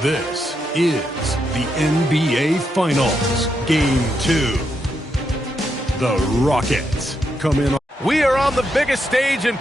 This is the NBA Finals, Game 2. The Rockets come in. We are on the biggest stage in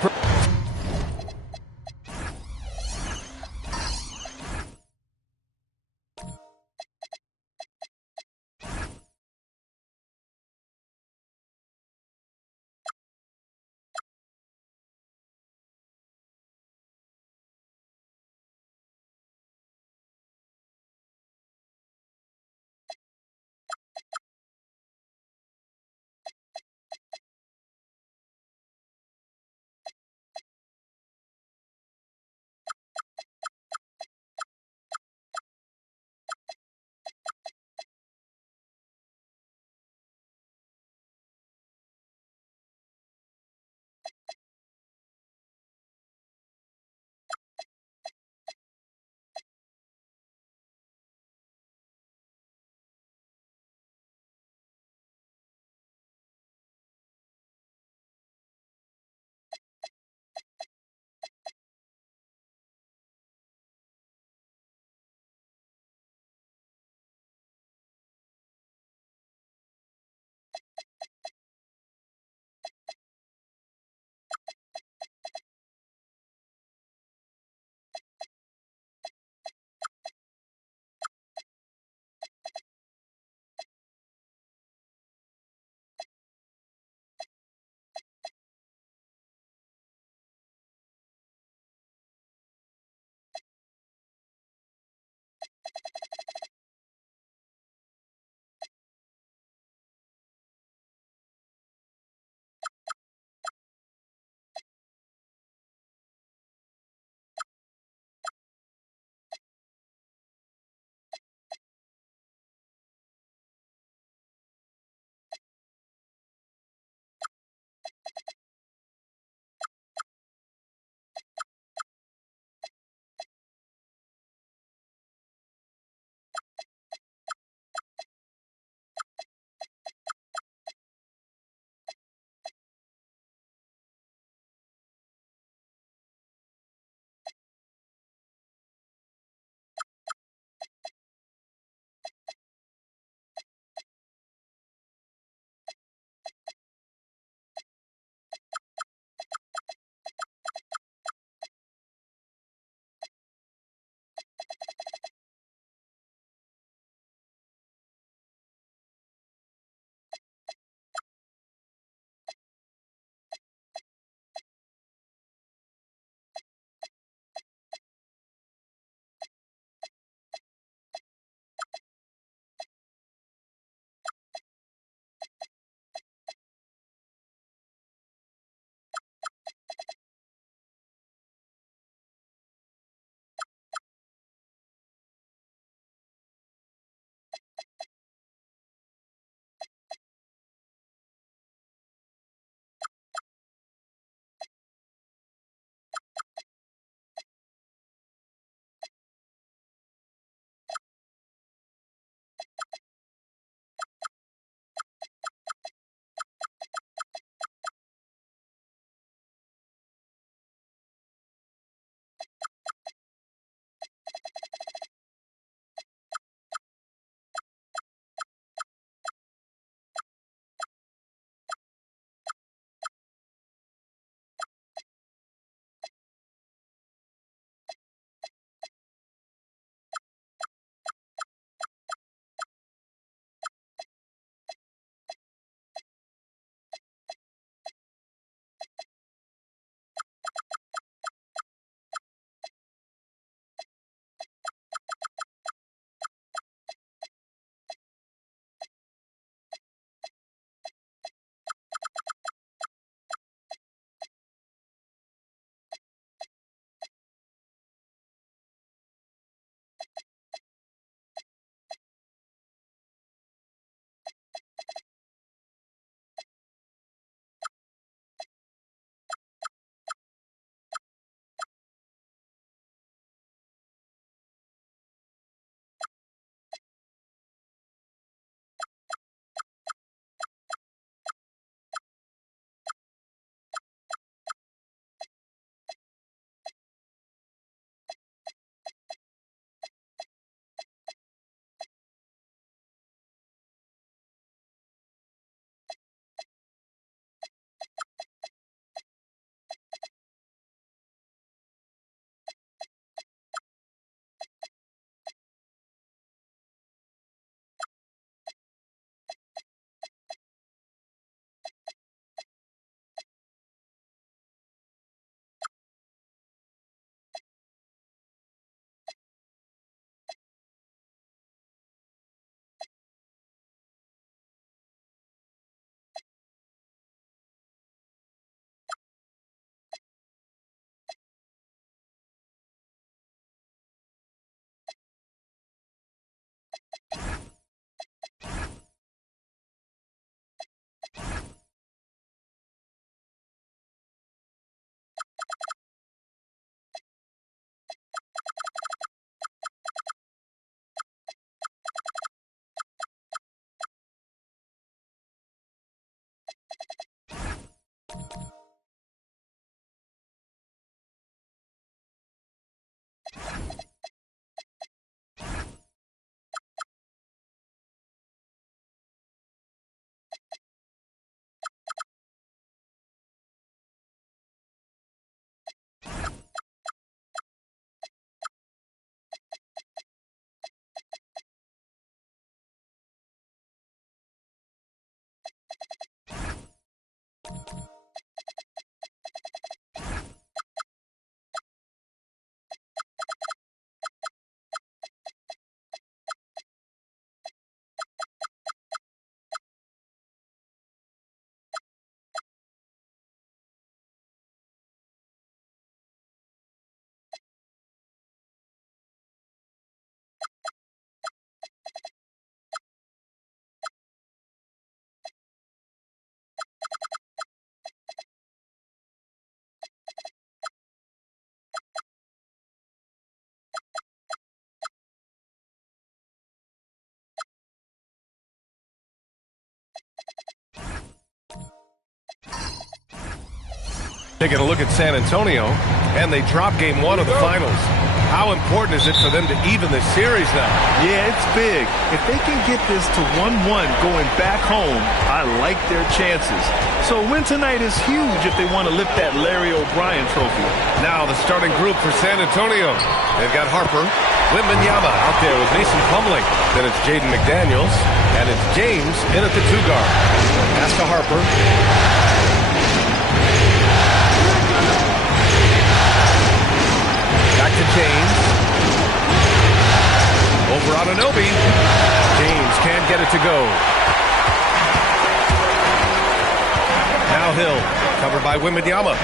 Taking a look at San Antonio, and they drop game one of the finals. How important is it for them to even this series now? Yeah, it's big. If they can get this to 1-1 going back home, I like their chances. So a win tonight is huge if they want to lift that Larry O'Brien trophy. Now the starting group for San Antonio. They've got Harper, Wembanyama out there with Mason Plumlee. Then it's Jaden McDaniels, and it's James in at the 2-guard. Pass to Harper. Back to James. Over Anunoby. James can't get it to go. Now Hill, covered by Wembanyama.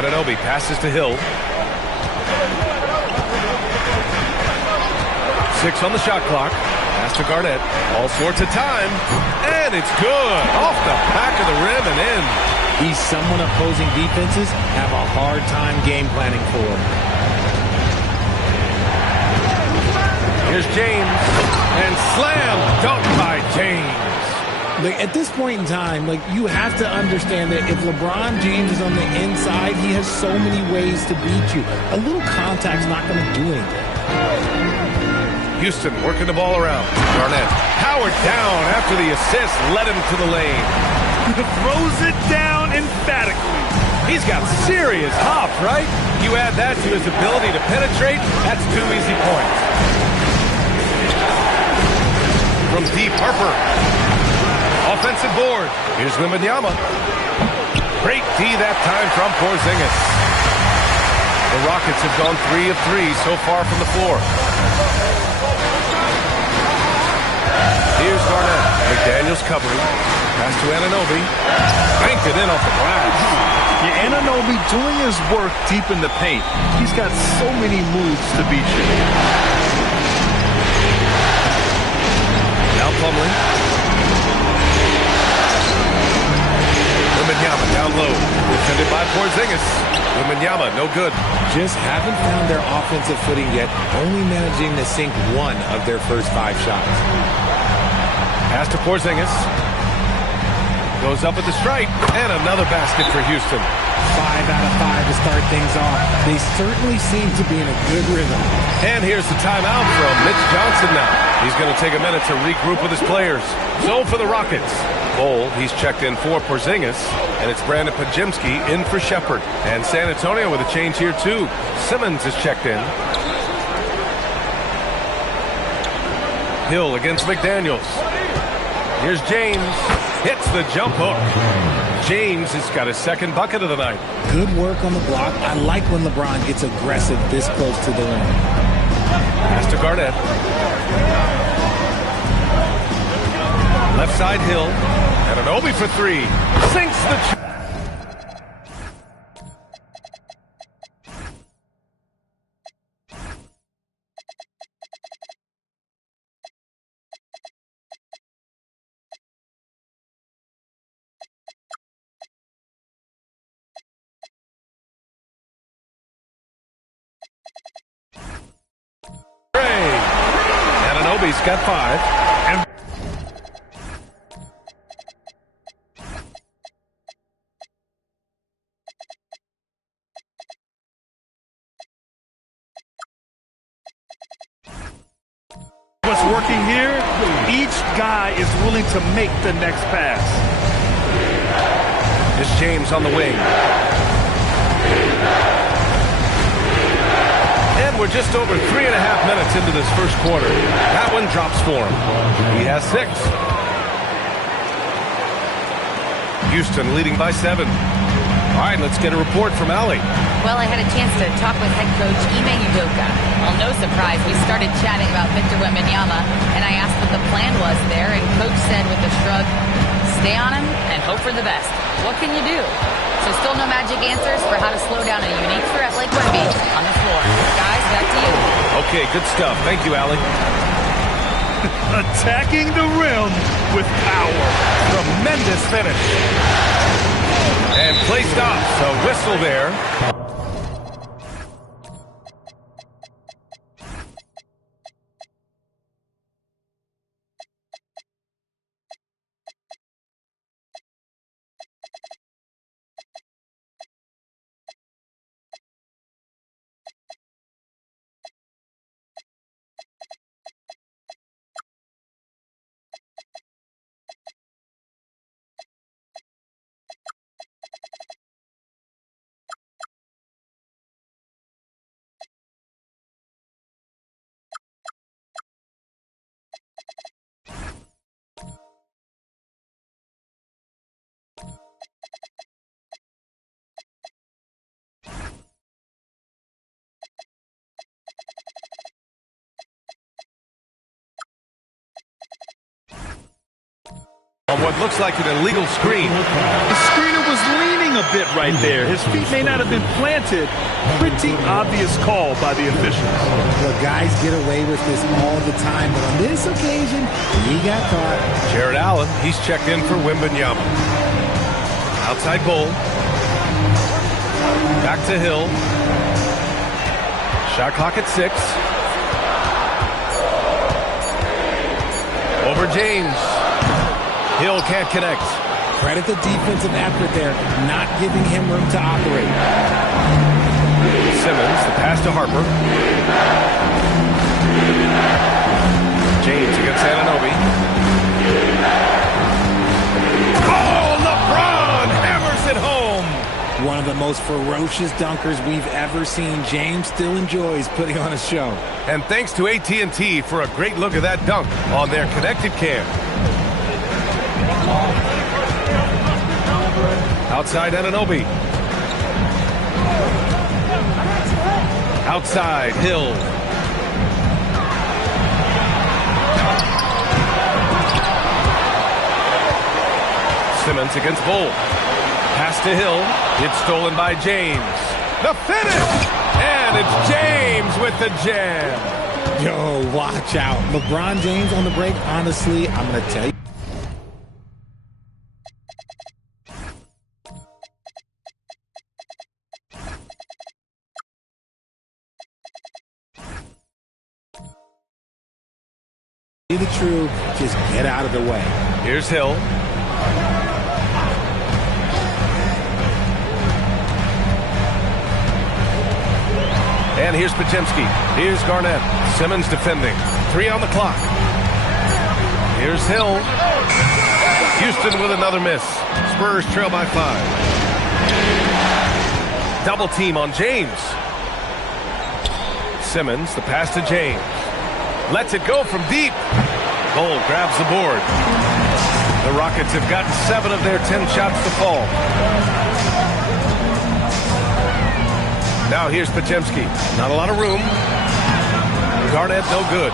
Anunoby passes to Hill. 6 on the shot clock. Pass to Garnett. All sorts of time. And it's good. Off the back of the rim and in. He's someone opposing defenses have a hard time game planning for. Here's James. And slam dunk by James. Like, at this point in time, you have to understand that if LeBron James is on the inside, he has so many ways to beat you. A little contact's not going to do anything. Houston working the ball around. Garnett powered down after the assist led him to the lane. Throws it down emphatically. He's got serious hop, right? You add that to his ability to penetrate, that's 2 easy points. From deep, Harper. Offensive board. Here's Wembanyama. Great D that time from Porzingis. The Rockets have gone 3 of 3 so far from the floor. Here's Garnett. McDaniels covering. Pass to Anunoby. Banked it in off the glass. Yeah, Anunoby doing his work deep in the paint. He's got so many moves to beat you. Now Plumlee. Wembanyama down low. Defended by Porzingis. Wembanyama, no good. Just haven't found their offensive footing yet, only managing to sink 1 of their first 5 shots. Pass to Porzingis. Goes up at the stripe, and another basket for Houston. 5 out of 5 to start things off. They certainly seem to be in a good rhythm. And here's the timeout from Mitch Johnson now. He's going to take a minute to regroup with his players. So for the Rockets, Bol, he's checked in for Porzingis, and it's Brandon Podziemski in for Shepherd. And San Antonio with a change here too. Simmons is checked in. Hill against McDaniels. Here's James. Hits the jump hook. James has got his second bucket of the night. Good work on the block. I like when LeBron gets aggressive this close to the rim. Pass to Garnett. Left side Hill. Anunoby for 3. Sinks the... Anunoby's got 5. working here? Each guy is willing to make the next pass. It's James on the wing. And we're just over 3.5 minutes into this first quarter. That one drops for him. He has 6. Houston leading by 7. All right, let's get a report from Allie. Well, I had a chance to talk with head coach Ime Udoka. Well, no surprise, we started chatting about Victor Wembanyama, and I asked what the plan was there, and coach said with a shrug, stay on him and hope for the best. What can you do? So still no magic answers for how to slow down a unique threat like Wemby on the floor. Guys, back to you. Okay, good stuff. Thank you, Allie. Attacking the rim with power. Tremendous finish. And play stops. A whistle there. On what looks like an illegal screen. The screener was leaning a bit right there. His feet may not have been planted. Pretty obvious call by the officials. Well, guys get away with this all the time, but on this occasion, he got caught. Jared Allen, he's checked in for Wembanyama. Outside Bull. Back to Hill. Shot clock at 6. Over James. Hill can't connect. Credit the defensive effort there, not giving him room to operate. Simmons, the pass to Harper. James against Anunoby. Oh, LeBron hammers it home. One of the most ferocious dunkers we've ever seen. James still enjoys putting on a show. And thanks to AT&T for a great look at that dunk on their connected cam. Outside Anunoby. Outside Hill. Simmons against Bull. Pass to Hill. It's stolen by James. The finish! And it's James with the jam. Yo, watch out. LeBron James on the break, honestly, I'm going to tell you. The truth, just get out of the way. Here's Hill. And here's Podziemski. Here's Garnett. Simmons defending. 3 on the clock. Here's Hill. Houston with another miss. Spurs trail by 5. Double team on James. Simmons, the pass to James. Lets it go from deep. Bull grabs the board. The Rockets have gotten 7 of their 10 shots to fall. Now here's Podziemski. Not a lot of room. Garnett no good.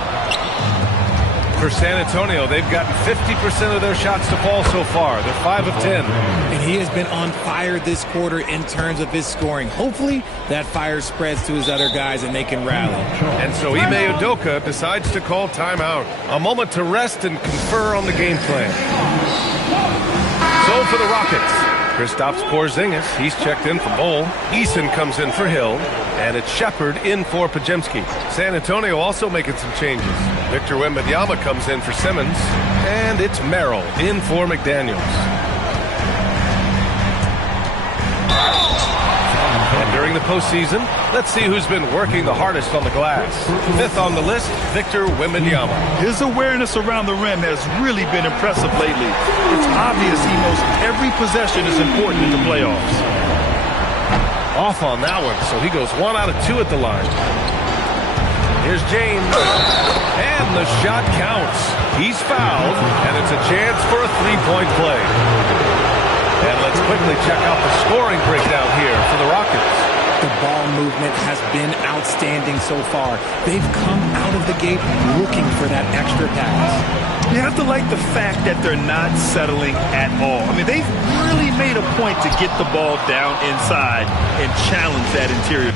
For San Antonio, they've gotten 50% of their shots to fall so far. They're 5 of 10. And he has been on fire this quarter in terms of his scoring. Hopefully, that fire spreads to his other guys and they can rally. And so Ime Udoka decides to call timeout. A moment to rest and confer on the game plan. So for the Rockets, Kristaps Porzingis, he's checked in for Bull. Eason comes in for Hill. And it's Shepard in for Podziemski. San Antonio also making some changes. Victor Wembanyama comes in for Simmons. And it's Merrill in for McDaniels. And during entering the postseason. Let's see who's been working the hardest on the glass. Fifth on the list, Victor Wembanyama. His awareness around the rim has really been impressive lately. It's obvious he knows every possession is important in the playoffs. Off on that one, so he goes 1 out of 2 at the line. Here's James, and the shot counts. He's fouled, and it's a chance for a three-point play. And let's quickly check out the scoring breakdown here for the Rockets. The ball movement has been outstanding so far. They've come out of the gate looking for that extra pass. You have to like the fact that they're not settling at all. I mean, they've really made a point to get the ball down inside and challenge that interior.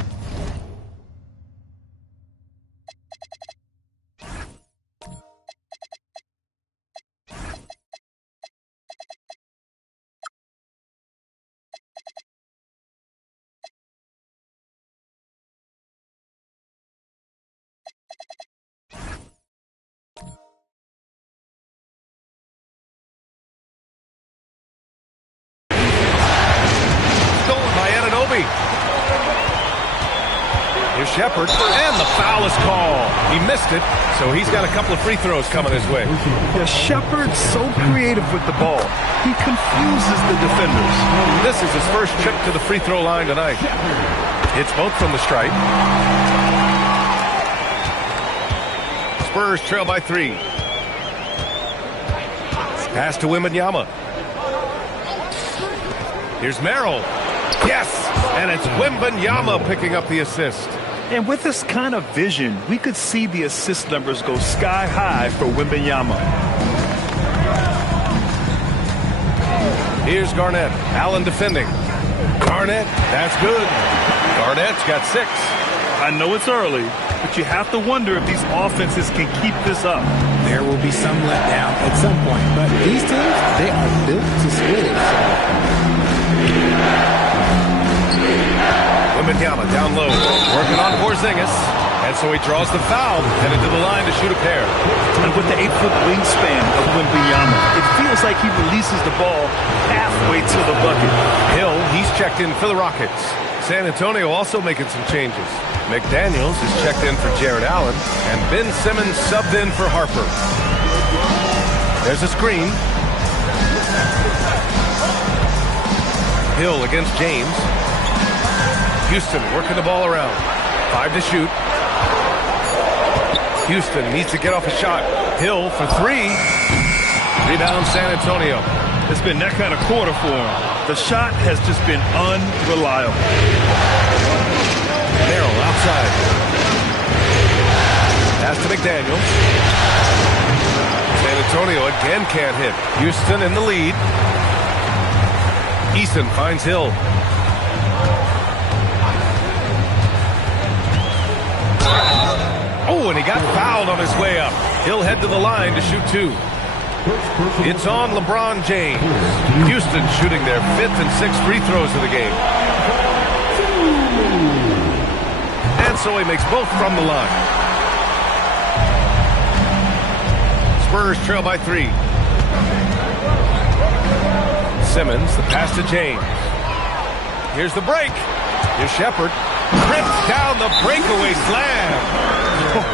Here's Shepherd, and the foul is called. He missed it, so he's got a couple of free throws coming his way. Yeah, Shepherd's so creative with the ball. He confuses the defenders. This is his first trip to the free throw line tonight. It's both from the stripe. Spurs trail by 3. Pass to Wembanyama. Here's Merrill. Yes, and it's Wembanyama picking up the assist. And with this kind of vision, we could see the assist numbers go sky high for Wembanyama. Here's Garnett. Allen defending. Garnett, that's good. Garnett's got 6. I know it's early, but you have to wonder if these offenses can keep this up. There will be some letdown at some point, but these teams, they are built to split it. Wembanyama down low, working on Porzingis, and so he draws the foul, headed to the line to shoot a pair. And with the 8-foot wingspan of Wembanyama, it feels like he releases the ball halfway to the bucket. Hill, he's checked in for the Rockets. San Antonio also making some changes. McDaniels is checked in for Jared Allen, and Ben Simmons subbed in for Harper. There's a screen. Hill against James. Houston working the ball around. 5 to shoot. Houston needs to get off a shot. Hill for 3. Rebound San Antonio. It's been that kind of quarter for him. The shot has just been unreliable. Merrill outside. Pass to McDaniels. San Antonio again can't hit. Houston in the lead. Eason finds Hill. Oh, and he got fouled on his way up. He'll head to the line to shoot 2. It's on LeBron James. Houston shooting their 5th and 6th free throws of the game. And so he makes both from the line. Spurs trail by 3. Simmons, the pass to James. Here's the break. Here's Shepherd. Rips down the breakaway slam.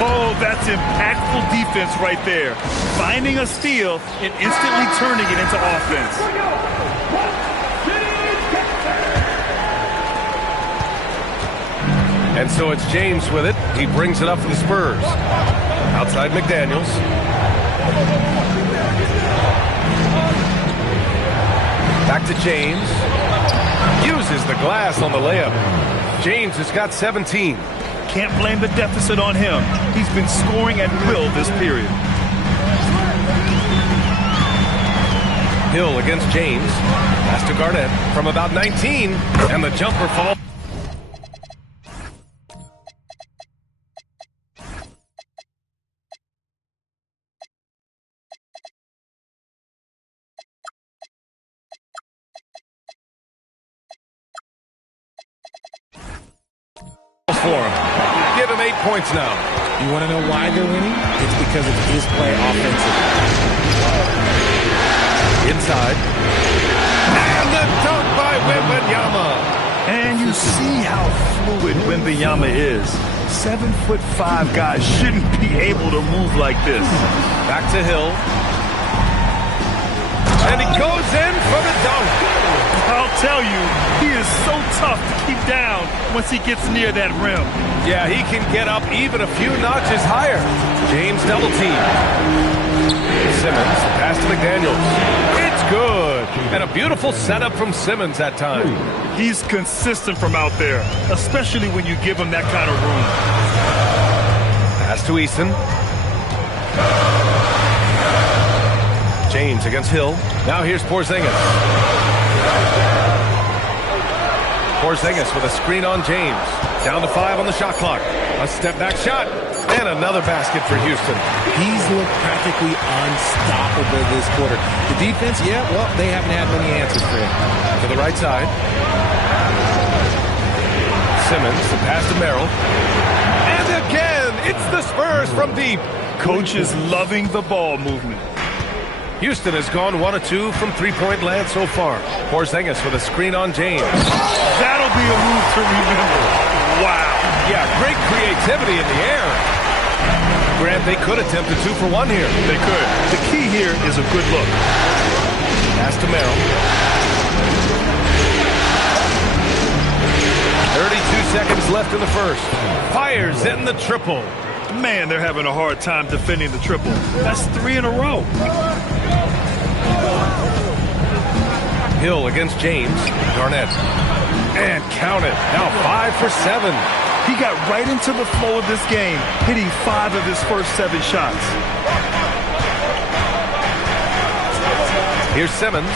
Oh, that's impactful defense right there. Finding a steal and instantly turning it into offense. And so it's James with it. He brings it up for the Spurs. Outside McDaniels. Back to James. Uses the glass on the layup. James has got 17. Can't blame the deficit on him. He's been scoring at will this period. Hill against James. Pass to Garnett from about 19. And the jumper falls. For him. Give him 8 points now. You want to know why they're winning? It's because of his play offensively. Inside. And the dunk by Wembanyama. And you see how Wembanyama is. 7'5" guys shouldn't be able to move like this. Back to Hill. And he goes in for the dunk. I'll tell you, he is so tough to keep down once he gets near that rim. Yeah, he can get up even a few notches higher. James double team. Simmons, pass to McDaniels. It's good. And a beautiful setup from Simmons that time. He's consistent from out there, especially when you give him that kind of room. Pass to Easton. James against Hill. Now here's Porzingis. Porzingis with a screen on James. Down to 5 on the shot clock. A step back shot. And another basket for Houston. He's looked practically unstoppable this quarter. The defense, yeah, well, they haven't had many answers for him. To the right side. Simmons, the pass to Merrill. And again, it's the Spurs from deep. Coach is loving the ball movement. Houston has gone 1 of 2 from three-point land so far. Porzingis with a screen on James. That'll be a move to remember. Wow. Yeah, great creativity in the air. Grant, they could attempt a 2 for 1 here. They could. The key here is a good look. Pass to Merrill. 32 seconds left in the first. Fires in the triple. Man, they're having a hard time defending the triple. That's 3 in a row. Hill against James. Garnett. And count it. Now 5 for 7. He got right into the flow of this game, hitting 5 of his first 7 shots. Here's Simmons.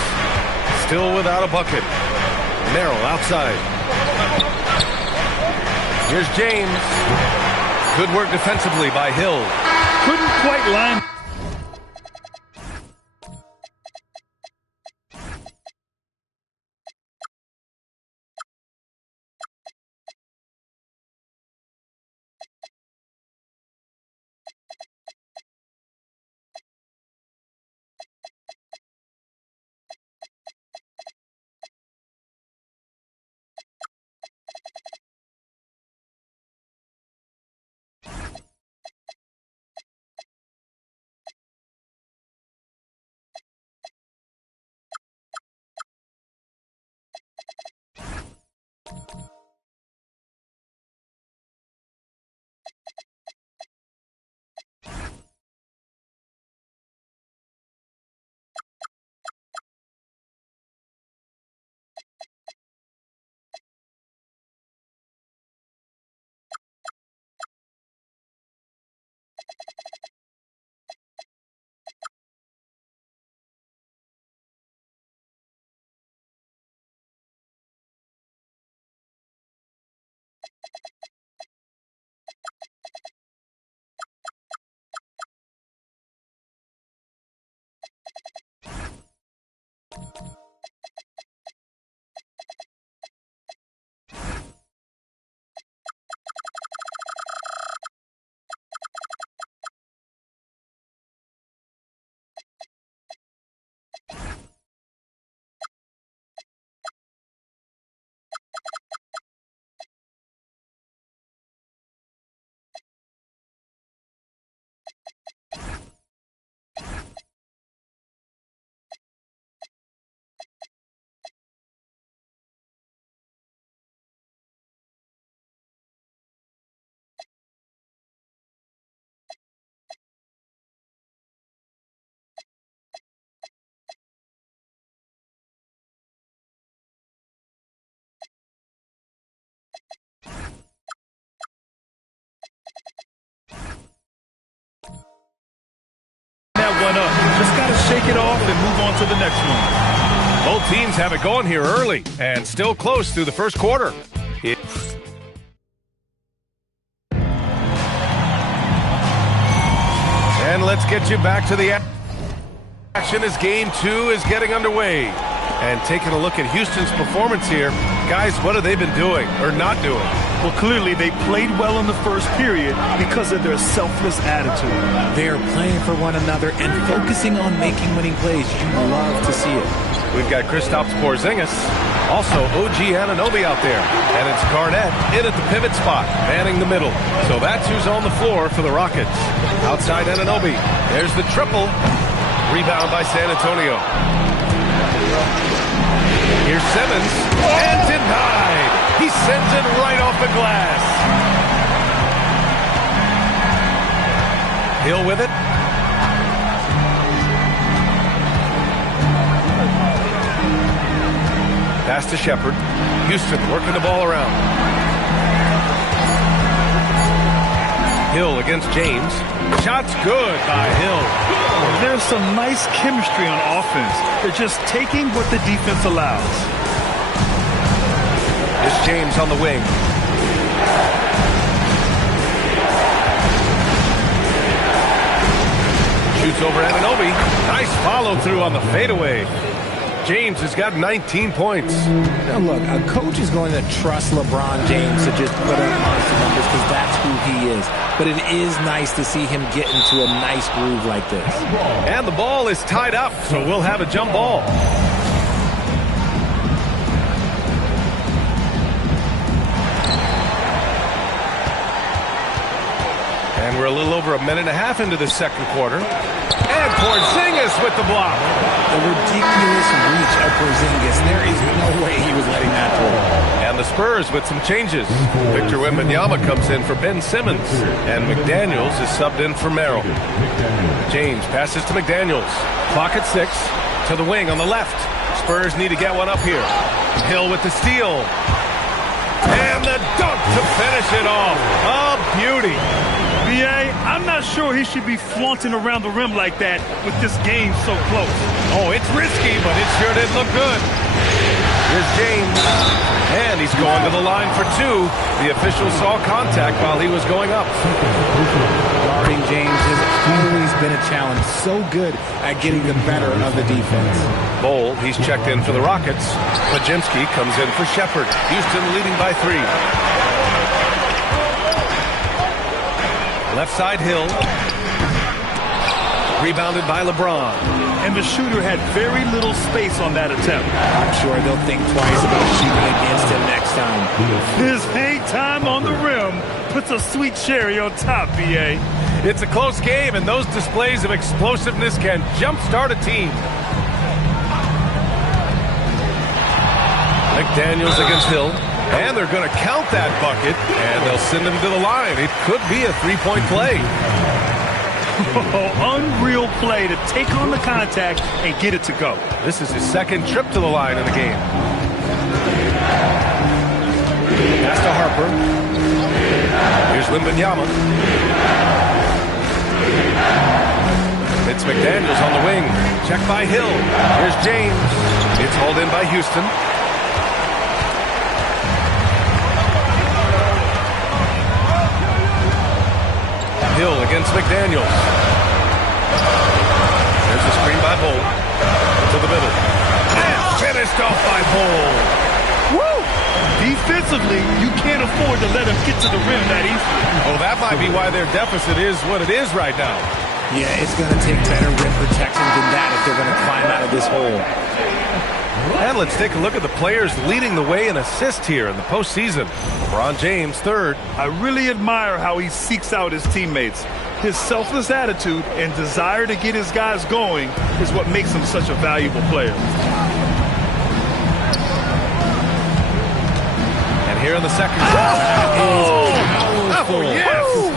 Still without a bucket. Merrill outside. Here's James. Good work defensively by Hill. Couldn't quite line. One up. Just got to shake it off and move on to the next one. Both teams have it going here early and still close through the first quarter. And let's get you back to the action as game 2 is getting underway. And taking a look at Houston's performance here, guys, what have they been doing or not doing? Well, clearly they played well in the first period because of their selfless attitude. They are playing for one another and focusing on making winning plays. You love to see it. We've got Kristaps Porzingis. Also, OG Anunoby out there. And it's Garnett in at the pivot spot, manning the middle. So that's who's on the floor for the Rockets. Outside Anunoby. There's the triple. Rebound by San Antonio. Here's Simmons. And denied. He sends it right off the glass. Hill with it. Pass to Shepherd. Houston working the ball around. Hill against James. Shot's good by Hill. There's some nice chemistry on offense. They're just taking what the defense allows. It's James on the wing. Shoots over Anunoby. Nice follow through on the fadeaway. James has got 19 points. Now look, a coach is going to trust LeBron James to just put up monster numbers because that's who he is. But it is nice to see him get into a nice groove like this. And the ball is tied up, so we'll have a jump ball. And we're a little over a minute and a half into the second quarter. And Porzingis with the block. The ridiculous reach of Porzingis. There is no way he was letting that through. And the Spurs with some changes. Victor Wembanyama comes in for Ben Simmons. And McDaniels is subbed in for Merrill. James passes to McDaniels. Clock at 6. To the wing on the left. Spurs need to get one up here. Hill with the steal. And the dunk to finish it off. A beauty. B.A., I'm not sure he should be flaunting around the rim like that with this game so close. Oh, it's risky, but it sure did look good. Here's James. And he's going to the line for 2. The official saw contact while he was going up. Guarding James has always been a challenge. So good at getting the better of the defense. Bol, he's checked in for the Rockets. Pajemski comes in for Shepherd. Houston leading by 3. Left side Hill. Rebounded by LeBron. And the shooter had very little space on that attempt. I'm sure they'll think twice about shooting against him next time. His hang time on the rim puts a sweet cherry on top, B.A. It's a close game, and those displays of explosiveness can jumpstart a team. McDaniels against Hill. And they're going to count that bucket, and they'll send him to the line. It could be a three-point play. Oh, unreal play to take on the contact and get it to go. This is his second trip to the line in the game. Pass to Harper. Here's Wembanyama. It's McDaniels on the wing. Check by Hill. Here's James. It's hauled in by Houston. Hill against McDaniels. There's a screen by Bol. To the middle. And finished off by Bol. Woo! Defensively, you can't afford to let him get to the rim that easily. Oh, that might be why their deficit is what it is right now. Yeah, it's going to take better rim protection than that if they're going to climb out of this hole. And let's take a look at the players leading the way in assists here in the postseason. LeBron James, 3rd. I really admire how he seeks out his teammates. His selfless attitude and desire to get his guys going is what makes him such a valuable player. And here in the second quarter. Oh, yes!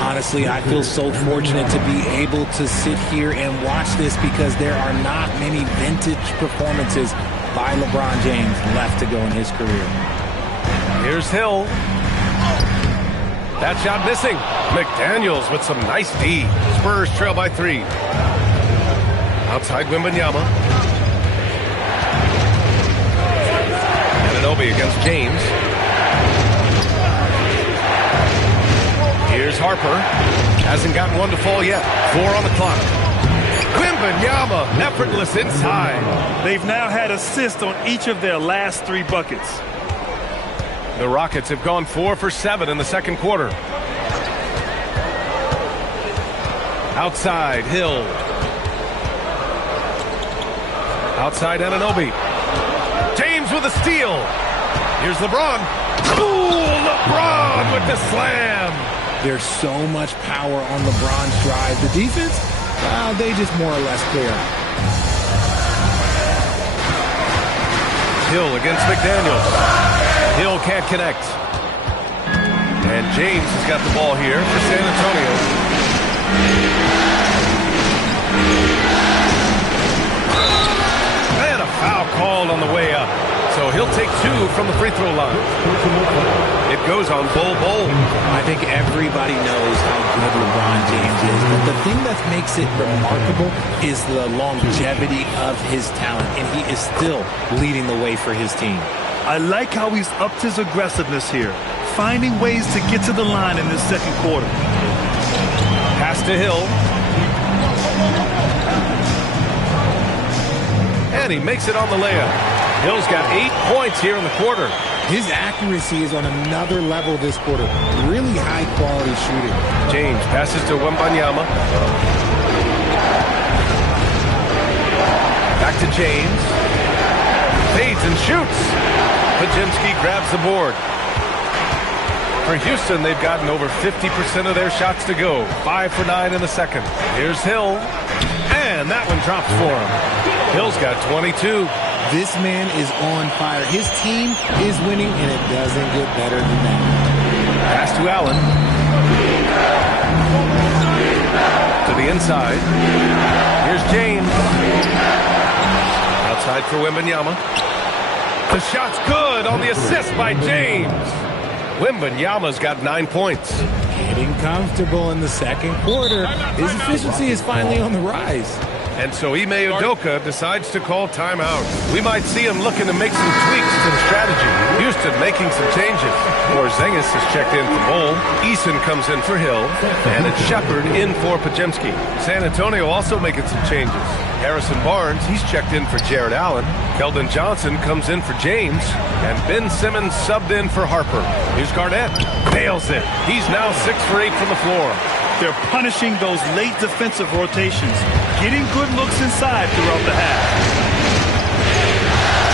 Honestly, I feel so fortunate to be able to sit here and watch this because there are not many vintage performances by LeBron James left to go in his career. Here's Hill. That shot missing. McDaniels with some nice D. Spurs trail by 3. Outside Wembanyama. Anunoby against James. Here's Harper. Hasn't gotten one to fall yet. 4 on the clock. Wembanyama, effortless inside. They've now had assists on each of their last 3 buckets. The Rockets have gone 4 for 7 in the second quarter. Outside, Hill. Outside Anunoby. James with a steal. Here's LeBron. Ooh, LeBron with the slam. There's so much power on LeBron's drive. The defense, they just more or less clear out. Hill against McDaniels. Hill can't connect. And James has got the ball here for San Antonio. And a foul called on the way up. So he'll take 2 from the free throw line. It goes on Bol Bol. I think everybody knows how good LeBron James is. But the thing that makes it remarkable is the longevity of his talent. And he is still leading the way for his team. I like how he's upped his aggressiveness here, finding ways to get to the line in this second quarter. Pass to Hill. And he makes it on the layup. Hill's got 8 points here in the quarter. His accuracy is on another level this quarter. Really high-quality shooting. James passes to Wembanyama. Back to James. Fades and shoots. Pajemski grabs the board. For Houston, they've gotten over 50% of their shots to go. 5 for 9 in the second. Here's Hill. And that one drops for him. Hill's got 22. This man is on fire. His team is winning, and it doesn't get better than that. Pass to Allen. To the inside. Here's James. Outside for Wembanyama. The shot's good on the assist by James. Wembanyama's got 9 points. Getting comfortable in the second quarter. His efficiency is finally on the rise. And so Ime Udoka decides to call timeout. We might see him looking to make some tweaks to the strategy. Houston making some changes. Porzingis is checked in for Bol. Eason comes in for Hill. And it's Shepherd in for Pajemski. San Antonio also making some changes. Harrison Barnes, he's checked in for Jared Allen. Keldon Johnson comes in for James. And Ben Simmons subbed in for Harper. Here's Garnett. Nails it. He's now 6 for 8 from the floor. They're punishing those late defensive rotations, getting good looks inside throughout the half.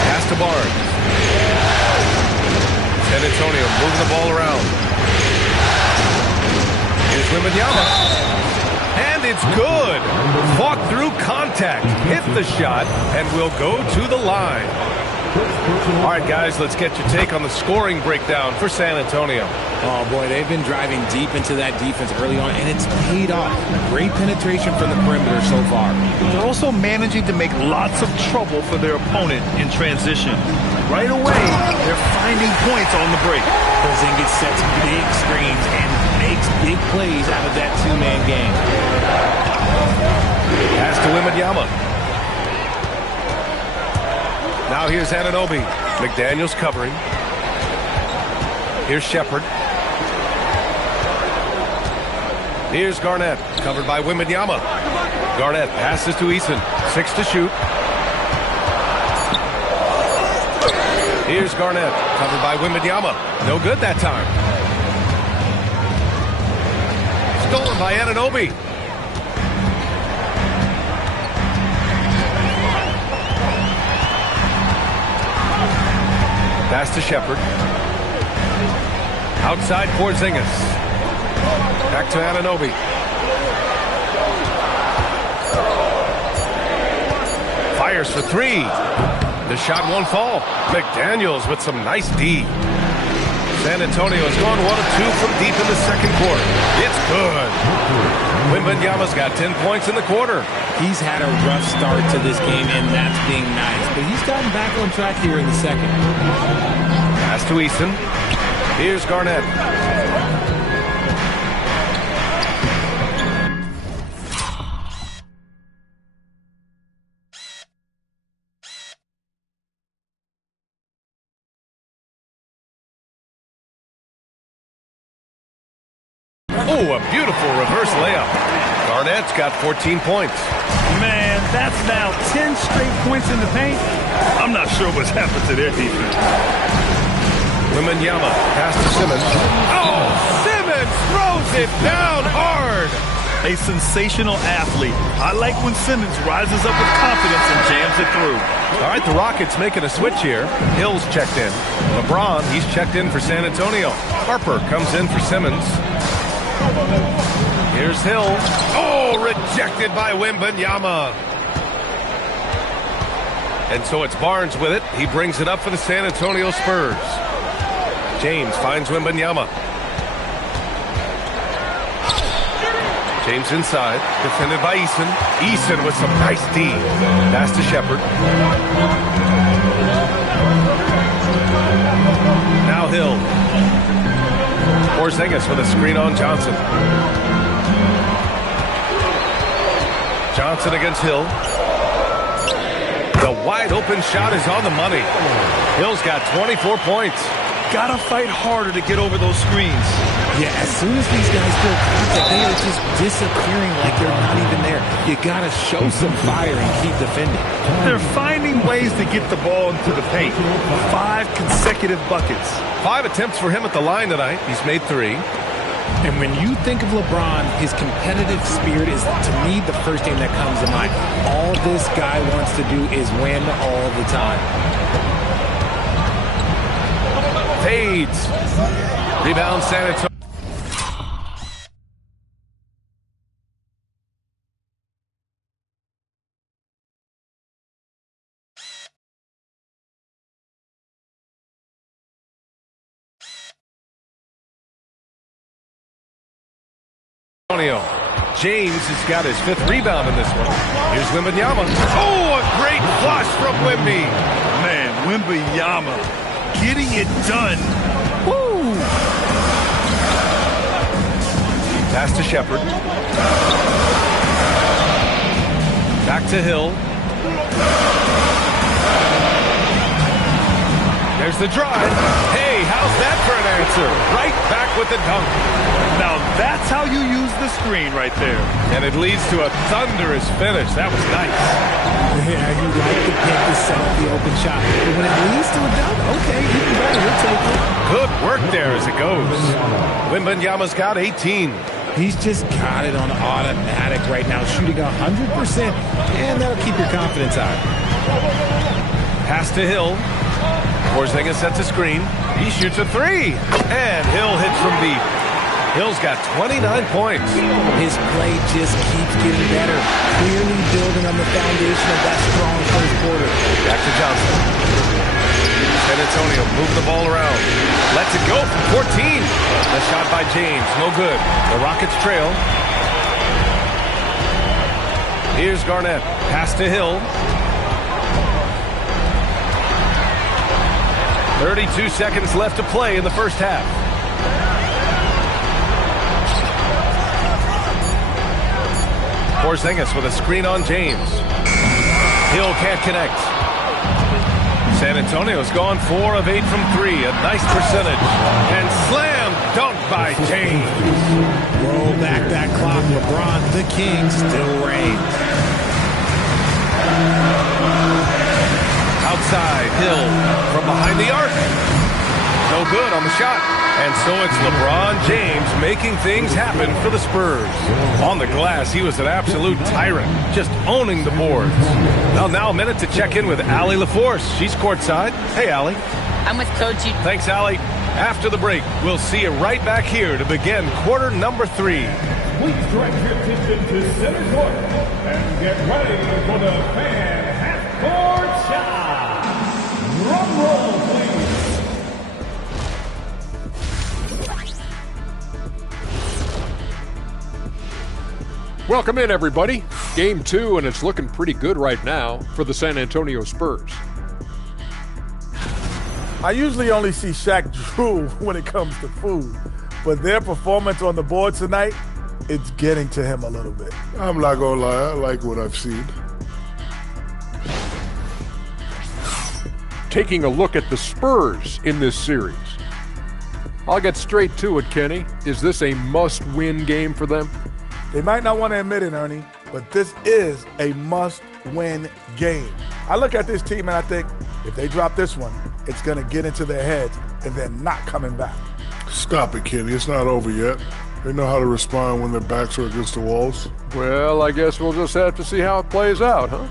Pass to Barnes. San Antonio moving the ball around. Here's Wembanyama. And it's good. Fought through contact, hit the shot, and will go to the line. All right, guys, let's get your take on the scoring breakdown for San Antonio. Oh, boy, they've been driving deep into that defense early on, and it's paid off. Great penetration from the perimeter so far. They're also managing to make lots of trouble for their opponent in transition. Right away, they're finding points on the break. Porzingis sets big screens and makes big plays out of that two-man game. Pass to Wembanyama. Now here's Anunoby. McDaniels covering. Here's Shepherd. Here's Garnett, covered by Wembanyama. Garnett passes to Eason. 6 to shoot. Here's Garnett, covered by Wembanyama. No good that time. Stolen by Anunoby. Pass to Shepherd. Outside Porzingis. Back to Anunoby. Fires for 3. The shot won't fall. McDaniels with some nice D. San Antonio has gone 1 of 2 from deep in the second quarter. It's good. Wembanyama's got 10 points in the quarter. He's had a rough start to this game, and that's being nice. But he's gotten back on track here in the second. Pass to Eason. Here's Garnett. Oh, a beautiful reverse layup. Garnett's got 14 points. Man, that's now 10 straight points in the paint. I'm not sure what's happened to their defense. Wembanyama pass to Simmons. Oh, Simmons throws it down hard. a sensational athlete. I like when Simmons rises up with confidence and jams it through. All right, the Rockets making a switch here. Hill's checked in. LeBron, he's checked in for San Antonio. Harper comes in for Simmons. Here's Hill. Oh, rejected by Wembanyama. And so it's Barnes with it. He brings it up for the San Antonio Spurs. James finds Wembanyama. James inside, defended by Eason. Eason with some nice D. Pass to Shepherd. Now Hill. Porzingis with a screen on Johnson. Johnson against Hill. The wide open shot is on the money. Hill's got 24 points. Gotta fight harder to get over those screens. Yeah, as soon as these guys feel contact, they are just disappearing like they're not even there. You gotta show some fire and keep defending. They're finding ways to get the ball into the paint. 5 consecutive buckets. 5 attempts for him at the line tonight. He's made 3. And when you think of LeBron, his competitive spirit is, to me, the first thing that comes to mind. All this guy wants to do is win all the time. Fades. Rebound San Antonio. James has got his 5th rebound in this one. Here's Wembanyama. Oh, a great flush from Wemby. Man, Wembanyama getting it done. Woo! Pass to Shepherd. Back to Hill. There's the drive. Hey, how's that for an answer? Right back with the dunk. Now that's how you use the screen right there. And it leads to a thunderous finish. That was nice. Yeah, you like to pick to set up the open shot. But when it leads to a dunk, okay, even better, we'll take it. Good work there as it goes. Wembanyama's got 18. He's just got it on automatic right now, shooting 100%, and that'll keep your confidence high. Pass to Hill. Porzingis sets a screen. He shoots a 3. And Hill hits from deep. Hill's got 29 points. His play just keeps getting better, clearly building on the foundation of that strong first quarter. Back to Johnson. San Antonio move the ball around. Lets it go from 14. A shot by James, no good. The Rockets trail. Here's Garnett. Pass to Hill. 32 seconds left to play in the first half. Porzingis with a screen on James. Hill can't connect. San Antonio's gone 4 of 8 from 3. A nice percentage. And slam dunk by James. Roll back that clock. LeBron, the king, still reigns. Outside, Hill from behind the arc. No good on the shot. And so it's LeBron James making things happen for the Spurs. On the glass, he was an absolute tyrant, just owning the boards. Well, now a minute to check in with Allie LaForce. She's courtside. Hey, Allie. I'm with Coach. Thanks, Allie. After the break, we'll see you right back here to begin quarter number 3. Please direct your attention to center court and get ready for the fan half-court shot. Drum roll, please. Welcome in, everybody. Game 2, and it's looking pretty good right now for the San Antonio Spurs. I usually only see Shaq drool when it comes to food, but their performance on the board tonight, it's getting to him a little bit. I'm not gonna lie, I like what I've seen. Taking a look at the Spurs in this series. I'll get straight to it, Kenny. Is this a must-win game for them? They might not want to admit it, Ernie, but this is a must-win game. I look at this team and I think, if they drop this one, it's going to get into their heads and they're not coming back. Stop it, Kenny. It's not over yet. They know how to respond when their backs are against the walls. Well, I guess we'll just have to see how it plays out, huh?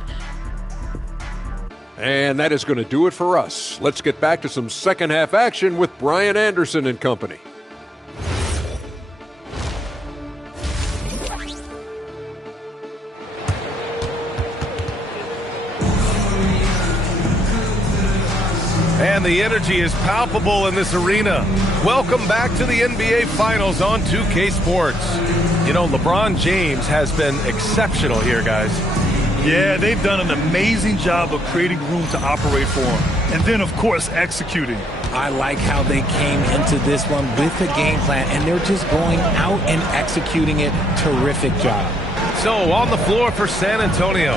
And that is going to do it for us. Let's get back to some second half action with Brian Anderson and company. And the energy is palpable in this arena. Welcome back to the NBA Finals on 2K Sports. You know, LeBron James has been exceptional here, guys. Yeah, they've done an amazing job of creating room to operate for him. And then, of course, executing. I like how they came into this one with a game plan, and they're just going out and executing it. Terrific job. So, on the floor for San Antonio,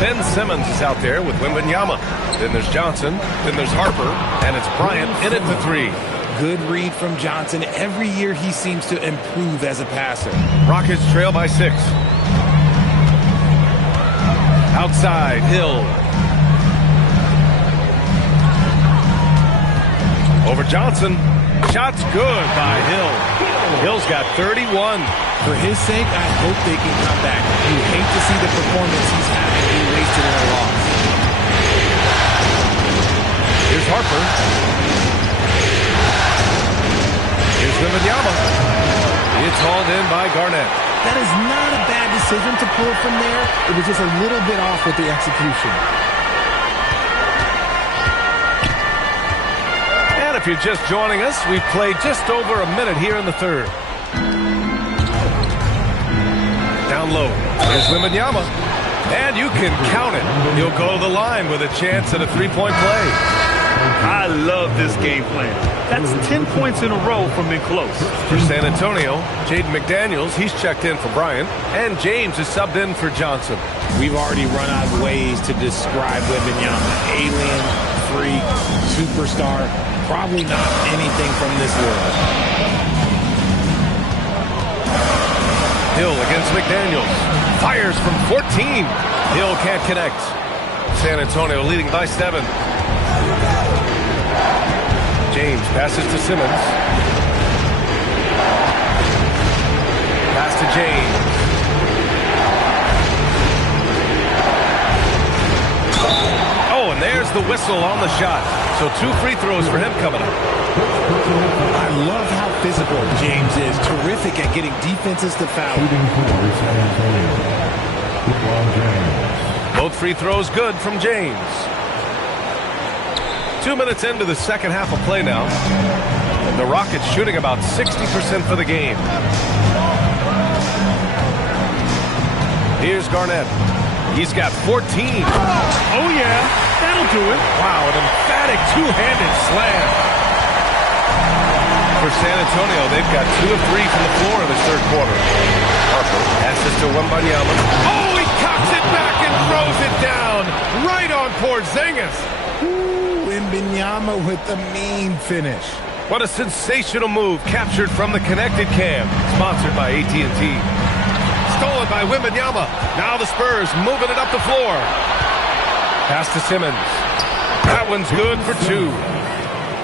Ben Simmons is out there with Wembanyama. Then there's Johnson, then there's Harper, and it's Bryant in at the three. Good read from Johnson. Every year he seems to improve as a passer. Rockets trail by 6. Outside, Hill. Over Johnson. Shot's good by Hill. Hill's got 31. For his sake, I hope they can come back. You hate to see the performance he's having be wasted in a loss. Here's Harper. Here's Wembanyama. It's hauled in by Garnett. That is not a bad decision to pull from there. It was just a little bit off with the execution. And if you're just joining us, we've played just over a minute here in the third. Down low. Here's Wembanyama. And you can count it. He'll go to the line with a chance at a three-point play. I love this game plan. That's 10 points in a row from being close. For San Antonio, Jaden McDaniels, he's checked in for Bryant, and James is subbed in for Johnson. We've already run out of ways to describe Wembanyama. Alien, freak, superstar, probably not anything from this world. Hill against McDaniels. Fires from 14. Hill can't connect. San Antonio leading by 7. James passes to Simmons. Pass to James. Oh, and there's the whistle on the shot. So 2 free throws for him coming up. I love how physical James is. Terrific at getting defenses to foul. Both free throws good from James. 2 minutes into the second half of play now. And the Rockets shooting about 60% for the game. Here's Garnett. He's got 14. Oh, yeah. That'll do it. Wow, an emphatic two-handed slam. For San Antonio, they've got 2 of 3 from the floor in this third quarter. Harper passes to Wembanyama. Oh, he cocks it back and throws it down. Right on Porzingis. Wembanyama with the mean finish. What a sensational move captured from the connected cam. Sponsored by AT&T. Stolen by Wembanyama. Now the Spurs moving it up the floor. Pass to Simmons. That one's good for 2.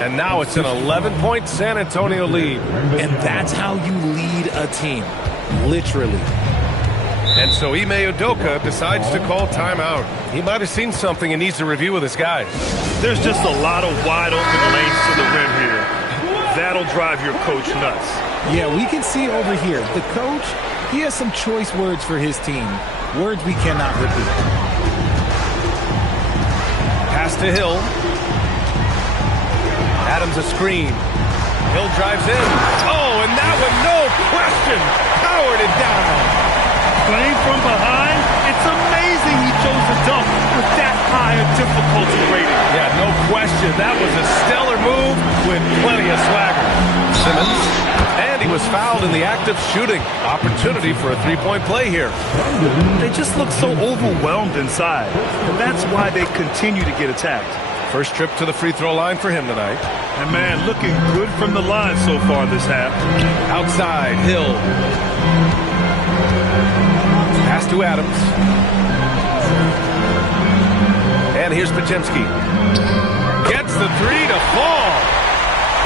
And now it's an 11-point San Antonio lead. And that's how you lead a team. Literally. And so Ime Udoka decides to call timeout. He might have seen something and needs to review with his guys. There's just a lot of wide open lanes to the rim here. That'll drive your coach nuts. Yeah, we can see over here. The coach, he has some choice words for his team. Words we cannot repeat. Pass to Hill. Adams a screen. Hill drives in. Oh, and that one, no question, powered it down. Playing from behind, it's amazing he chose to dunk with that high a difficulty rating. Yeah, no question. That was a stellar move with plenty of swagger. Simmons, and he was fouled in the act of shooting. Opportunity for a three-point play here. They just look so overwhelmed inside, and that's why they continue to get attacked. First trip to the free throw line for him tonight. And man, looking good from the line so far this half. Outside, Hill. Pass to Adams. And here's Podziemski. Gets the 3 to fall.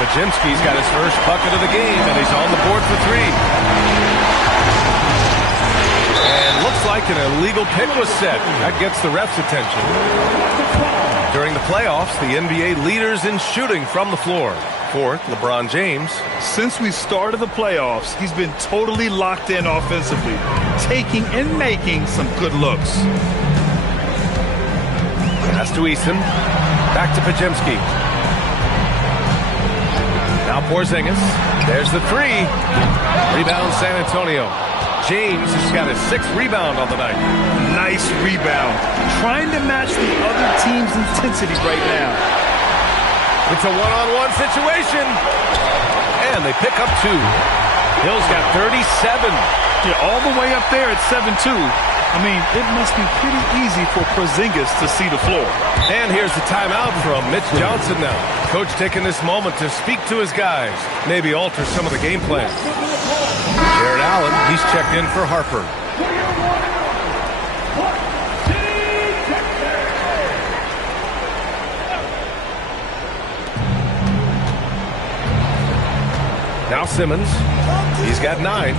Pajimski's got his first bucket of the game, and he's on the board for three. And looks like an illegal pick was set. That gets the ref's attention. During the playoffs, the NBA leaders in shooting from the floor. Fourth, LeBron James. Since we started the playoffs, he's been totally locked in offensively, taking and making some good looks. Pass to Eason. Back to Pajimski. Now Porzingis. There's the three. Rebound San Antonio. James has got his sixth rebound on the night. Nice rebound. Trying to match the other team's intensity right now. It's a one-on-one situation. And they pick up two. Hill's got 37. Yeah, all the way up there at 7-2. I mean, it must be pretty easy for Porzingis to see the floor. And here's the timeout from Mitch Johnson now. Coach taking this moment to speak to his guys. Maybe alter some of the game plan. Jared Allen, he's checked in for Harper. Now Simmons. He's got 9.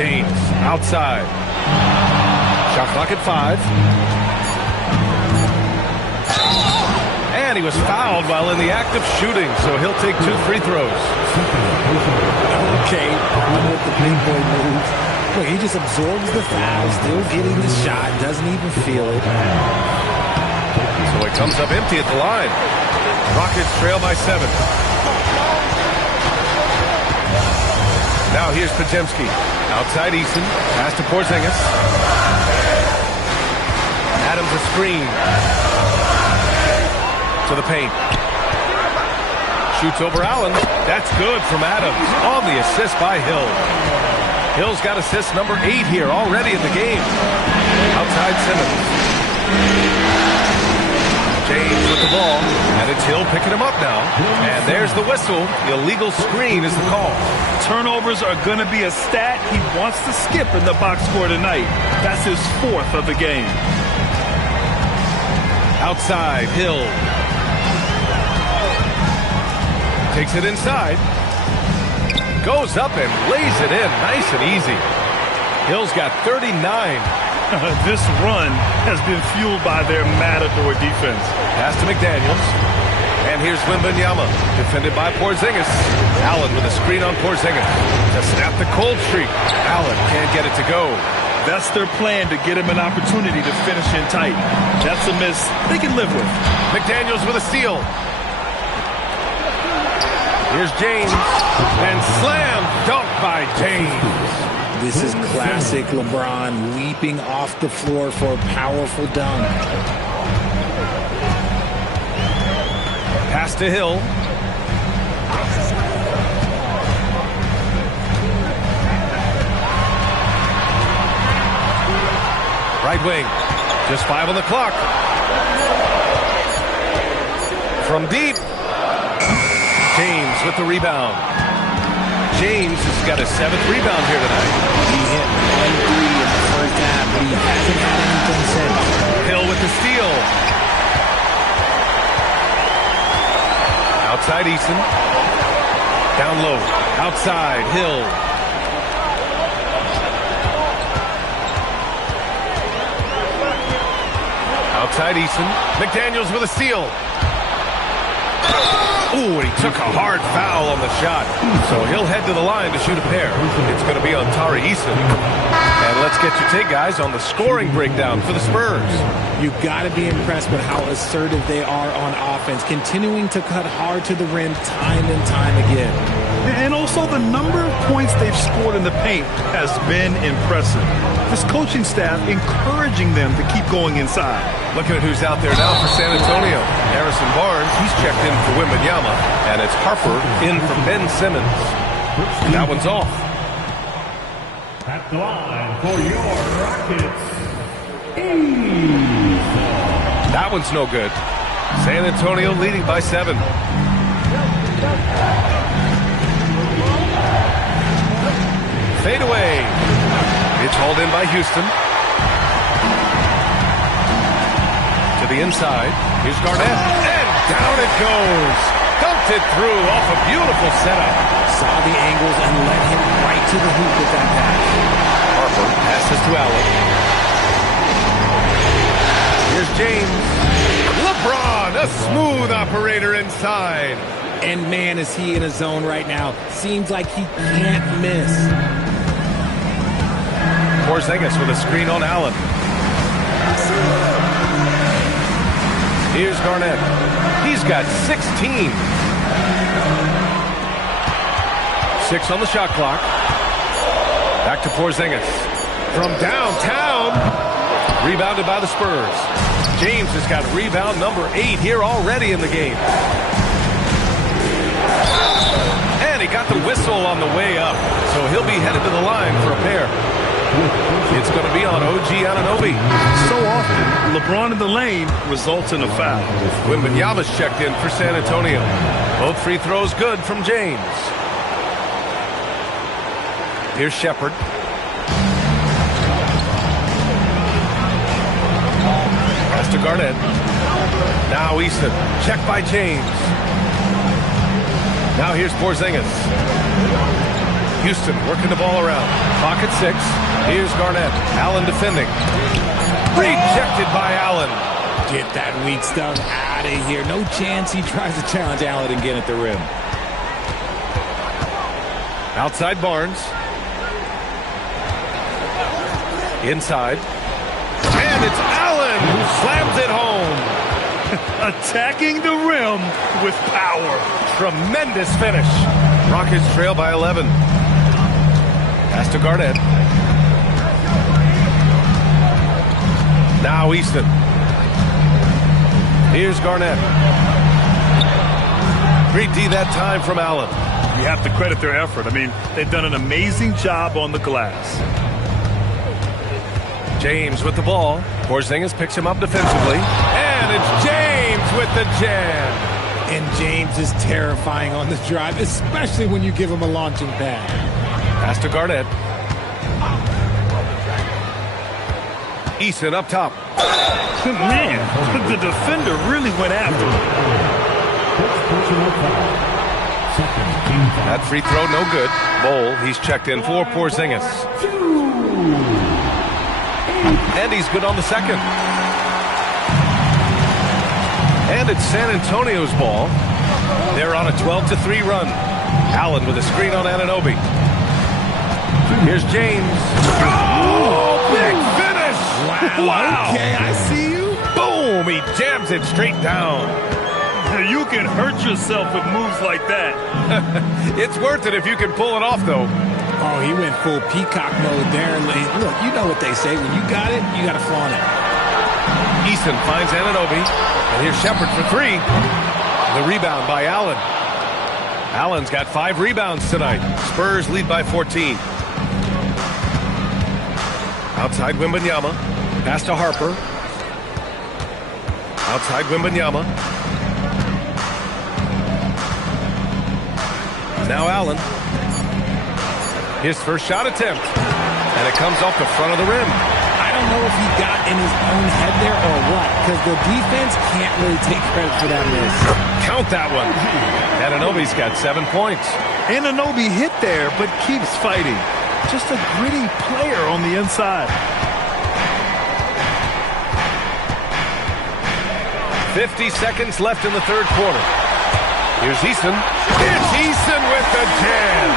James outside. Shot clock at 5. And he was fouled while in the act of shooting, so he'll take 2 free throws. Okay, with the big boy move. Look, he just absorbs the foul, still getting the shot, doesn't even feel it. So he comes up empty at the line. Rockets trail by 7. Now here's Pajimski. Outside Eason. Pass to Porzingis. Adams a screen. To the paint. Shoots over Allen. That's good from Adams. On the assist by Hill. Hill's got assist number 8 here already in the game. Outside Simmons. James with the ball, and it's Hill picking him up now. And there's the whistle. The illegal screen is the call. Turnovers are going to be a stat he wants to skip in the box score tonight. That's his 4th of the game. Outside, Hill. Takes it inside. Goes up and lays it in nice and easy. Hill's got 39. This run has been fueled by their Matador defense. Pass to McDaniels. And here's Wembanyama, defended by Porzingis. Allen with a screen on Porzingis. To snap the cold streak. Allen can't get it to go. That's their plan, to get him an opportunity to finish in tight. That's a miss they can live with. McDaniels with a steal. Here's James. And slam dunk by James. This is classic LeBron, leaping off the floor for a powerful dunk. Pass to Hill. Right wing. Just 5 on the clock. From deep. James with the rebound. James has got his 7th rebound here tonight. He hit 1 3 in the first half, but he hasn't had anything since. Hill with the steal. Outside Eason. Down low. Outside Hill. Outside Eason. McDaniels with a steal. Ooh, and he took a hard foul on the shot. So he'll head to the line to shoot a pair. It's going to be on Tari Eason. And let's get your take, guys, on the scoring breakdown for the Spurs. You've got to be impressed with how assertive they are on offense, continuing to cut hard to the rim time and time again. And also the number of points they've scored in the paint has been impressive. This coaching staff encouraging them to keep going inside. Looking at who's out there now for San Antonio. Harrison Barnes, he's checked in for Wembanyama. And it's Harper in for Ben Simmons. And that one's off. At the line for your Rockets, That one's no good. San Antonio leading by 7. Fade away. It's hauled in by Houston. To the inside. Here's Garnett. And down it goes. Dumped it through off a beautiful setup. Saw the angles and led him right to the hoop with that pass. Harper passes to Allen. Here's James. LeBron, a smooth operator inside. And man, is he in a zone right now. Seems like he can't miss. Porzingis with a screen on Allen. Here's Garnett. He's got 16. 6 on the shot clock. Back to Porzingis. From downtown. Rebounded by the Spurs. James has got rebound number 8 here already in the game. And he got the whistle on the way up. So he'll be headed to the line for a pair. It's going to be on OG Anunoby. So often, LeBron in the lane results in a foul. Wembanyama's checked in for San Antonio. Both free throws good from James. Here's Shepherd. Pass to Garnett. Now Easton. Checked by James. Now here's Porzingis. Houston working the ball around. Clock at 6. Here's Garnett. Allen defending. Rejected by Allen. Get that weak stuff out of here. No chance he tries to challenge Allen again at the rim. Outside Barnes. Inside. And it's Allen who slams it home. Attacking the rim with power. Tremendous finish. Rockets trail by 11. Pass to Garnett. Now Easton. Here's Garnett. Great D that time from Allen. You have to credit their effort. I mean, they've done an amazing job on the glass. James with the ball. Porzingis picks him up defensively. And it's James with the jam. And James is terrifying on the drive, especially when you give him a launching pad. Pass to Garnett. Easton up top. Man, the defender really went after him. That free throw no good. Bol, he's checked in for Porzingis. And he's good on the second. And it's San Antonio's ball. They're on a 12-3 run. Allen with a screen on Anunoby. Here's James. Oh, big finish! Wow. Okay, I see you. Boom! He jams it straight down. You can hurt yourself with moves like that. It's worth it if you can pull it off, though. Oh, he went full peacock mode there. Look, you know what they say. When you got it, you got to flaunt it. Easton finds Anunoby. And here's Shepherd for 3. The rebound by Allen. Allen's got 5 rebounds tonight. Spurs lead by 14. Outside Wembanyama. Pass to Harper. Outside Wembanyama. Now Allen. His first shot attempt. And it comes off the front of the rim. I don't know if he got in his own head there or what, because the defense can't really take credit for that miss. Count that one. Anunoby's got 7 points. Anunoby hit there, but keeps fighting. Just a gritty player on the inside. 50 seconds left in the third quarter. Here's Easton. It's Easton with the jam.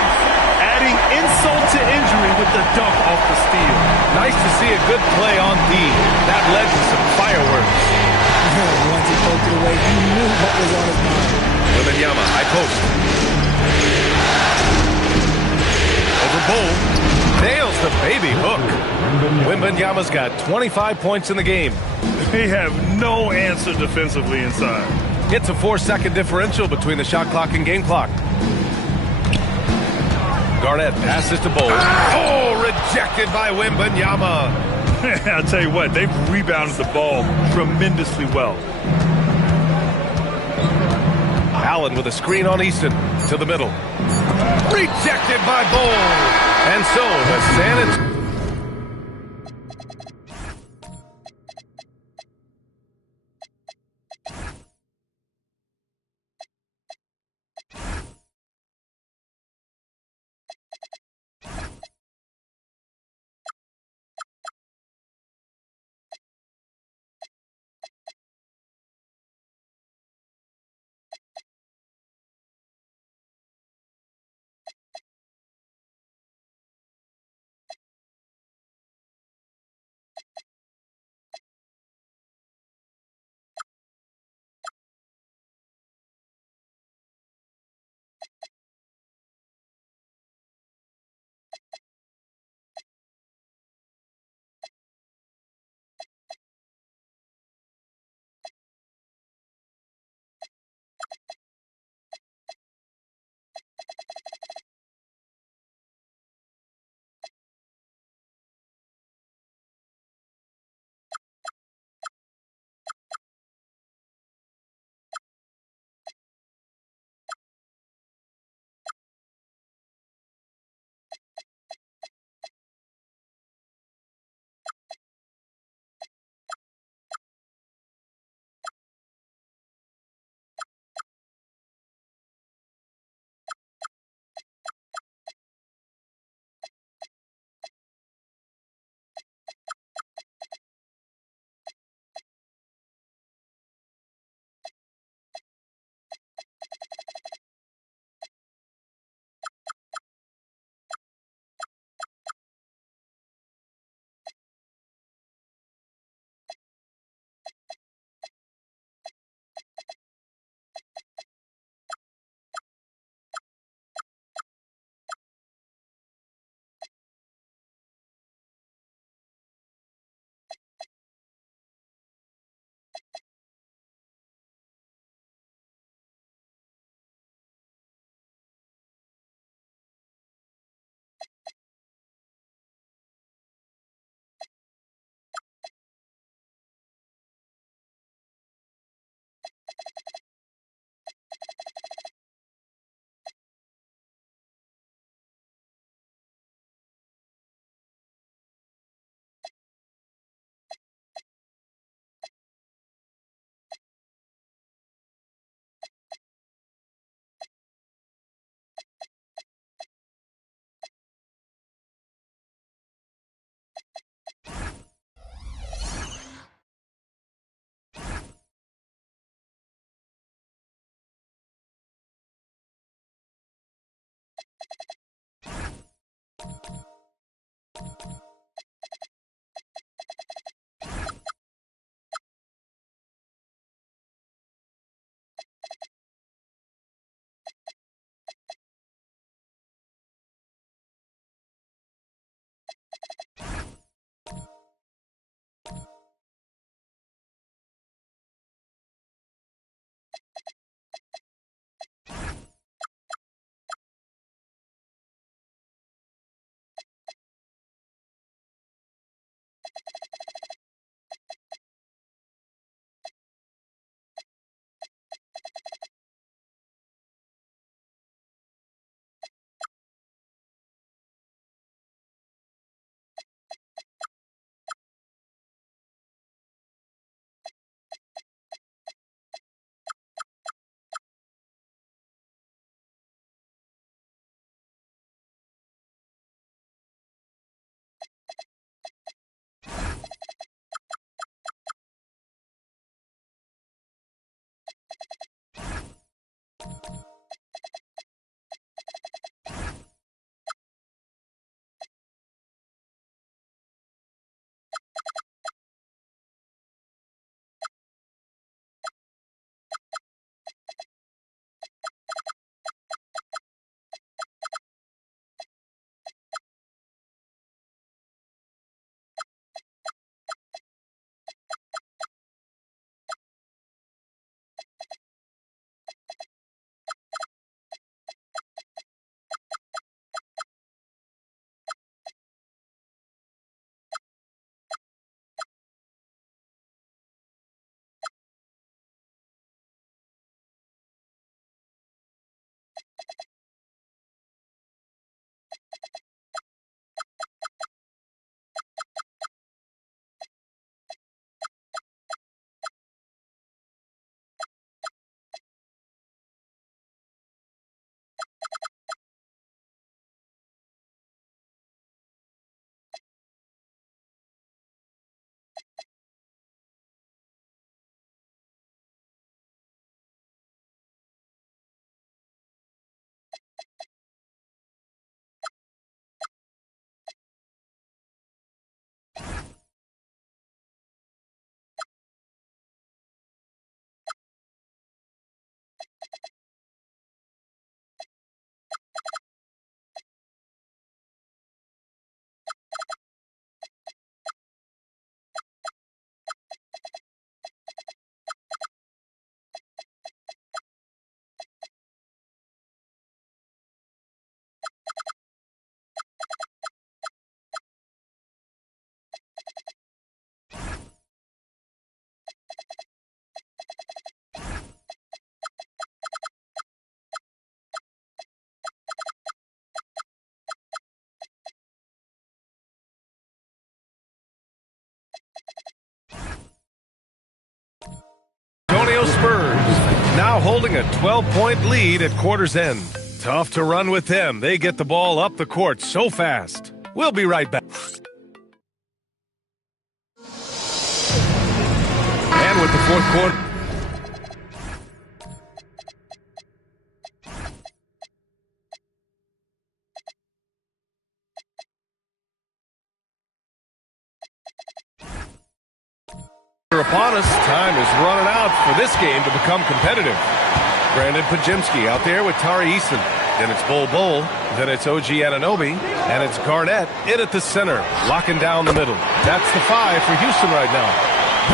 Adding insult to injury with the dunk off the steal. Nice to see a good play on D. That led to some fireworks. Once he poked it away, he knew what was on his mind. Wembanyama, high post. Over Bol. Nails the baby hook. Wembanyama's got 25 points in the game. They have no answer defensively inside. It's a 4-second differential between the shot clock and game clock. Garnett passes to Bol. Oh, rejected by Wembanyama. I'll tell you what, they've rebounded the ball tremendously well. Allen with a screen on Easton to the middle. Rejected by Bol. And so the San Antonio. Antonio Spurs now holding a 12-point lead at quarter's end. Tough to run with them. They get the ball up the court so fast. We'll be right back. And with the fourth quarter. Upon us, time is running out for this game to become competitive. Brandon Pajimski out there with Tari Eason. Then it's Bol Bol. Then it's OG Anunoby. And it's Garnett in at the center, locking down the middle. That's the 5 for Houston right now.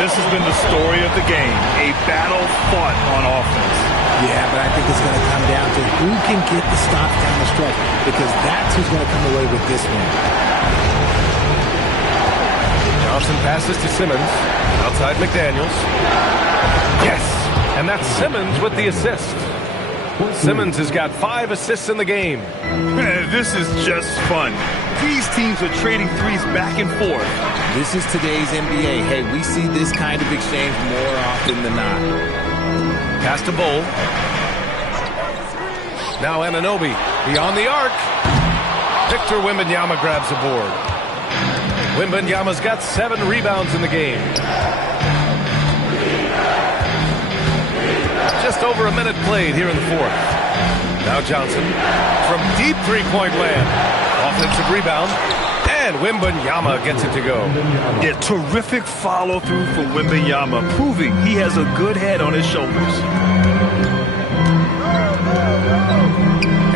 This has been the story of the game. A battle fought on offense. Yeah, but I think it's going to come down to who can get the stops down the stretch, because that's who's going to come away with this one. Johnson passes to Simmons. Outside McDaniels. Yes! And that's Simmons with the assist. Simmons has got 5 assists in the game. Man, this is just fun. These teams are trading threes back and forth. This is today's NBA. Hey, we see this kind of exchange more often than not. Pass to Bol. Now Anunoby beyond the arc. Victor Wembanyama grabs a board. Wembanyama's got 7 rebounds in the game. Just over a minute played here in the fourth. Now Johnson from deep three-point land. Offensive rebound. And And Wembanyama gets it to go. Yeah, terrific follow-through for Wembanyama, proving he has a good head on his shoulders.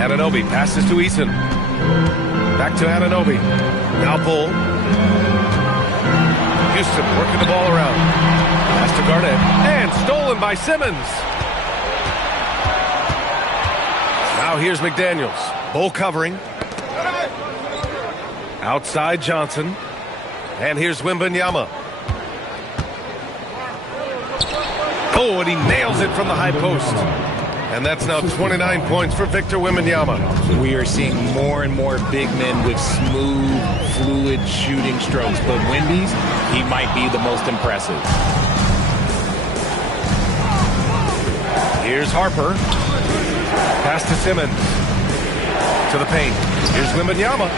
Anunoby passes to Eason. Back to Anunoby. Now Bull. Houston working the ball around. Pass to Garnett. And stolen by Simmons. Now here's McDaniels. Bull covering. Outside Johnson. And here's Wembanyama. Oh, and he nails it from the high post. And that's now 29 points for Victor Wembanyama. We are seeing more and more big men with smooth, fluid shooting strokes. But Wemby's, he might be the most impressive. Here's Harper. Pass to Simmons. To the paint. Here's Wembanyama.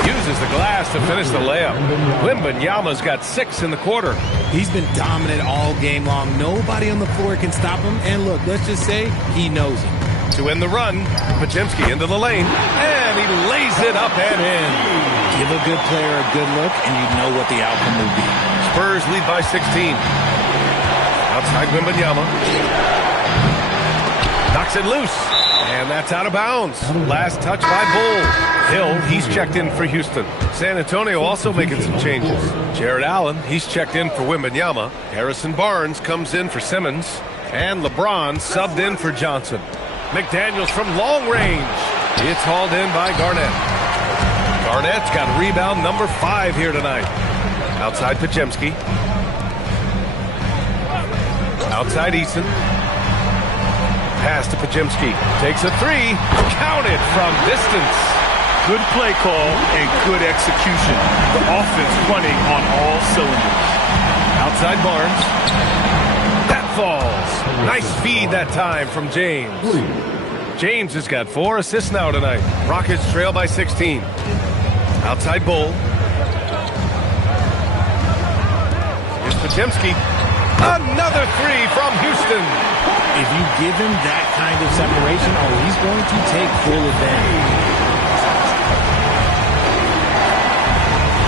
Uses the glass to finish the layup. Wembanyama's got 6 in the quarter. He's been dominant all game long. Nobody on the floor can stop him. And look, let's just say he knows it. To end the run, Podziemski into the lane. And he lays it up and in. Give a good player a good look, and you know what the outcome will be. Spurs lead by 16. Outside Wembanyama. Knocks it loose. And that's out of bounds. Last touch by Bull. Hill, he's checked in for Houston. San Antonio also making some changes. Jared Allen, he's checked in for Wembanyama. Harrison Barnes comes in for Simmons. And LeBron subbed in for Johnson. McDaniels from long range. It's hauled in by Garnett. Garnett's got rebound number 5 here tonight. Outside Podziemski. Outside Eason. Pass to Podziemski. Takes a 3. Counted from distance. Good play call and good execution. The offense running on all cylinders. Outside Barnes. That falls. Nice feed that time from James. James has got 4 assists now tonight. Rockets trail by 16. Outside Bull. Here's Podziemski. Another 3 from Houston. If you give him that kind of separation, he's going to take full advantage.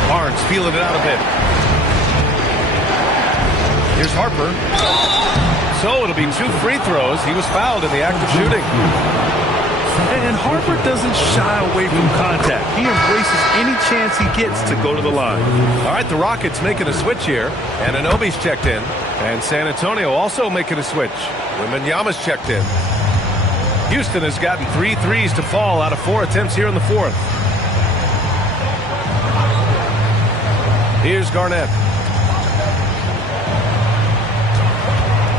Barnes feeling it out a bit. Here's Harper. So it'll be 2 free throws. He was fouled in the act of shooting. And Harper doesn't shy away from contact. He embraces any chance he gets to go to the line. All right, the Rockets making a switch here. Anunoby's checked in. And San Antonio also making a switch. Wembanyama's checked in. Houston has gotten 3 threes to fall out of 4 attempts here in the 4th. Here's Garnett.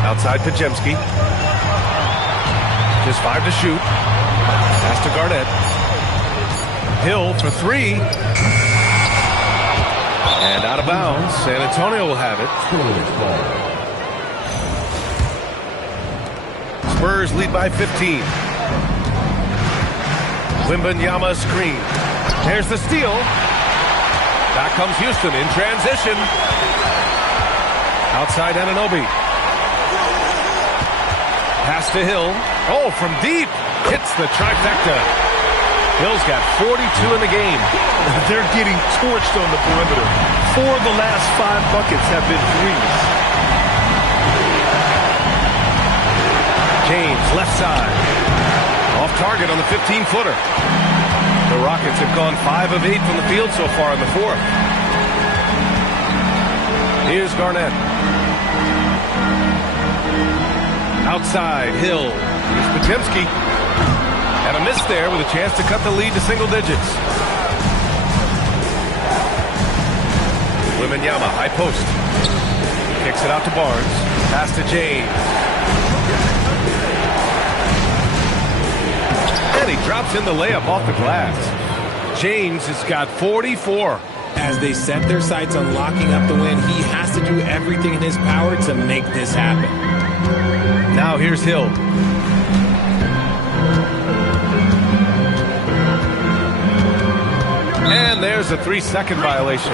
Outside Podziemski. Just 5 to shoot. Pass to Garnett. Hill for 3. And out of bounds. San Antonio will have it. Spurs lead by 15. Wembanyama screen. There's the steal. Back comes Houston in transition. Outside Anunoby. Pass to Hill. Oh, from deep. Hits the trifecta. Hill's got 42 in the game. They're getting torched on the perimeter. 4 of the last 5 buckets have been threes. James, left side. Off target on the 15-footer. The Rockets have gone 5 of 8 from the field so far in the 4th. Here's Garnett. Outside, Hill. Here's Podziemski. And a miss there with a chance to cut the lead to single digits. Wembanyama, high post. Kicks it out to Barnes. Pass to James. And he drops in the layup off the glass. James has got 44. As they set their sights on locking up the win, he has to do everything in his power to make this happen. Now here's Hill. And there's a 3-second violation.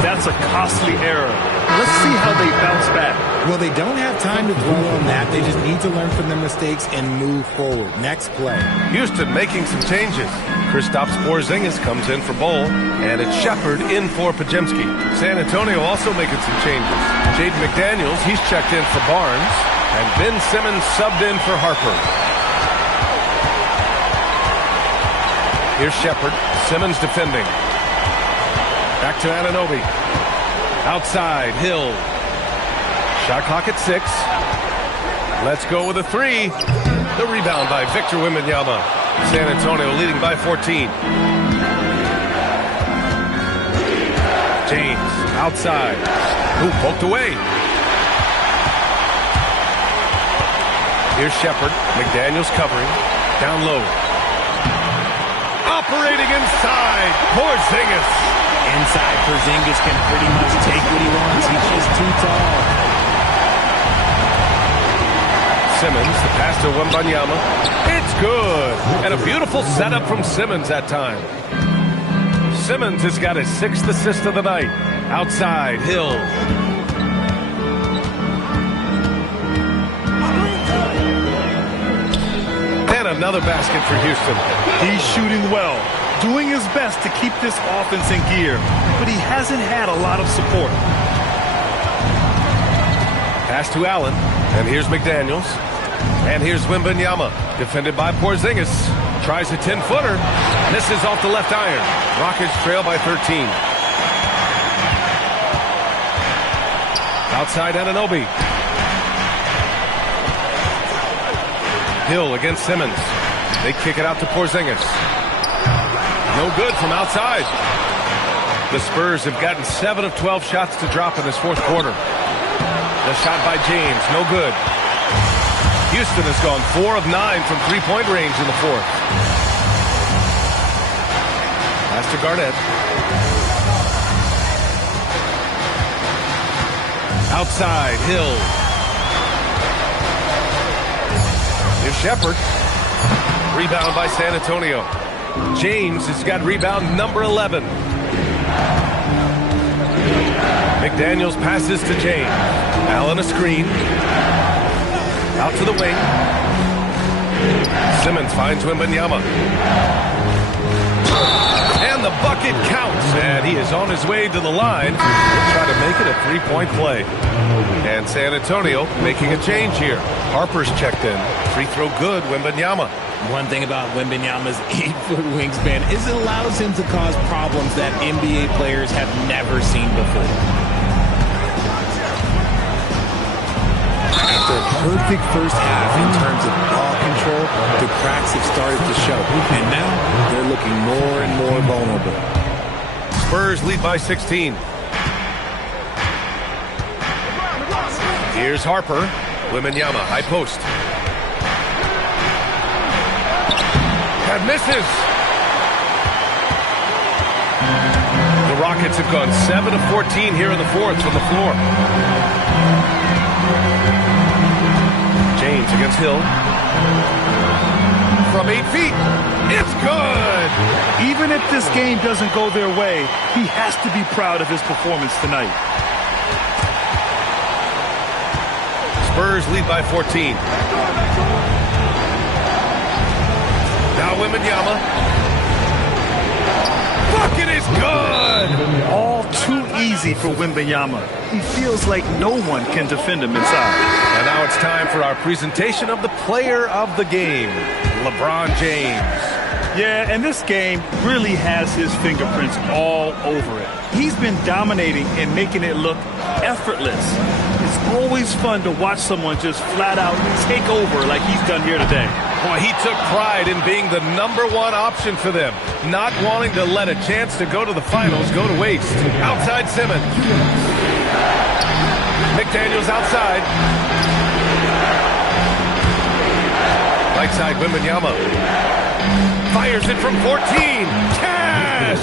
That's a costly error. Let's see how they bounce back. Well, they don't have time to dwell on that. They just need to learn from their mistakes and move forward. Next play. Houston making some changes. Kristaps Porzingis comes in for Bol, and it's Shepard in for Pajemski. San Antonio also making some changes. Jaden McDaniels, he's checked in for Barnes, and Ben Simmons subbed in for Harper. Here's Shepard. Simmons defending. Back to Anunoby. Outside, Hill. Shot clock at 6. Let's go with a 3. The rebound by Victor Wembanyama. San Antonio leading by 14. James outside. Ooh, poked away. Here's Shepard. McDaniels covering. Down low. Operating inside. Porzingis. Inside, Porzingis can pretty much take what he wants. He's just too tall. Simmons, the pass to Wembanyama. It's good. And a beautiful setup from Simmons that time. Simmons has got his 6th assist of the night. Outside, Hill. And another basket for Houston. He's shooting well, doing his best to keep this offense in gear, but he hasn't had a lot of support. Pass to Allen, and here's McDaniels. And here's Wembanyama, defended by Porzingis. Tries a 10-footer, misses off the left iron. Rockets trail by 13. Outside Anunoby. Hill against Simmons. They kick it out to Porzingis. No good from outside. The Spurs have gotten 7 of 12 shots to drop in this 4th quarter. The shot by James, no good. Houston has gone 4 of 9 from 3-point range in the 4th. Pass to Garnett. Outside, Hill. Here's Shepard. Rebound by San Antonio. James has got rebound number 11. McDaniels passes to James. Allen a screen. Out to the wing. Simmons finds Wembanyama. And the bucket counts. And he is on his way to the line. He'll try to make it a 3-point play. And San Antonio making a change here. Harper's checked in. Free throw good, Wembanyama. One thing about Wembanyama's 8-foot wingspan is it allows him to cause problems that NBA players have never seen before. After a perfect first half in terms of ball control, the cracks have started to show. And now they're looking more and more vulnerable. Spurs lead by 16. Here's Harper. Wembanyama, high post. And misses. The Rockets have gone 7 of 14 here in the 4th from the floor. James against Hill. From 8 feet. It's good. Even if this game doesn't go their way, he has to be proud of his performance tonight. Spurs lead by 14. Now Wembanyama. Bucket is good! All too easy for Wembanyama. He feels like no one can defend him inside. And now it's time for our presentation of the player of the game, LeBron James. Yeah, and this game really has his fingerprints all over it. He's been dominating and making it look effortless. It's always fun to watch someone just flat out take over like he's done here today. Boy, he took pride in being the #1 option for them, not wanting to let a chance to go to the finals go to waste. Outside Simmons. McDaniels outside. Right side Wembanyama. Fires it from 14. Cash!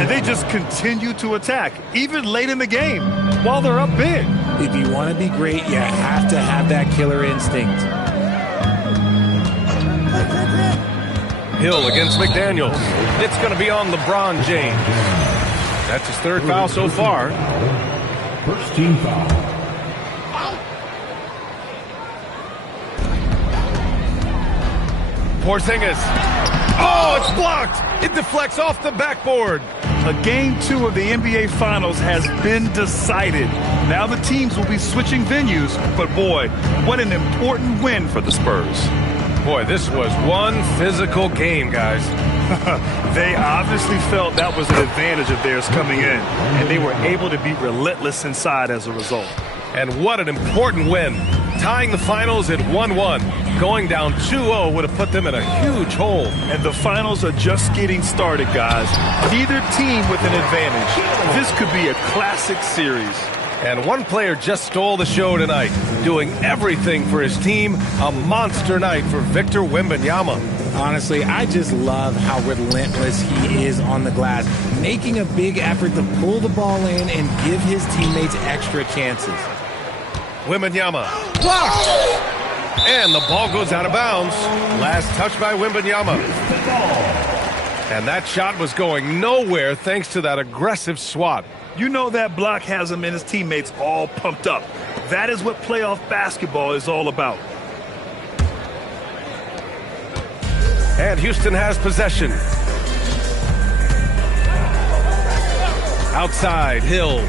And they just continue to attack, even late in the game, while they're up big. If you want to be great, you have to have that killer instinct. Hill against McDaniels. It's going to be on LeBron James. That's his 3rd foul so far. First team foul. Porzingis. Oh, it's blocked. It deflects off the backboard. Game 2 of the NBA Finals has been decided. Now the teams will be switching venues, but boy, what an important win for the Spurs. Boy, this was one physical game, guys. They obviously felt that was an advantage of theirs coming in, and they were able to be relentless inside as a result. And what an important win. Tying the finals at 1-1. Going down 2-0 would have put them in a huge hole. And the finals are just getting started, guys. Neither team with an advantage. This could be a classic series. And one player just stole the show tonight, doing everything for his team. A monster night for Victor Wembanyama. Honestly, I just love how relentless he is on the glass, making a big effort to pull the ball in and give his teammates extra chances. Wembanyama blocked, and the ball goes out of bounds. Last touch by Wembanyama. And that shot was going nowhere thanks to that aggressive swat. You know that block has him and his teammates all pumped up. That is what playoff basketball is all about. And Houston has possession. Outside, Hill.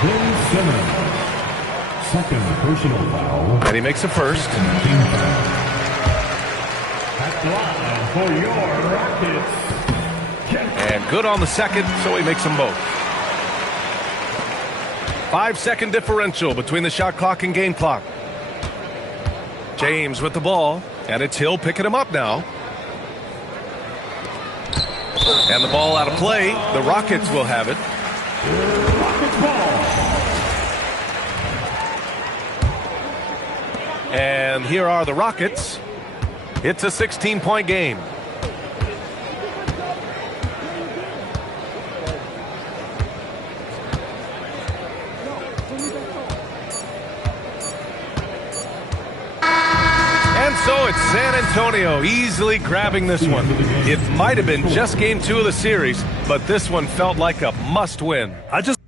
Ben Simmons. Second personal foul. And he makes a first. At the line for your Rockets. And good on the second, so he makes them both. 5-second differential between the shot clock and game clock. James with the ball, and it's Hill picking him up now. And the ball out of play. The Rockets will have it. Rockets ball. And here are the Rockets. It's a 16-point game. And so it's San Antonio easily grabbing this one. It might have been just game 2 of the series, but this one felt like a must-win. I just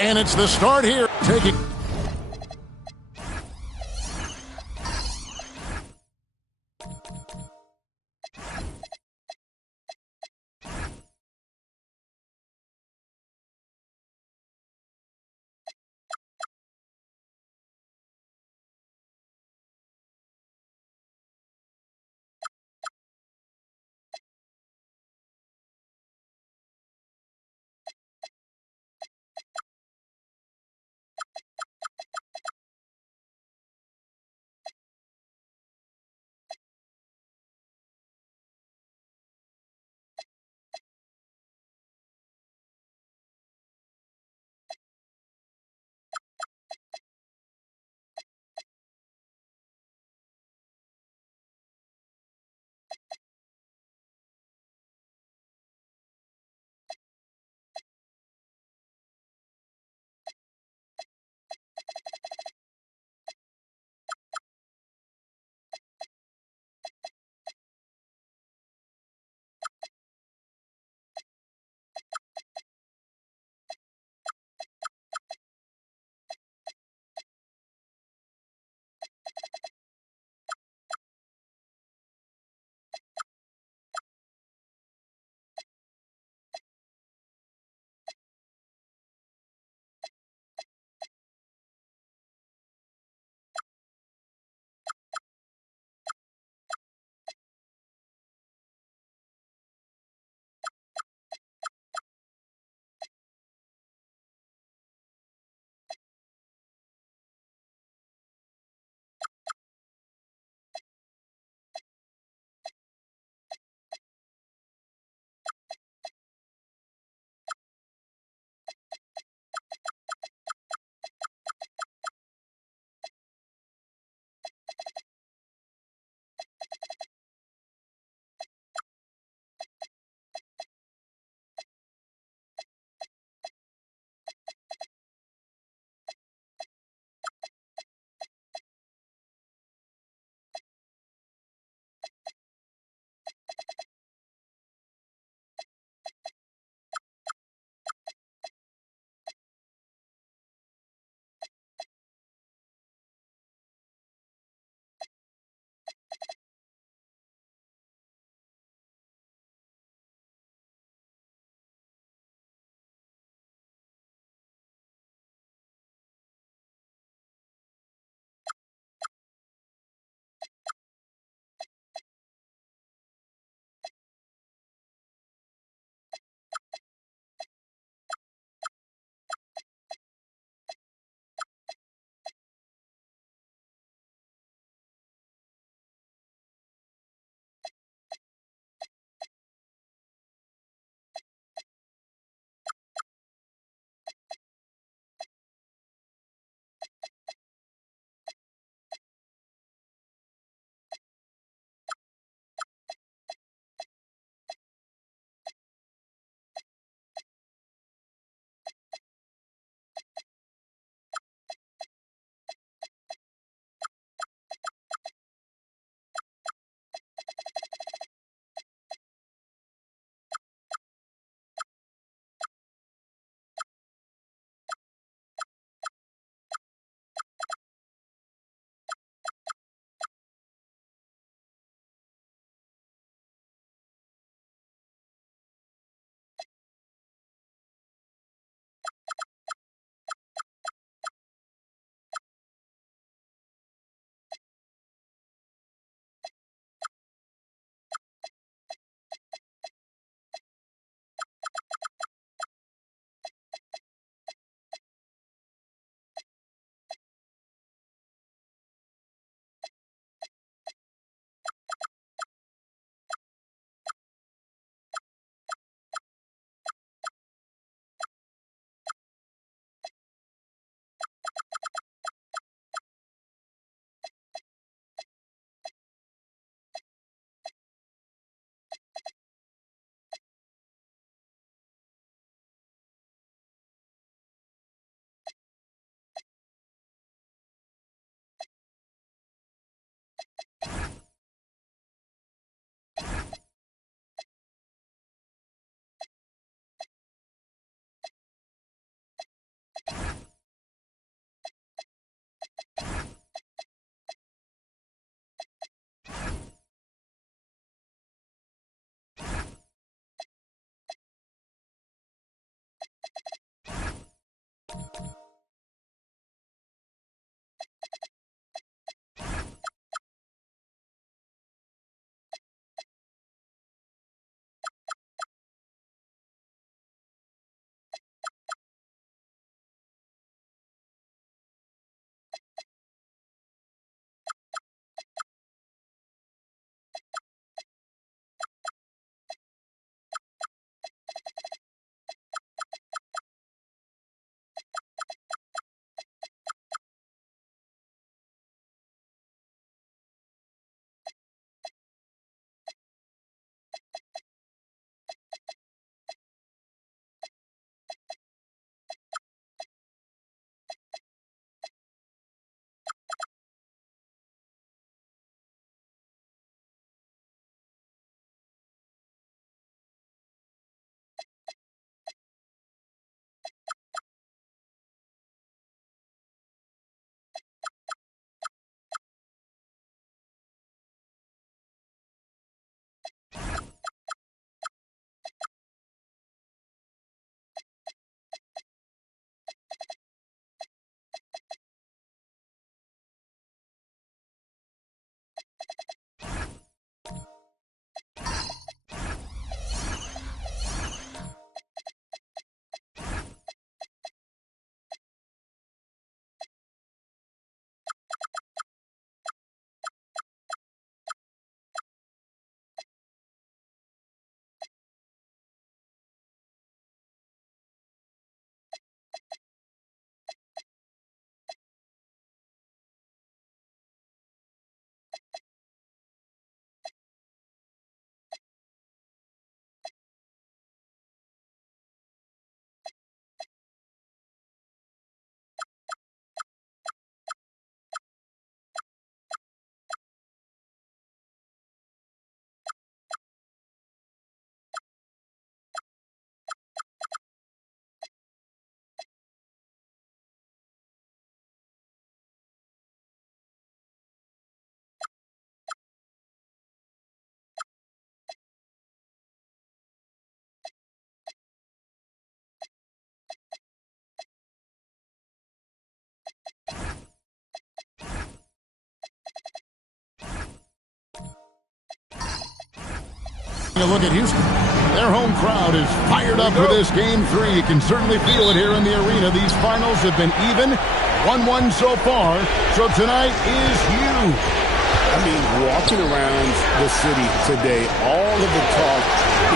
And it's the start here. Taking. A look at Houston. Their home crowd is fired up for this Game 3. You can certainly feel it here in the arena. These finals have been even, 1-1 so far. So tonight is huge. I mean, walking around the city today, all of the talk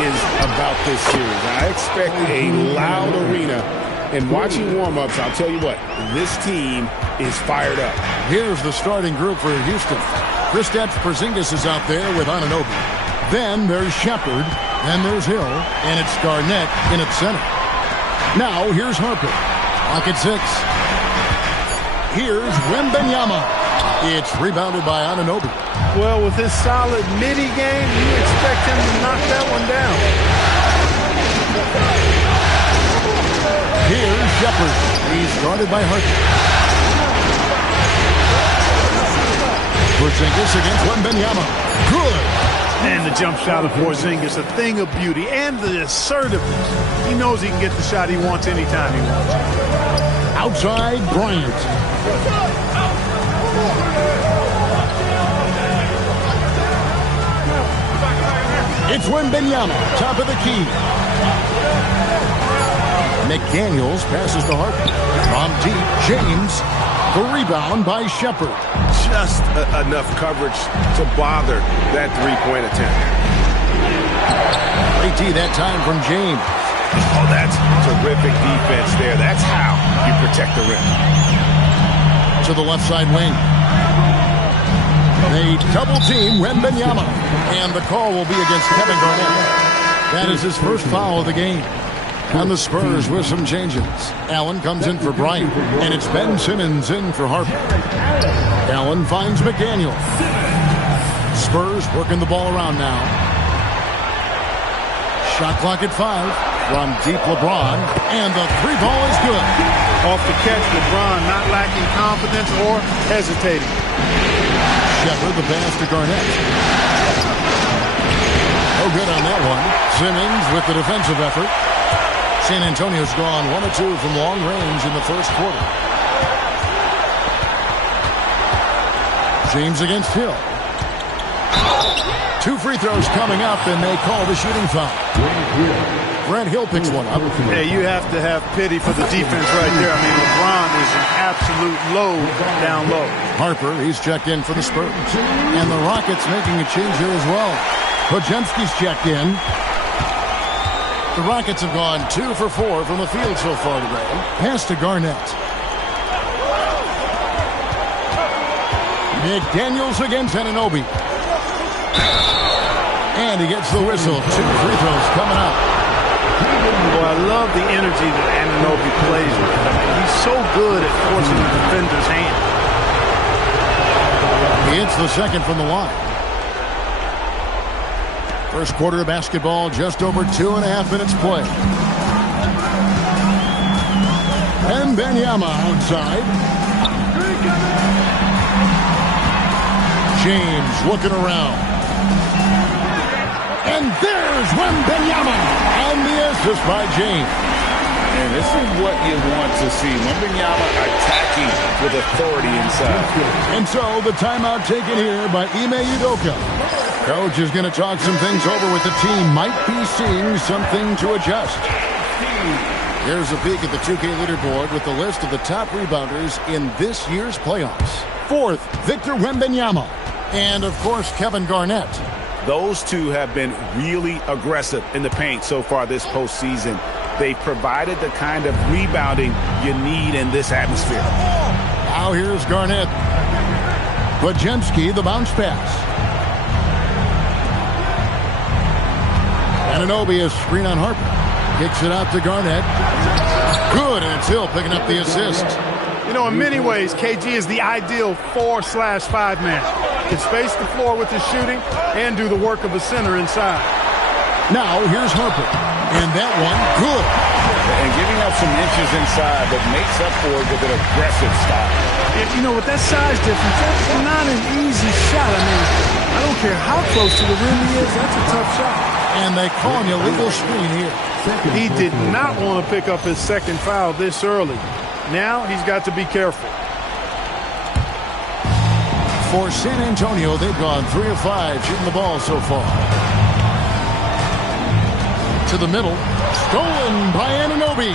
is about this series. I expect a loud arena. And watching warm-ups, I'll tell you what, this team is fired up. Here's the starting group for Houston. Kristaps Porzingis is out there with Anunoby. Then there's Shepard, then there's Hill, and it's Garnett in at center. Now here's Harper. Clock at 6. Here's Wembanyama. It's rebounded by Anunoby. Well, with his solid midi game, you expect him to knock that one down. Here's Shepard. He's guarded by Harper. Porzingis against Wembanyama. Good. And the jump shot of Porzingis, a thing of beauty, and the assertiveness. He knows he can get the shot he wants anytime he wants. Outside, Bryant. It's Wembanyama, top of the key. McDaniels passes to Harper. From deep, James. The rebound by Shepard. Just enough coverage to bother that three-point attempt. Great D that time from James. Oh, that's terrific defense there. That's how you protect the rim. To the left side wing. They double team Wembanyama. And the call will be against Kevin Garnett. That is his first foul of the game. And the Spurs with some changes. Allen comes in for Bryant. And it's Ben Simmons in for Harper. Allen finds McDaniel. Spurs working the ball around now. Shot clock at 5. From deep, LeBron. And the three ball is good. Off the catch, LeBron not lacking confidence or hesitating. Shepard, the pass to Garnett. No good on that one. Simmons with the defensive effort. San Antonio's gone 1 of 2 from long range in the first quarter. James against Hill. 2 free throws coming up, and they call the shooting foul. Grant Hill picks one up. Hey, you have to have pity for the defense right there. I mean, LeBron is an absolute load down low. Harper, he's checked in for the Spurs. And the Rockets making a change here as well. Podziemski's checked in. The Rockets have gone 2 for 4 from the field so far today. Pass to Garnett. McDaniels against Anunoby. And he gets the whistle. 2 free throws coming up. Well, I love the energy that Anunoby plays with. I mean, he's so good at forcing the defender's hand. He hits the second from the line. First quarter of basketball, just over 2.5 minutes play. Wembanyama outside. James looking around. And there's Wembanyama. And the assist by James. And this is what you want to see. Wembanyama attacking with authority inside. And so the timeout taken here by Ime Udoka. Coach is going to talk some things over with the team. Might be seeing something to adjust. Here's a peek at the 2K leaderboard with the list of the top rebounders in this year's playoffs. 4th, Victor Wembanyama. And, of course, Kevin Garnett. Those two have been really aggressive in the paint so far this postseason. They've provided the kind of rebounding you need in this atmosphere. Now here's Garnett. Podziemski, the bounce pass. Anunoby, a screen on Harper. Kicks it out to Garnett. Good, and it's Hill picking up the assist. You know, in many ways, KG is the ideal 4/5 man. Can space the floor with his shooting and do the work of a center inside. Now here's Harper. And that one, good. And giving up some inches inside, but makes up for it with an aggressive style. You know, with that size difference, that's not an easy shot. I mean, I don't care how close to the rim he is, that's a tough shot. And they call an illegal screen here. He did not want to pick up his second foul this early. Now he's got to be careful. For San Antonio, they've gone 3 of 5 shooting the ball so far. to the middle. Stolen by Anunoby.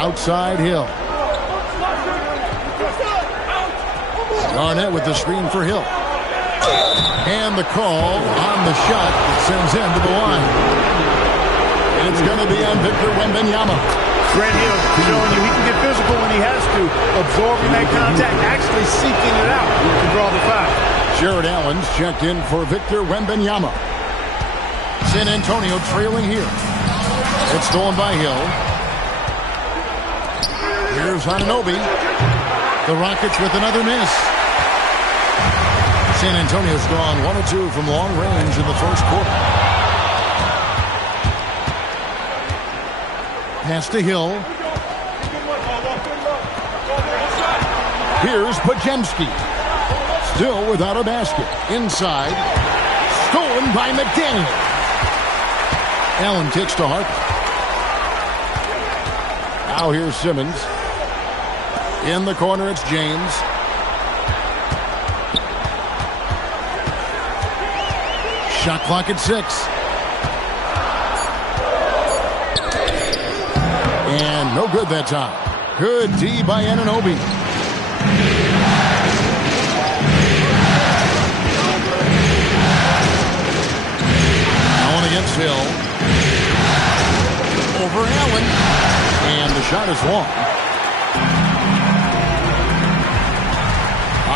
Outside Hill. Garnett with the screen for Hill. And the call on the shot that sends him to the line. It's going to be on Victor Wembanyama. Grant Hill showing you he can get physical when he has to, absorbing that contact, actually seeking it out to draw the foul. Jared Allen's checked in for Victor Wembanyama. San Antonio trailing here. It's stolen by Hill. Here's Anunoby. The Rockets with another miss. San Antonio's gone 1 of 2 from long range in the first quarter. Pass to Hill. Here's Podziemski. Still without a basket. Inside. Stolen by McDaniel. Allen kicks to Harper. Now here's Simmons. In the corner, it's James. Shot clock at 6. And no good that time. Good D by Anunoby. Allen against Hill. Over Allen. And the shot is long.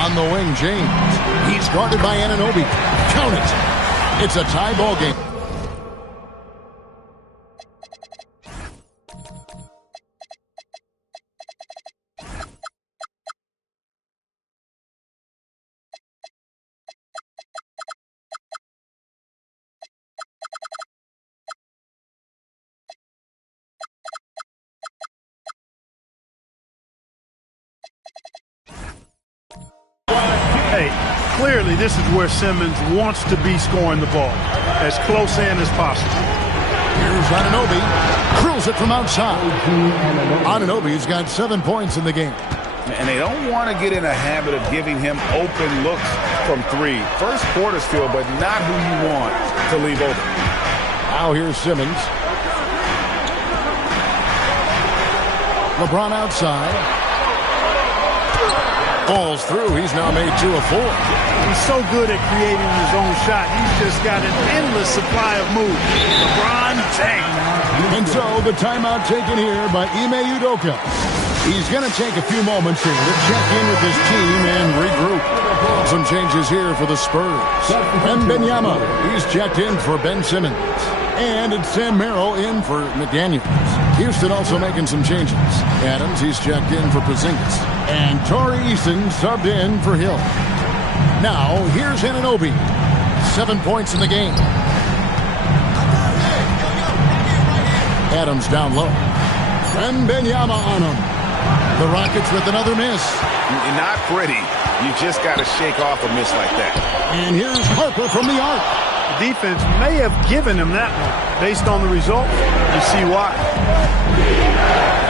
On the wing, James. He's guarded by Anunoby. Count it. It's a tie ball game. Hey, clearly this is where Simmons wants to be scoring the ball, as close in as possible. Here's Anunoby. Curls it from outside. Anunoby's got 7 points in the game. And they don't want to get in a habit of giving him open looks from 3. First quarter's feel, but not who you want to leave open. Now here's Simmons. LeBron outside. Falls through. He's now made 2 of 4. He's so good at creating his own shot. He's just got an endless supply of moves. LeBron James. And so the timeout taken here by Ime Udoka. He's going to take a few moments here to check in with his team and regroup. Some changes here for the Spurs. Wembanyama, he's checked in for Ben Simmons. And it's Sam Merrill in for McDaniels. Houston also making some changes. Adams, he's checked in for Porzingis. And Torrey Eason subbed in for Hill. Now, here's Anunoby. 7 points in the game. Adams down low. Wembanyama on him. The Rockets with another miss. Not pretty. You just got to shake off a miss like that. And here's Harper from the arc. The defense may have given him that one. Based on the result, you see why.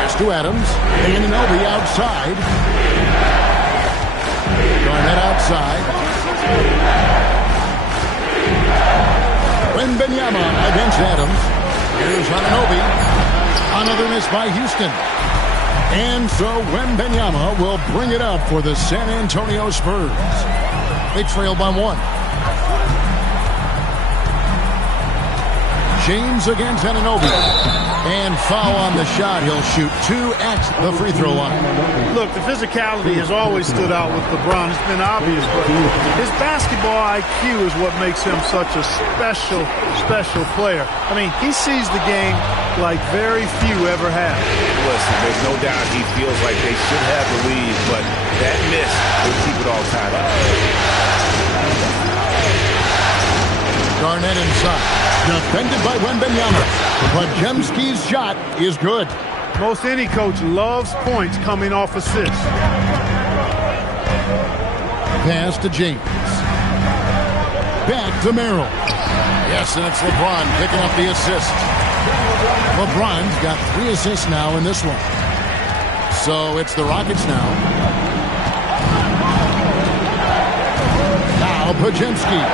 There's to Adams. Anunoby outside. Garnett outside. Wembanyama against Adams. Here's Anunoby. Another miss by Houston. And so Wembanyama will bring it up for the San Antonio Spurs. They trail by 1. James against Anunoby. And foul on the shot. He'll shoot 2 at the free throw line. Look, the physicality has always stood out with LeBron. It's been obvious, but his basketball IQ is what makes him such a special player. I mean, he sees the game like very few ever have. Listen, there's no doubt he feels like they should have the lead, but that miss will keep it all tied up. Garnett inside. Defended by Wembanyama. Podziemski's shot is good. Most any coach loves points coming off assists. Pass to James. Back to Merrill. Yes, and it's LeBron picking up the assist. LeBron's got 3 assists now in this one. So it's the Rockets now. Now Podziemski.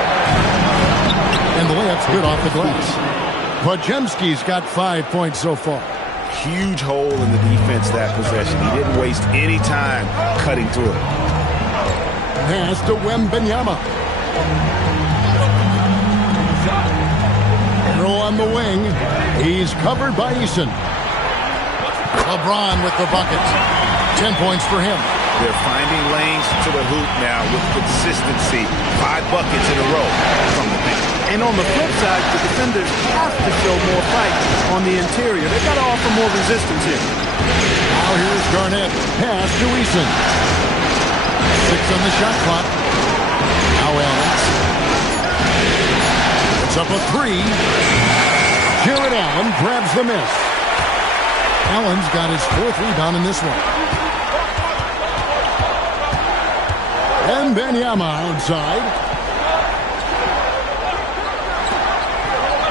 And the layup's good off the glass. Podziemski's got 5 points so far. Huge hole in the defense that possession. He didn't waste any time cutting through it. Pass to Wembanyama. Throw on the wing. He's covered by Eason. LeBron with the bucket. 10 points for him. They're finding lanes to the hoop now with consistency. 5 buckets in a row from the bench. And on the flip side, the defenders have to show more fight on the interior. They've got to offer more resistance here. Now here's Garnett. Pass to Eason. 6 on the shot clock. Now Allen. It's up a 3. Jared Allen grabs the miss. Allen's got his 4th rebound in this one. And Wembanyama outside.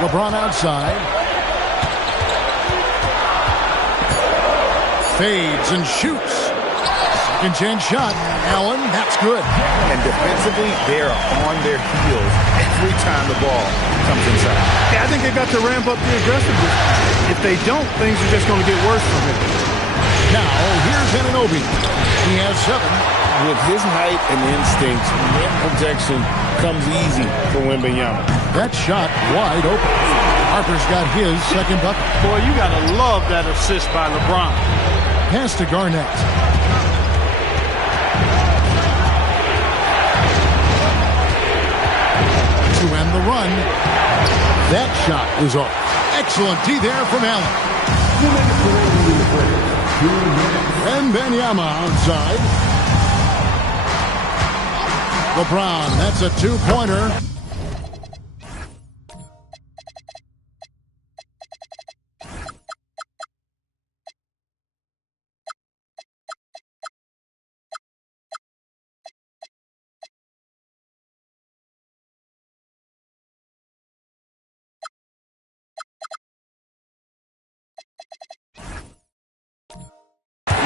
LeBron outside. Fades and shoots. Second chance shot. Allen, that's good. And defensively, they're on their heels every time the ball comes inside. Yeah, I think they've got to ramp up the aggressiveness. If they don't, things are just going to get worse from here. Now, here's Anunoby. He has 7. With his height and instincts, rim protection comes easy for Wembanyama. That shot wide open. Harper's got his second bucket. Boy, you got to love that assist by LeBron. Pass to Garnett. To end the run. That shot is off. Excellent D there from Allen. And Wembanyama outside. LeBron, that's a 2-pointer.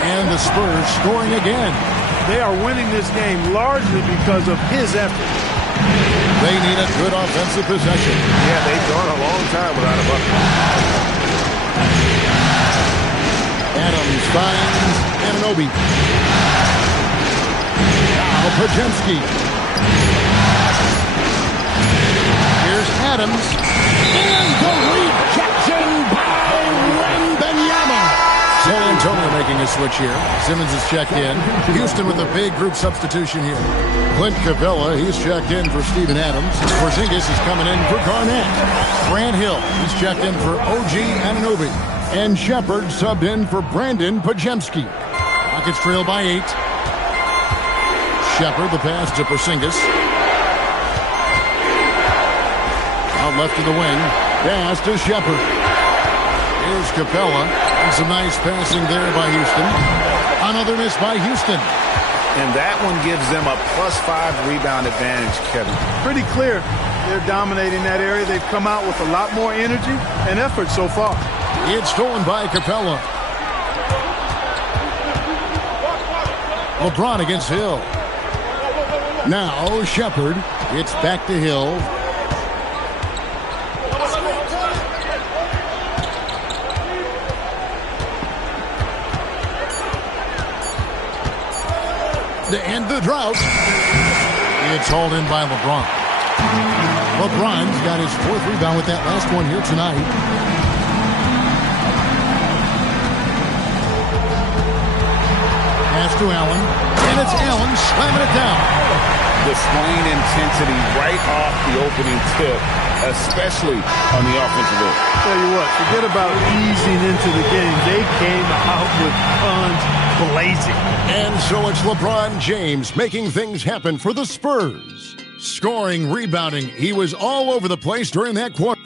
And the Spurs scoring again. They are winning this game largely because of his efforts. They need a good offensive possession. Yeah, they've gone a long time without a bucket. Adams finds Anunoby. Now Podziemski. Here's Adams. And the rejection by Wembanyama. San Antonio making a switch here. Simmons is checked in. Houston with a big group substitution here. Clint Capella, he's checked in for Steven Adams. Porzingis is coming in for Garnett. Grant Hill, he's checked in for OG Anunoby. And Shepard subbed in for Brandon Podziemski. Rockets trail by 8. Shepard, the pass to Porzingis. Out left to the wing. Pass to Shepard. Here's Capella. And some nice passing there by Houston. Another miss by Houston. And that one gives them a +5 rebound advantage, Kevin. Pretty clear. They're dominating that area. They've come out with a lot more energy and effort so far. It's stolen by Capella. LeBron against Hill. Now Shepard. It's back to Hill. To end the drought. It's hauled in by LeBron. LeBron's got his 4th rebound with that last one here tonight. Pass to Allen. And it's Allen slamming it down. Displaying intensity right off the opening tip, especially on the offensive end. Tell you what, forget about easing into the game. They came out with guns blazing. And so it's LeBron James making things happen for the Spurs. Scoring, rebounding. He was all over the place during that quarter.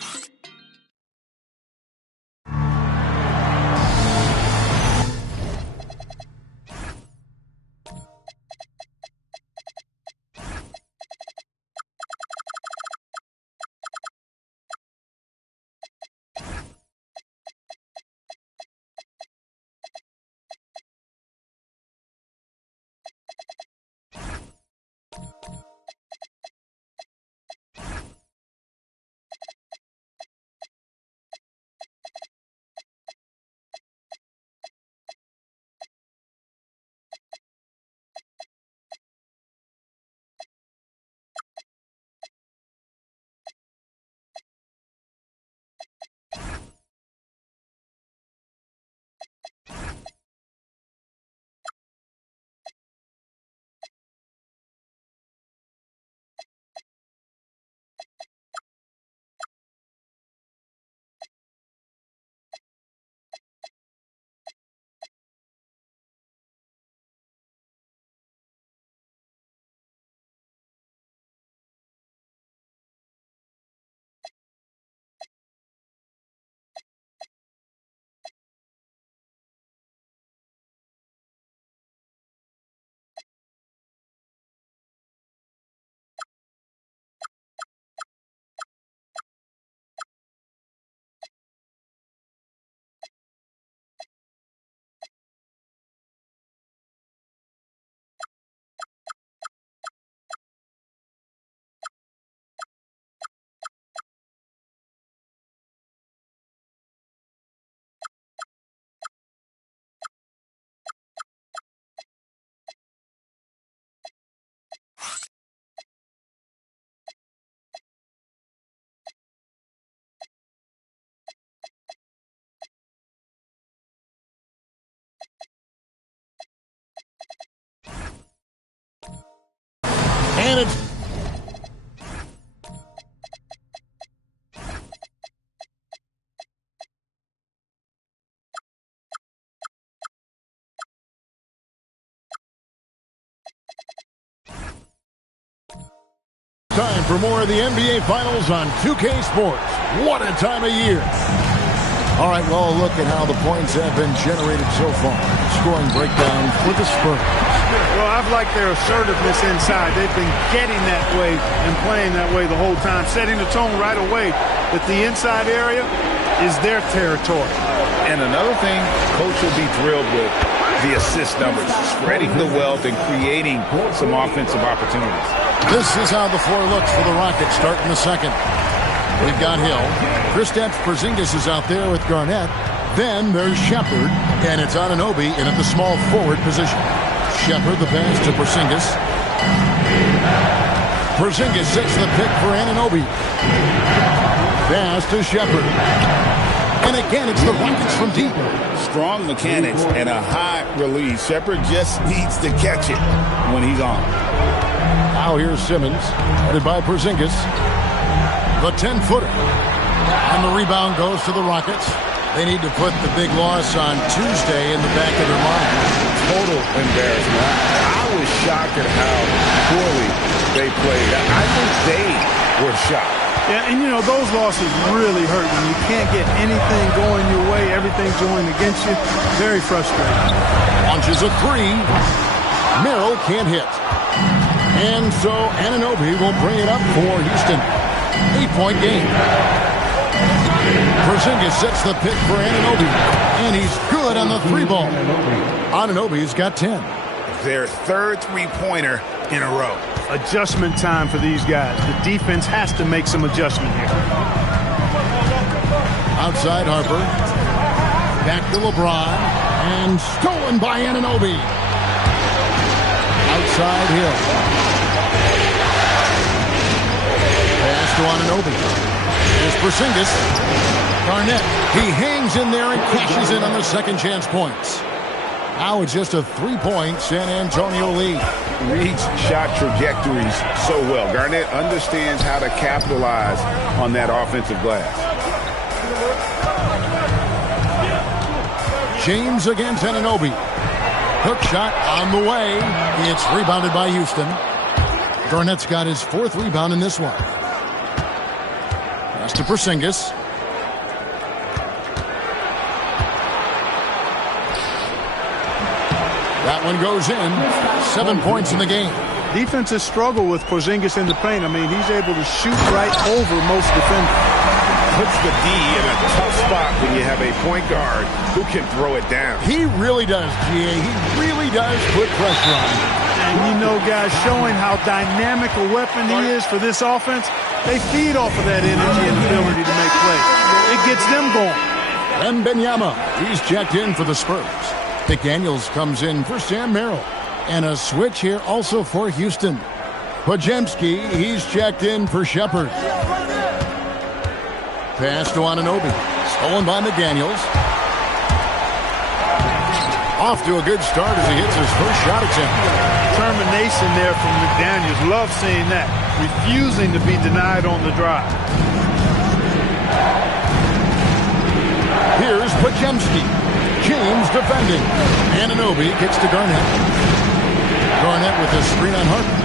And it's time for more of the NBA Finals on 2K Sports. What a time of year. All right, well, look at how the points have been generated so far. Scoring breakdown for the Spurs. Well, I've liked their assertiveness inside. They've been getting that way and playing that way the whole time, setting the tone right away that the inside area is their territory. And another thing, Coach will be thrilled with the assist numbers, spreading the wealth and creating some offensive opportunities. This is how the floor looks for the Rockets starting the second. We've got Hill. Kristaps Porzingis is out there with Garnett. Then there's Shepherd, and it's Anunoby in at the small forward position. Shepherd, the pass to Porzingis. Porzingis sets the pick for Anunoby. Pass to Shepherd. And again, it's the Rockets from deep. Strong mechanics and a high release. Shepherd just needs to catch it when he's on. Now here's Simmons, headed by Porzingis. The 10-footer. And the rebound goes to the Rockets. They need to put the big loss on Tuesday in the back of their mind. Total embarrassment. I was shocked at how poorly they played. I think they were shocked. Yeah, and, you know, those losses really hurt when you can't get anything going your way, everything's going against you. Very frustrating. Launches a three. Merrill can't hit. And so Anunoby will bring it up for Houston. 8-point game. Porzingis sets the pick for Anunoby. And he's good on the three ball. Anunoby's got 10. Their third three-pointer in a row. Adjustment time for these guys. The defense has to make some adjustment here. Outside Harper. Back to LeBron. And stolen by Anunoby. Outside Hill. Pass to Anunoby. There's Porzingis. Garnett. He hangs in there and cashes in on the second chance points. Now it's just a 3-point San Antonio lead. Reads shot trajectories so well. Garnett understands how to capitalize on that offensive glass. James against Anunoby. Hook shot on the way. It's rebounded by Houston. Garnett's got his fourth rebound in this one. Pass to Porzingis. That one goes in. 7 points in the game. Defenses struggle with Porzingis in the paint. I mean, he's able to shoot right over most defenders. Puts the D in a tough spot when you have a point guard who can throw it down. He really does, G.A. He really does put pressure on him. And you know, guys, showing how dynamic a weapon he is for this offense, they feed off of that energy and ability to make plays. It gets them going. Wembanyama, he's checked in for the Spurs. McDaniels comes in for Sam Merrill. And a switch here also for Houston. Podziemski, he's checked in for Shepherd. Pass to Anunoby. Stolen by McDaniels. Off to a good start as he hits his first shot attempt. Determination there from McDaniels. Love seeing that. Refusing to be denied on the drive. Here's Podziemski. James defending. Anunoby gets to Garnett. Garnett with a screen on Harper.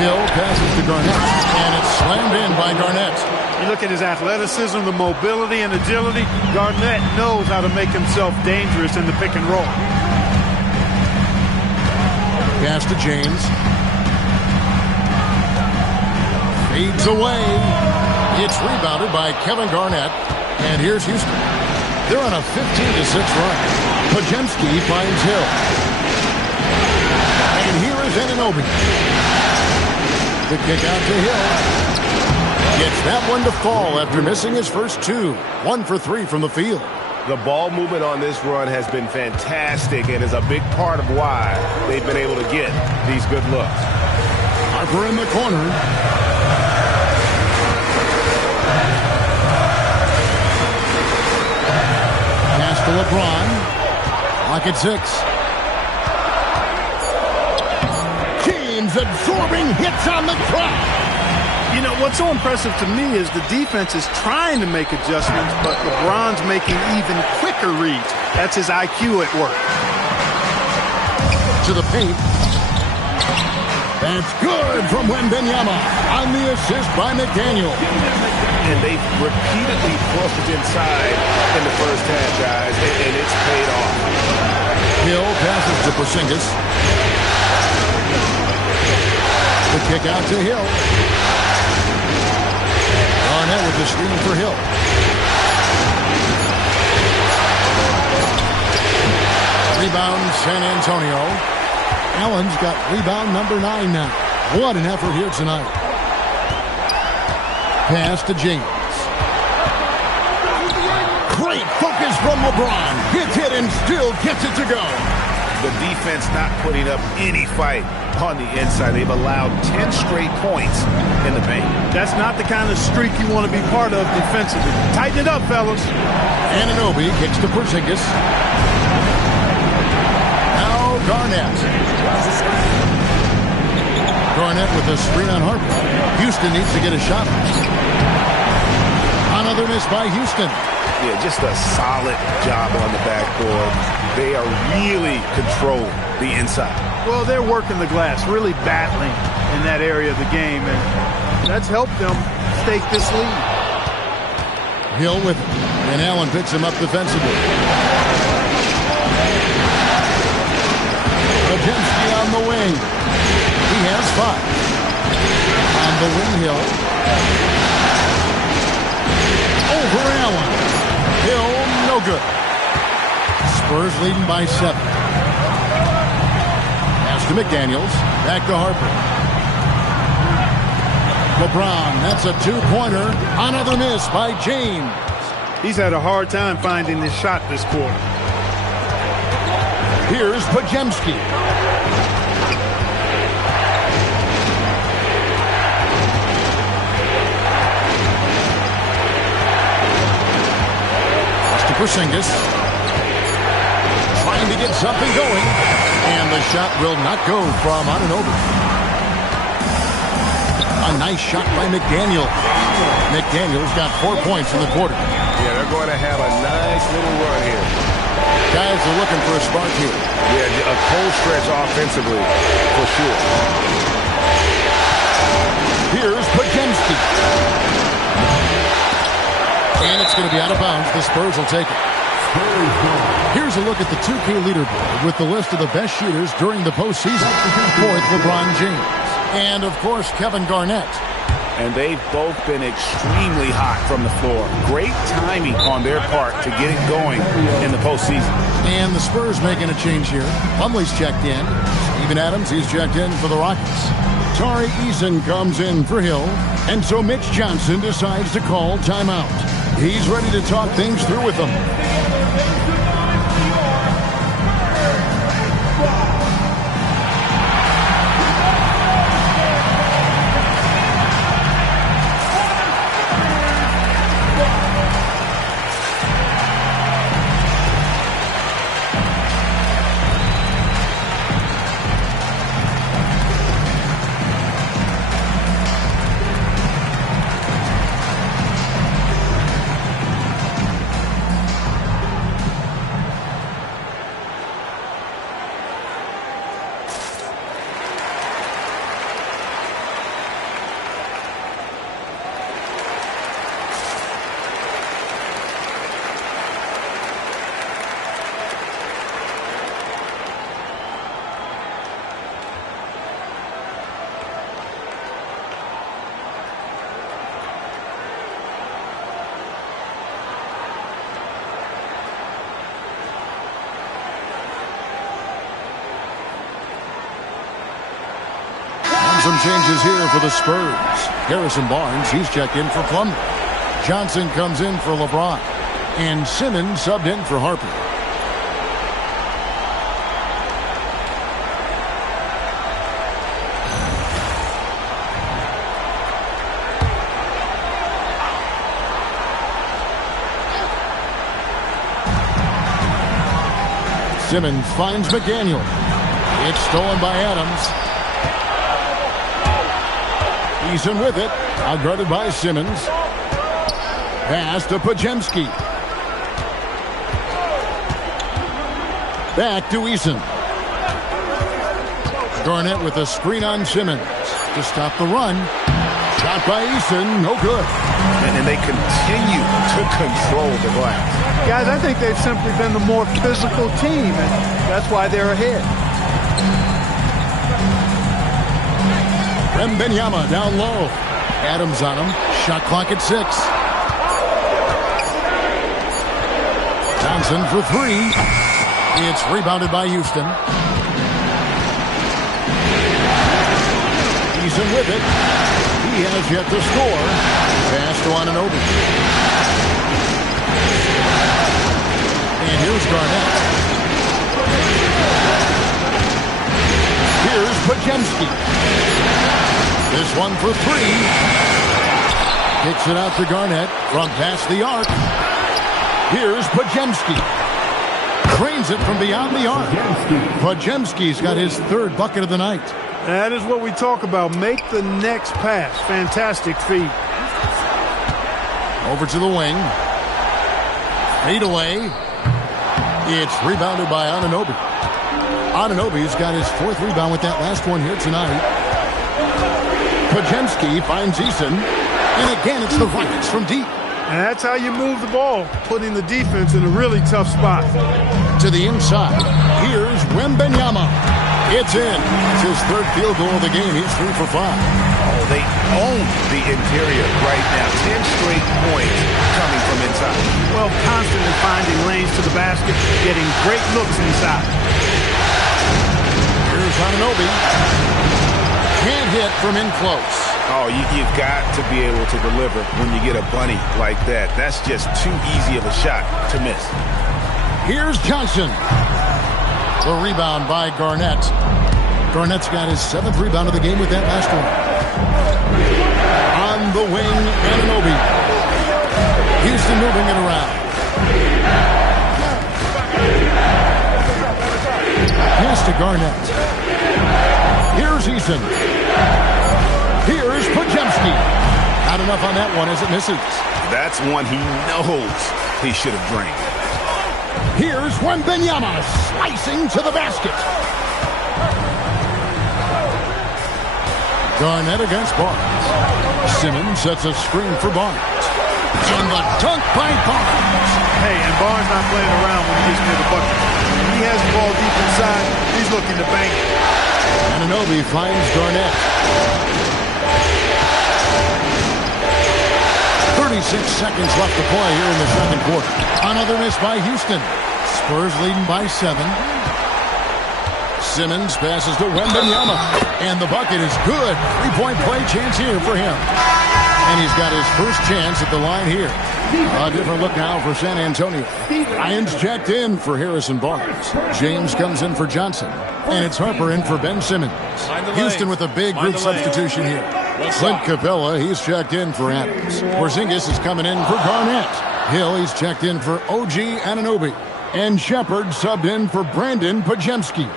Hill passes to Garnett. And it's slammed in by Garnett. You look at his athleticism, the mobility, and agility. Garnett knows how to make himself dangerous in the pick and roll. Pass to James. Fades away. It's rebounded by Kevin Garnett. And here's Houston. They're on a 15-6 run. Podziemski finds Hill. And here is Anunoby. The kick out to Hill. Gets that one to fall after missing his first two. 1 for 3 from the field. The ball movement on this run has been fantastic and is a big part of why they've been able to get these good looks. Harper in the corner. Pass to LeBron. Clock at 6. James absorbing hits on the crowd. You know, what's so impressive to me is the defense is trying to make adjustments, but LeBron's making even quicker reads. That's his IQ at work. To the paint. That's good from Wembanyama on the assist by McDaniel. And they've repeatedly pushed inside in the first half, guys, and it's paid off. Hill passes to Porzingis. The kick out to Hill. Garnett with the screen for Hill. Rebound San Antonio. Allen's got rebound number 9 now. What an effort here tonight. Pass to James. Great focus from LeBron. Gets hit and still gets it to go. The defense not putting up any fight on the inside. They've allowed 10 straight points in the paint. That's not the kind of streak you want to be part of defensively. Tighten it up, fellas. Anunoby kicks to Porzingis. Now Garnett. Garnett with a screen on Harper. Houston needs to get a shot. Another miss by Houston. Yeah, just a solid job on the backboard. They are really controlling the inside. Well, they're working the glass, really battling in that area of the game, and that's helped them stake this lead. Hill with it, and Allen picks him up defensively. Podziemski on the wing. He has 5. On the wing, Hill. Over Allen. Hill, no good. Spurs leading by 7. Pass to McDaniels. Back to Harper. LeBron, that's a 2-pointer. Another miss by James. He's had a hard time finding his shot this quarter. Here's Podziemski. Porzingis trying to get something going, and the shot will not go from Anunoby. A nice shot by McDaniel. McDaniel's got 4 points in the quarter. Yeah, they're going to have a nice little run here. Guys are looking for a spark here. Yeah, a cold stretch offensively, for sure. Here's Podziemski. And it's going to be out of bounds. The Spurs will take it. Here's a look at the 2K leaderboard with the list of the best shooters during the postseason. 4th, LeBron James. And, of course, Kevin Garnett. And they've both been extremely hot from the floor. Great timing on their part to get it going in the postseason. And the Spurs making a change here. Plumlee's checked in. Steven Adams, he's checked in for the Rockets. Tari Eason comes in for Hill. And so Mitch Johnson decides to call timeout. He's ready to talk things through with them. Some changes here for the Spurs. Harrison Barnes, he's checked in for Plumlee. Johnson comes in for LeBron. And Simmons subbed in for Harper. Simmons finds McDaniel. It's stolen by Adams. Eason with it. Outguarded by Simmons. Pass to Podziemski. Back to Eason. Garnett with a screen on Simmons to stop the run. Shot by Eason, no good. And they continue to control the glass. Guys, I think they've simply been the more physical team, and that's why they're ahead. Wembanyama down low. Adams on him. Shot clock at 6. Johnson for 3. It's rebounded by Houston. Eason with it. He has yet to score. Pass to Anunoby. And here's Garnett. Here's Podziemski. This one for 3. Kicks it out to Garnett from past the arc. Here's Podziemski. Trains it from beyond the arc. Podziemski's got his 3rd bucket of the night. That is what we talk about. Make the next pass. Fantastic feed. Over to the wing. Fade away. It's rebounded by Anunoby. Anunoby's got his 4th rebound with that last one here tonight. Podziemski finds Eason. And again, it's the Rockets from deep. And that's how you move the ball, putting the defense in a really tough spot. To the inside. Here's Wembanyama. It's in. It's his 3rd field goal of the game. He's 3 for 5. Oh, they own the interior right now. 10 straight points coming from inside. Well, constantly finding lanes to the basket, getting great looks inside. Here's Anunoby. Can't hit from in close. Oh, you've got to be able to deliver when you get a bunny like that. That's just too easy of a shot to miss. Here's Johnson. The rebound by Garnett. Garnett's got his 7th rebound of the game with that last one. On the wing, Anunoby. Houston moving it around. Pass to Garnett. Here's Eason. Here's Podziemski. Not enough on that one as it misses. That's one he knows he should have drained. Here's Wembanyama slicing to the basket. Garnett against Barnes. Simmons sets a screen for Barnes. And the dunk by Barnes. Hey, and Barnes not playing around when he gets near the bucket. When he has the ball deep inside, he's looking to bank it. Anunoby finds Garnett. 36 seconds left to play here in the 2nd quarter. Another miss by Houston. Spurs leading by 7. Simmons passes to Wembanyama. And the bucket is good. 3-point play chance here for him. And he's got his first chance at the line here. A different look now for San Antonio. Ryan's checked in for Harrison Barnes. James comes in for Johnson. And it's Harper in for Ben Simmons. Houston with a big group substitution here. Clint Capella, he's checked in for Adams. Porzingis is coming in for Garnett. Hill, he's checked in for OG Anunoby. And Shepard subbed in for Brandon Podziemski.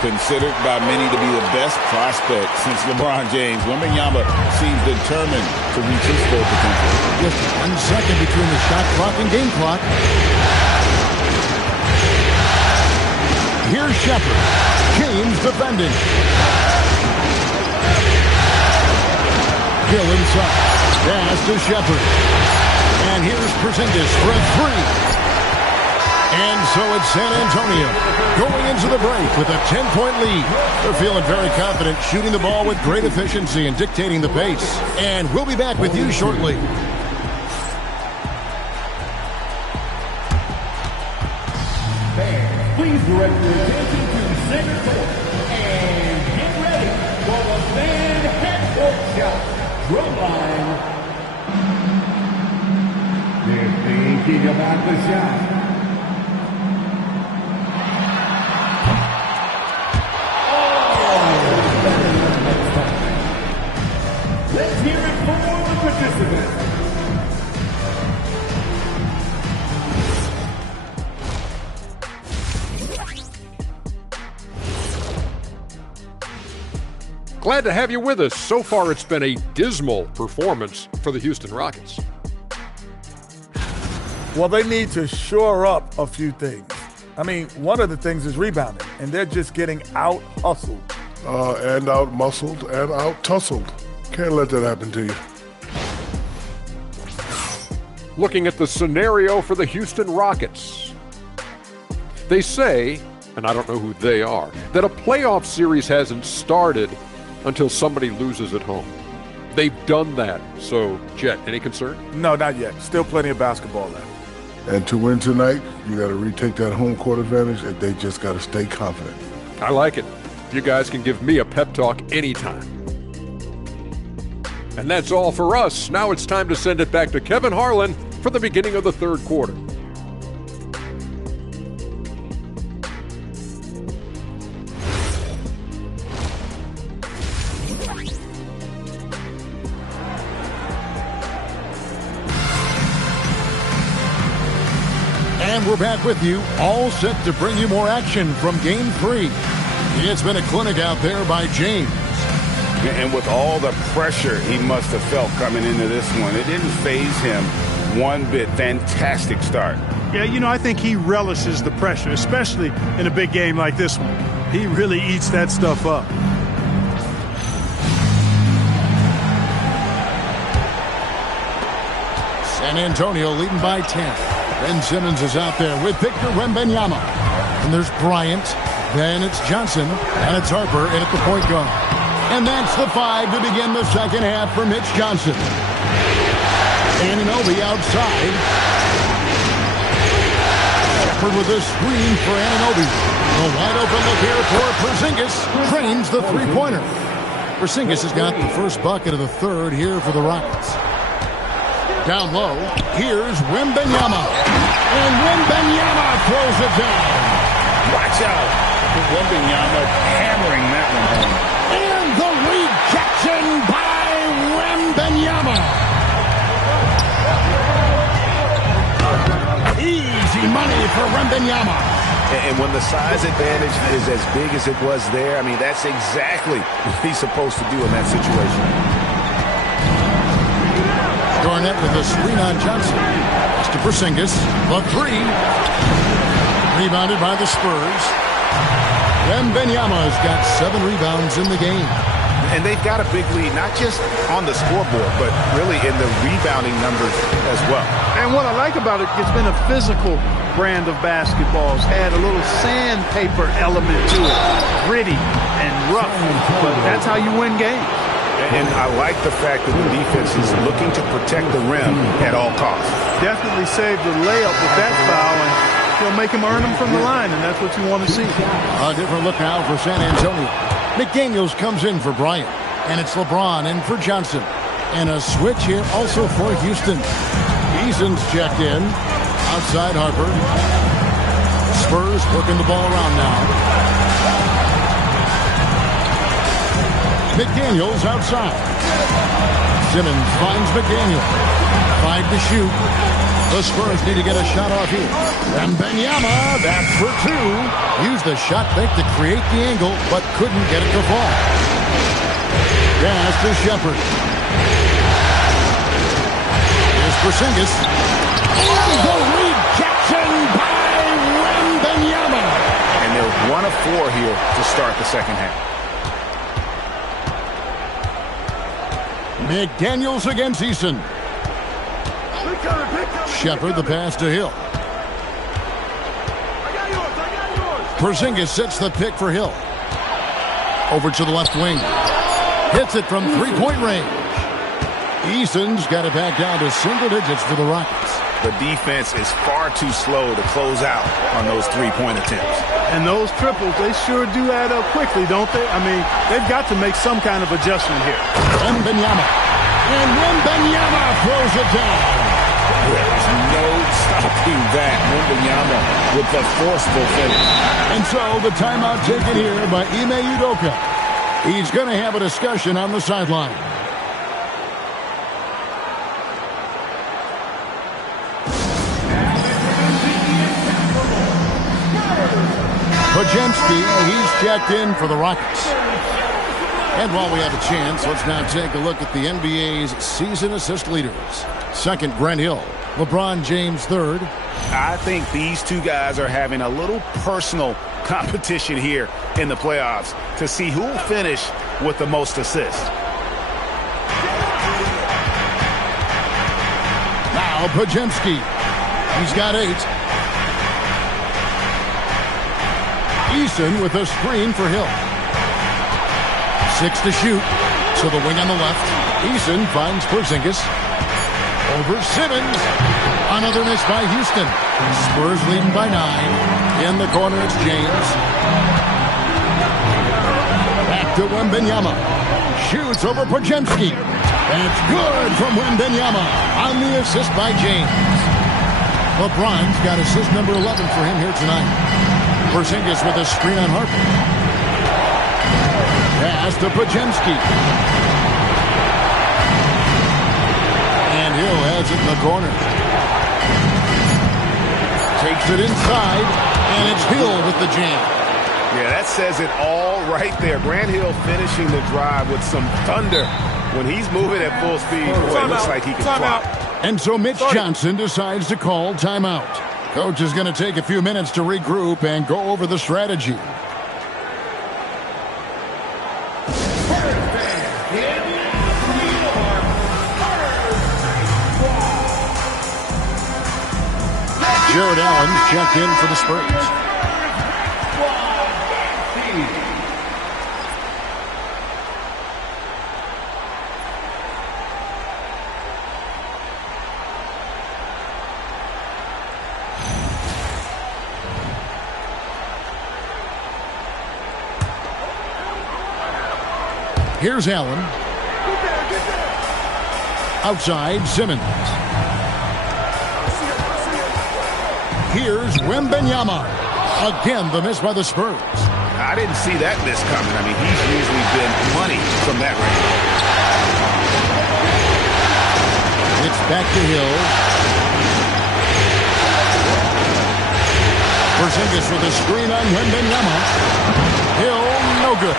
Considered by many to be the best prospect since LeBron James, Wembanyama seems determined to reach his full potential. Just 1 second between the shot clock and game clock. Here's Shepard. James defending. Hill inside. Pass to Shepard. And here's Porzingis for a 3. And so it's San Antonio going into the break with a 10-point lead. They're feeling very confident, shooting the ball with great efficiency and dictating the pace. And we'll be back with you shortly. Fans, please direct your attention to center court and get ready for the fan half-court shot. Drum line. They're thinking about the shot. Let's hear it for the participants. Glad to have you with us. So far, it's been a dismal performance for the Houston Rockets. Well, they need to shore up a few things. I mean, one of the things is rebounding, and they're just getting out-hustled. And out-muscled and out-tussled. Can't let that happen to you. Looking at the scenario for the Houston Rockets. They say, and I don't know who they are, that a playoff series hasn't started until somebody loses at home. They've done that. So, Jet, any concern? No, not yet. Still plenty of basketball left. And to win tonight, you got to retake that home court advantage, and they just got to stay confident. I like it. You guys can give me a pep talk anytime. And that's all for us. Now it's time to send it back to Kevin Harlan for the beginning of the third quarter. And we're back with you, all set to bring you more action from Game 3. It's been a clinic out there by James. And with all the pressure he must have felt coming into this one, it didn't faze him one bit. Fantastic start. Yeah, you know, I think he relishes the pressure, especially in a big game like this one. He really eats that stuff up. San Antonio leading by 10. Ben Simmons is out there with Victor Wembanyama. And there's Bryant. Then it's Johnson. And it's Harper in at the point guard. And that's the 5 to begin the second half for Mitch Johnson. Anunoby outside. Shepard with a screen for Anunoby. A wide open look here for Porzingis. Trains the three-pointer. Porzingis has got the first bucket of the third here for the Rockets. Down low, here's Wembanyama. And Wembanyama throws it down. Watch out. Wembanyama hammering that one home. And the rejection by Wembanyama. Easy money for Wembanyama. And when the size advantage is as big as it was there, I mean, that's exactly what he's supposed to do in that situation. Garnett with a screen on Johnson. It's to Porzingis. The 3. Rebounded by the Spurs. Wembanyama's got 7 rebounds in the game. And they've got a big lead, not just on the scoreboard, but really in the rebounding numbers as well. And what I like about it, it's been a physical brand of basketball. It's had a little sandpaper element to it. Gritty and rough, but that's how you win games. And I like the fact that the defense is looking to protect the rim at all costs. Definitely saved the layup with that foul, and he'll make him earn them from the line, and that's what you want to see. A different look now for San Antonio. McDaniels comes in for Bryant, and it's LeBron in for Johnson. And a switch here also for Houston. Eason's checked in. Outside Harper. Spurs working the ball around now. McDaniels outside. Simmons finds McDaniel. 5 to shoot. The Spurs need to get a shot off here. Wembanyama, that's for 2. Used the shot fake to create the angle, but couldn't get it to fall. Pass to Shepard. Here's Porzingis. And the rejection by Wembanyama. And they're 1 of 4 here to start the second half. McDaniels against Eason. Shepard the pass to Hill. Porzingis sets the pick for Hill. Over to the left wing. Hits it from three-point range. Eason's got it back down to single digits for the Rockets. The defense is far too slow to close out on those three-point attempts. And those triples, they sure do add up quickly, don't they? I mean, they've got to make some kind of adjustment here. Wembanyama. And Wembanyama throws it down. There's no stopping that. Wembanyama with the forceful finish. And so the timeout taken here by Ime Udoka. He's going to have a discussion on the sideline. Podziemski, he's checked in for the Rockets. And while we have a chance, let's now take a look at the NBA's season assist leaders. Second, Grant Hill. LeBron James third. I think these two guys are having a little personal competition here in the playoffs to see who will finish with the most assists. Now Podziemski. He's got 8. Eason with a screen for Hill. 6 to shoot. So the wing on the left. Eason finds Porzingis. Over Simmons. Another miss by Houston. Spurs leading by 9. In the corner, it's James. Back to Wembanyama. Shoots over Podziemski. That's good from Wembanyama on the assist by James. LeBron's got assist number 11 for him here tonight. Porzingis with a screen on Harper. Pass to Podziemski. And Hill has it in the corner. Takes it inside, and it's Hill with the jam. Yeah, that says it all right there. Grant Hill finishing the drive with some thunder. When he's moving at full speed, boy, it looks like he can fly. And so Mitch Johnson decides to call timeout. Coach is going to take a few minutes to regroup and go over the strategy. Jared Allen checked in for the Spurs. Here's Allen. Outside, Simmons. Here's Wembanyama. Again, the miss by the Spurs. I didn't see that miss coming. I mean, he's usually been money from that range. It's back to Hill. Porzingis with a screen on Wembanyama. Hill, no good.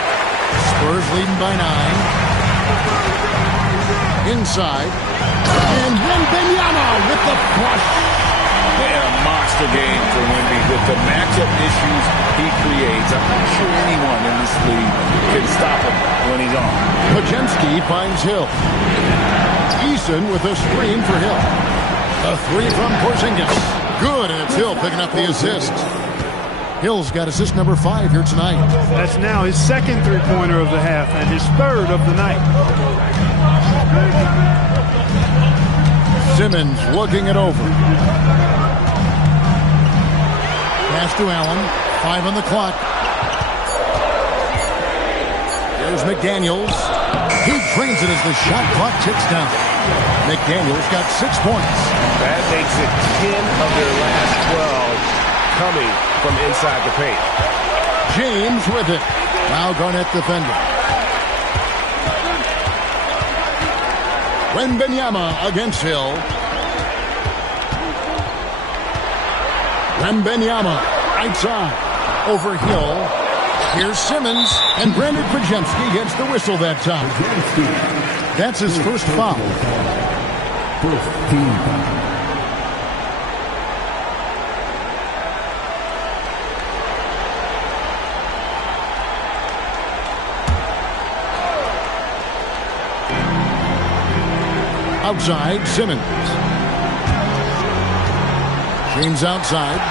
Spurs leading by 9. Inside. And Wembanyama with the flush. And a monster game for Wemby with the matchup issues he creates. I'm not sure anyone in this league can stop him when he's on. Podziemski finds Hill. Eason with a screen for Hill. A 3 from Porzingis. Good, and it's Hill picking up the assist. Hill's got assist number 5 here tonight. That's now his second three-pointer of the half and his third of the night. Simmons looking it over. Pass to Allen. 5 on the clock. There's McDaniels. He drains it as the shot clock ticks down. McDaniels got 6 points. That makes it 10 of their last 12 coming from inside the paint. James with it. Now Garnett defending. Wembanyama against Hill. Wembanyama outside. Over Hill. Here's Simmons. And Brandon Podziemski gets the whistle that time. That's his first foul. First team foul. Outside, Simmons. James outside.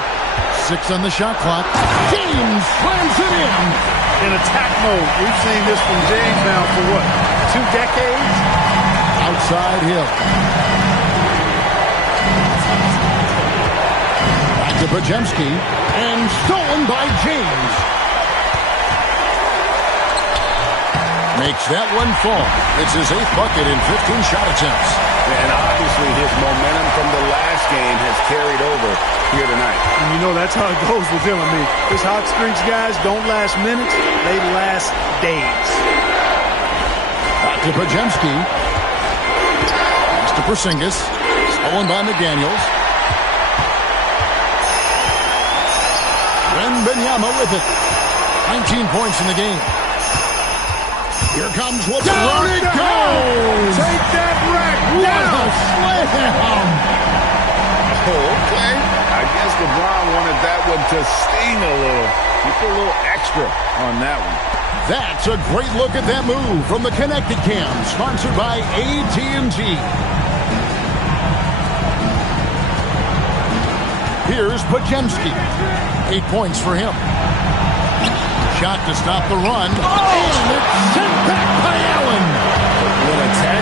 6 on the shot clock. James slams it in. In attack mode. We've seen this from James now for what? 2 decades? Outside Hill. Back to Podziemski. And stolen by James. Makes that one fall. It's his 8th bucket in 15 shot attempts. And obviously his momentum from the last game has carried over here tonight. And you know that's how it goes with him. I mean, his hot streaks, guys, don't last minutes. They last days. Back to Podziemski. Pass to Porzingis. Stolen by McDaniels. Wembanyama with it. 19 points in the game. Here comes LeBron. Down it goes! Take that rack What a slam! Oh, okay. I guess LeBron wanted that one to sting a little. He put a little extra on that one. That's a great look at that move from the Connected Cam, sponsored by AT&T. Here's Pajemski. 8 points for him. Shot to stop the run. Oh! And it's sent back by Allen. What attack.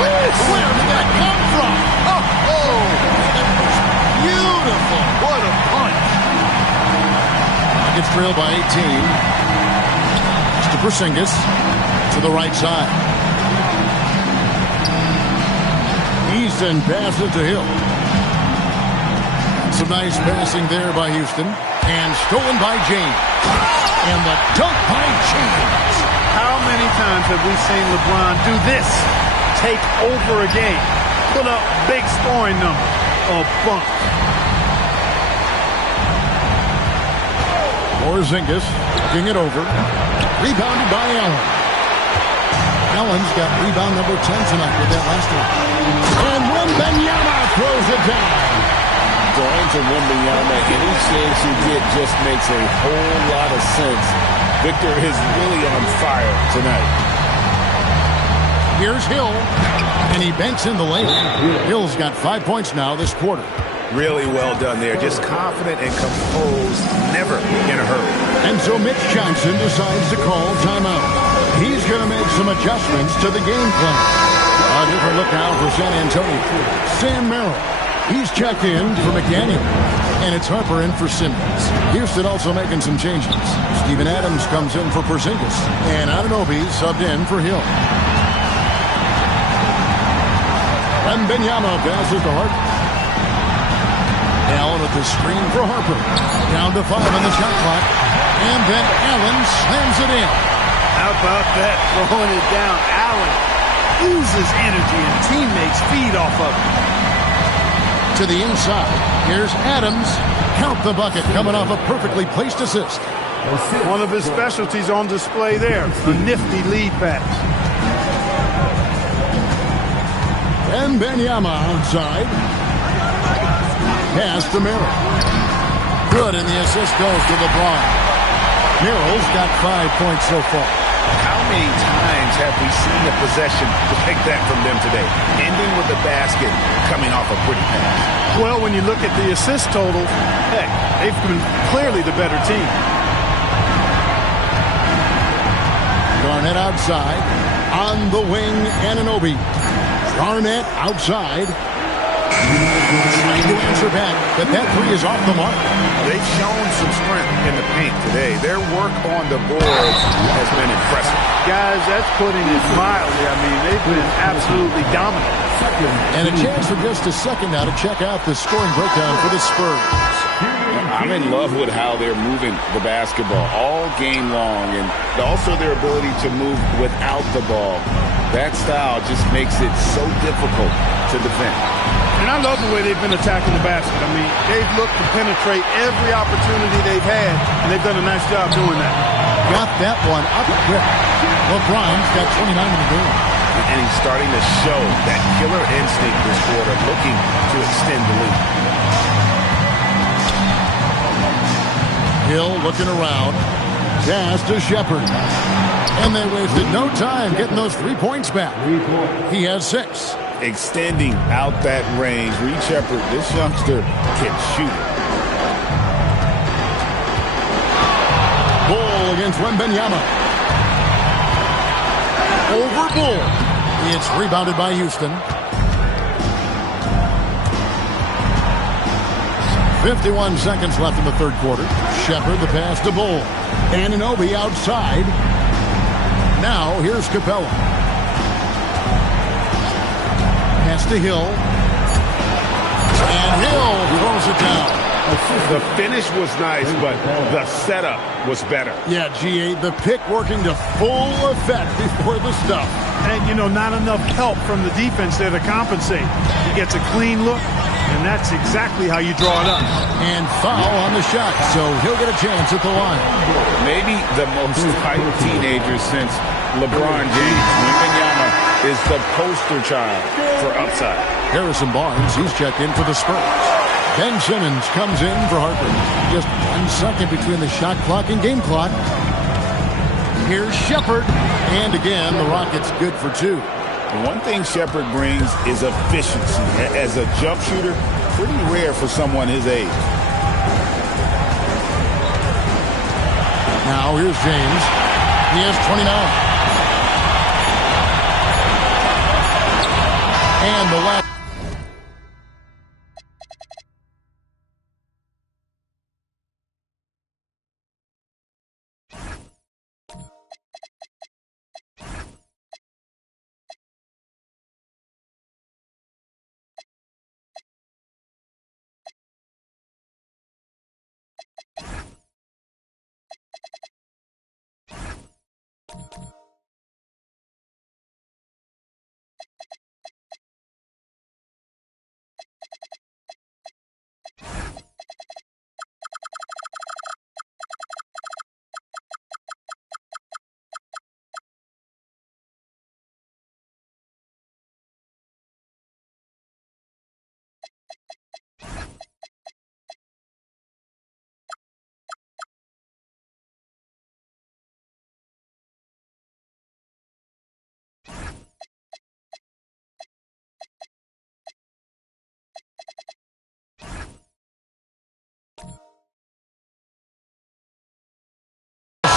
Where did that come from? Beautiful. What a punch. Gets trailed by 18. To Porzingis to the right side. Easton passes to Hill. Some nice passing there by Houston. And stolen by James. And the dunk by James. How many times have we seen LeBron do this? Take over a game. Put up big scoring numbers. A bunk. Porzingis getting it over. Rebounded by Allen. Allen's got rebound number 10 tonight with that last one. And Wembanyama throws it down. Going to Wembanyama, any chance you get just makes a whole lot of sense. Victor is really on fire tonight. Here's Hill, and he banks in the lane. Hill's got 5 points now this quarter. Really well done there. Just confident and composed, never in a hurry. And so Mitch Johnson decides to call timeout. He's going to make some adjustments to the game plan. A different look now for San Antonio. Sam Merrill. He's checked in for McDaniel. And it's Harper in for Simmons. Houston also making some changes. Steven Adams comes in for Porzingis. And Anunoby subbed in for Hill. Wembanyama passes to Harper. Allen with the screen for Harper. Down to 5 on the shot clock. And then Allen slams it in. How about that? Throwing it down. Allen oozes energy and teammates feed off of it. To the inside. Here's Adams. Count the bucket coming off a perfectly placed assist. One of his specialties on display there. A nifty lead pass. Wembanyama outside. Pass to Merrill. Good, and the assist goes to LeBron. Merrill's got 5 points so far. How many times have we seen a possession like that from them today? Ending with the basket, coming off a pretty pass. Well, when you look at the assist total, heck, they've been clearly the better team. Garnett outside. On the wing, Anunoby. Garnett outside. Trying to answer back, but that three is off the mark. They've shown some strength in the paint today. Their work on the boards has been impressive. Guys, that's putting it mildly. I mean, they've been absolutely dominant. And a chance for just a second now to check out the scoring breakdown for the Spurs. I'm in love with how they're moving the basketball all game long, and also their ability to move without the ball. That style just makes it so difficult to defend. And I love the way they've been attacking the basket. I mean, they've looked to penetrate every opportunity they've had, and they've done a nice job doing that. Got that one up quick. LeBron's got 29 in the game. And he's starting to show that killer instinct this quarter, looking to extend the lead. Hill looking around. Pass to Shepard. And they wasted no time getting those 3 points back. He has 6. Extending out that range. Reed Shepard, this youngster can shoot it. Bull against Wembanyama. Over Bull. It's rebounded by Houston. 51 seconds left in the third quarter. Shepard, the pass to Bull. Anunoby outside. Now here's Capella. Pass to Hill. And Hill throws it down. The finish was nice, but the setup was better. Yeah, G8, the pick working to full effect before the stuff. And, you know, not enough help from the defense there to compensate. He gets a clean look, And that's exactly how you draw it up. And foul on the shot, so he'll get a chance at the line. Maybe the most hyped teenager since LeBron James. Wembanyama is the poster child for upside. Harrison Barnes, he's checked in for the Spurs. Ben Simmons comes in for Harper. Just 1 second between the shot clock and game clock. Here's Shepherd. And again, the Rockets good for 2. And one thing Shepherd brings is efficiency. As a jump shooter, pretty rare for someone his age. Now here's James. He has 29. And the last.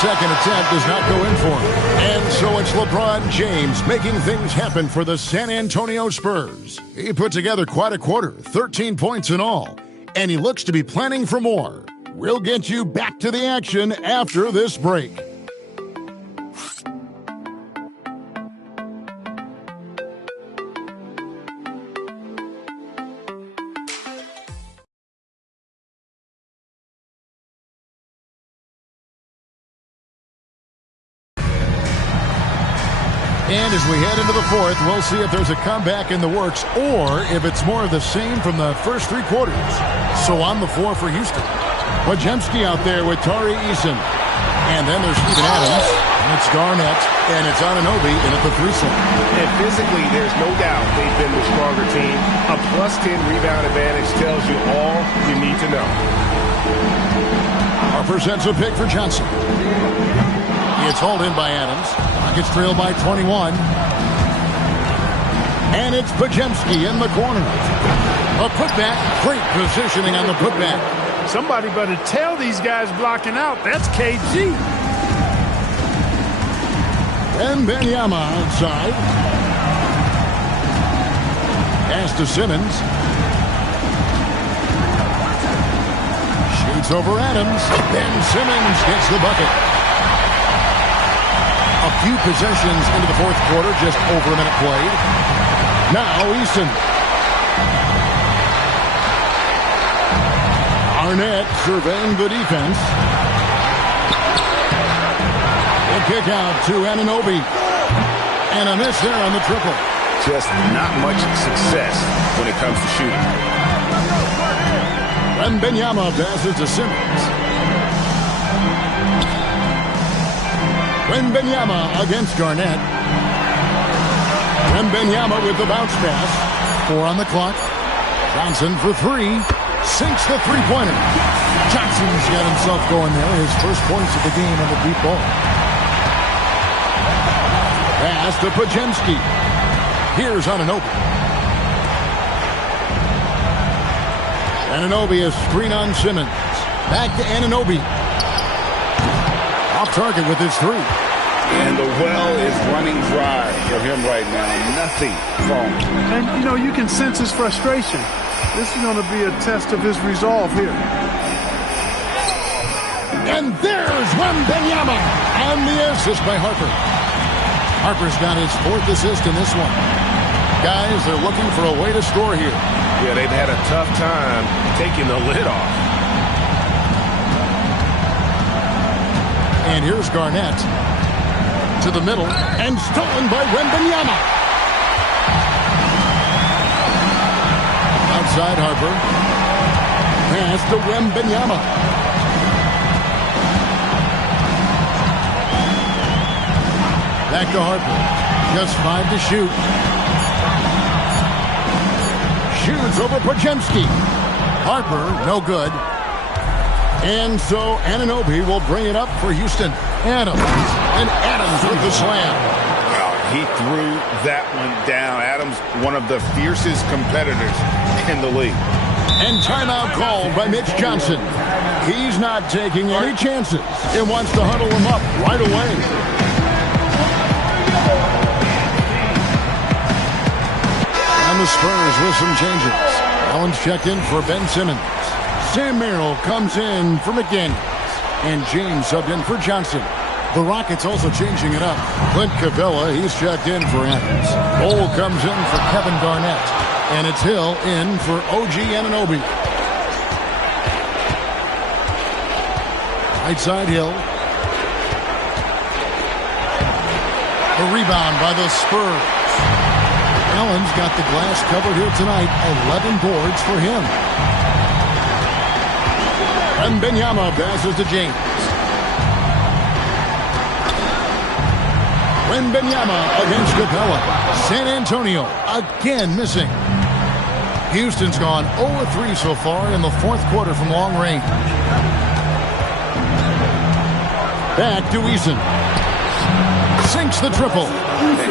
Second attempt does not go in for him. And so it's LeBron James making things happen for the San Antonio Spurs. He put together quite a quarter, 13 points in all. And he looks to be planning for more. We'll get you back to the action after this break. And as we head into the fourth, we'll see if there's a comeback in the works or if it's more of the same from the first 3 quarters. So on the floor for Houston, Podziemski out there with Tari Eason. And then there's Steven Adams, and it's Garnett, and it's Anunoby in at the 3 slot. And physically, there's no doubt they've been the stronger team. A +10 rebound advantage tells you all you need to know. Harper sends a pick for Johnson. It's hauled in by Adams. Rockets trail by 21. And it's Podziemski in the corner. A putback. Great positioning on the putback. Somebody better tell these guys blocking out. That's KG. Wembanyama outside. Pass to Simmons. Shoots over Adams. Ben Simmons gets the bucket. A few possessions into the fourth quarter, just over a minute played. Now Eason. Arnett surveying the defense. A kick out to Anunoby. And a miss there on the triple. Just not much success when it comes to shooting. Wembanyama passes to Simmons. Wembanyama against Garnett. Wembanyama with the bounce pass. 4 on the clock. Johnson for 3. Sinks the three-pointer. Johnson's got himself going there. His first points of the game on the deep ball. Pass to Podziemski. Here's Anunoby. Anunoby, a screen on Simmons. Back to Anunoby. Off target with his 3. And the well is running dry for him right now. Nothing falling. And, you know, you can sense his frustration. This is going to be a test of his resolve here. And there's Wembanyama on the assist by Harper. Harper's got his 4th assist in this one. Guys, they're looking for a way to score here. Yeah, they've had a tough time taking the lid off. And here's Garnett to the middle and stolen by Wembanyama. side, Harper. Pass to Wembanyama. Back to Harper. Just 5 to shoot. Shoots over Podziemski. Harper, no good. And so Anunoby will bring it up for Houston. Adams. And Adams with the slam. Well, he threw that one down. Adams, one of the fiercest competitors in the league. And timeout called by Mitch Johnson. He's not taking any chances and wants to huddle him up right away. And the Spurs with some changes. Allen's checked in for Ben Simmons. Sam Merrill comes in for McDaniels. And James subbed in for Johnson. The Rockets also changing it up. Clint Capella, he's checked in for Adams. Bol comes in for Kevin Garnett. And it's Hill in for OG Anunoby. Right side Hill. The rebound by the Spurs. Allen's got the glass covered here tonight. 11 boards for him. And Wembanyama passes to James. Wembanyama against Capella. San Antonio again missing. Houston's gone 0-3 so far in the fourth quarter from long range. Back to Eason. Sinks the triple.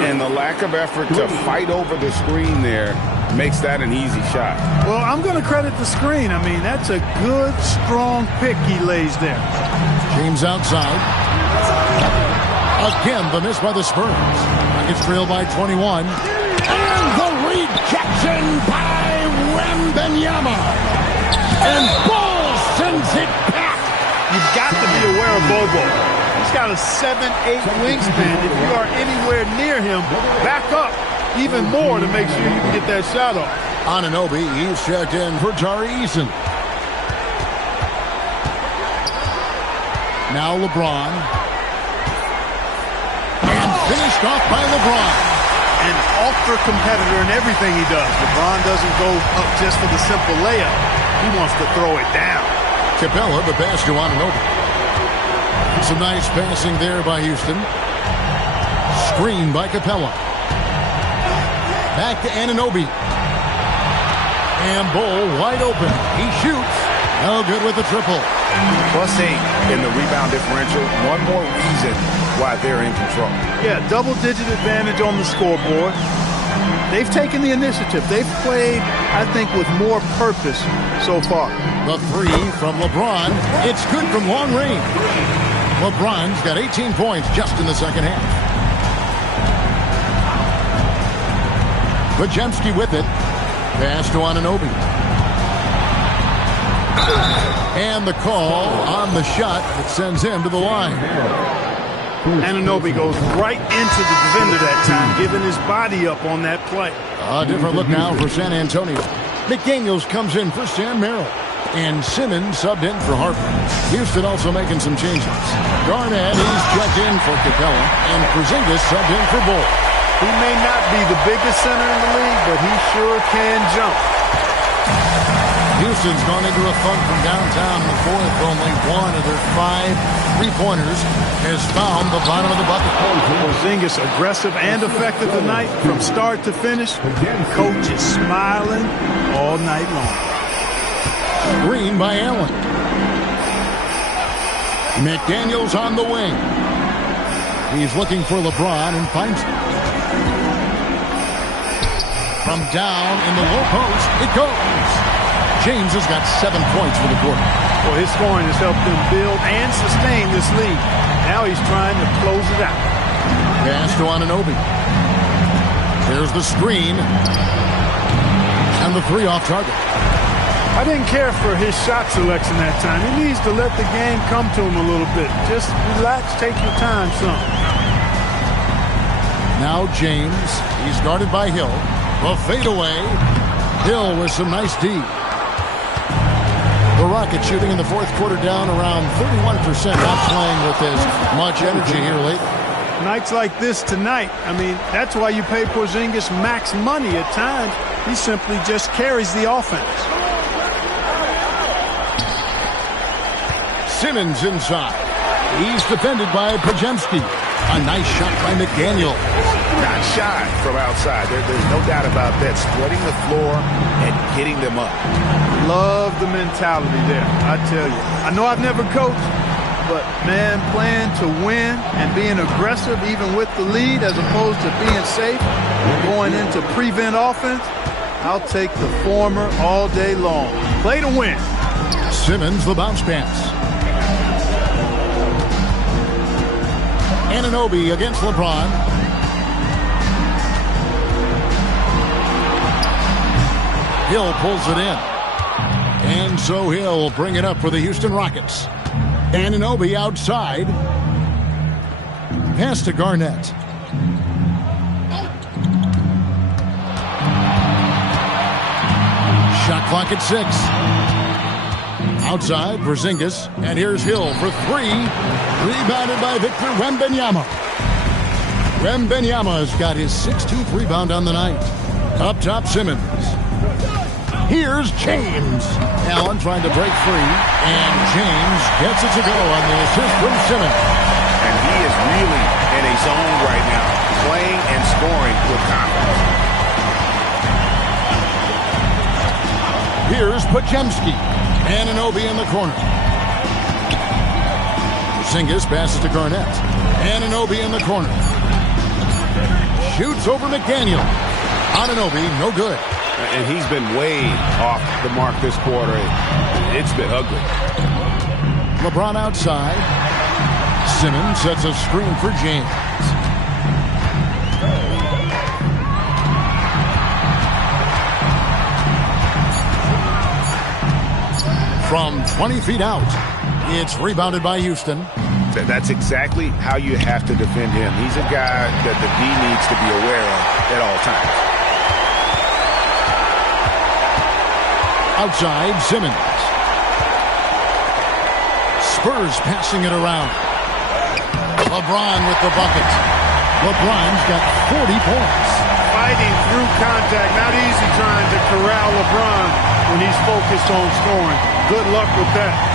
And the lack of effort to fight over the screen there makes that an easy shot. Well, I'm going to credit the screen. I mean, that's a good, strong pick he lays there. James outside. Again, the miss by the Spurs. Rockets trail by 21. And the rejection by Wembanyama. And Bol sends it back. You've got to be aware of Bobo. He's got a 7'8" wingspan. If you are anywhere near him, back up even more to make sure you can get that shot off. Anunoby, he's checked in for Tari Eason. Now LeBron. And finished off by LeBron. An ultra competitor in everything he does. LeBron doesn't go up just for the simple layup. He wants to throw it down. Capella, the pass to Anunoby. Some nice passing there by Houston. Screen by Capella. Back to Anunoby. And Bol wide open. He shoots. No good with the triple. +8 in the rebound differential. One more reason why they're in control. Yeah, double-digit advantage on the scoreboard. They've taken the initiative. They've played, I think, with more purpose so far. The three from LeBron. It's good from long range. LeBron's got 18 points just in the second half. Podziemski with it. Pass to Anunoby. And the call on the shot that sends him to the line. Anunoby goes right into the defender that time, giving his body up on that play. A different look now for San Antonio. McDaniels comes in for Sam Merrill. And Simmons subbed in for Harper. Houston also making some changes. Garnett, he's checked in for Capella. And Porzingis subbed in for Bol. He may not be the biggest center in the league, but he sure can jump. Houston's gone into a funk from downtown in the fourth. Only one of their 5 3-pointers has found the bottom of the bucket. Porzingis aggressive and effective tonight from start to finish. Coach is smiling all night long. Green by Allen. McDaniels on the wing. He's looking for LeBron and finds him. From down in the low post, it goes. James has got 7 points for the quarter. Well, his scoring has helped them build and sustain this lead. Now he's trying to close it out. Pass to Anunoby. There's the screen. And the 3 off target. I didn't care for his shot selection that time. He needs to let the game come to him a little bit. Just relax, take your time some. Now James. He's guarded by Hill. A fadeaway. Hill with some nice D. The Rockets shooting in the fourth quarter down around 31%. Not playing with as much energy here lately. Nights like this tonight, I mean, that's why you pay Porzingis max money at times. He simply just carries the offense. Simmons inside. He's defended by Podziemski. A nice shot by McDaniel. Not shy from outside. There's no doubt about that. Spreading the floor and getting them up. Love the mentality there, I tell you. I know I've never coached, but, man, playing to win and being aggressive even with the lead as opposed to being safe and going into prevent offense, I'll take the former all day long. Play to win. Simmons, the bounce pass. Anunoby against LeBron. Hill pulls it in. And so Hill bring it up for the Houston Rockets. Anunoby outside. Pass to Garnett. Shot clock at 6. Outside, Porzingis, and here's Hill for 3. Rebounded by Victor Wembanyama. Wembanyama's got his 6th rebound on the night. Up top, Simmons. Here's James. Allen trying to break free, and James gets it to go on the assist from Simmons. And he is really in a zone right now, playing and scoring with confidence. Here's Podziemski. Anunoby in the corner. Porzingis passes to Garnett. Anunoby in the corner. Shoots over McDaniel. Anunoby, no good. And he's been way off the mark this quarter. It's been ugly. LeBron outside. Simmons sets a screen for James. From 20 feet out, it's rebounded by Houston. That's exactly how you have to defend him. He's a guy that the D needs to be aware of at all times. Outside, Simmons. Spurs passing it around. LeBron with the bucket. LeBron's got 40 points. Fighting through contact. Not easy trying to corral LeBron when he's focused on scoring. Good luck with that.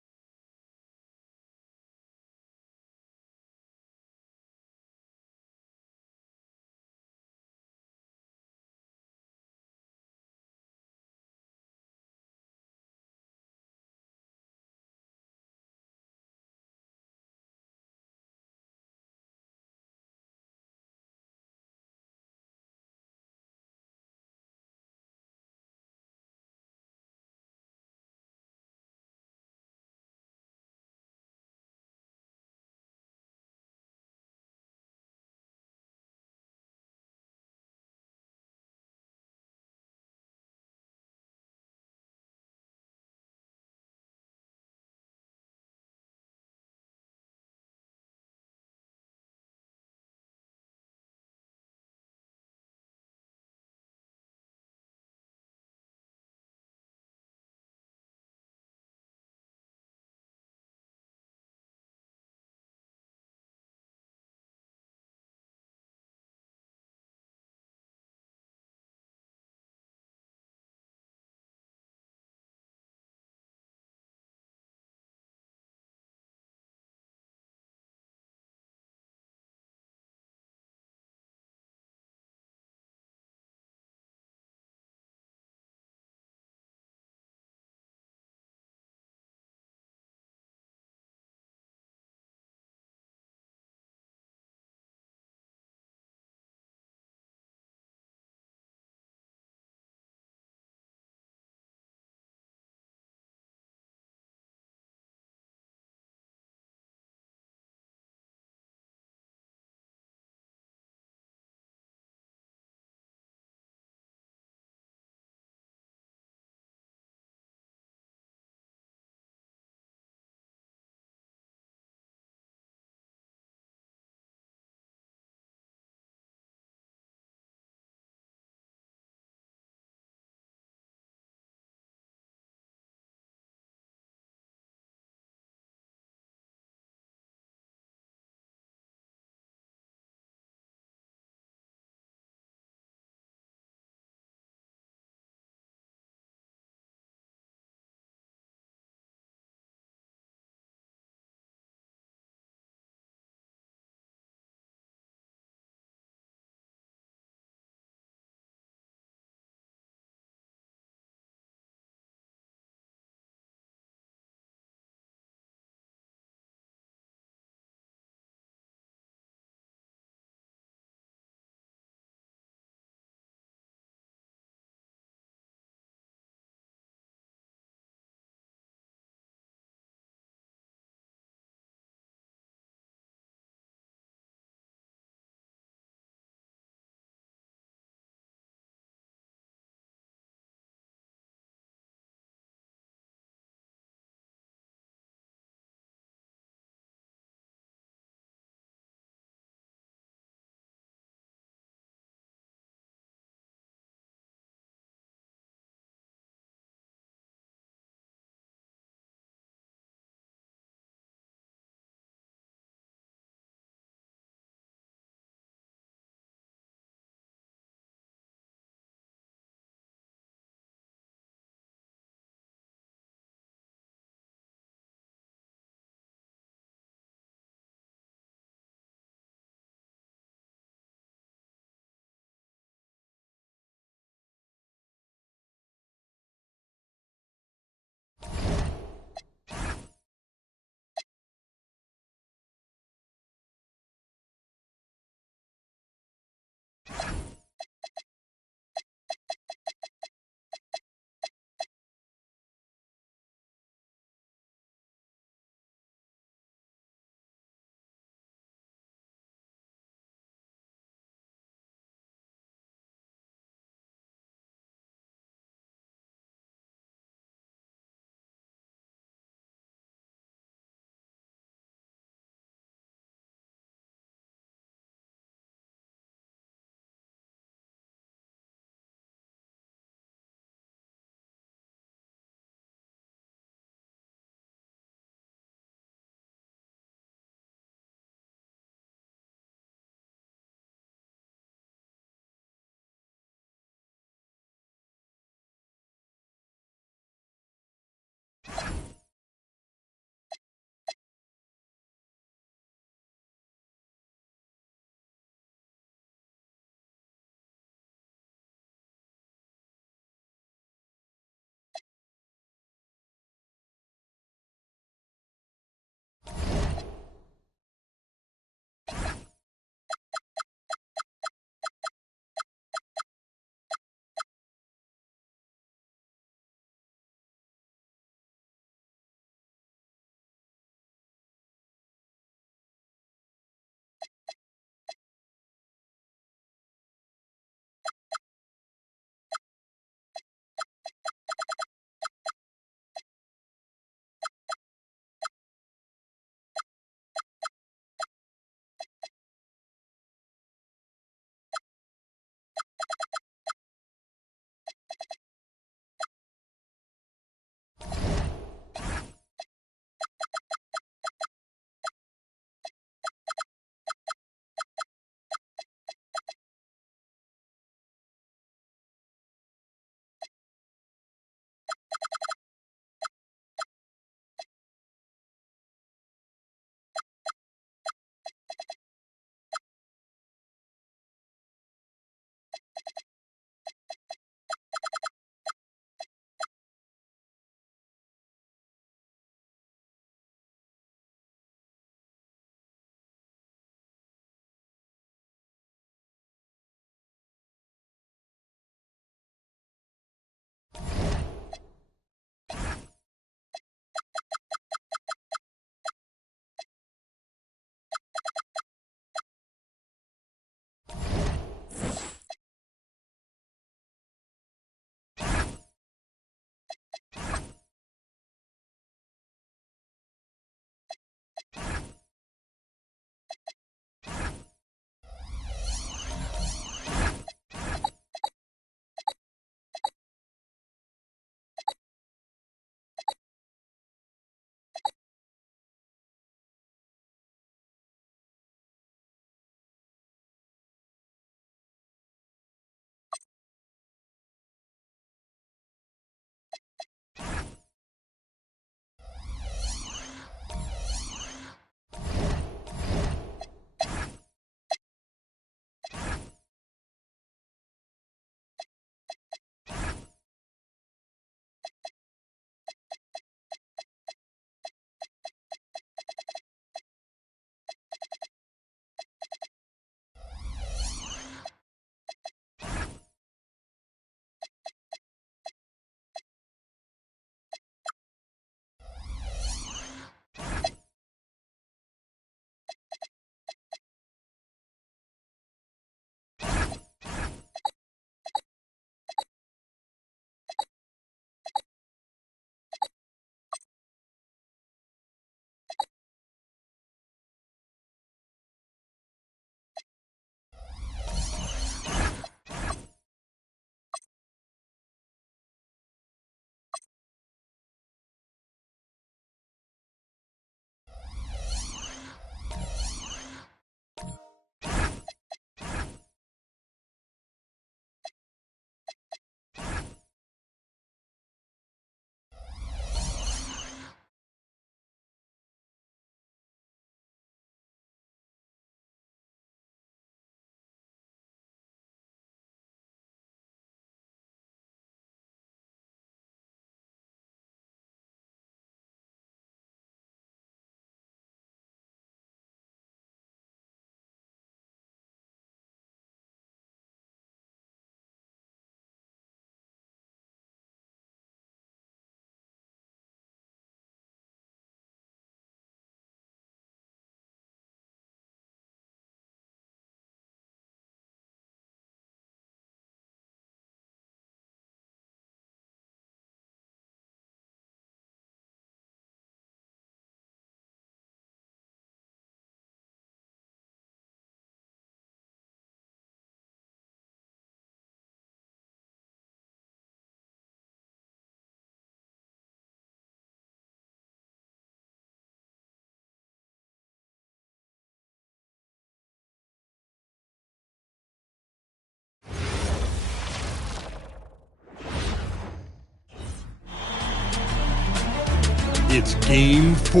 It's Game 4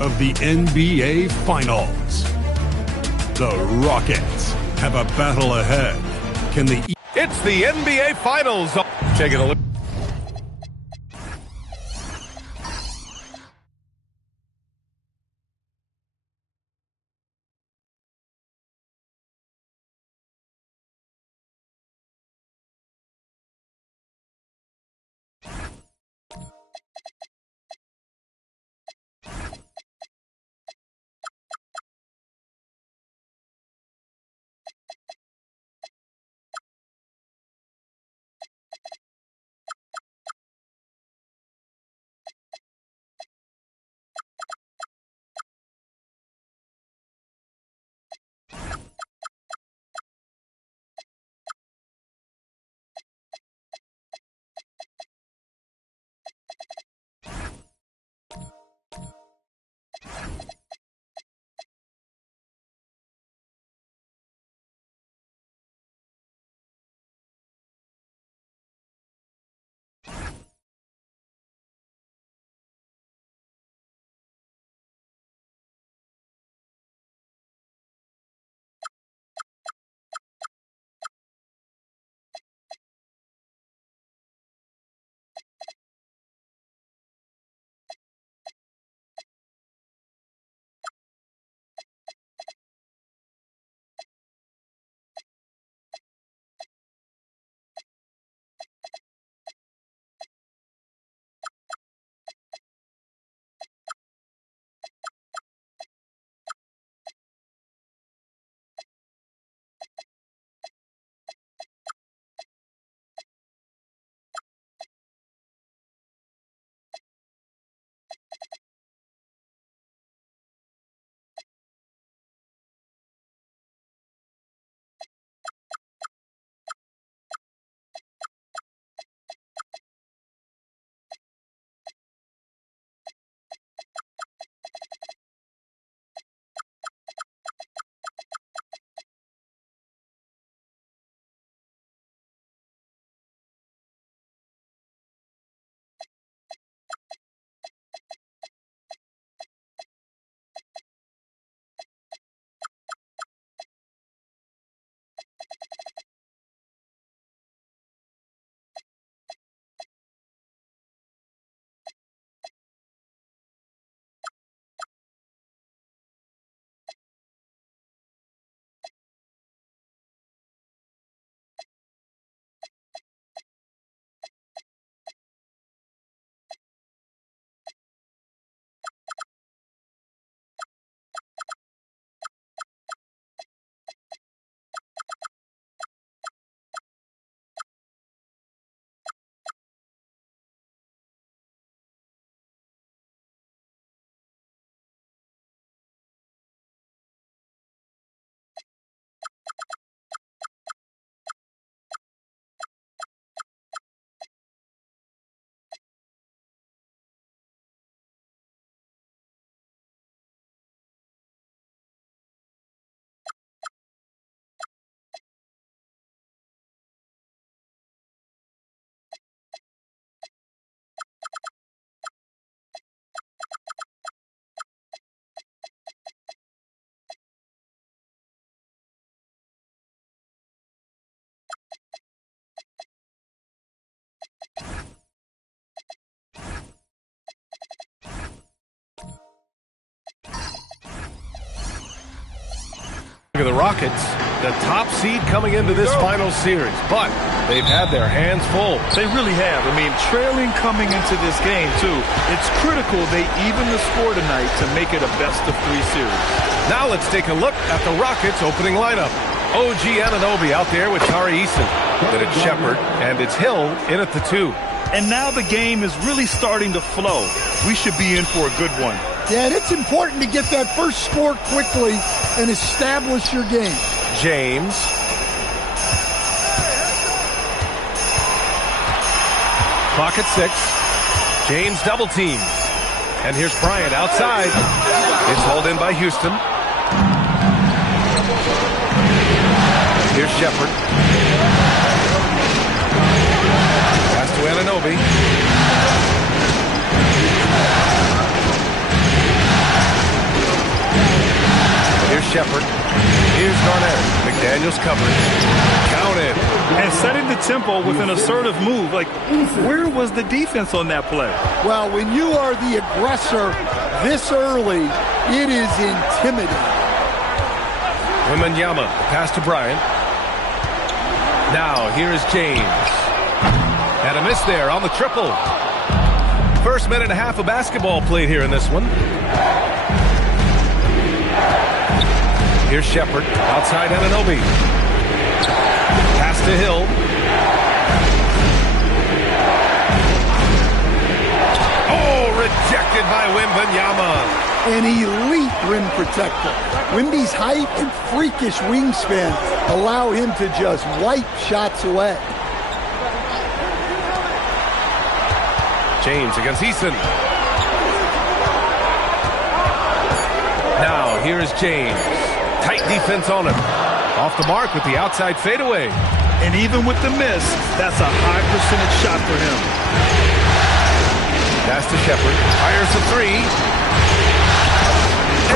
of the NBA Finals. The Rockets have a battle ahead. Can they... It's the NBA Finals. Taking a look. Look at the Rockets, the top seed coming into this final series, but they've had their hands full. They really have. I mean, trailing coming into this game, too. It's critical they even the score tonight to make it a best-of-3 series. Now let's take a look at the Rockets' opening lineup. OG Anunoby out there with Tari Eason. Then it's Shepherd, and it's Hill in at the 2. And now the game is really starting to flow. We should be in for a good one. Yeah, and it's important to get that first score quickly and establish your game. James. Clock at 6. James double team. And here's Bryant outside. It's hauled in by Houston. Here's Shepherd. Pass to Anunoby. Shepard. Here's Garnett. McDaniels covered. Counted. And setting the tempo with an assertive move. Like, where was the defense on that play? Well, when you are the aggressor this early, it is intimidating. Wembanyama, pass to Bryant. Now, here is James. And a miss there on the triple. First minute and a half of basketball played here in this one. Here's Shepard, outside Anunoby. Pass to Hill. Oh, rejected by Wembanyama. An elite rim protector. Wemby's height and freakish wingspan allow him to just wipe shots away. James against Eason. Now, here is James. Tight defense on him. Off the mark with the outside fadeaway. And even with the miss, that's a high percentage shot for him. Pass to Shepard. Fires the three.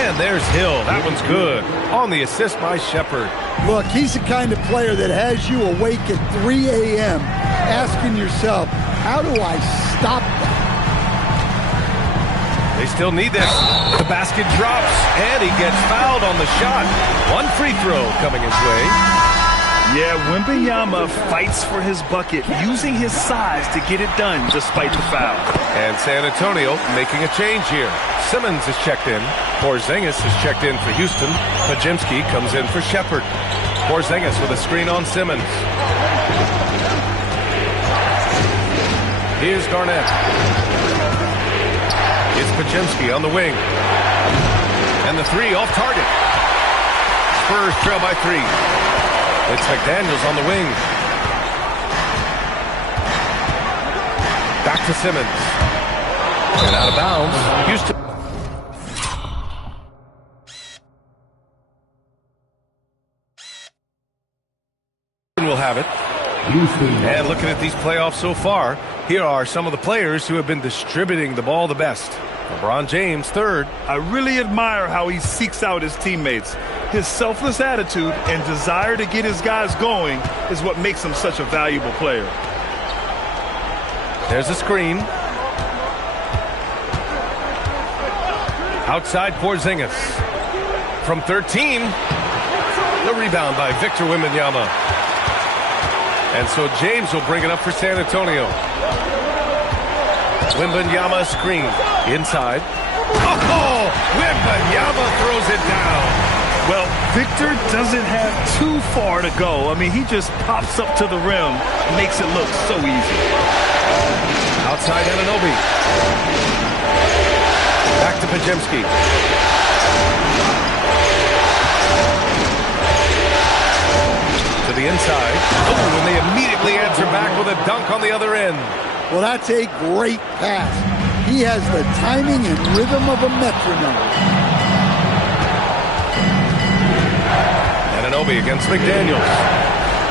And there's Hill. That one's good. On the assist by Shepard. Look, he's the kind of player that has you awake at 3 a.m. asking yourself, how do I stop that? They still need this. The basket drops, and he gets fouled on the shot. One free throw coming his way. Yeah, Wembanyama fights for his bucket, using his size to get it done despite the foul. And San Antonio making a change here. Simmons is checked in. Porzingis is checked in for Houston. Pajimski comes in for Shepard. Porzingis with a screen on Simmons. Here's Garnett. It's Pajimski on the wing. And the three off target. Spurs trail by 3. It's McDaniels on the wing. Back to Simmons. And out of bounds. Houston. Will have it. And looking at these playoffs so far, here are some of the players who have been distributing the ball the best. LeBron James, third. I really admire how he seeks out his teammates. His selfless attitude and desire to get his guys going is what makes him such a valuable player. There's a screen. Outside Porzingis. From 13. The rebound by Victor Wembanyama. And so James will bring it up for San Antonio. Wembanyama screen. Inside. Oh! Wembanyama throws it down. Well, Victor doesn't have too far to go. I mean, he just pops up to the rim, makes it look so easy. Outside Anunoby. Back to Pajimski. To the inside. Oh, and they immediately answer back with a dunk on the other end. Well, that's a great pass. He has the timing and rhythm of a metronome. Anunoby against McDaniels.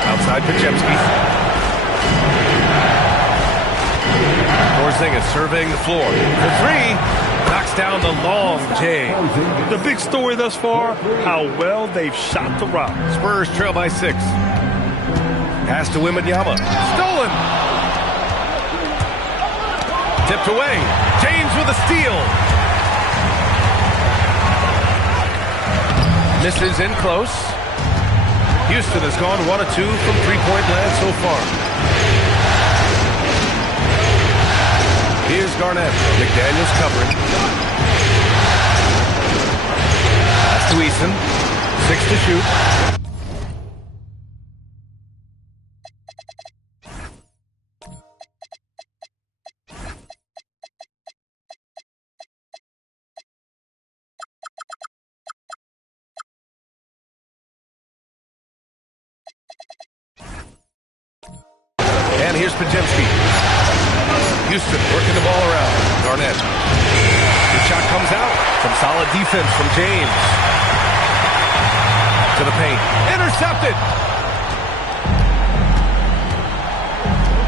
Outside Pajimski. Porzingis surveying the floor. For 3. Knocks down the long J. The big story thus far, how well they've shot the rock. Spurs trail by 6. Pass to Wembanyama. Stolen. Tipped away. James with a steal. Misses in close. Houston has gone 1 of 2 from three-point land so far. Here's Garnett. McDaniels covering. Pass to Eason. 6 to shoot. And here's Pajimski. Houston working the ball around. Garnett. The shot comes out. Some solid defense from James. To the paint. Intercepted.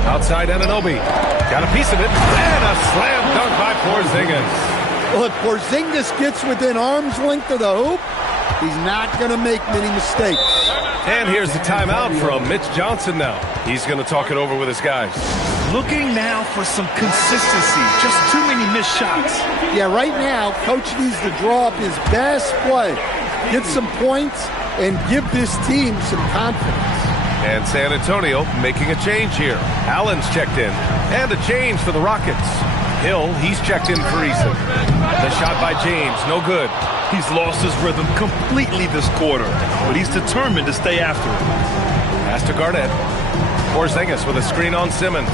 Outside Anunoby. Got a piece of it. And a slam dunk by Porzingis. Look, Porzingis gets within arm's length of the hoop, He's not going to make many mistakes. And here's the timeout from Mitch Johnson now. He's going to talk it over with his guys. Looking now for some consistency. Just too many missed shots. Yeah, right now, Coach needs to draw up his best play, get some points, and give this team some confidence. And San Antonio making a change here. Allen's checked in. And a change for the Rockets. Hill, he's checked in for Eason. The shot by James, no good. He's lost his rhythm completely this quarter, but he's determined to stay after it. Pass to Garnett. Porzingis with a screen on Simmons.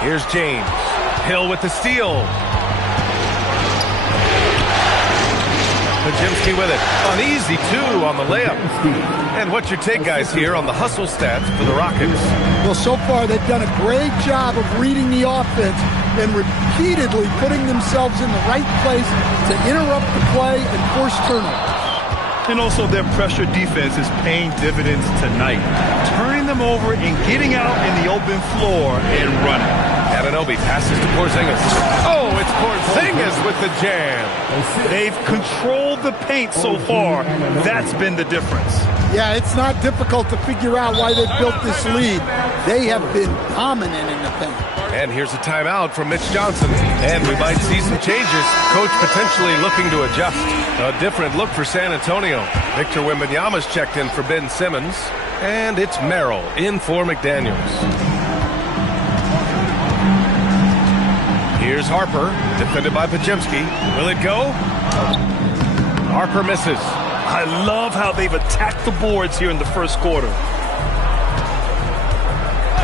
Here's James. Hill with the steal. Pajimski with it. An easy two on the layup. And what's your take, guys, here on the hustle stats for the Rockets? Well, so far they've done a great job of reading the offense and repeatedly putting themselves in the right place to interrupt the play and force turnovers. And also their pressure defense is paying dividends tonight, turning them over and getting out in the open floor and running. Anunoby passes to Porzingis. Oh, it's Porzingis with the jam. They've controlled the paint so far. That's been the difference. Yeah, it's not difficult to figure out why they've built this lead. They have been dominant in the paint. And here's a timeout from Mitch Johnson. And we might see some changes. Coach potentially looking to adjust. A different look for San Antonio. Victor Wembanyama's checked in for Ben Simmons. And it's Merrill in for McDaniels. Here's Harper, defended by Pajimski. Will it go? Harper misses. I love how they've attacked the boards here in the first quarter.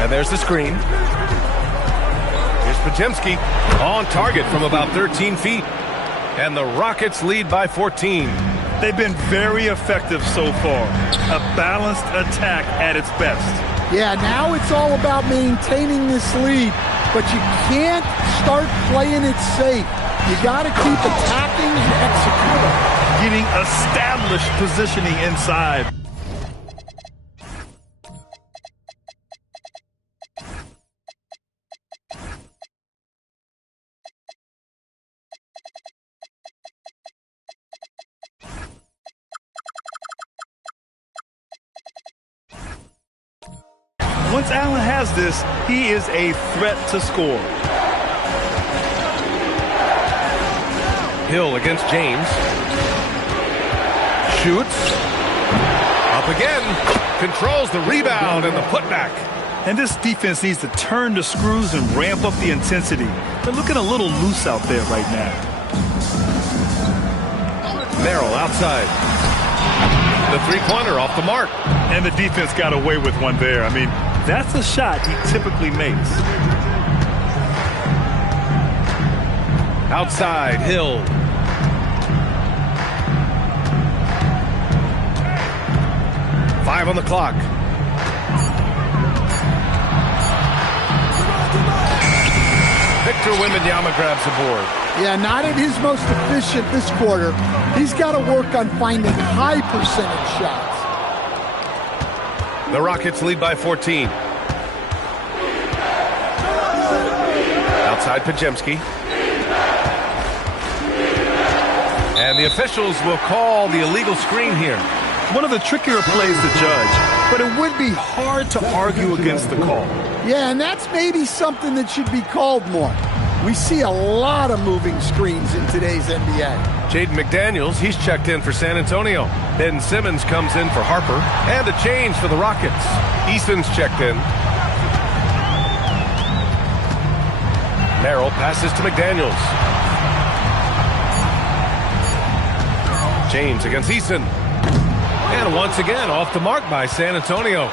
And there's the screen. Here's Pajimski on target from about 13 feet. And the Rockets lead by 14. They've been very effective so far. A balanced attack at its best. Yeah, now it's all about maintaining this lead, but you can't start playing it safe. You got to keep attacking and executing. Getting established positioning inside. Once Allen has this, he is a threat to score. Hill against James. Shoots. Up again. Controls the rebound and the putback. And this defense needs to turn the screws and ramp up the intensity. They're looking a little loose out there right now. Merrill outside. The three-pointer off the mark. And the defense got away with one there. I mean, that's a shot he typically makes. Outside, Hill. Five on the clock. Victor Wembanyama grabs the board. Yeah, not at his most efficient this quarter. He's got to work on finding high percentage shots. The Rockets lead by 14. Outside Pajimski. And the officials will call the illegal screen here. One of the trickier plays to judge, but it would be hard to argue against the call. Yeah, and that's maybe something that should be called more. We see a lot of moving screens in today's NBA. Jaden McDaniels, he's checked in for San Antonio. Ben Simmons comes in for Harper. And a change for the Rockets. Eason's checked in. Merrill passes to McDaniels. James against Eason. And once again, off the mark by San Antonio.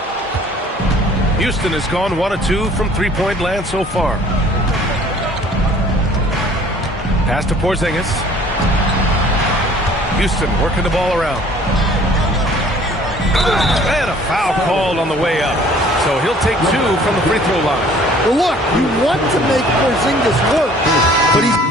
Houston has gone 1 of 2 from three-point land so far. Pass to Porzingis. Houston working the ball around. And a foul called on the way up. So he'll take 2 from the free throw line. Well, look, you want to make Porzingis work, but he's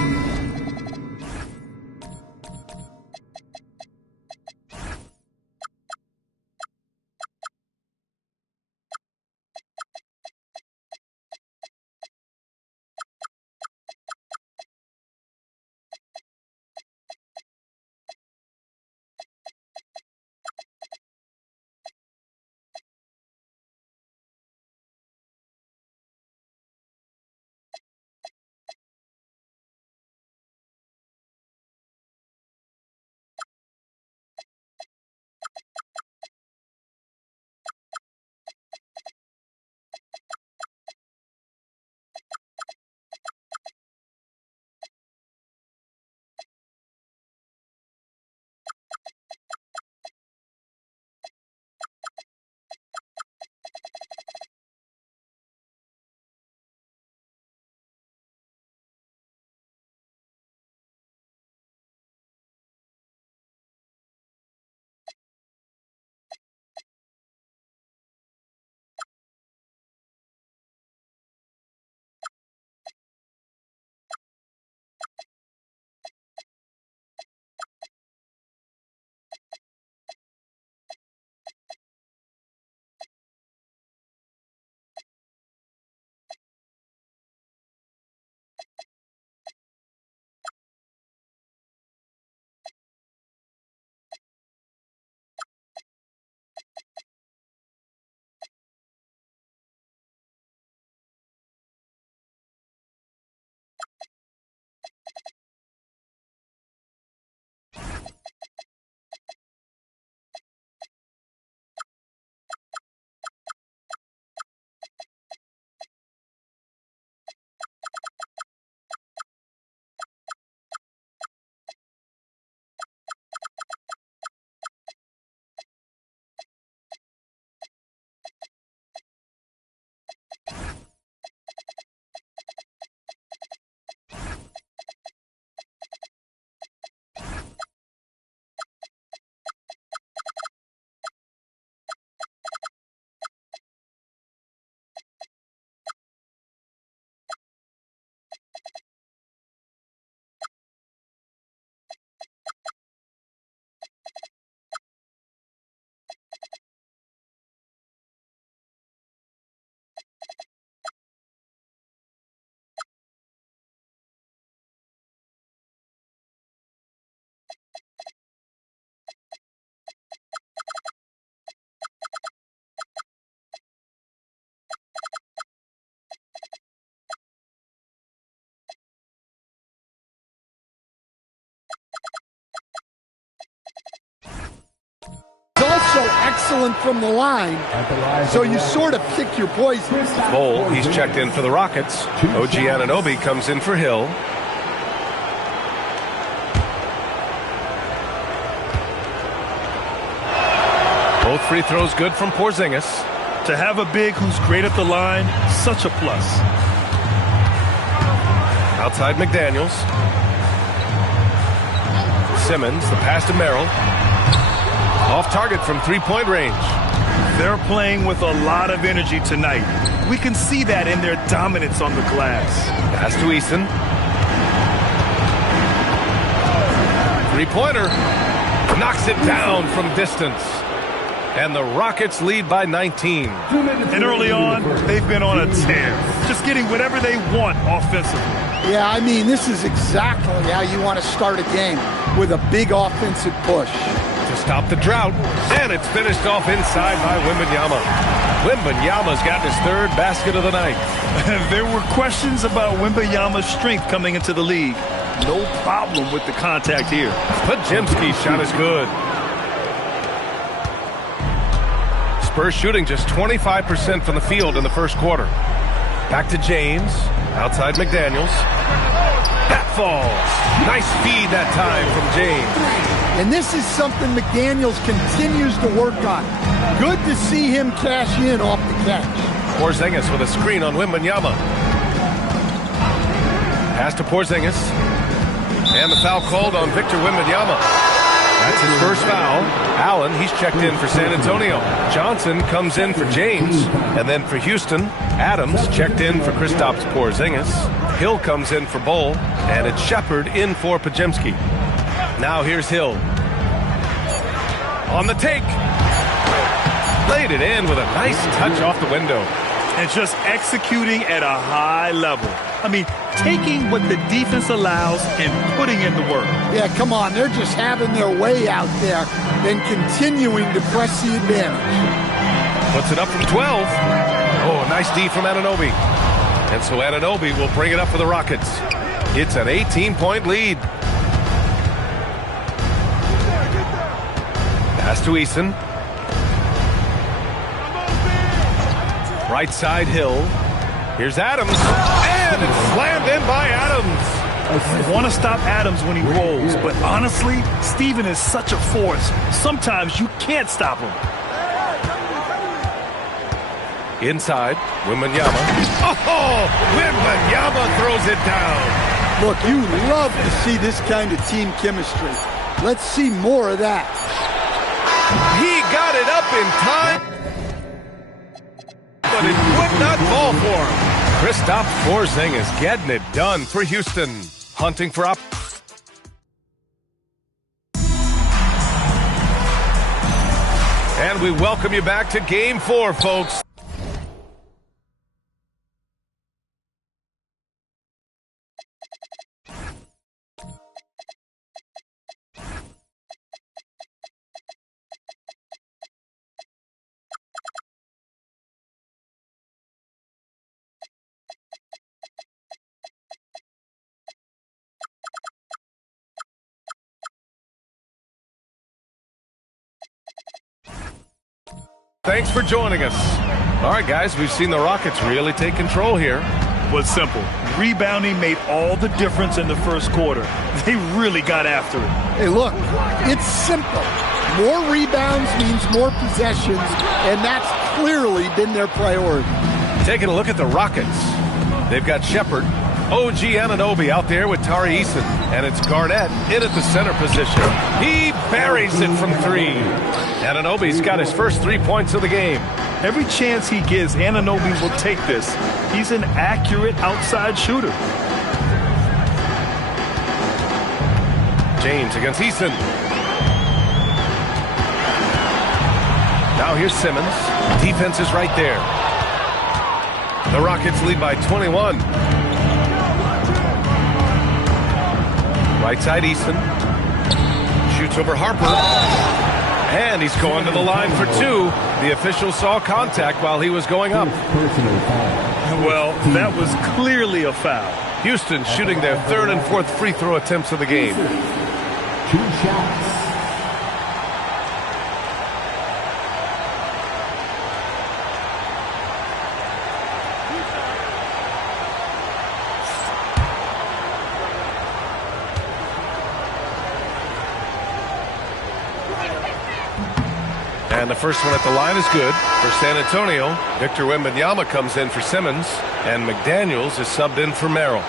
excellent from the line, so you sort of pick your poison. Bol, he's checked in for the Rockets. OG Anunoby comes in for Hill. Both free throws good from Porzingis. To have a big who's great at the line, such a plus. Outside McDaniels. Simmons, the pass to Merrill. Off target from three-point range. They're playing with a lot of energy tonight. We can see that in their dominance on the glass. Pass to Eason. Three-pointer. Knocks it down from distance. And the Rockets lead by 19. And early on, they've been on a tear. Just getting whatever they want offensively. Yeah, I mean, this is exactly how you want to start a game, with a big offensive push. To stop the drought, and it's finished off inside by Wembanyama. Wembanyama's got his third basket of the night. There were questions about Wembanyama's strength coming into the league. No problem with the contact here. Podziemski's shot is good. Spurs shooting just 25% from the field in the first quarter. Back to James. Outside McDaniels. That falls. Nice feed that time from James. And this is something McDaniels continues to work on. Good to see him cash in off the catch. Porzingis with a screen on Wembanyama. Pass to Porzingis. And the foul called on Victor Wembanyama. That's his first foul. Allen, he's checked in for San Antonio. Johnson comes in for James. And then for Houston, Adams checked in for Kristaps Porzingis. Hill comes in for Bol. And it's Shepherd in for Podziemski. Now here's Hill. On the take. Laid it in with a nice touch off the window. And just executing at a high level. I mean, taking what the defense allows and putting in the work. Yeah, come on. They're just having their way out there and continuing to press the advantage. Puts it up from 12. Oh, a nice D from Anunoby. And so Anunoby will bring it up for the Rockets. It's an 18-point lead. Pass to Eason. Right side Hill. Here's Adams. And it's slammed in by Adams. I want to stop Adams when he rolls, but honestly, Steven is such a force. Sometimes you can't stop him. Inside, Wembanyama. Oh, Wembanyama throws it down. Look, you love to see this kind of team chemistry. Let's see more of that. He got it up in time, but it would not fall for him. Kristaps Porzingis getting it done for Houston. Hunting for up. And we welcome you back to Game 4, folks. Thanks for joining us. All right, guys, we've seen the Rockets really take control here. Was simple. Rebounding made all the difference in the first quarter. They really got after it. Hey, look, it's simple. More rebounds means more possessions, and that's clearly been their priority. Taking a look at the Rockets. They've got Shepherd, OG Anunoby out there with Tari Eason, and it's Garnett in at the center position. He buries it from three. Anunoby's got his first 3 points of the game. Every chance he gets, Anunoby will take this. He's an accurate outside shooter. James against Eason. Now here's Simmons. Defense is right there. The Rockets lead by 21. Right side Eason. Shoots over Harper. And he's going to the line for two. The official saw contact while he was going up. Well, that was clearly a foul. Houston shooting their third and fourth free throw attempts of the game. 2 shots. And the first one at the line is good for San Antonio. Victor Wembanyama comes in for Simmons, and McDaniels is subbed in for Merrill.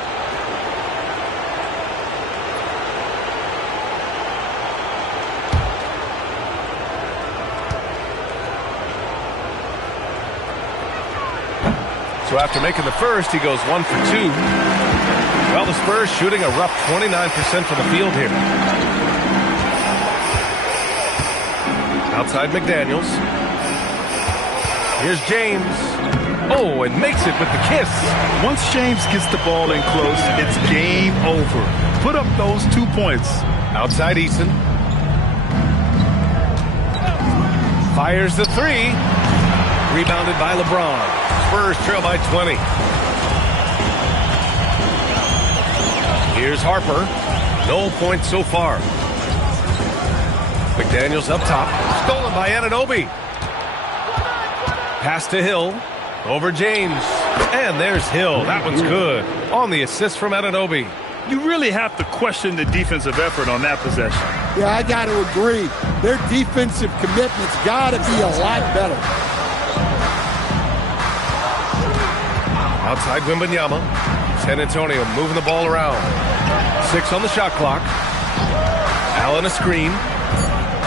So after making the first, he goes 1 for 2. Well, the Spurs shooting a rough 29% from the field here. Outside McDaniels. Here's James. Oh, and makes it with the kiss. Once James gets the ball in close, it's game over. Put up those 2 points. Outside Eason. Fires the three. Rebounded by LeBron. Spurs trail by 20. Here's Harper. No points so far. McDaniels up top. Stolen by Anunoby. Pass to Hill. Over James. And there's Hill. That one's good. On the assist from Anunoby. You really have to question the defensive effort on that possession. Yeah, I got to agree. Their defensive commitment's got to be a lot better. Outside Wembanyama. San Antonio moving the ball around. 6 on the shot clock. Allen a screen.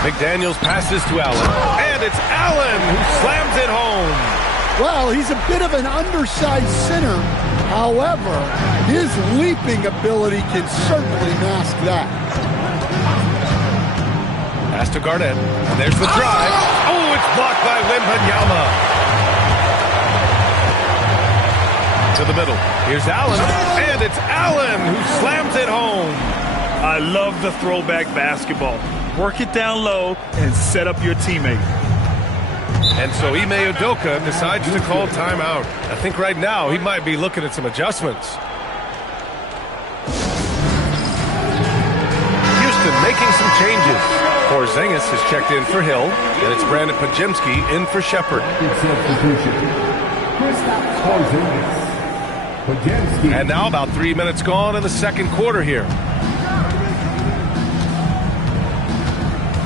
McDaniels passes to Allen. And it's Allen who slams it home. Well, he's a bit of an undersized center. However, his leaping ability can certainly mask that. Pass to Garnett. And there's the drive. Oh, it's blocked by Wembanyama. To the middle. Here's Allen. And it's Allen who slams it home. I love the throwback basketball. Work it down low and set up your teammate. And so Ime Udoka decides to call timeout. I think right now he might be looking at some adjustments. Houston making some changes. Porzingis is checked in for Hill, and it's Brandon Pajemski in for Shepherd. And now about 3 minutes gone in the second quarter here.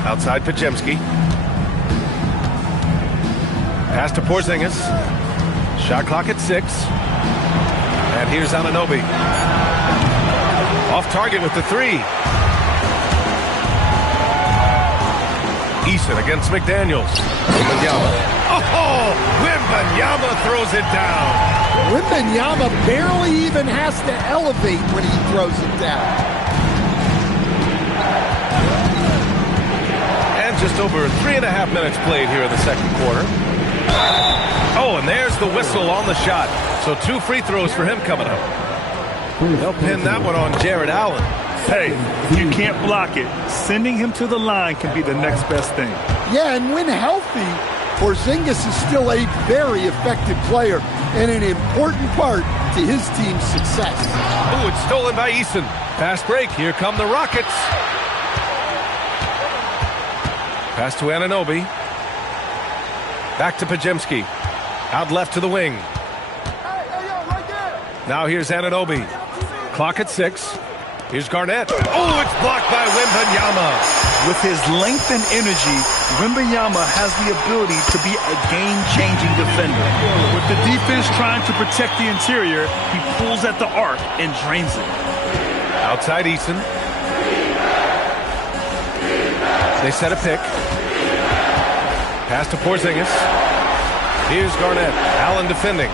Outside Pajemski. Pass to Porzingis. Shot clock at 6. And here's Anunoby. Off target with the 3. Eason against McDaniels. Wembanyama. Oh, Wembanyama throws it down. Wembanyama barely even has to elevate when he throws it down. And just over 3.5 minutes played here in the second quarter. Oh, and there's the whistle on the shot. So 2 free throws for him coming up. They'll pin that one on Jared Allen. Hey, if you can't block it, sending him to the line can be the next best thing. Yeah, and when healthy, Porzingis is still a very effective player and an important part to his team's success. Oh, it's stolen by Eason. Fast break. Here come the Rockets. Pass to Anunoby. Back to Pajemski. Out left to the wing. Now here's Anunoby. Clock at 6. Here's Garnett. Oh, it's blocked by Wembanyama. With his length and energy, Wembanyama has the ability to be a game-changing defender. With the defense trying to protect the interior, he pulls at the arc and drains it. Outside Eason. They set a pick. Pass to Porzingis. Here's Garnett. Allen defending.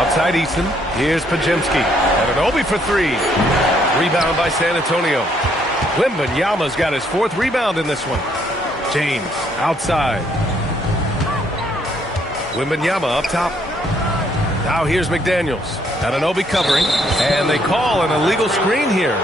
Outside Eason. Here's Pajemski. Anunoby for 3. Rebound by San Antonio. Wembanyama's got his 4th rebound in this one. James outside. Wembanyama up top. Now here's McDaniels. Anunoby covering. And they call an illegal screen here.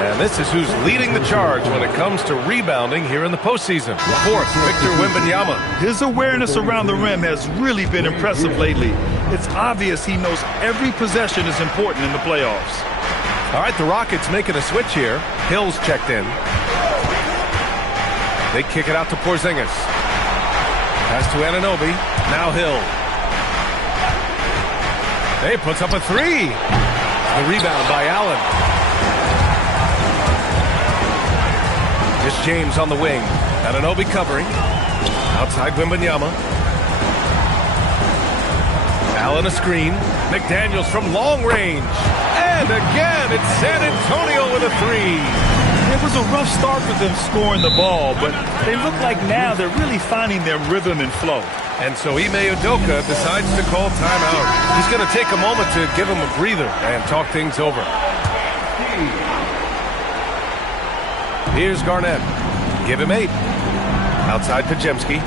And this is who's leading the charge when it comes to rebounding here in the postseason. 4th, Victor Wembanyama. His awareness around the rim has really been impressive lately. It's obvious he knows every possession is important in the playoffs. All right, the Rockets making a switch here. Hill's checked in. They kick it out to Porzingis. Pass to Anunoby. Now Hill. He puts up a 3. The rebound by Allen. Here's James on the wing. Anunoby covering. Outside Wembanyama. Allen a screen. McDaniels from long range. And again, it's San Antonio with a three. It was a rough start for them scoring the ball, but they look like now they're really finding their rhythm and flow. And so Ime Udoka decides to call timeout. He's going to take a moment to give him a breather and talk things over. Here's Garnett. Give him 8. Outside Podziemski.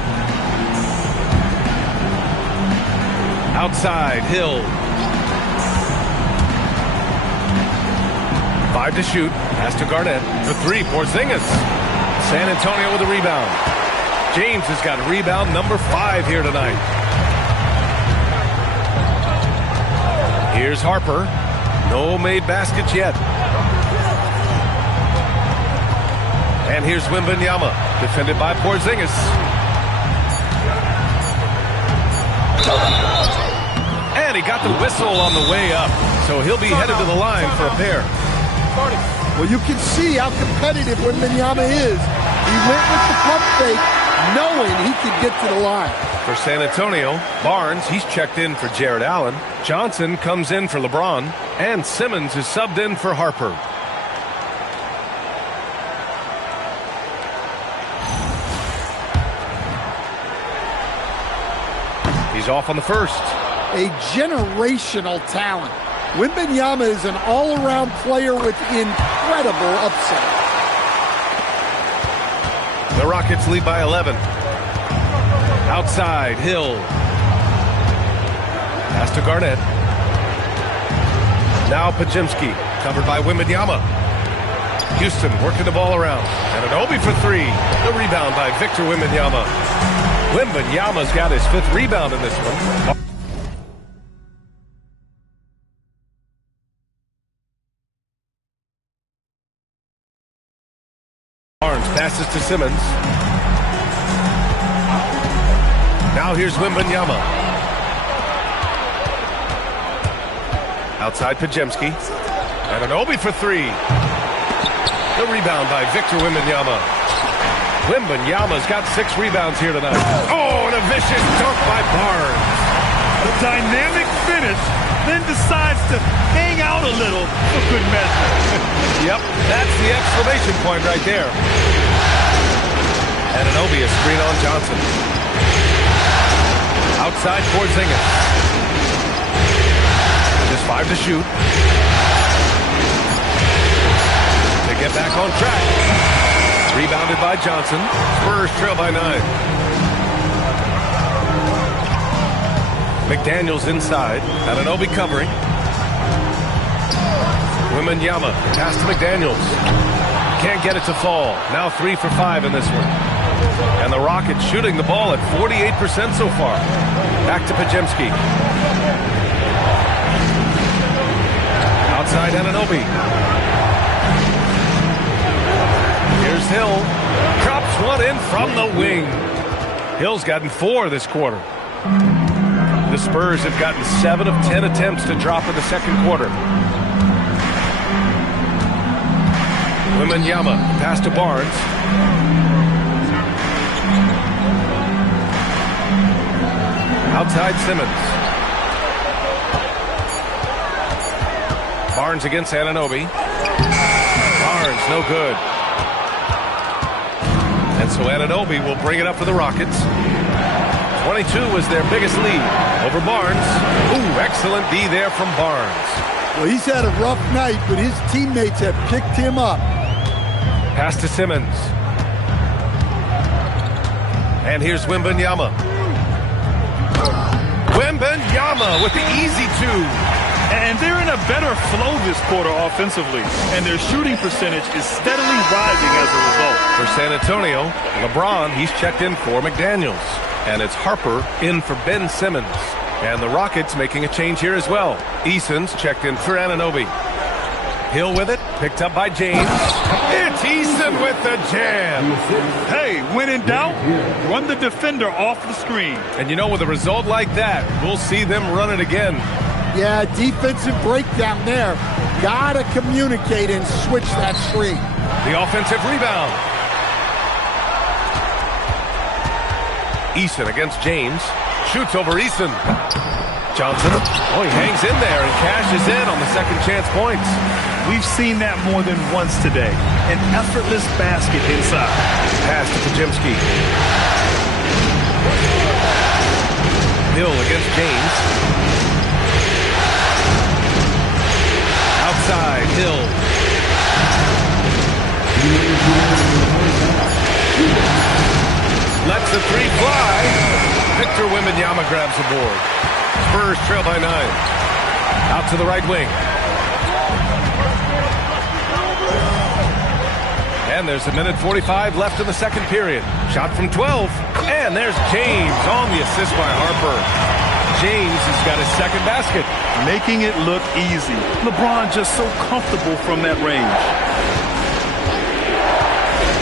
Outside Hill. 5 to shoot. Pass to Garnett. For 3, Porzingis. San Antonio with a rebound. James has got rebound number 5 here tonight. Here's Harper. No made baskets yet. And here's Wembanyama, defended by Porzingis. And he got the whistle on the way up, so he'll be headed to the line for a pair. Well, you can see how competitive Wembanyama is. He went with the pump fake, knowing he could get to the line. For San Antonio, Barnes, he's checked in for Jared Allen. Johnson comes in for LeBron. And Simmons is subbed in for Harper. He's off on the first. A generational talent. Wembanyama is an all-around player with incredible upside. The Rockets lead by 11. Outside, Hill. Pass to Garnett. Now Podziemski, covered by Wembanyama. Houston working the ball around. Anunoby for 3. The rebound by Victor Wembanyama. Wembanyama's got his 5th rebound in this one. Barnes passes to Simmons. Now here's Wembanyama. Outside Podziemski. Anunoby for 3. The rebound by Victor Wembanyama. Wembanyama's got 6 rebounds here tonight. Oh, and a vicious dunk by Barnes. A dynamic finish, then decides to hang out a little for good measure. Yep, that's the exclamation point right there. Anunoby a screen on Johnson. Outside Porzingis. Just 5 to shoot. They get back on track. Rebounded by Johnson. Spurs trail by 9. McDaniels inside. Anunoby covering. Wembanyama. Pass to McDaniels. Can't get it to fall. Now 3 for 5 in this one. And the Rockets shooting the ball at 48% so far. Back to Podziemski. Outside Anunoby. Here's Hill. Drops one in from the wing. Hill's gotten 4 this quarter. The Spurs have gotten 7 of 10 attempts to drop in the second quarter. Wembanyama, pass to Barnes. Outside Simmons. Barnes against Anunoby. Barnes, no good. And so Anunoby will bring it up for the Rockets. 22 was their biggest lead over Barnes. Ooh, excellent D there from Barnes. Well, he's had a rough night, but his teammates have picked him up. Pass to Simmons. And here's Wembanyama. Wembanyama with the easy 2. And they're in a better flow this quarter offensively, and their shooting percentage is steadily rising as a result. For San Antonio, LeBron, he's checked in for McDaniels. And it's Harper in for Ben Simmons. And the Rockets making a change here as well. Eason's checked in for Anunoby. Hill with it, picked up by James. It's Eason with the jam. Hey, when in doubt, run the defender off the screen. And you know, with a result like that, we'll see them run it again. Yeah, defensive breakdown there. Gotta communicate and switch that screen. The offensive rebound. Eason against James. Shoots over Eason. Johnson. Oh, he hangs in there and cashes in on the second chance points. We've seen that more than once today. An effortless basket inside. Pass to Pajemski. Hill against James. Outside, Hill. Lets the three fly. Victor Wembanyama grabs the board. Spurs trail by 9. Out to the right wing. And there's 1:45 left in the second period. Shot from 12. And there's James on the assist by Harper. James has got his second basket. Making it look easy. LeBron just so comfortable from that range.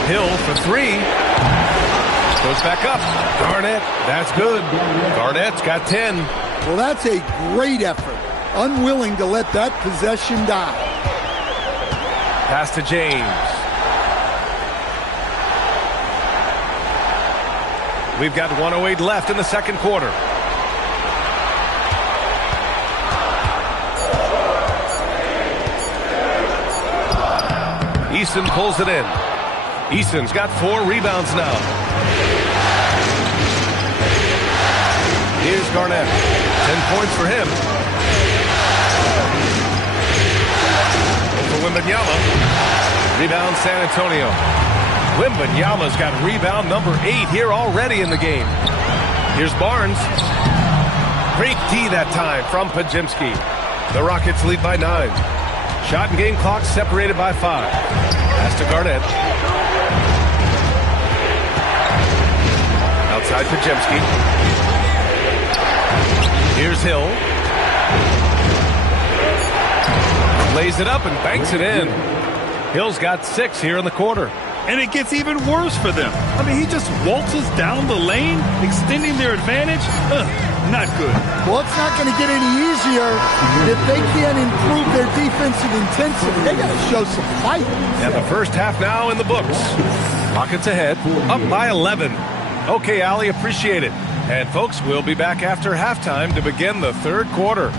Hill for 3. Goes back up. Garnett, that's good. Garnett's got 10. Well, that's a great effort. Unwilling to let that possession die. Pass to James. We've got 1:08 left in the second quarter. Eason pulls it in. Eason's got 4 rebounds now. Here's Garnett. 10 points for him. For Wembanyama. Rebound San Antonio. Wembanyama's got rebound number 8 here already in the game. Here's Barnes. Great D that time from Pajemski. The Rockets lead by 9. Shot and game clock separated by 5. Pass to Garnett. Outside Pajemski. Here's Hill. Lays it up and banks it in. Hill's got 6 here in the quarter. And it gets even worse for them. I mean, he just waltzes down the lane, extending their advantage. Not good. Well, it's not going to get any easier if they can't improve their defensive intensity. They got to show some fight. And the first half now in the books. Rockets ahead, up by 11. Okay, Allie, appreciate it. And folks, we'll be back after halftime to begin the third quarter.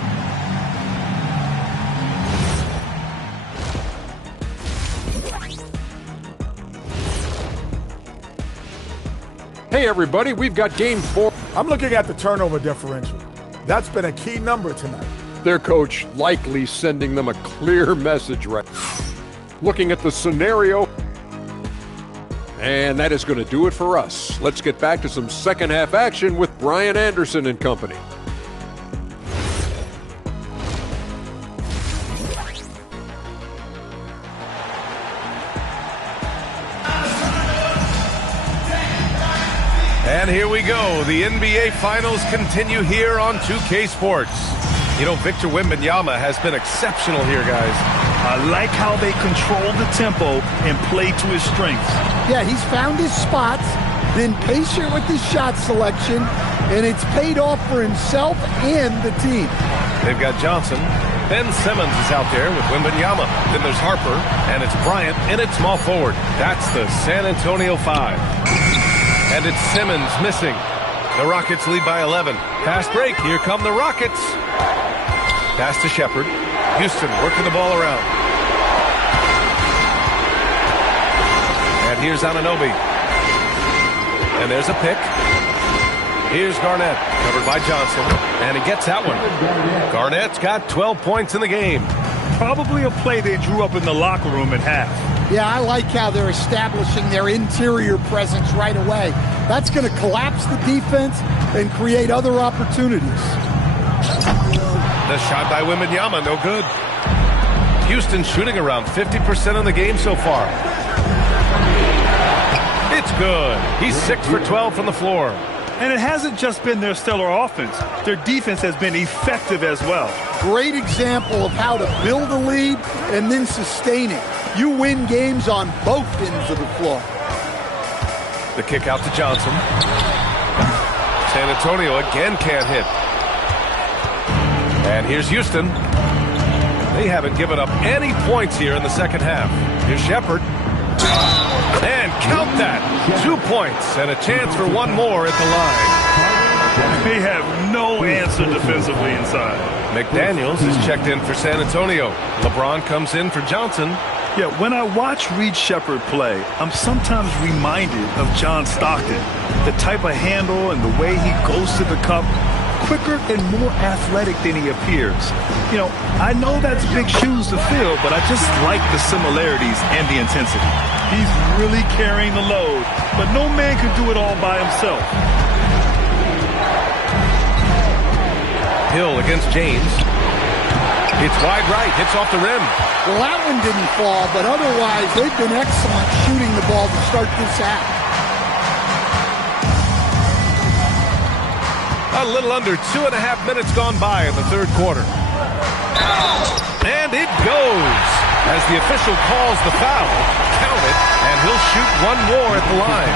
Hey, everybody, we've got game 4. I'm looking at the turnover differential. That's been a key number tonight. Their coach likely sending them a clear message right. Looking at the scenario. And that is going to do it for us. Let's get back to some second half action with Brian Anderson and company. And here we go. The NBA Finals continue here on 2K Sports. You know, Victor Wembanyama has been exceptional here, guys. I like how they control the tempo and play to his strengths. Yeah, he's found his spots, been patient with his shot selection, and it's paid off for himself and the team. They've got Johnson. Ben Simmons is out there with Wembanyama. Then there's Harper, and it's Bryant in at small forward. That's the San Antonio 5. And it's Simmons missing. The Rockets lead by 11. Pass break. Here come the Rockets. Pass to Shepherd. Houston working the ball around. And here's Anunoby. And there's a pick. Here's Garnett, covered by Johnson. And he gets that one. Garnett's got 12 points in the game. Probably a play they drew up in the locker room at half. Yeah, I like how they're establishing their interior presence right away. That's going to collapse the defense and create other opportunities. The shot by Wembanyama, no good. Houston shooting around 50% of the game so far. It's good. He's 6 for 12 from the floor. And it hasn't just been their stellar offense. Their defense has been effective as well. Great example of how to build a lead and then sustain it. You win games on both ends of the floor. The kick out to Johnson. San Antonio again can't hit. And here's Houston. They haven't given up any points here in the second half. Here's Shepherd. And Count that. 2 points and a chance for one more at the line. They have no answer defensively inside. McDaniels is checked in for San Antonio. LeBron comes in for Johnson. Yeah, when I watch Reed Sheppard play, I'm sometimes reminded of John Stockton. The type of handle and the way he goes to the cup, quicker and more athletic than he appears. You know, I know that's big shoes to fill, but I just like the similarities and the intensity. He's really carrying the load, but no man can do it all by himself. Hill against James. It's wide right, hits off the rim. Well, that one didn't fall, but otherwise they've been excellent shooting the ball to start this half. A little under 2.5 minutes gone by in the third quarter. And it goes. As the official calls the foul, count it, and he'll shoot one more at the line.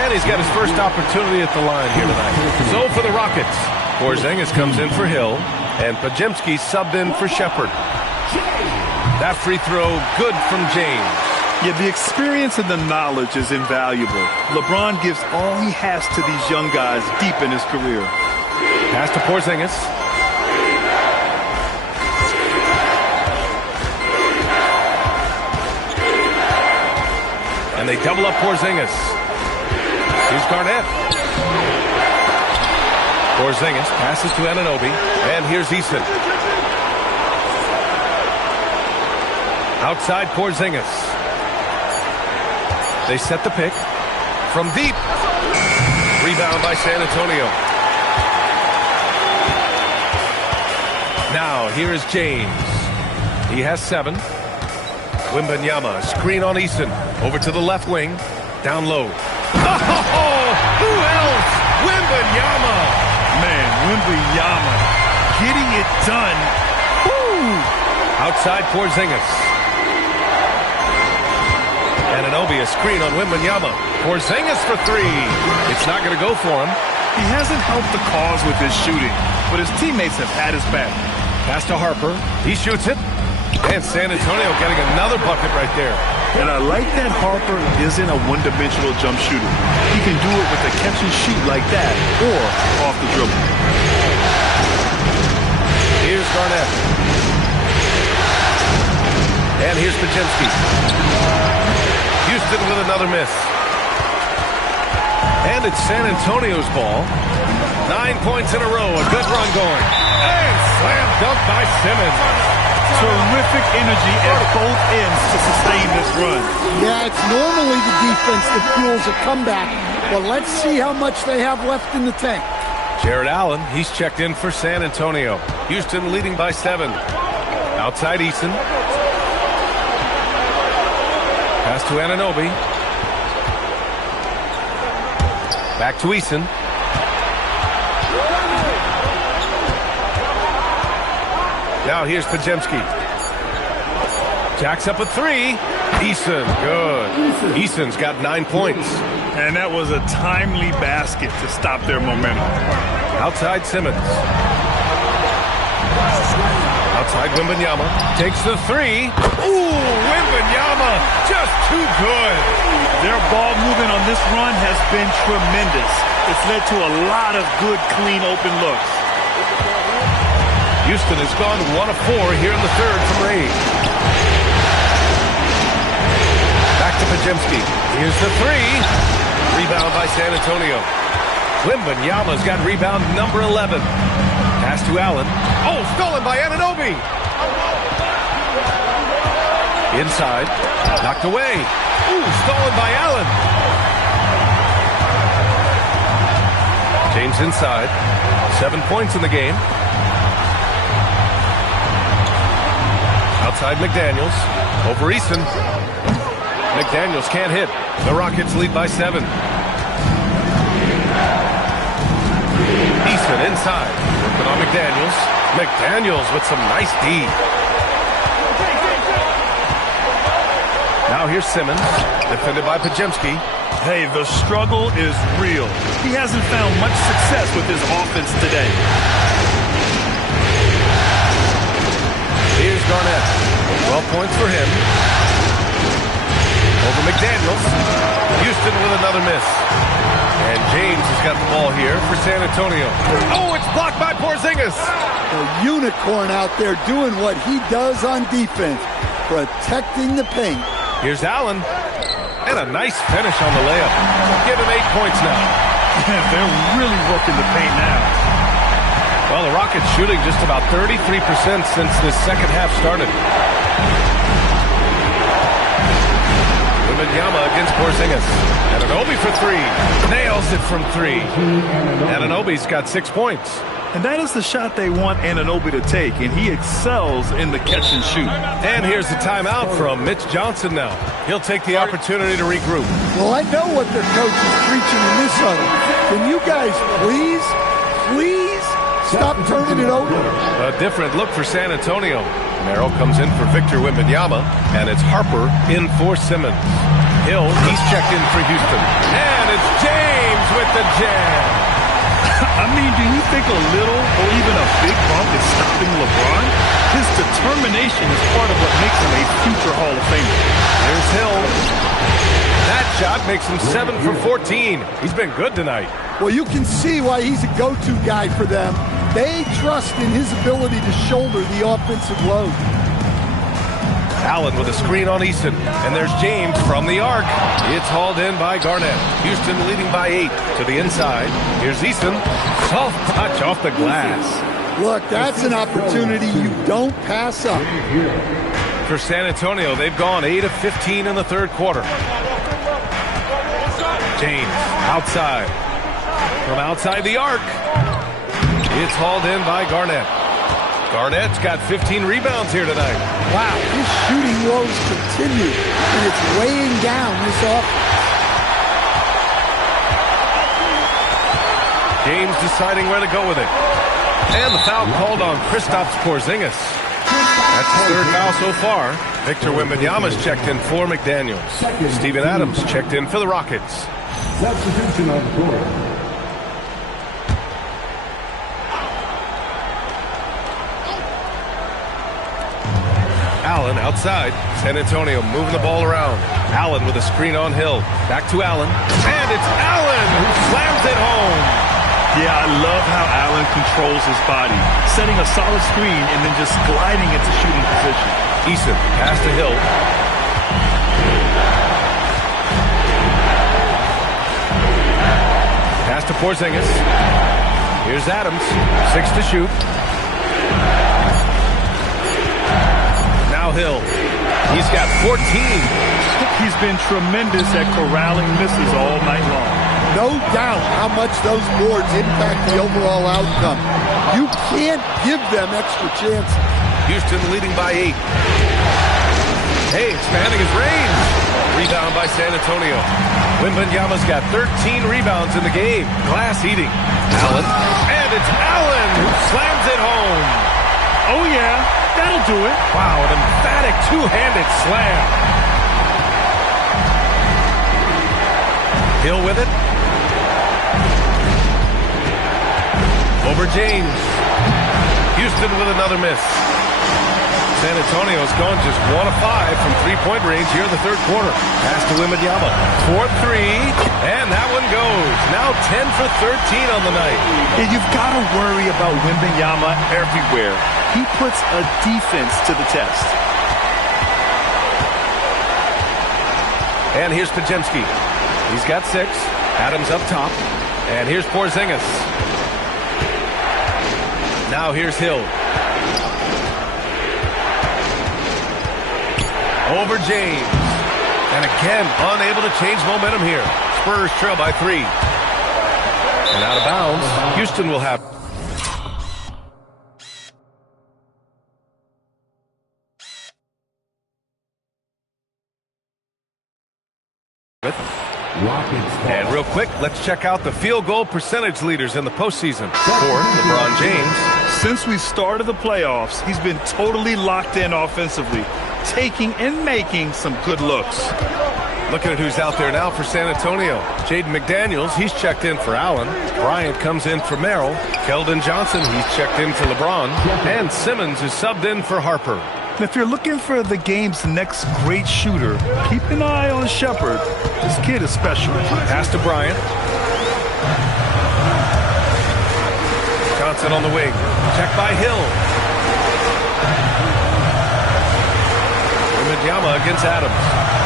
And he's got his first opportunity at the line here tonight. So for the Rockets, Porzingis comes in for Hill, and Podziemski subbed in for Sheppard. That free throw, good from James. Yeah, the experience and the knowledge is invaluable. LeBron gives all he has to these young guys deep in his career. Pass to Porzingis. And they double up Porzingis. Here's Garnett. Porzingis passes to Anunoby, and here's Eason. Outside Porzingis. They set the pick from deep. Rebound by San Antonio. Now here is James. He has 7. Wembanyama, screen on Eason. Over to the left wing. Down low. Oh, who else? Wembanyama. Man, Wembanyama getting it done. Woo! Outside Porzingis. Anunoby, a screen on Wembanyama. Porzingis for 3. It's not going to go for him. He hasn't helped the cause with his shooting, but his teammates have had his back. Pass to Harper. He shoots it. And San Antonio getting another bucket right there. And I like that Harper isn't a one-dimensional jump shooter. He can do it with a catch and shoot like that or off the dribble. Here's Garnett. And here's Podziemski. Houston with another miss. And it's San Antonio's ball. 9 points in a row. A good run going. And slam dunk by Simmons. Terrific energy at both ends to sustain this run. Yeah, it's normally the defense that fuels a comeback. But let's see how much they have left in the tank. Jared Allen, he's checked in for San Antonio. Houston leading by 7. Outside Eason. Pass to Anunoby. Back to Eason. Now here's Podziemski. Jacks up a 3. Eason, good. Eason's got 9 points. And that was a timely basket to stop their momentum. Outside Simmons. Outside Wembanyama. Takes the 3. Ooh, Wembanyama, just too good. Their ball movement on this run has been tremendous. It's led to a lot of good, clean, open looks. Houston has gone 1 of 4 here in the third from Reid. Back to Podziemski. Here's the 3. Rebound by San Antonio. Wembanyama's got rebound number 11. Pass to Allen. Oh, stolen by Anunoby. Inside. Knocked away. Ooh, stolen by Allen. James inside. 7 points in the game. Outside McDaniels. Over Eason. McDaniels can't hit. The Rockets lead by 7. Eason inside. Working on McDaniels. McDaniels with some nice D. Now here's Simmons. Defended by Podziemski. Hey, the struggle is real. He hasn't found much success with his offense today. Here's Garnett. 12 points for him. Over McDaniels. Houston with another miss. And James has got the ball here for San Antonio. Oh, it's blocked by Porzingis. A unicorn out there doing what he does on defense, protecting the paint. Here's Allen. And a nice finish on the layup. Give him 8 points now. They're really working the paint now. Well, the Rockets shooting just about 33% since this second half started. Wembanyama against Porzingis. Anunoby for 3. Nails it from 3. Anunoby's got 6 points. And that is the shot they want Anunoby to take, and he excels in the catch and shoot. And here's the timeout from Mitch Johnson now. He'll take the opportunity to regroup. Well, I know what their coach is preaching in this huddle. Can you guys please stop turning it over? A different look for San Antonio. Merrill comes in for Victor Wembanyama, and it's Harper in for Simmons. Hill, he's checked in for Houston. And it's James with the jam. I mean, do you think a little or even a big bump is stopping LeBron? His determination is part of what makes him a future Hall of Famer. There's Hill. That shot makes him 7 for 14. He's been good tonight. Well, you can see why he's a go-to guy for them. They trust in his ability to shoulder the offensive load. Allen with a screen on Eason. And there's James from the arc. It's hauled in by Garnett. Houston leading by 8 to the inside. Here's Eason. Soft touch off the glass. Look, that's an opportunity you don't pass up. For San Antonio, they've gone 8 of 15 in the third quarter. James outside. From outside the arc. It's hauled in by Garnett. Garnett's got 15 rebounds here tonight. Wow, his shooting woes continue, and it's weighing down this offense. James deciding where to go with it. And the foul called on Kristaps Porzingis. That's the third foul so far. Victor Wembanyama's checked in for McDaniels. Steven Adams checked in for the Rockets. Substitution on the court. Allen outside. San Antonio moving the ball around. Allen with a screen on Hill. Back to Allen. And it's Allen who slams it home. Yeah, I love how Allen controls his body, setting a solid screen and then just gliding into shooting position. Eason pass to Hill. Pass to Porzingis. Here's Adams. 6 to shoot. Now Hill. He's got 14. He's been tremendous at corralling misses all night long. No doubt how much those boards impact the overall outcome. You can't give them extra chances. Houston leading by 8. Hey, expanding his range. Rebound by San Antonio. Wembanyama's got 13 rebounds in the game. Glass eating. Allen. And it's Allen who slams it home. Oh, yeah. That'll do it. Wow, an emphatic two-handed slam. Hill with it. Over James. Houston with another miss. San Antonio's gone just 1 of 5 from three-point range here in the third quarter. Pass to Wembanyama. 4-3, and that one goes. Now 10 for 13 on the night. And you've got to worry about Wembanyama everywhere. He puts a defense to the test. And here's Podziemski. He's got 6. Adams up top. And here's Porzingis. Now here's Hill. Over James. And again, unable to change momentum here. Spurs trail by 3. And out of bounds, Houston will have. And real quick, let's check out the field goal percentage leaders in the postseason. For LeBron James. Since we started the playoffs, he's been totally locked in offensively, taking and making some good looks. Looking at who's out there now for San Antonio. Jaden McDaniels, he's checked in for Allen. Bryant comes in for Merrill. Keldon Johnson, he's checked in for LeBron. And Simmons is subbed in for Harper. And if you're looking for the game's next great shooter, keep an eye on Shepherd. This kid is special. Pass to Bryant. Johnson on the wing. Check by Hill. Wembanyama against Adams.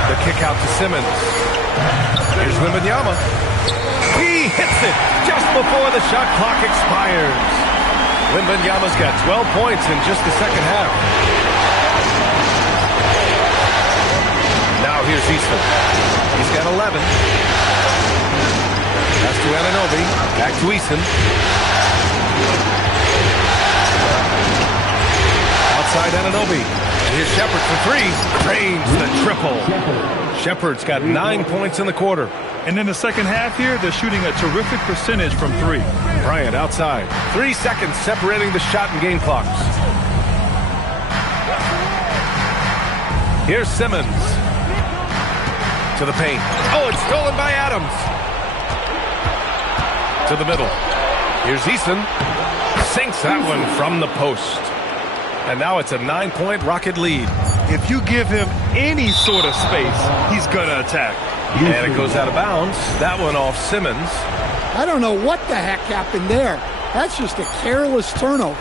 The kick out to Simmons. Here's Wembanyama. He hits it just before the shot clock expires. Wembanyama's got 12 points in just the second half. Now here's Easton. He's got 11. Pass to Anunoby. Back to Easton. Outside Anunoby. And here's Shepherd for three. Drains the triple. Shepherd's got 9 points in the quarter. And in the second half here, they're shooting a terrific percentage from three. Bryant outside. 3 seconds separating the shot and game clocks. Here's Simmons. To the paint. Oh, it's stolen by Adams. To the middle. Here's Easton. Sinks that one from the post. And now it's a 9-point Rocket lead. If you give him any sort of space, he's going to attack. And it goes out of bounds. That one off Simmons. I don't know what the heck happened there. That's just a careless turnover.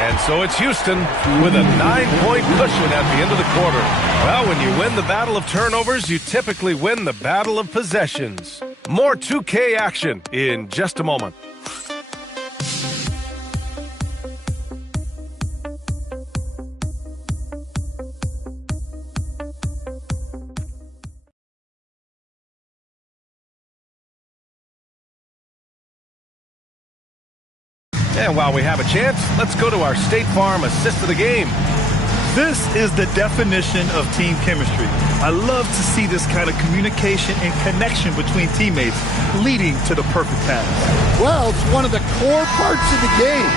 And so it's Houston with a 9-point cushion at the end of the quarter. Well, when you win the battle of turnovers, you typically win the battle of possessions. More 2K action in just a moment. And while we have a chance, let's go to our State Farm assist of the game. This is the definition of team chemistry. I love to see this kind of communication and connection between teammates leading to the perfect pass. Well, it's one of the core parts of the game.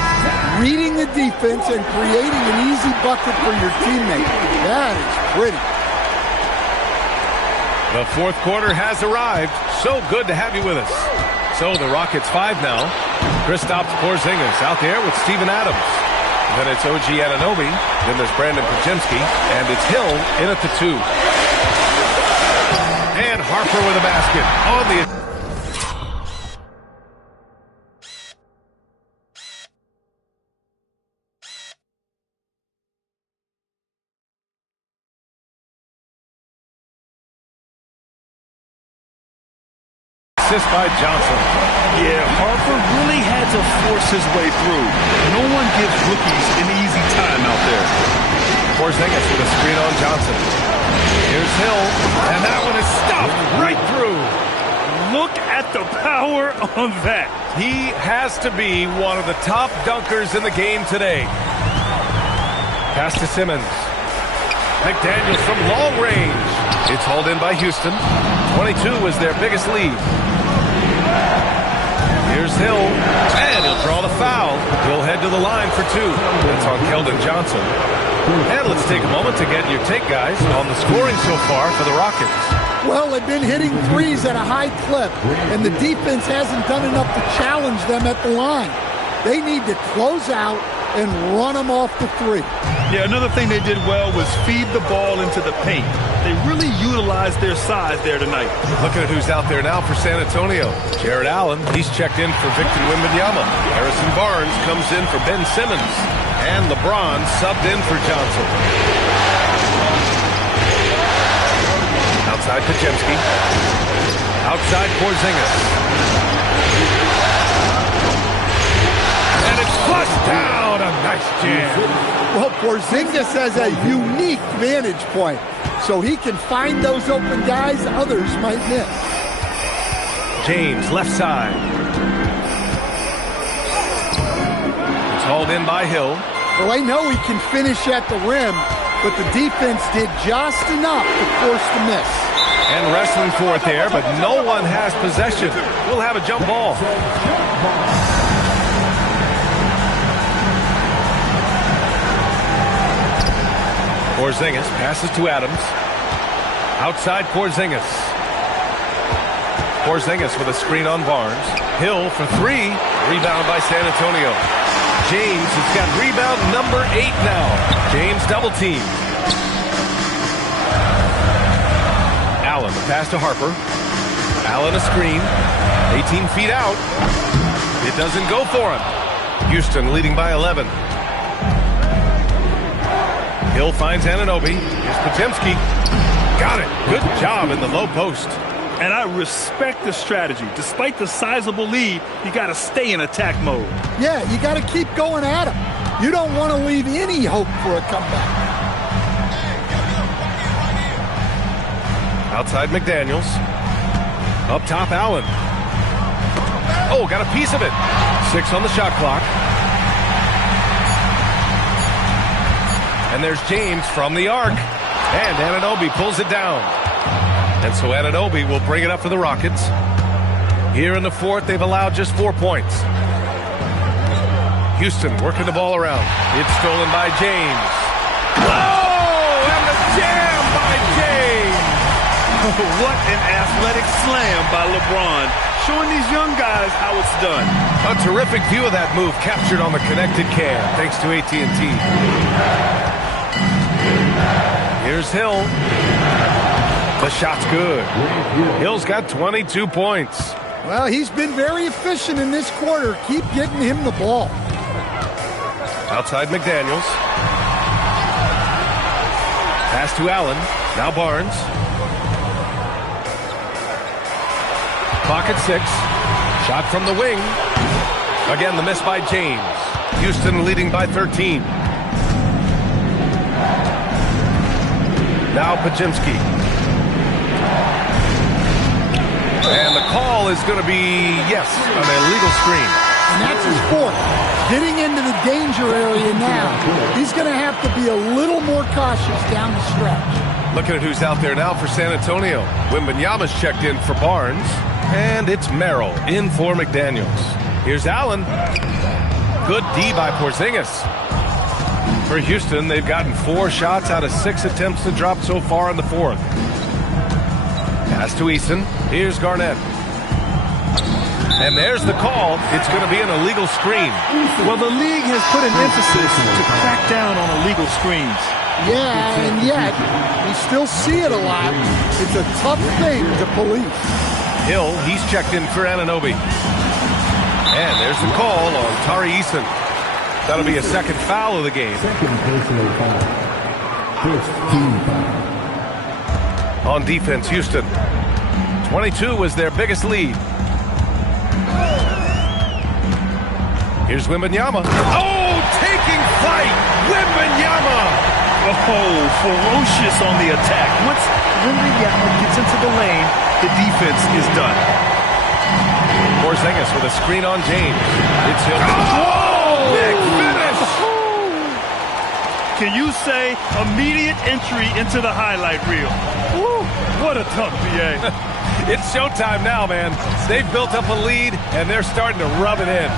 Reading the defense and creating an easy bucket for your teammate. That is pretty. The fourth quarter has arrived. So good to have you with us. So the Rockets 5 now. Kristaps Porzingis out there with Steven Adams. Then it's OG Anunoby. Then there's Brandon Pajemski. And it's Hill in at the 2. And Harper with a basket on the... Assist by Johnson. Yeah, Harper really had to force his way through. No one gives rookies an easy time out there. Porzingis with a screen on Johnson. Here's Hill, and that one is stopped right through. Look at the power on that. He has to be one of the top dunkers in the game today. Pass to Simmons. McDaniels from long range. It's hauled in by Houston. 22 is their biggest lead. Here's Hill, and he'll draw the foul. He'll head to the line for 2. That's on Keldon Johnson. And let's take a moment to get your take, guys, on the scoring so far for the Rockets. Well, they've been hitting threes at a high clip, and the defense hasn't done enough to challenge them at the line. They need to close out and run them off the 3. Yeah, another thing they did well was feed the ball into the paint. They really utilized their size there tonight. Looking at who's out there now for San Antonio. Jared Allen, he's checked in for Victor Wembanyama. Harrison Barnes comes in for Ben Simmons. And LeBron subbed in for Johnson. Outside Pajemski. Outside Porzingis. And it's flushed down. A nice jam. Well, Porzingis has a unique vantage point, so he can find those open guys others might miss. James, left side. It's hauled in by Hill. Well, I know he can finish at the rim, but the defense did just enough to force the miss. And wrestling for it there, but no one has possession. We'll have a jump ball. Porzingis passes to Adams. Outside Porzingis. Porzingis with a screen on Barnes. Hill for 3. Rebound by San Antonio. James has got rebound number 8 now. James double team. Allen, the pass to Harper. Allen a screen. 18 feet out. It doesn't go for him. Houston leading by 11. Hill finds Anunoby. Here's Pajemski. Got it. Good job in the low post. And I respect the strategy. Despite the sizable lead, you got to stay in attack mode. Yeah, you got to keep going at him. You don't want to leave any hope for a comeback. Outside McDaniels. Up top, Allen. Oh, got a piece of it. 6 on the shot clock. And there's James from the arc. And Anunoby pulls it down. And so Anunoby will bring it up for the Rockets. Here in the fourth, they've allowed just 4 points. Houston working the ball around. It's stolen by James. Oh, and the jam by James. What an athletic slam by LeBron, showing these young guys how it's done. A terrific view of that move captured on the connected cam, thanks to AT&T. Here's Hill. The shot's good. Hill's got 22 points. Well, he's been very efficient in this quarter. Keep getting him the ball. Outside McDaniels. Pass to Allen. Now Barnes. Clock at 6. Shot from the wing. Again, the miss by James. Houston leading by 13. Now Pajemski. And the call is going to be, yes, an illegal screen. And that's his fourth. getting into the danger area now. He's going to have to be a little more cautious down the stretch. Looking at who's out there now for San Antonio. Wembanyama's checked in for Barnes. And it's Merrill in for McDaniels. Here's Allen. Good D by Porzingis. For Houston, they've gotten 4 shots out of 6 attempts to drop so far in the fourth. Pass to Eason. Here's Garnett. And there's the call. It's going to be an illegal screen. Well, the league has put an emphasis to crack down on illegal screens. Yeah, and yet, we still see it a lot. It's a tough thing to police. Hill, he's checked in for Anunoby. And there's the call on Tari Eason. That'll be a second foul of the game. Second personal foul. First team foul. On defense, Houston. 22 was their biggest lead. Here's Wembanyama. Oh, taking flight! Wembanyama! Oh, ferocious on the attack. Once Wembanyama gets into the lane, the defense is done. Porzingis with a screen on James. It's Hill. Oh! Big finish! Can you say immediate entry into the highlight reel? Woo, what a dunk, B.A. It's showtime now, man. They've built up a lead, and they're starting to rub it in.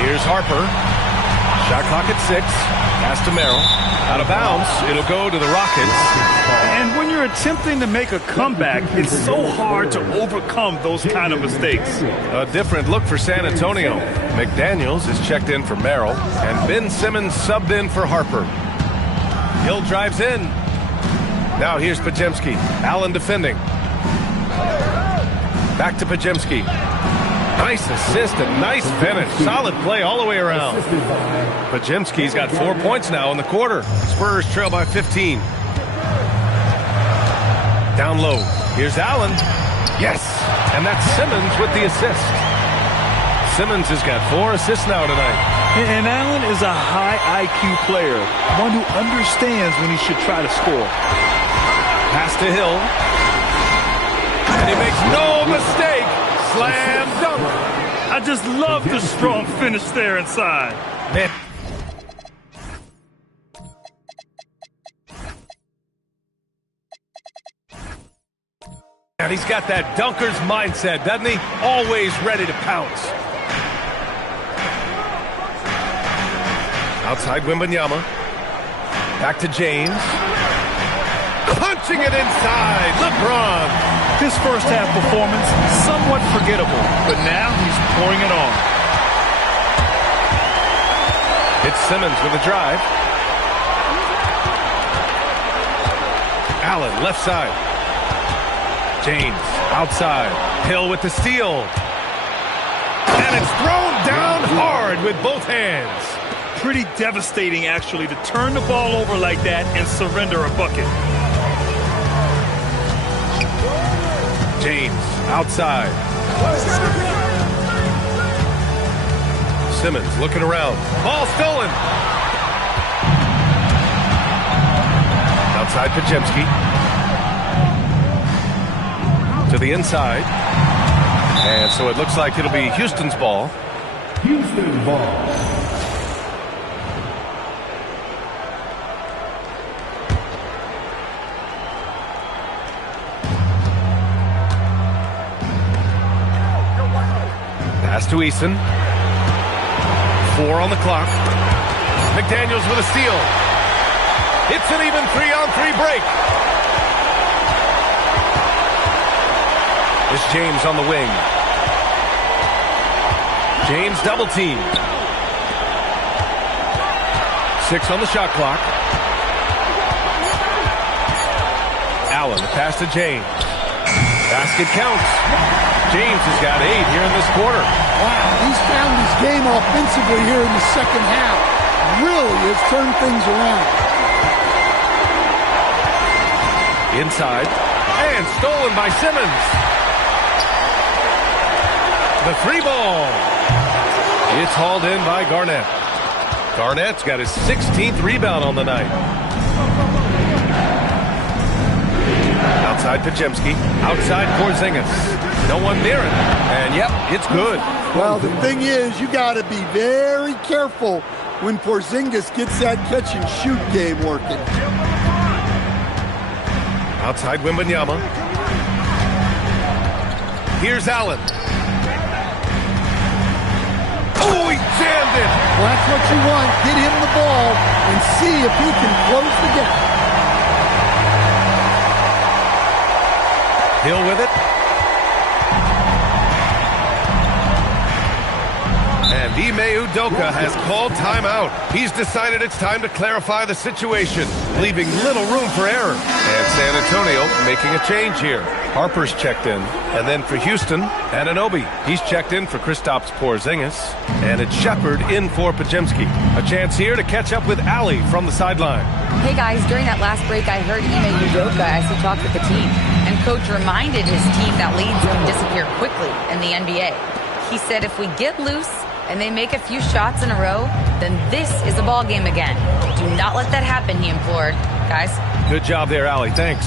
Here's Harper. Shot clock at 6. Pass to Merrill. Out of bounds. It'll go to the Rockets. And when you're attempting to make a comeback, it's so hard to overcome those kind of mistakes. A different look for San Antonio. McDaniels is checked in for Merrill, and Ben Simmons subbed in for Harper. Hill drives in. Now here's Podziemski. Allen defending. Back to Podziemski. Nice assist and nice finish. Solid play all the way around. Podziemski's got 4 points now in the quarter. Spurs trail by 15. Down low. Here's Allen. Yes. And that's Simmons with the assist. Simmons has got 4 assists now tonight. And Allen is a high IQ player, one who understands when he should try to score. Pass to Hill. And he makes no mistake. Slam dunk. I just love the strong finish there inside. Man. And he's got that dunker's mindset, doesn't he? Always ready to pounce. Outside Wembanyama. Back to James. Punching it inside. LeBron. His first half performance, somewhat forgettable, but now he's pouring it on. It's Simmons with a drive. Allen, left side. James, outside. Hill with the steal. And it's thrown down hard with both hands. Pretty devastating, actually, to turn the ball over like that and surrender a bucket. James, outside. Simmons looking around. Ball stolen. Outside Podziemski. To the inside. And so it looks like it'll be Houston's ball. Houston ball. Pass to Eason. 4 on the clock. McDaniels with a steal. It's an even 3-on-3 break. It's James on the wing. James double team. 6 on the shot clock. Allen, the pass to James. Basket counts. James has got 8 here in this quarter. Wow, he's found his game offensively here in the second half. Really has turned things around. Inside. And stolen by Simmons. The 3 ball. It's hauled in by Garnett. Garnett's got his 16th rebound on the night. Outside Podziemski. Outside Porzingis. No one near it. And yep, it's good. Well, the thing is, you got to be very careful when Porzingis gets that catch and shoot game working. Outside Wembanyama. Here's Allen. Oh, he jammed it. Well, that's what you want. Get him the ball and see if he can close the gap. Hill with it. And Ime Udoka has called timeout. He's decided it's time to clarify the situation, leaving little room for error. And San Antonio making a change here. Harper's checked in. And then for Houston, Anunoby. He's checked in for Kristaps Porzingis. And it's Shepard in for Podziemski. A chance here to catch up with Ali from the sideline. Hey guys, during that last break, I heard Ime Udoka as he talked with the team. And coach reminded his team that leads can disappear quickly in the NBA. He said if we get loose and they make a few shots in a row, then this is a ball game again. Do not let that happen, he implored. Guys. Good job there, Ali. Thanks.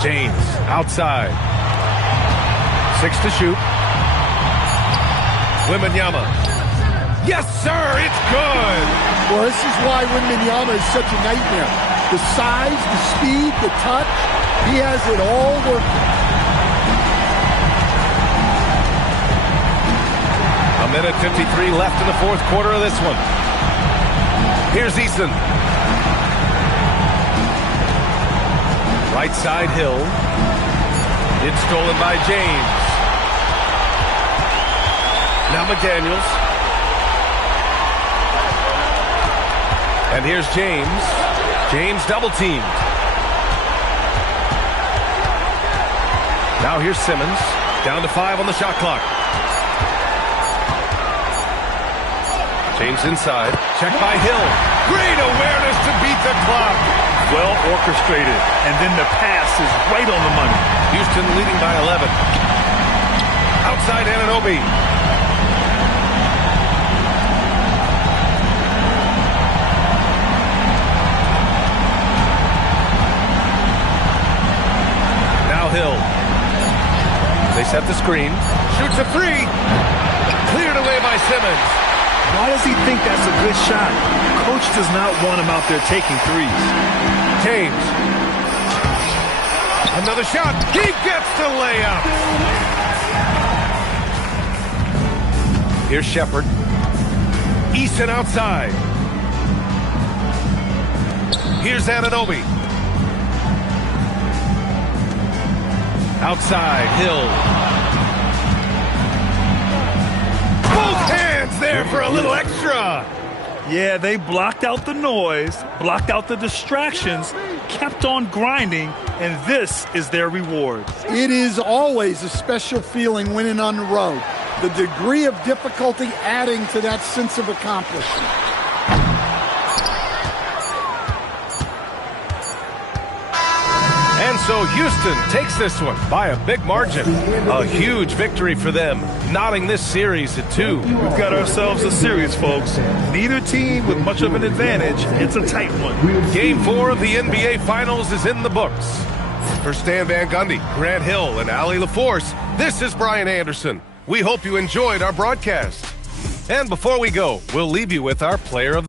James outside. 6 to shoot. Wembanyama. Yes, sir, it's good. Well, this is why Wembanyama is such a nightmare. The size, the speed, the touch, he has it all working. A minute 53 left in the fourth quarter of this one. Here's Eason. Right side Hill. It's stolen by James. Now McDaniels. And here's James. James double teamed. Now here's Simmons. Down to 5 on the shot clock. James inside. Check by Hill. Great awareness to beat the clock. Well orchestrated. And then the pass is right on the money. Houston leading by 11. Outside Anunoby. Now Hill. They set the screen. Shoots a three. Cleared away by Simmons. Why does he think that's a good shot? Coach does not want him out there taking threes. James. Another shot. He gets the layup. Here's Shepard. Eason outside. Here's Anunoby. Outside, Hill. Both hands there for a little extra. Yeah, they blocked out the noise, blocked out the distractions, kept on grinding, and this is their reward. It is always a special feeling winning on the road. The degree of difficulty adding to that sense of accomplishment. And so Houston takes this one by a big margin. A huge victory for them, knotting this series at 2. We've got ourselves a series, folks. Neither team with much of an advantage. It's a tight one. Game 4 of the NBA Finals is in the books. For Stan Van Gundy, Grant Hill, and Allie LaForce, this is Brian Anderson. We hope you enjoyed our broadcast. And before we go, we'll leave you with our player of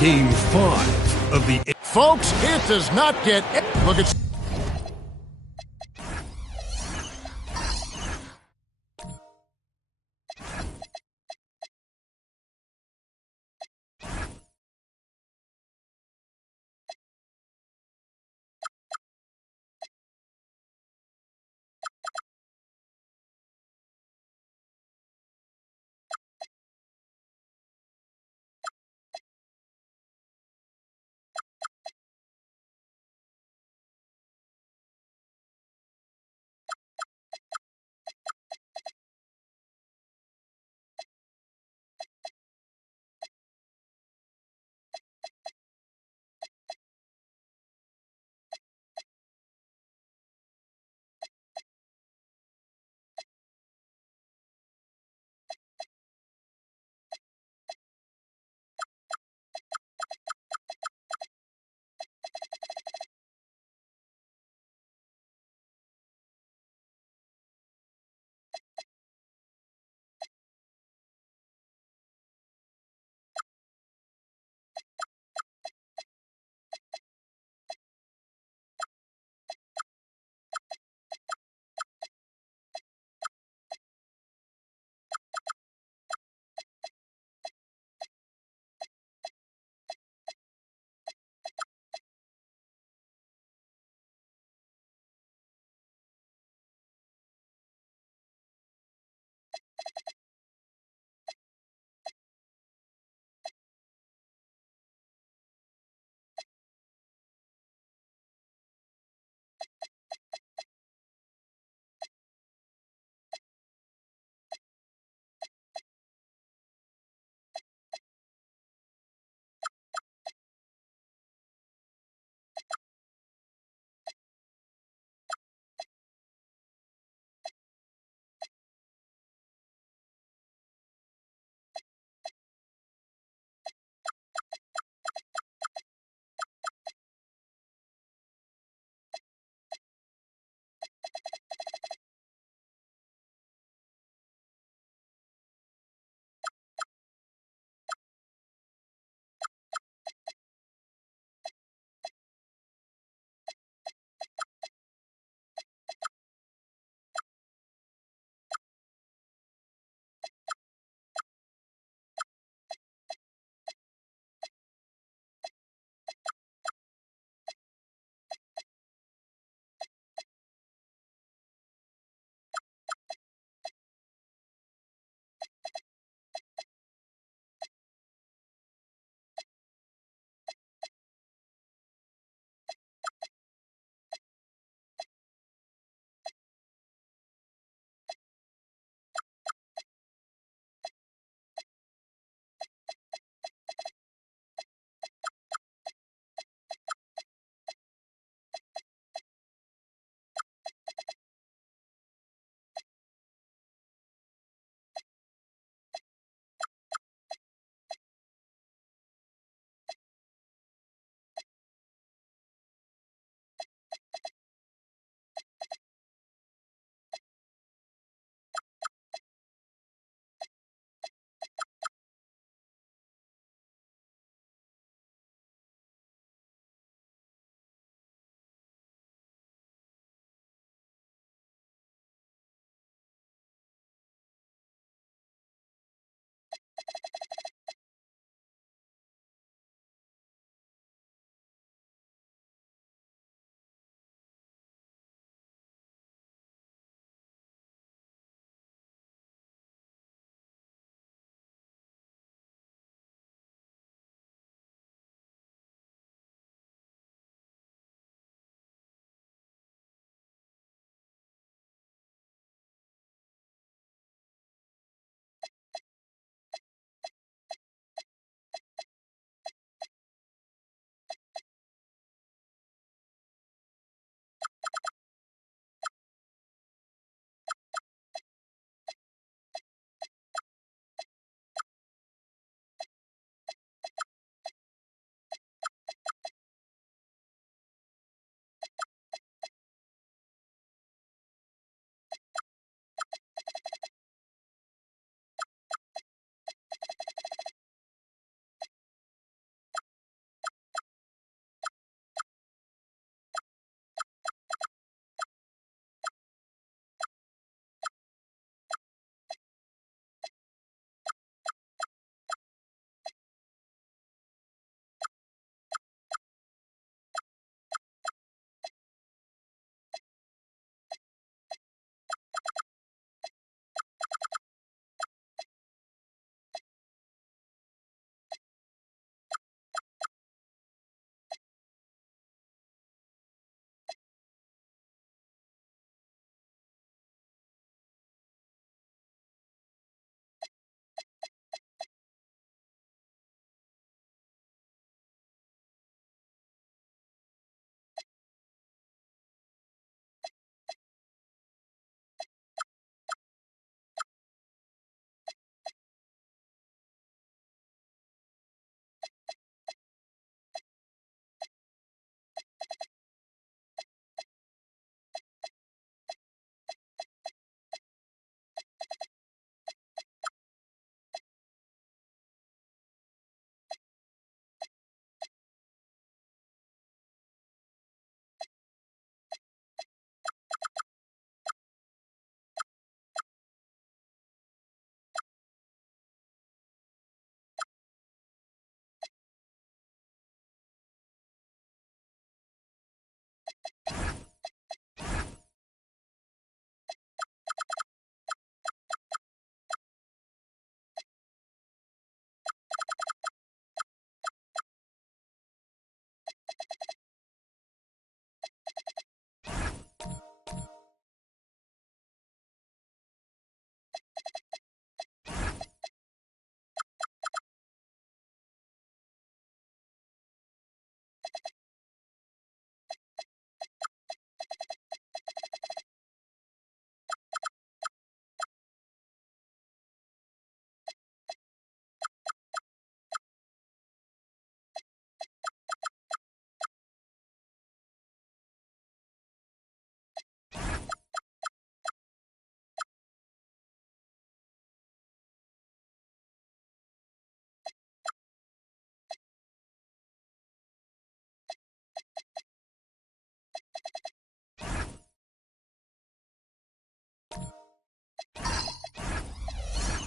Game 5 of the... Folks, it does not get... Look at...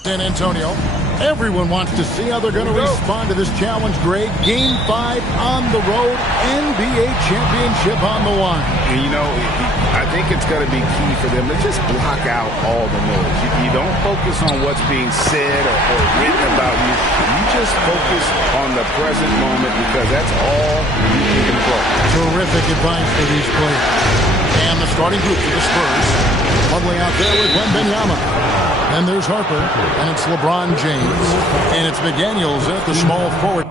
San Antonio. Everyone wants to see how they're going to respond to this challenge, Greg. Game 5 on the road, NBA championship on the line. And you know, I think it's going to be key for them to just block out all the noise. You don't focus on what's being said or written about you. You just focus on the present moment because that's all you can control. Terrific advice for these players. And the starting group for the Spurs. Huddling out there with Wembanyama. And there's Harper, and it's LeBron James, and it's McDaniels at the small forward.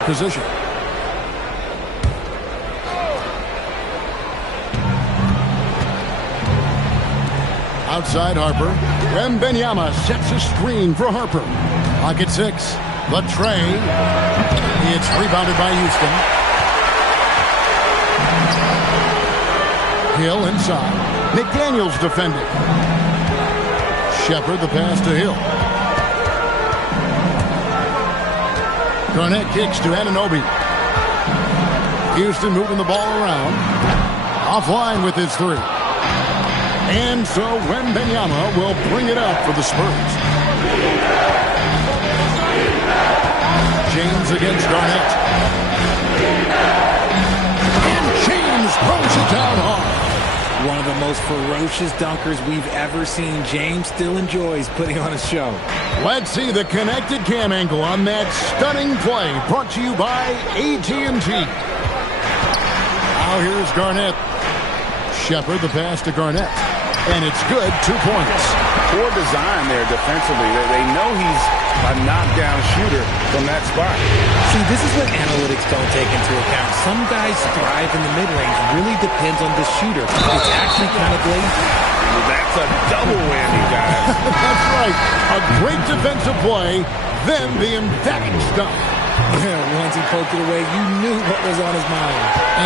Position. Outside Harper. Wembanyama sets a screen for Harper. Pocket 6. The tray. It's rebounded by Houston. Hill inside. McDaniels defending. Shepherd the pass to Hill. Garnett kicks to Anunoby. Houston moving the ball around. Offline with his 3. And so Wembanyama will bring it up for the Spurs. James against Garnett. And James throws it down hard. One of the most ferocious dunkers we've ever seen. James still enjoys putting on a show. Let's see the connected cam angle on that stunning play. Brought to you by AT&T. Now here's Garnett. Shepherd the pass to Garnett. And it's good. 2 points. Poor design there defensively. They know he's a knockdown shooter from that spot. See, this is what analytics don't take into account. Some guys thrive in the mid-range. Really depends on the shooter. It's actually kind of lazy. Well, that's a double whammy, guys. That's right. A great defensive play, then the emphatic stuff. Once he poked it away, you knew what was on his mind.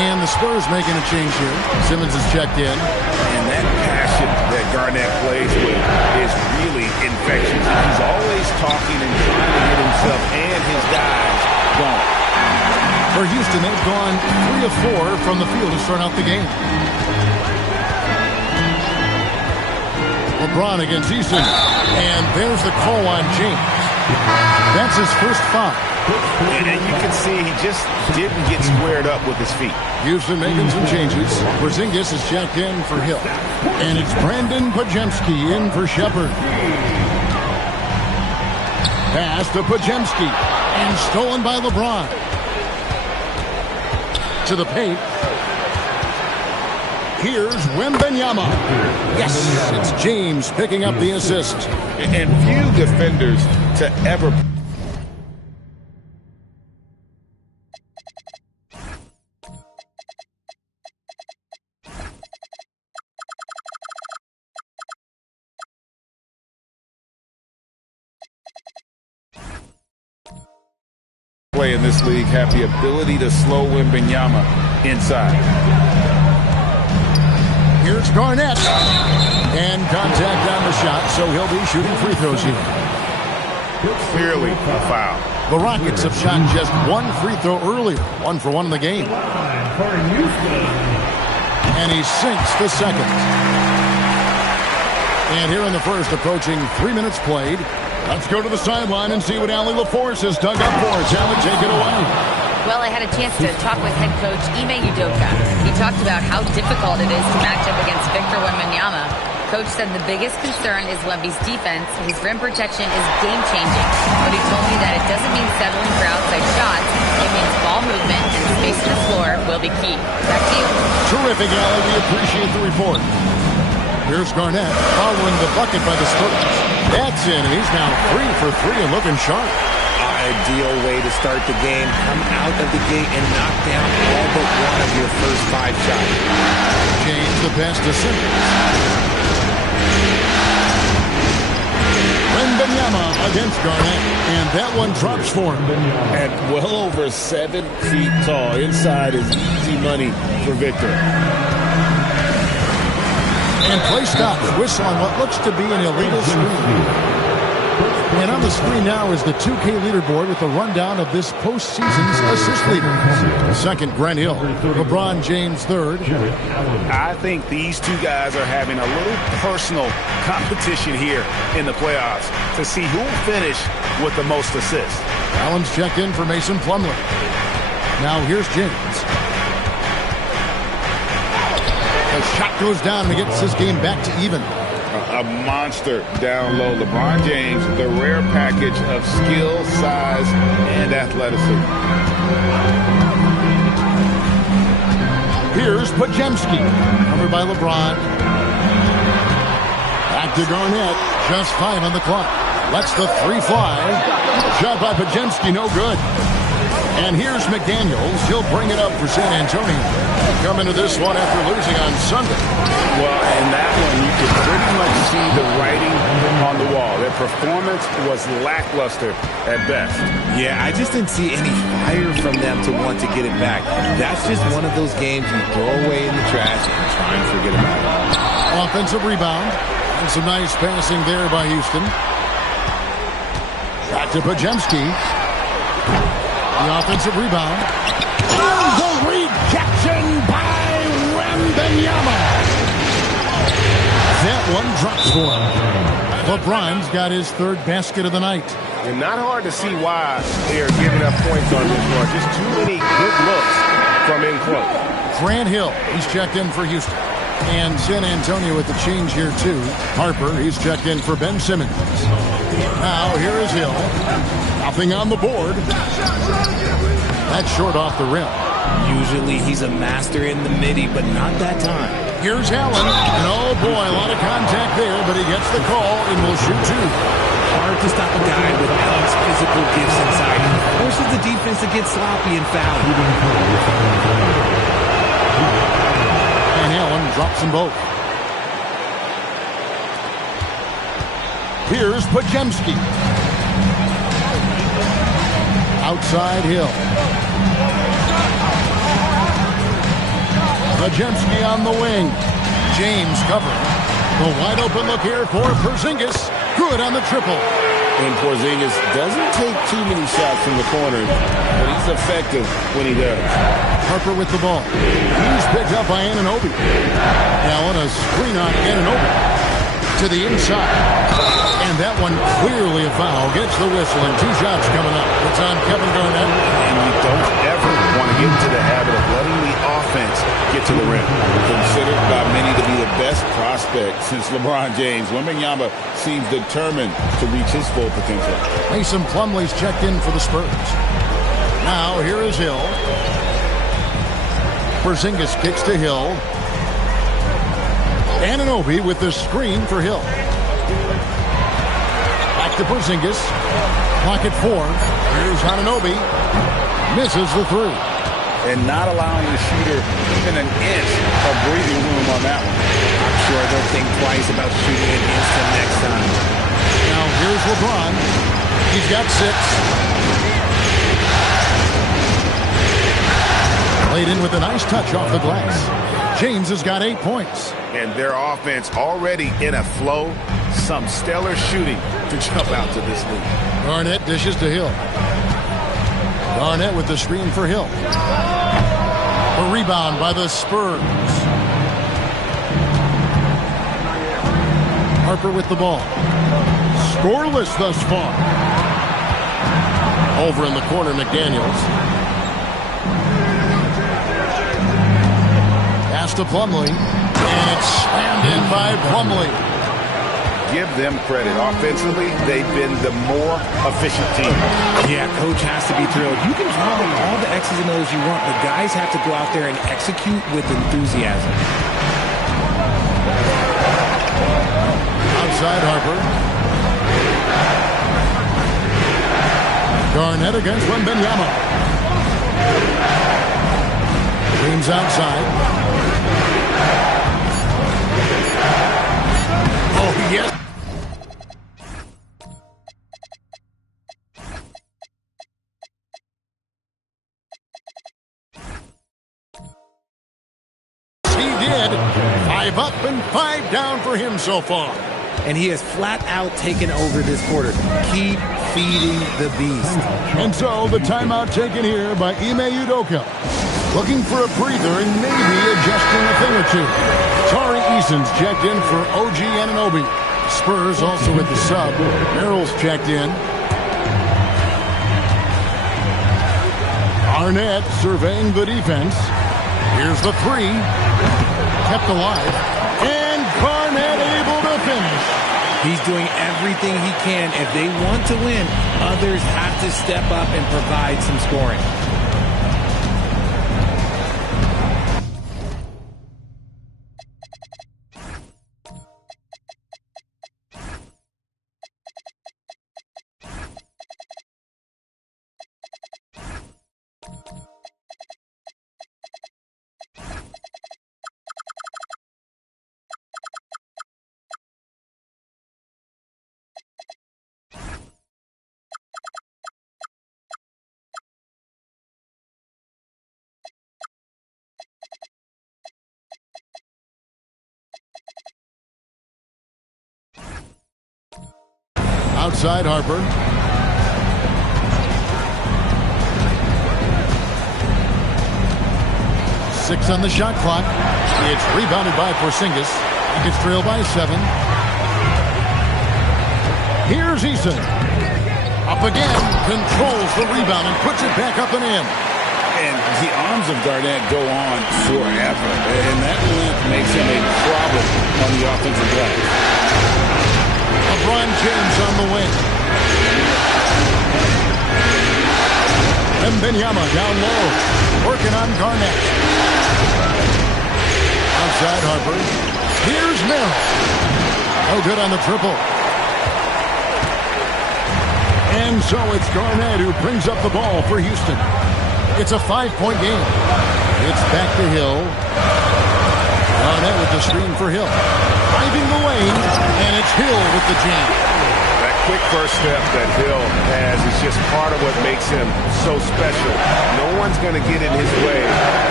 And the Spurs making a change here. Simmons is checked in. And that passion that Garnett plays with is really infectious. He's always talking and trying to get himself and his guys going. For Houston, they've gone 3 of 4 from the field to start out the game. LeBron against Easton. And there's the call on James. That's his first foul. And you can see he just didn't get squared up with his feet. Houston making some changes. Porzingis is checked in for Hill. And it's Brandon Podziemski in for Shepherd. Pass to Podziemski. And stolen by LeBron. To the paint. Here's Wembanyama. Yes, it's James picking up the assist. And few defenders to ever... play in this league have the ability to slow Wembanyama inside. Here's Garnett. And contact on the shot, so he'll be shooting free throws here. Clearly a foul. The Rockets have shot just 1 free throw earlier. 1 for 1 in the game. And he sinks the second. And here in the first, approaching 3 minutes played. Let's go to the sideline and see what Allie LaForce has dug up for us. Allie, take it away. Well, I had a chance to talk with head coach Ime Udoka. He talked about how difficult it is to match up against Victor Wembanyama. Coach said the biggest concern is Wemby's defense. His rim protection is game-changing. But he told me that it doesn't mean settling for outside shots. It means ball movement and space on the floor will be key. Back to you. Terrific, Allie. We appreciate the report. Here's Garnett following the bucket by the Spurs. That's in, and he's now 3 for 3 and looking sharp. Ideal way to start the game. Come out of the gate and knock down all but one of your first 5 shots. James the pass to Simmons. Wembanyama against Garnett, and that one drops for him. At well over 7 feet tall. Inside is easy money for Victor. And play stops. Whistle on what looks to be an illegal screen. And on the screen now is the 2K leaderboard with a rundown of this postseason's assist leaders. Second, Grant Hill. LeBron James third. I think these two guys are having a little personal competition here in the playoffs to see who will finish with the most assists. Allen's checked in for Mason Plumlee. Now here's James. The shot goes down and he gets this game back to even. A monster down low. LeBron James, the rare package of skill, size, and athleticism. Here's Podziemski, covered by LeBron. Back to Garnett, just 5 on the clock. Lets the 3 fly. Shot by Podziemski, no good. And here's McDaniels. He'll bring it up for San Antonio. Coming to this one after losing on Sunday. Well, in that one, you could pretty much see the writing on the wall. Their performance was lackluster at best. Yeah, I just didn't see any fire from them to want to get it back. That's just one of those games you throw away in the trash and try and forget about it. Offensive rebound. And some nice passing there by Houston. Back to Podziemski. The offensive rebound. And the rejection by Wembanyama. That one drops for him. LeBron's got his third basket of the night. And not hard to see why they are giving up points on this one. Just too many good looks from in close. Grant Hill, he's checked in for Houston. And San Antonio with the change here too. Harper, he's checked in for Ben Simmons. Now here is Hill. Nothing on the board. That's short off the rim. Usually he's a master in the midi, but not that time. Here's Allen. And oh boy, a lot of contact there, but he gets the call and will shoot 2. Hard to stop a guy with Allen's physical gifts inside. He forces the defense to get sloppy and foul. And Allen drops them both. Here's Podziemski. Outside Hill. Podziemski on the wing. James covering. The wide open look here for Porzingis. Good on the triple. And Porzingis doesn't take too many shots from the corner, but he's effective when he does. Harper with the ball. He's picked up by Anunoby. Allen a screen on Anunoby. To the inside. And that one clearly a foul. Gets the whistle and 2 shots coming up. It's on Kevin Garnett. And you don't ever want to get into the habit of letting the offense get to the rim. Considered by many to be the best prospect since LeBron James, Wembanyama seems determined to reach his full potential. Mason Plumlee's checked in for the Spurs. Now here is Hill. Porzingis kicks to Hill. Anunoby with the screen for Hill. Back to Porzingis. Clock at 4. Here's Anunoby. Misses the 3. And not allowing the shooter even an inch of breathing room on that one. I'm sure they'll think twice about shooting against him next time. Now here's LeBron. He's got 6. Laid in with a nice touch off the glass. James has got 8 points. And their offense already in a flow. Some stellar shooting to jump out to this lead. Garnett dishes to Hill. Garnett with the screen for Hill. A rebound by the Spurs. Harper with the ball. Scoreless thus far. Over in the corner, McDaniels. Pass to Plumlee. And it's slammed in by Plumlee. Give them credit. Offensively, they've been the more efficient team. Yeah, coach has to be thrilled. You can draw all the X's and O's you want, but guys have to go out there and execute with enthusiasm. Outside Harper. Garnett against Wembanyama. James outside. Oh, yes. ahead. 5 up and 5 down for him so far. And he has flat out taken over this quarter. Keep feeding the beast. And so the timeout taken here by Ime Udoka. Looking for a breather and maybe adjusting a thing or two. Tari Eason's checked in for OG Anunoby. Spurs also with the sub. Merrill's checked in. Arnett surveying the defense. Here's the 3. Kept alive. And Garnett able to finish. He's doing everything he can. If they want to win, others have to step up and provide some scoring. Outside Harper. Six on the shot clock. It's rebounded by Porzingis. He gets trailed by 7. Here's Eason. Up again. Controls the rebound and puts it back up and in. And the arms of Garnett go on forever. And that length makes him a problem on the offensive glass. LeBron James on the wing. Wembanyama down low. Working on Garnett. Outside Harper. Here's Merrill. No good on the triple. And so it's Garnett who brings up the ball for Houston. It's a 5-point game. It's back to Hill. Garnett with the screen for Hill. Driving the lane, and it's Hill with the jam. That quick first step that Hill has is just part of what makes him so special. No one's going to get in his way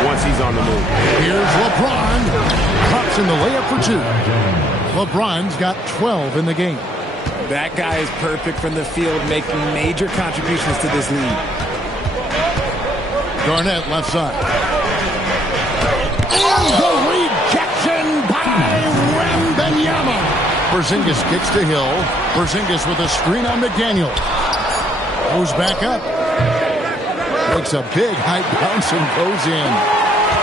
once he's on the move. Here's LeBron. Drops in the layup for 2. LeBron's got 12 in the game. That guy is perfect from the field, making major contributions to this lead. Garnett left side. And the rejection by Wembanyama. Porzingis kicks to Hill. Porzingis with a screen on McDaniel. Goes back up. Makes a big high bounce and goes in.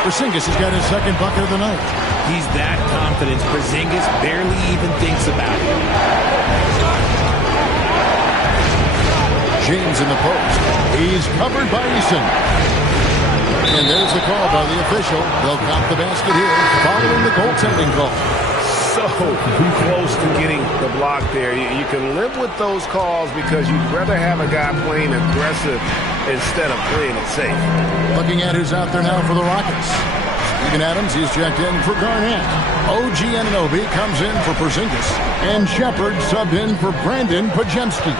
Porzingis has got his second bucket of the night. He's that confident. Porzingis barely even thinks about it. James in the post. He's covered by Eason. And there's the call by the official. They'll count the basket here following the goaltending call. So close to getting the block there. You can live with those calls because you'd rather have a guy playing aggressive instead of playing it safe. Looking at who's out there now for the Rockets. Steven Adams, he's checked in for Garnett. OG Anunoby comes in for Porzingis. And Shepard subbed in for Brandon Podziemski.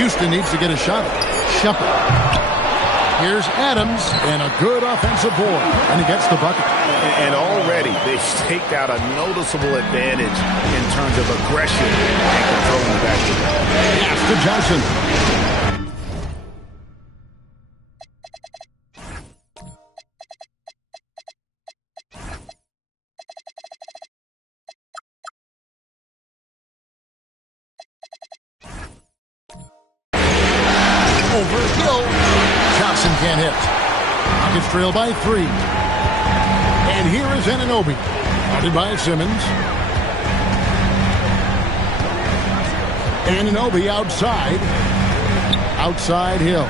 Houston needs to get a shot. Shepard. Here's Adams and a good offensive board. And he gets the bucket. And already they've staked out a noticeable advantage in terms of aggression and controlling the basketball. Pass to Johnson. Over Hill. Johnson can't hit. Rockets trail by 3. And here is Anunoby. Guarded by Simmons. Anunoby outside. Outside Hill.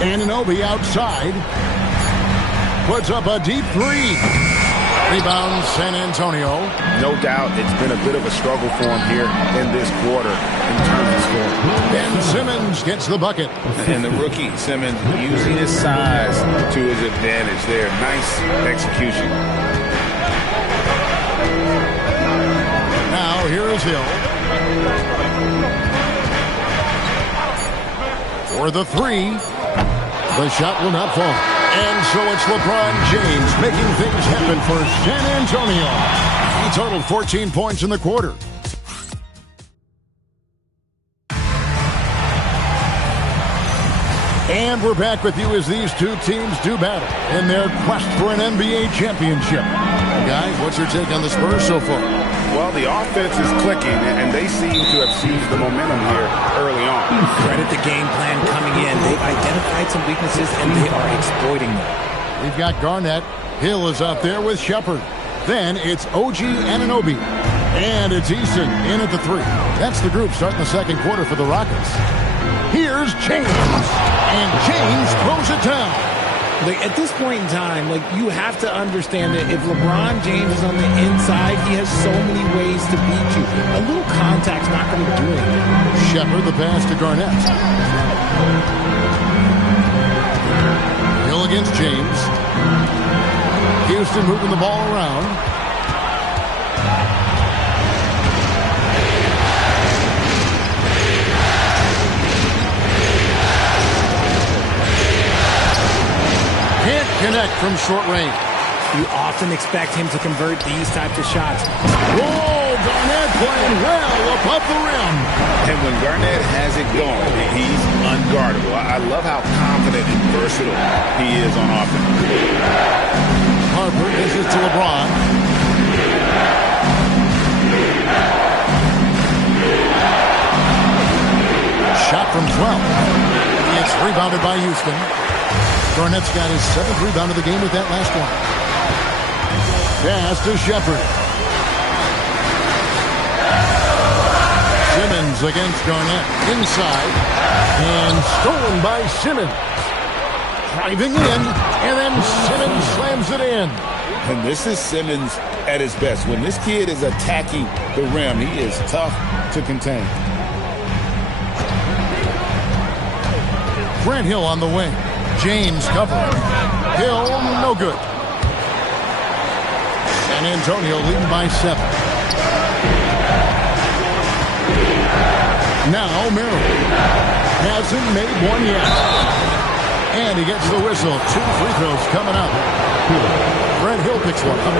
Anunoby outside. Puts up a deep 3. Rebound San Antonio. No doubt it's been a bit of a struggle for him here in this quarter in terms of scoring. Ben Simmons gets the bucket. And the rookie, Simmons, using his size to his advantage there. Nice execution. Now here is Hill. For the 3. The shot will not fall. And so it's LeBron James making things happen for San Antonio. He totaled 14 points in the quarter. And we're back with you as these two teams do battle in their quest for an NBA championship. Guys, what's your take on the Spurs so far? Well, the offense is clicking, and they seem to have seized the momentum here early on. Credit the game plan coming in. They've identified some weaknesses, and they are exploiting them. We've got Garnett. Hill is out there with Shepard. Then it's OG Anunoby. And it's Eason in at the 3. That's the group starting the second quarter for the Rockets. Here's James. And James throws it down. At this point in time, you have to understand that if LeBron James is on the inside, he has so many ways to beat you. A little contact's not going to do anything. Shepard the pass to Garnett. Hill against James. Houston moving the ball around. Can't connect from short range. You often expect him to convert these types of shots. Whoa, Garnett playing well above the rim. And when Garnett has it going, he's unguardable. I love how confident and versatile he is on offense. Harper dishes to LeBron. Shot from 12. It's rebounded by Houston. Garnett's got his 7th rebound of the game with that last one. Pass to Shepard. Simmons against Garnett. Inside. And stolen by Simmons. Driving in. And then Simmons slams it in. And this is Simmons at his best. When this kid is attacking the rim, he is tough to contain. Grant Hill on the wing. James covering. Hill, no good. San Antonio leading by 7. Now Merrill hasn't made one yet. And he gets the whistle. 2 free throws coming up. Grant Hill picks one up.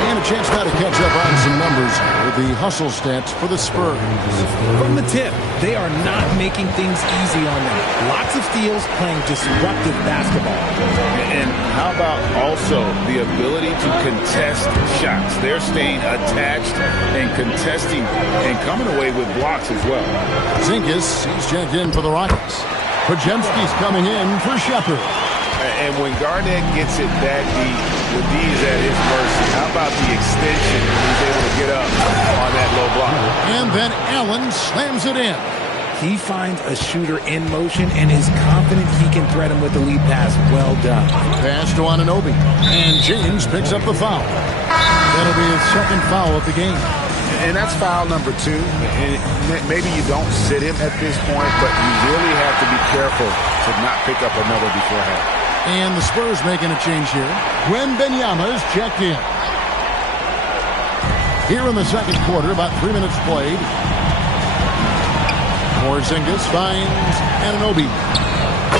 And a chance now to catch up on some numbers with the hustle stats for the Spurs. From the tip, they are not making things easy on them. Lots of steals, playing disruptive basketball. And how about also the ability to contest shots? They're staying attached and contesting and coming away with blocks as well. Zinkas, he's checked in for the Rockets. Podziemski's coming in for Shepard. And when Garnett gets it that deep, the D is at his mercy. How about the extension when he's able to get up on that low block? And then Allen slams it in. He finds a shooter in motion and is confident he can thread him with the lead pass. Well done. Pass to Anunoby. And James picks up the foul. That'll be his 2nd foul of the game. And that's foul number 2. And maybe you don't sit him at this point, but you really have to be careful to not pick up another beforehand. And the Spurs making a change here. Wembanyama is checked in. Here in the second quarter, about 3 minutes played. Porzingis finds Anunoby.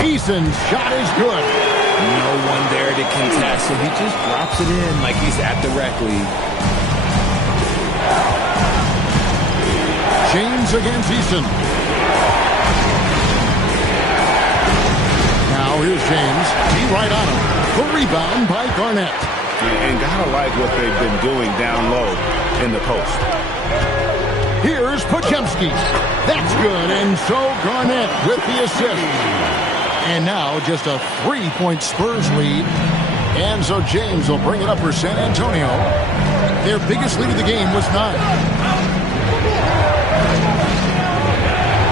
Eason's shot is good. No one there to contest, so he just drops it in like he's at the rec league. James against Eason. Now here's James. He right on him. The rebound by Garnett. And gotta like what they've been doing down low in the post. Here's Podziemski. That's good. And so Garnett with the assist. And now just a 3-point Spurs lead. And so James will bring it up for San Antonio. Their biggest lead of the game was 9.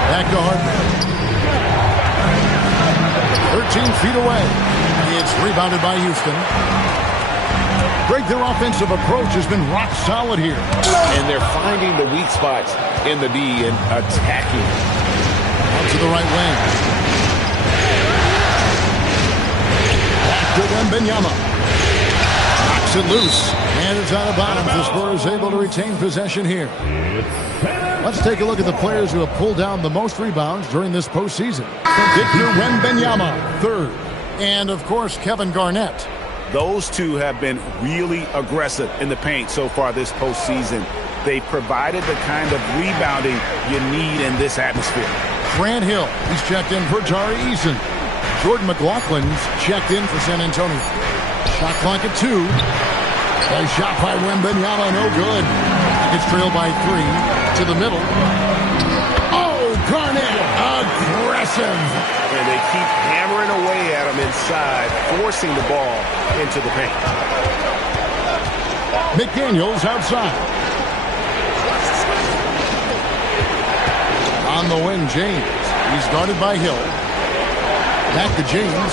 Back to Harper. 13 feet away. It's rebounded by Houston. Greg, their offensive approach has been rock solid here. And they're finding the weak spots in the D and attacking. Out to the right wing. Back to Wembanyama. Knocks it loose. And it's out of bounds. The Spurs able to retain possession here. Let's take a look at the players who have pulled down the most rebounds during this postseason. Victor Wembanyama, 3rd. And, of course, Kevin Garnett. Those two have been really aggressive in the paint so far this postseason. They provided the kind of rebounding you need in this atmosphere. Grant Hill, he's checked in for Tari Eason. Jordan McLaughlin's checked in for San Antonio. Shot clock at 2. A shot by Wembanyama, no good. It's trailed by 3 to the middle. Oh, Garnett, aggressive. And they keep hammering away at him inside, forcing the ball into the paint. McDaniels outside. On the wing, James. He's guarded by Hill. Back to James.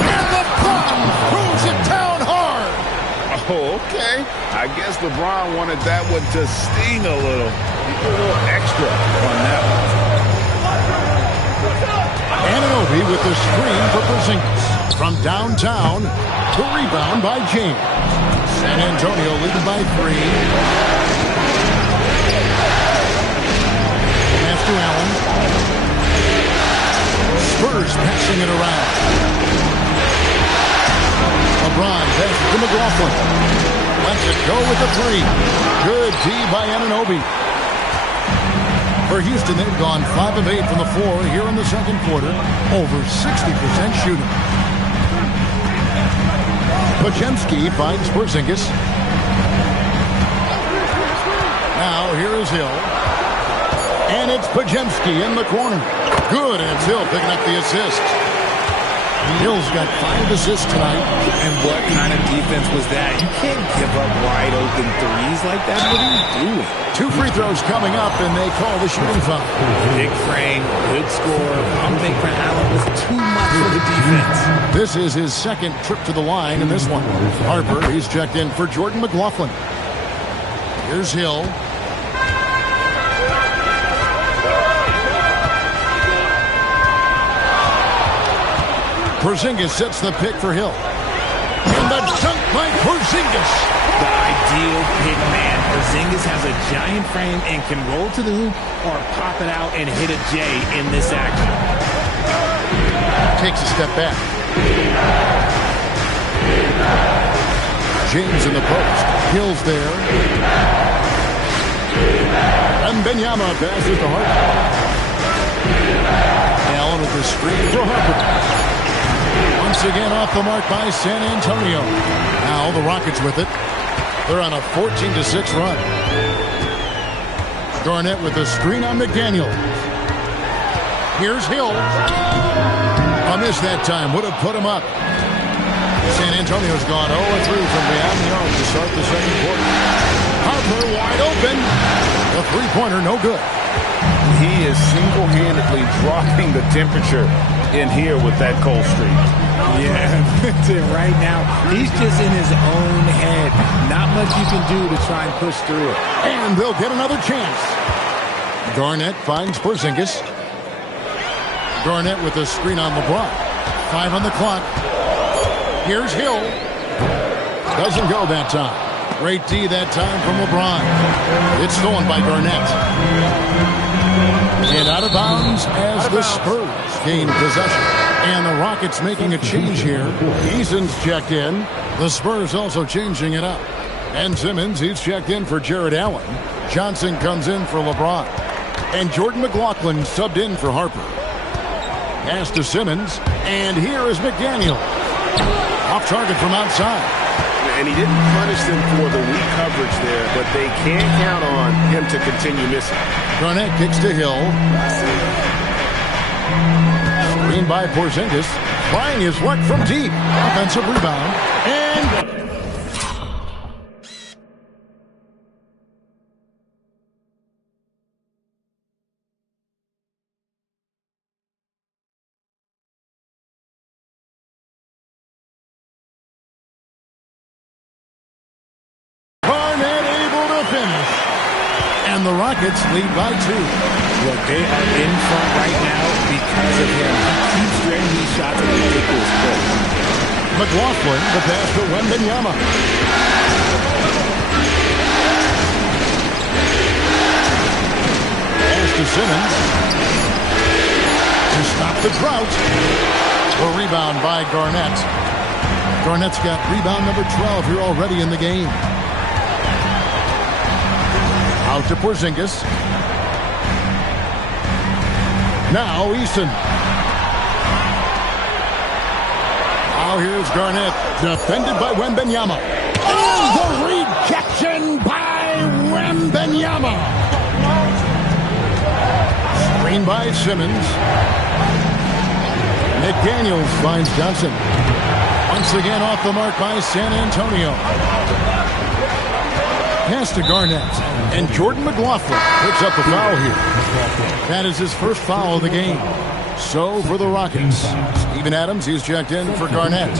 And LeBron throws it down hard. Oh, okay. I guess LeBron wanted that one to sting a little. He put a little extra on that one. Anunoby with the screen for Porzingis. From downtown, the rebound by James. San Antonio leading by 3. Pass to Allen. Spurs passing it around. LeBron passes to McLaughlin. Lets it go with the 3. Good D by Anunoby. For Houston, they've gone 5 of 8 from the floor here in the second quarter. Over 60% shooting. Podziemski finds Porzingis. Now here is Hill. And it's Podziemski in the corner. Good, and it's Hill picking up the assist. Hill's got 5 assists tonight. And what kind of defense was that? You can't give up wide open threes like that. What are you doing? 2 free throws coming up, and they call the shooting foul. Big frame, good score. I'm thinking Allen was too much for the defense. This is his second trip to the line in this one. Harper, he's checked in for Jordan McLaughlin. Here's Hill. Porzingis sets the pick for Hill. And the dunk by Porzingis. The ideal big man. Porzingis has a giant frame and can roll to the hoop or pop it out and hit a J in this action. Takes a step back. James in the post. Hill's there. And Wembanyama passes to Harper. Allen with the screen for Harper. Once again off the mark by San Antonio. Now the Rockets with it. They're on a 14-6 run. Garnett with the screen on McDaniel. Here's Hill. A miss that time. Would have put him up. San Antonio's gone 0-3 from beyond the arc to start the second quarter. Harper wide open. The three-pointer no good. He is single-handedly dropping the temperature in here with that cold streak. Yeah, right now, he's just in his own head. Not much you can do to try and push through it. And they'll get another chance. Garnett finds Porzingis. Garnett with the screen on LeBron. 5 on the clock. Here's Hill. Doesn't go that time. Great D that time from LeBron. It's stolen by Garnett. And out of bounds as the Spurs gain possession. And the Rockets making a change here. Eason's checked in. The Spurs also changing it up. And Simmons, he's checked in for Jared Allen. Johnson comes in for LeBron. And Jordan McLaughlin subbed in for Harper. Pass to Simmons. And here is McDaniel. Off target from outside. And he didn't punish them for the weak coverage there, but they can't count on him to continue missing. Garnett kicks to Hill. Screen by Porzingis. Trying his luck from deep. Offensive rebound. And the Rockets lead by 2. Look, they are in front right now because of him. He keeps draining these shots at a ridiculous clip. McLaughlin, the pass to Wembanyama. Pass to Simmons. the drought. The rebound by Garnett. Garnett's got rebound number 12 here already in the game. Out to Porzingis. Now Eason. Now here's Garnett, defended by Wembanyama. And the rejection by Wembanyama. Screen by Simmons. McDaniels finds Johnson. Once again off the mark by San Antonio. Pass to Garnett. And Jordan McLaughlin picks up the foul here. That is his first foul of the game. So for the Rockets, Steven Adams, he's checked in for Garnett.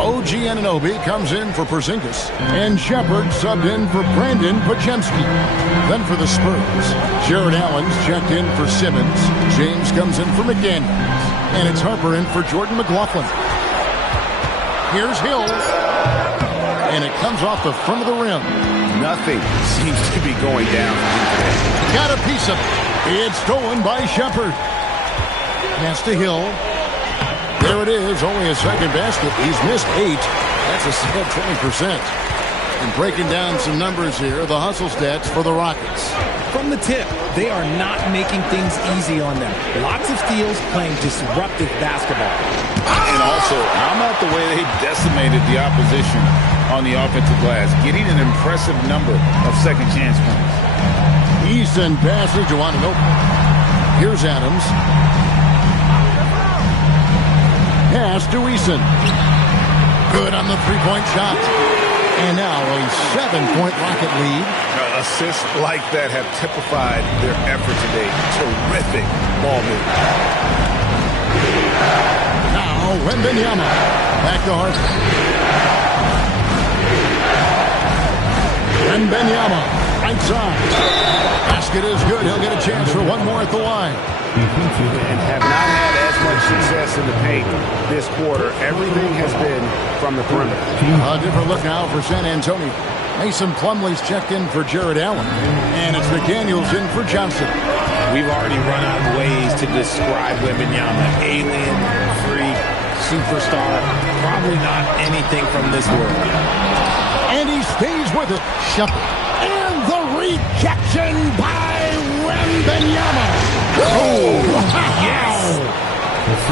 OG Anunoby comes in for Porzingis. And Shepard subbed in for Brandon Podziemski. Then for the Spurs, Jared Allen's checked in for Simmons. James comes in for McDaniels. And it's Harper in for Jordan McLaughlin. Here's Hill. And it comes off the front of the rim. Nothing seems to be going down. Got a piece of it. It's stolen by Shepard. Pass to Hill. There it is. Only a second basket. He's missed 8. That's a sub 20%. And breaking down some numbers here, the hustle stats for the Rockets. From the tip, they are not making things easy on them. Lots of steals, playing disruptive basketball. And also, how about the way they decimated the opposition on the offensive glass, getting an impressive number of second chance points. Eason passes to Anunoby. Here's Adams. Pass to Eason. Good on the three-point shot. And now a 7-point Rocket lead. Assists like that have typified their effort today. Terrific ball movement. Now Wembanyama. Back to Harper. Wembanyama. Right side. Basket is good. He'll get a chance for one more at the line. And have not had as much success in the paint this quarter. Everything has been from the perimeter. A different look now for San Antonio. Mason Plumlee's checked in for Jared Allen. And it's McDaniels in for Johnson. We've already run out of ways to describe Wembanyama. Alien, freak, superstar. Probably not anything from this world. And he stays with it. Shepard. And the rejection by Wembanyama. Oh, yes!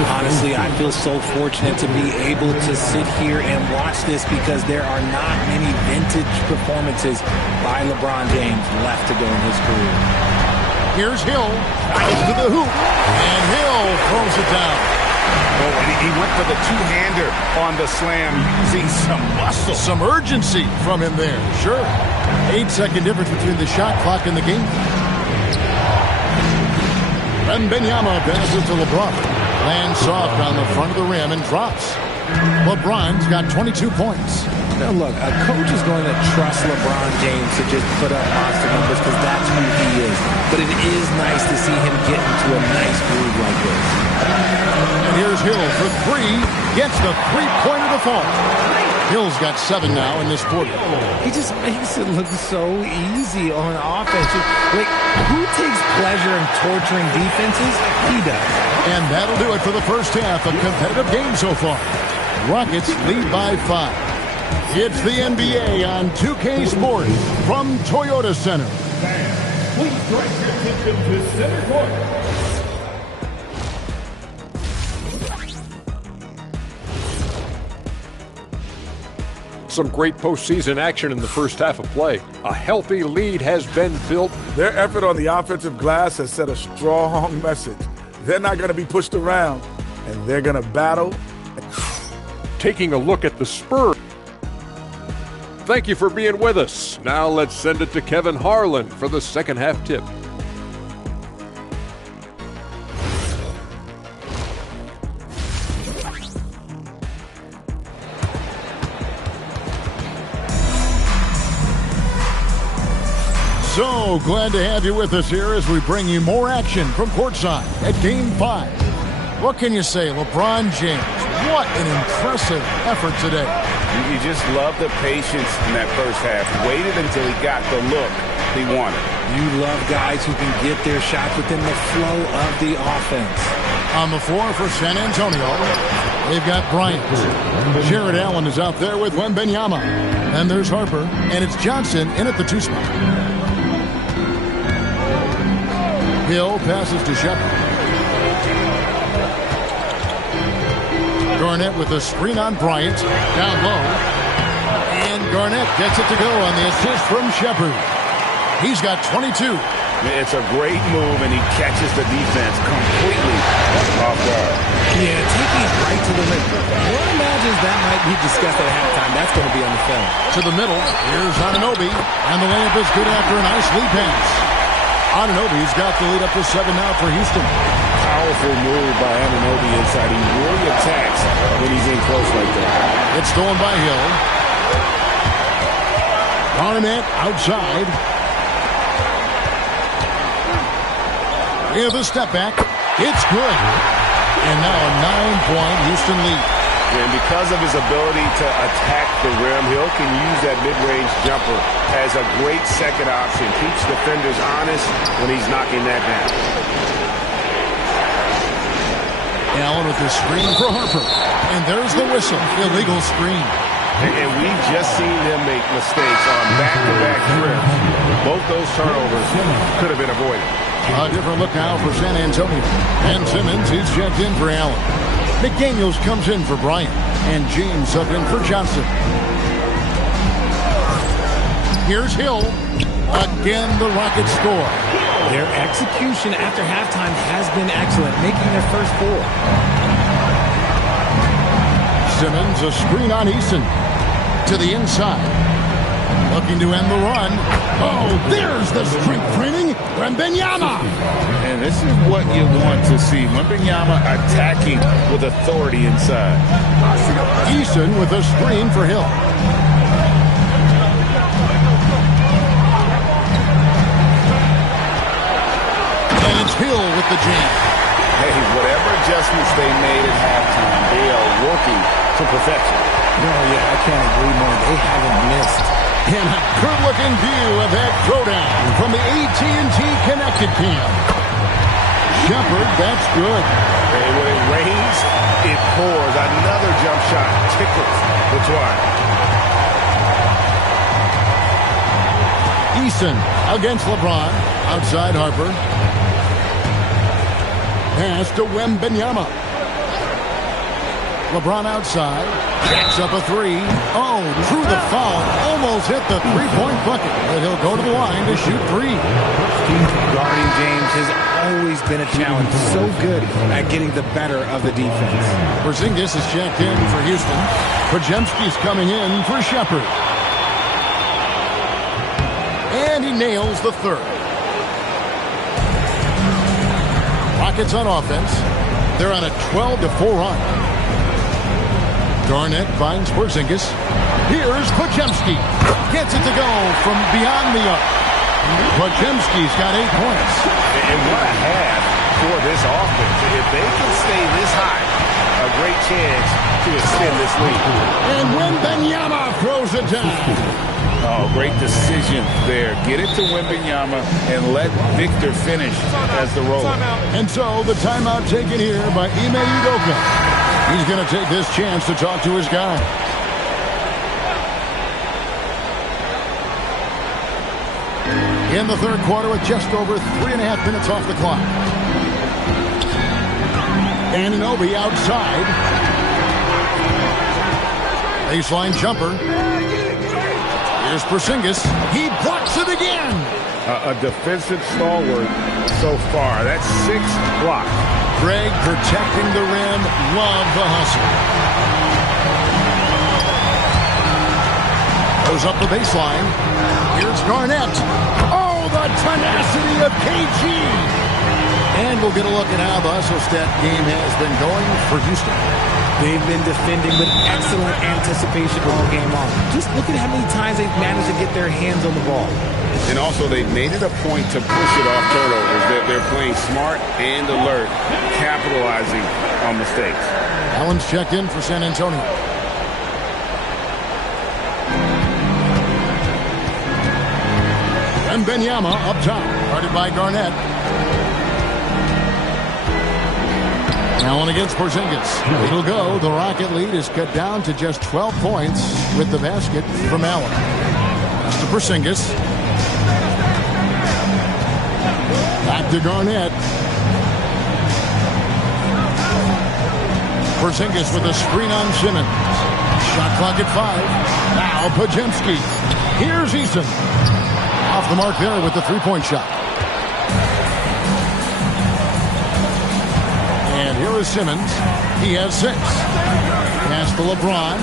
Honestly, I feel so fortunate to be able to sit here and watch this because there are not many vintage performances by LeBron James left to go in his career. Here's Hill. Fires to the hoop. And Hill throws it down. Oh, and he went for the two-hander on the slam using some muscle. Some urgency from him there. Sure. 8-second difference between the shot clock and the game. Wembanyama passes to LeBron. Lands soft on the front of the rim and drops. LeBron's got 22 points. Now look, a coach is going to trust LeBron James to just put up monster numbers because that's who he is. But it is nice to see him get into a nice groove like this. And here's Hill for 3. Gets the three-pointer to fall. Hill's got 7 now in this quarter. He just makes it look so easy on offense. Like, who takes pleasure in torturing defenses? He does. And that'll do it for the first half. A competitive game so far. Rockets lead by 5. It's the NBA on 2K Sports from Toyota Center. Please direct your attention to center court. Some great postseason action in the first half of play. A healthy lead has been built. Their effort on the offensive glass has set a strong message. They're not going to be pushed around, and they're going to battle. Taking a look at the Spurs. Thank you for being with us. Now let's send it to Kevin Harlan for the second half tip. So glad to have you with us here as we bring you more action from courtside at Game 5. What can you say, LeBron James? What an impressive effort today. You just love the patience in that first half. Waited until he got the look he wanted. You love guys who can get their shots within the flow of the offense. On the floor for San Antonio, they've got Bryant. Jared Allen is out there with Wembanyama. And there's Harper, and it's Johnson in at the 2 spot. Hill passes to Shepard. Garnett with a screen on Bryant, down low. And Garnett gets it to go on the assist from Shepard. He's got 22. It's a great move, and he catches the defense completely off guard. Yeah, taking it right to the rim. One imagines that might be discussed at halftime. That's going to be on the film. To the middle, here's Anunoby, and the layup is good after a nice lead pass. Anunoby's got the lead up to 7 now for Houston. Powerful move by Anunoby inside. He really attacks when he's in close like that. It's stolen by Hill. Garnett outside. With a step back, it's good. And now a 9-point Houston lead. And because of his ability to attack the rim, Hill can use that mid-range jumper as a great second option. Keeps defenders honest when he's knocking that down. Allen with the screen for Harper. And there's the whistle. Illegal screen. And we've just seen them make mistakes on back-to-back trips. Both those turnovers could have been avoided. A different look now for San Antonio. And Simmons, he's checked in for Allen. McDaniels comes in for Bryant. And James subbed in for Johnson. Here's Hill. Again, the Rockets score. Their execution after halftime has been excellent, making their first 4. Simmons, a screen on Eason. To the inside. Looking to end the run. Oh, there's the strength training. Wembanyama. And this is what you want to see. Wembanyama attacking with authority inside. Eason with a screen for Hill. And it's Hill with the jam. Hey, whatever adjustments they made at halftime, they are working to perfection. Oh, yeah, I can't agree more. They haven't missed. And a good-looking view of that throwdown from the AT&T Connected Cam. Shepard, that's good. Hey, when it rains, it pours. Another jump shot tickles the twine. Eason against LeBron. Outside Harper. Pass to Wembanyama. LeBron outside. Jacks up a 3. Oh, through the foul. Almost hit the three-point bucket. But he'll go to the line to shoot 3. Guarding James has always been a challenge. So good at getting the better of the defense. Porzingis is checked in for Houston. Podziemski's coming in for Shepard. And he nails the 3rd. Rockets on offense. They're on a 12-4 run. Garnett finds Porzingis. Here's Podziemski. Gets it to go from beyond the arc. Podziemski's got 8 points. And what a half for this offense. If they can stay this high, a great chance to extend this lead. And Wembanyama throws it down. Oh, great decision there. Get it to Wembanyama and let Victor finish as the roller. And so the timeout taken here by Ime Udoka. He's going to take this chance to talk to his guy. In the 3rd quarter with just over 3.5 minutes off the clock. Anunoby outside. Baseline jumper. Here's Porzingis. He blocks it again. A defensive stalwart so far. That's 6 blocks. Greg protecting the rim. Love the hustle. Goes up the baseline. Here's Garnett. Oh, the tenacity of KG. And we'll get a look at how the hustle stat game has been going for Houston. They've been defending with excellent anticipation all game long. Just look at how many times they've managed to get their hands on the ball. And also, they've made it a point to push it off turnovers. They're playing smart and alert, capitalizing on mistakes. Allen's checked in for San Antonio. And Wembanyama up top, guarded by Garnett. Allen against Porzingis. It'll go. The Rocket lead is cut down to just 12 points with the basket from Allen. To Porzingis. Back to Garnett. Porzingis with a screen on Simmons. Shot clock at 5. Now Podziemski. Here's Eason. Off the mark there with the three-point shot. And here is Simmons. He has 6. Pass to LeBron.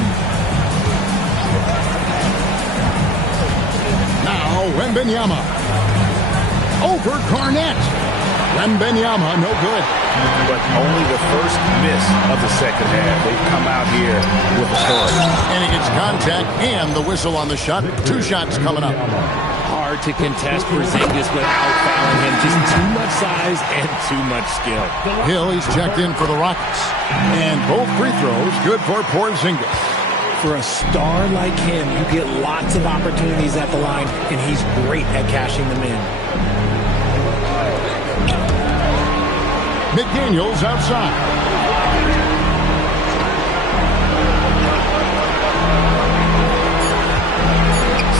Now Wembanyama. Over Garnett. Wembanyama, no good. But only the first miss of the second half. They've come out here with a story. And he gets contact and the whistle on the shot. 2 shots coming up. Hard to contest Porzingis without fouling him. Just too much size and too much skill. Hill, he's checked in for the Rockets. And both free throws good for Porzingis. For a star like him, you get lots of opportunities at the line, and he's great at cashing them in. McDaniels outside.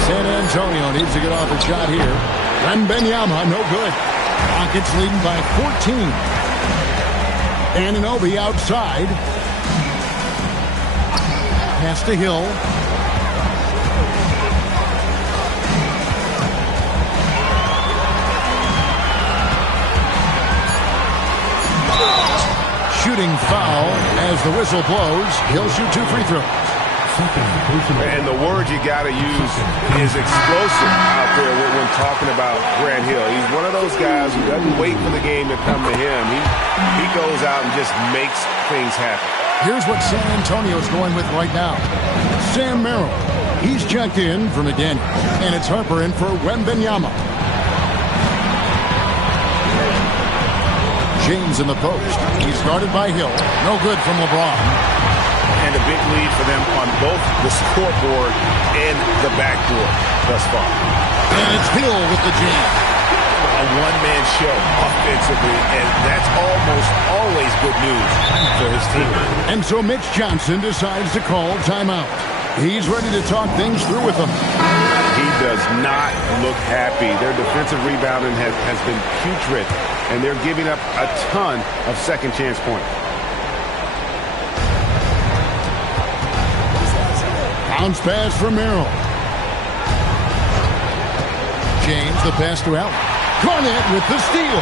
San Antonio needs to get off a shot here. Wembanyama, no good. Rockets leading by 14. Anunoby outside. Pass to Hill. Shooting foul as the whistle blows. He'll shoot 2 free throws. And the word you got to use is explosive out there when talking about Grant Hill. He's one of those guys who doesn't wait for the game to come to him. He goes out and just makes things happen. Here's what San Antonio's going with right now. Sam Merrill. He's checked in for McDaniel. And it's Harper in for Wembanyama. James in the post. He's guarded by Hill. No good from LeBron. And a big lead for them on both the scoreboard and the backboard thus far. And it's Hill with the jam. A one-man show offensively, and that's almost always good news for his team. And so Mitch Johnson decides to call timeout. He's ready to talk things through with them. He does not look happy. Their defensive rebounding has been putrid, and they're giving up a ton of second chance points. Bounce pass from Merrill. James, the pass to Allen. Garnett with the steal.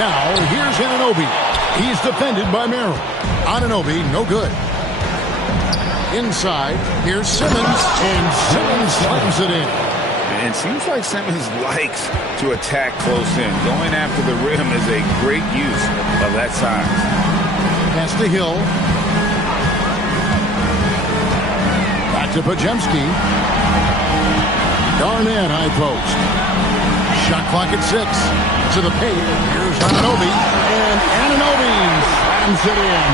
Now, here's Anunoby. He's defended by Merrill. Anunoby, no good. Inside, here's Simmons, and Simmons slams it in. And seems like Simmons likes to attack close in. Going after the rim is a great use of that size. Pass to Hill. Back to Podziemski. Garnett, high post. Shot clock at 6. To the paint. Here's Anunoby. And Anunoby slams it in.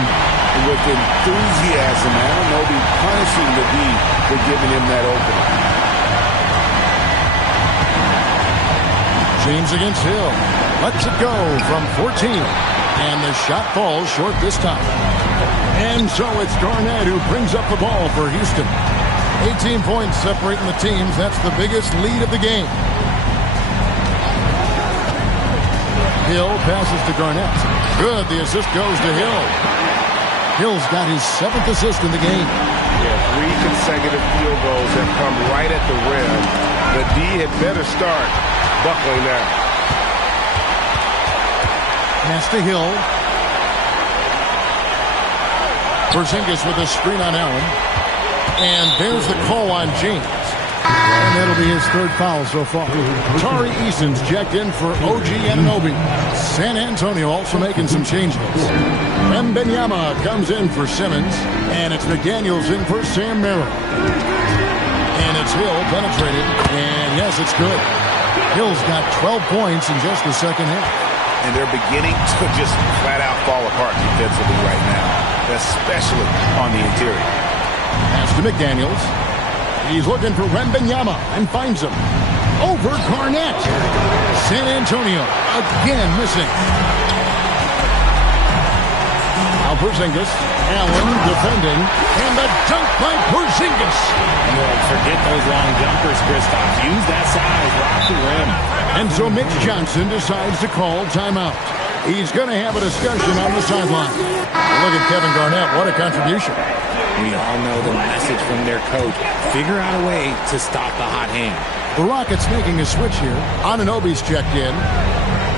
With enthusiasm, Anunoby punishing the D for giving him that opening. James against Hill. Lets it go from 14. And the shot falls short this time. And so it's Garnett who brings up the ball for Houston. 18 points separating the teams. That's the biggest lead of the game. Hill passes to Garnett. Good. The assist goes to Hill. Hill's got his 7th assist in the game. Yeah, 3 consecutive field goals have come right at the rim. The D had better start buckling down. Pass to Hill. Porzingis with a screen on Allen. And there's the call on James. And that'll be his 3rd foul so far. Tari Eason's checked in for OG Anunoby. San Antonio also making some changes. Wembanyama comes in for Simmons. And it's McDaniels in for Sam Merrill. And it's Hill penetrated. And yes, it's good. Hill's got 12 points in just the second half. And they're beginning to just flat out fall apart defensively right now, especially on the interior. Pass to McDaniels. He's looking for Wembanyama and finds him. over Garnett. San Antonio again missing. Now Porzingis, Allen defending, and the dunk by Porzingis. Forget those long jumpers, Kristaps. Use that size, rock the rim. And so Mitch Johnson decides to call timeout. He's going to have a discussion on the sideline. Look at Kevin Garnett. What a contribution. We all know the message from their coach. Figure out a way to stop the hot hand. The Rockets making a switch here. Anunoby's checked in.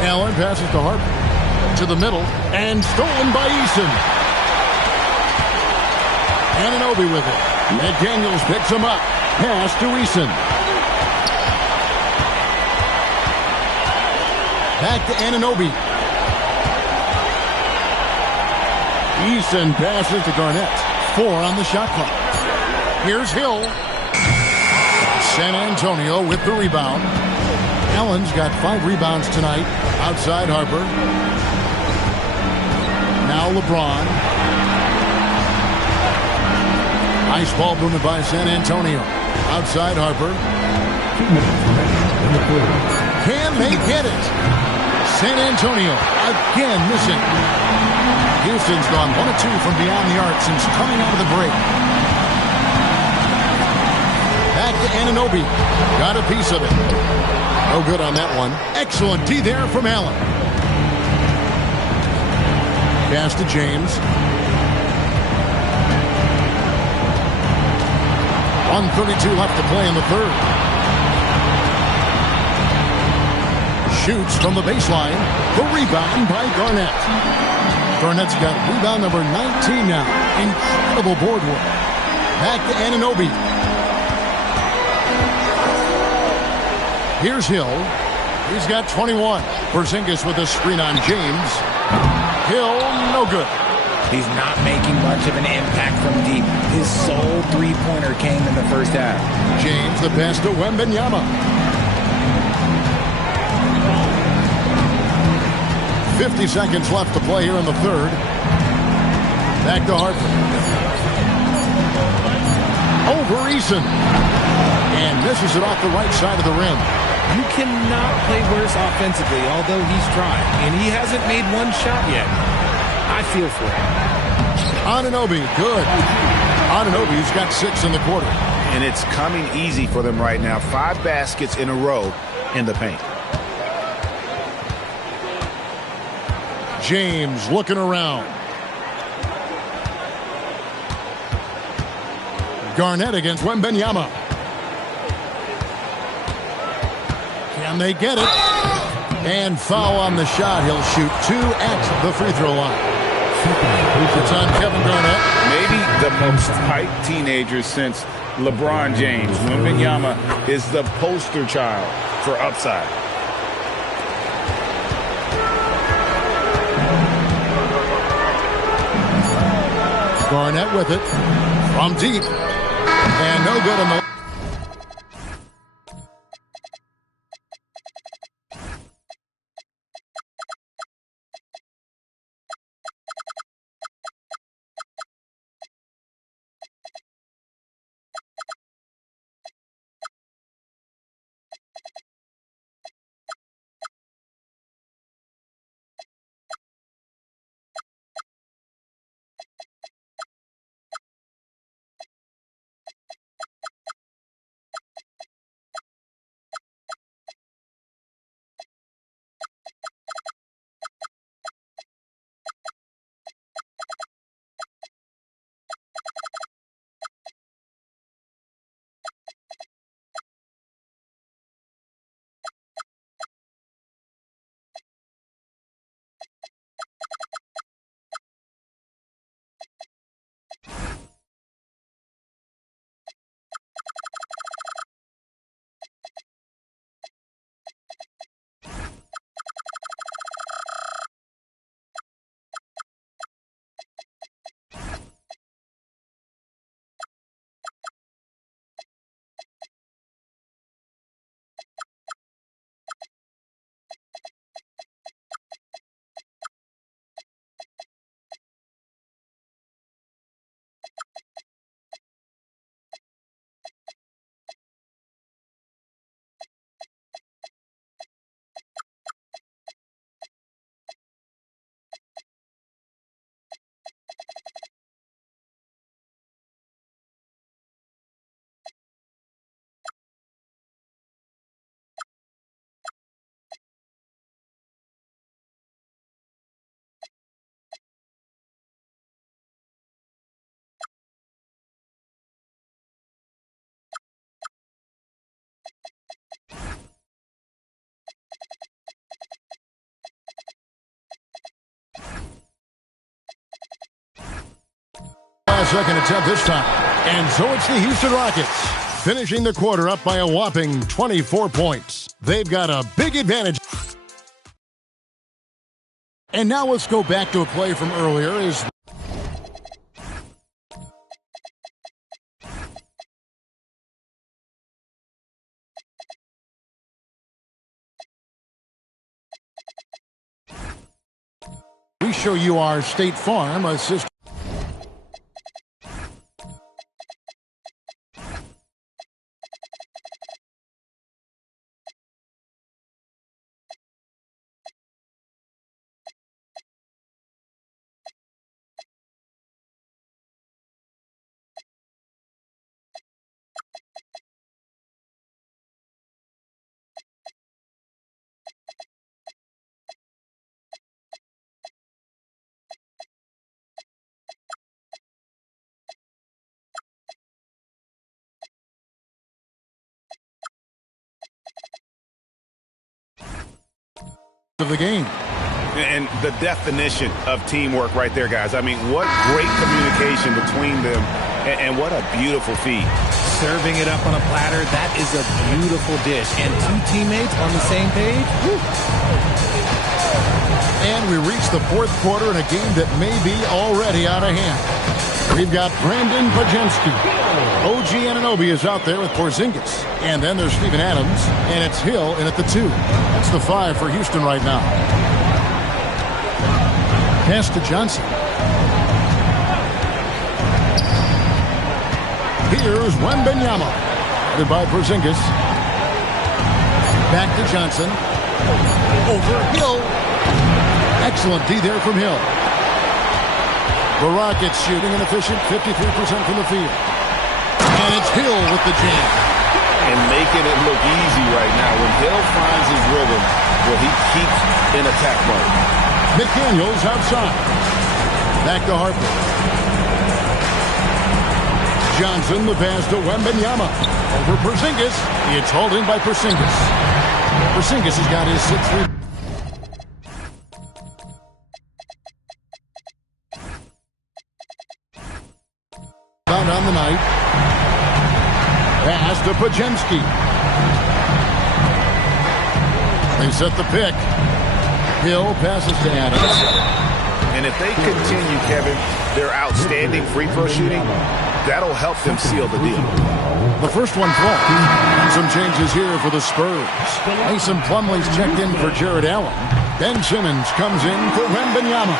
Allen passes to Harper. To the middle. And stolen by Eason. Anunoby with it. McDaniels picks him up. Pass to Eason. Back to Anunoby. Eason passes to Garnett. 4 on the shot clock. Here's Hill. San Antonio with the rebound. Allen's got 5 rebounds tonight. Outside Harper. Now LeBron. Nice ball movement by San Antonio. Outside Harper. Can they get it? San Antonio again missing. Houston's gone 1 of 2 from beyond the arc since coming out of the break. Back to Anunoby. Got a piece of it. No good on that one. Excellent D there from Allen. Pass to James. 1:32 left to play in the third. Shoots from the baseline. The rebound by Garnett. Garnett's got rebound number 19 now. Incredible board work. Back to Anunoby. Here's Hill. He's got 21. Porzingis with a screen on James. Hill, no good. He's not making much of an impact from deep. His sole three-pointer came in the first half. James, the pass to Wembanyama. 50 seconds left to play here in the third. Back to Harper. Over Eason. And misses it off the right side of the rim. You cannot play worse offensively, although he's trying. And he hasn't made one shot yet. I feel for him. Anunoby, good. Anunoby's got 6 in the quarter. And it's coming easy for them right now. 5 baskets in a row in the paint. James looking around. Garnett against Wembanyama. Can they get it? And foul on the shot. He'll shoot 2 at the free throw line. It's on Kevin Garnett. Maybe the most hyped teenager since LeBron James. Wembanyama is the poster child for upside. Garnett with it from deep. And no good on the second attempt this time. And so it's the Houston Rockets, finishing the quarter up by a whopping 24 points. They've got a big advantage. And now let's go back to a play from earlier. We show you our State Farm assist. Of the game. And the definition of teamwork right there, guys. I mean, what great communication between them, and what a beautiful feed. Serving it up on a platter, that is a beautiful dish. And two teammates on the same page. Woo. And we reach the fourth quarter in a game that may be already out of hand. We've got Brandon Pajemski. OG Anunoby is out there with Porzingis. And then there's Steven Adams. And it's Hill in at the 2. That's the 5 for Houston right now. Pass to Johnson. Here's Wembanyama. Headed by Porzingis. Back to Johnson. Over Hill. Excellent D there from Hill. The Rockets shooting an efficient 53% from the field. And it's Hill with the jam. And making it look easy right now. When Hill finds his rhythm, well, he keeps in attack mode. McDaniels outside. Back to Harper. Johnson, the pass to Wembanyama. Over Porzingis. It's hauled in by Porzingis. Porzingis has got his 6th rebound. On the night. Pass to Pajemski. They set the pick. Hill passes to Adams. And if they continue, Kevin, their outstanding free throw shooting, that'll help them seal the deal. The first one falls. Some changes here for the Spurs. Mason Plumlee's checked in for Jared Allen. Ben Simmons comes in for Wembanyama.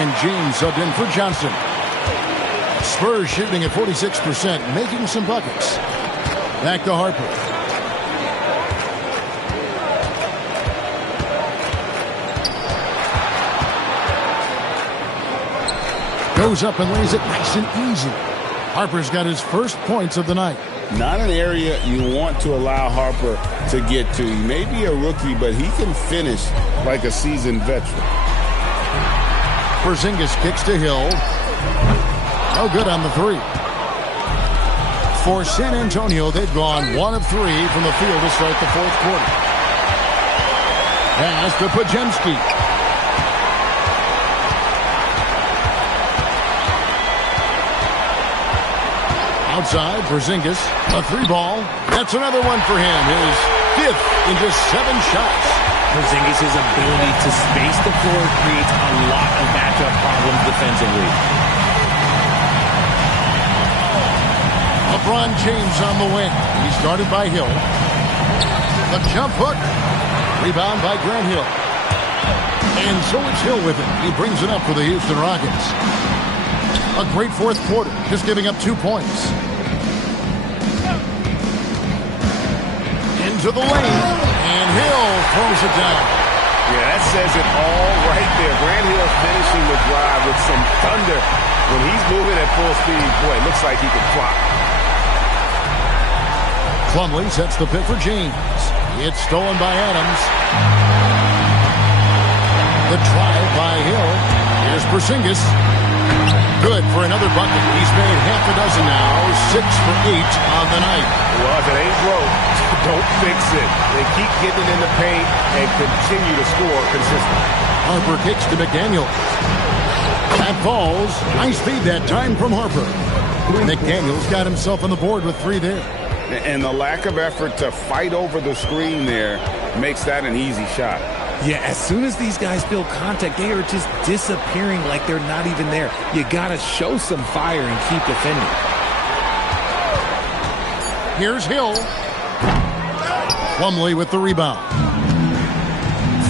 And James subbed in for Johnson. Spurs shooting at 46%, making some buckets. Back to Harper. Goes up and lays it nice and easy. Harper's got his first points of the night. Not an area you want to allow Harper to get to. He may be a rookie, but he can finish like a seasoned veteran. Porzingis kicks to Hill. No good on the 3. For San Antonio, they've gone 1 of 3 from the field to start the fourth quarter. Pass to Pajemski. Outside, Porzingis, a 3-ball. That's another one for him. His 5th in just 7 shots. Porzingis' ability to space the floor creates a lot of matchup problems defensively. LeBron James on the wing. He's guarded by Hill. The jump hook. Rebound by Grant Hill. And so it's Hill with it. He brings it up for the Houston Rockets. A great fourth quarter, just giving up 2 points. Into the lane. And Hill throws it down. Yeah, that says it all right there. Grant Hill finishing the drive with some thunder. When he's moving at full speed, boy, it looks like he can fly. Plumlee sets the pick for James. It's stolen by Adams. The drive by Hill. Here's Porzingis. Good for another bucket. He's made half a dozen now. 6 for 8 on the night. Well, if it ain't broke, don't fix it. They keep getting in the paint and continue to score consistently. Harper kicks to McDaniels. That falls. Nice feed that time from Harper. McDaniels got himself on the board with 3 there. And the lack of effort to fight over the screen there makes that an easy shot. Yeah, as soon as these guys feel contact, they are just disappearing like they're not even there. You got to show some fire and keep defending. Here's Hill. Plumlee with the rebound.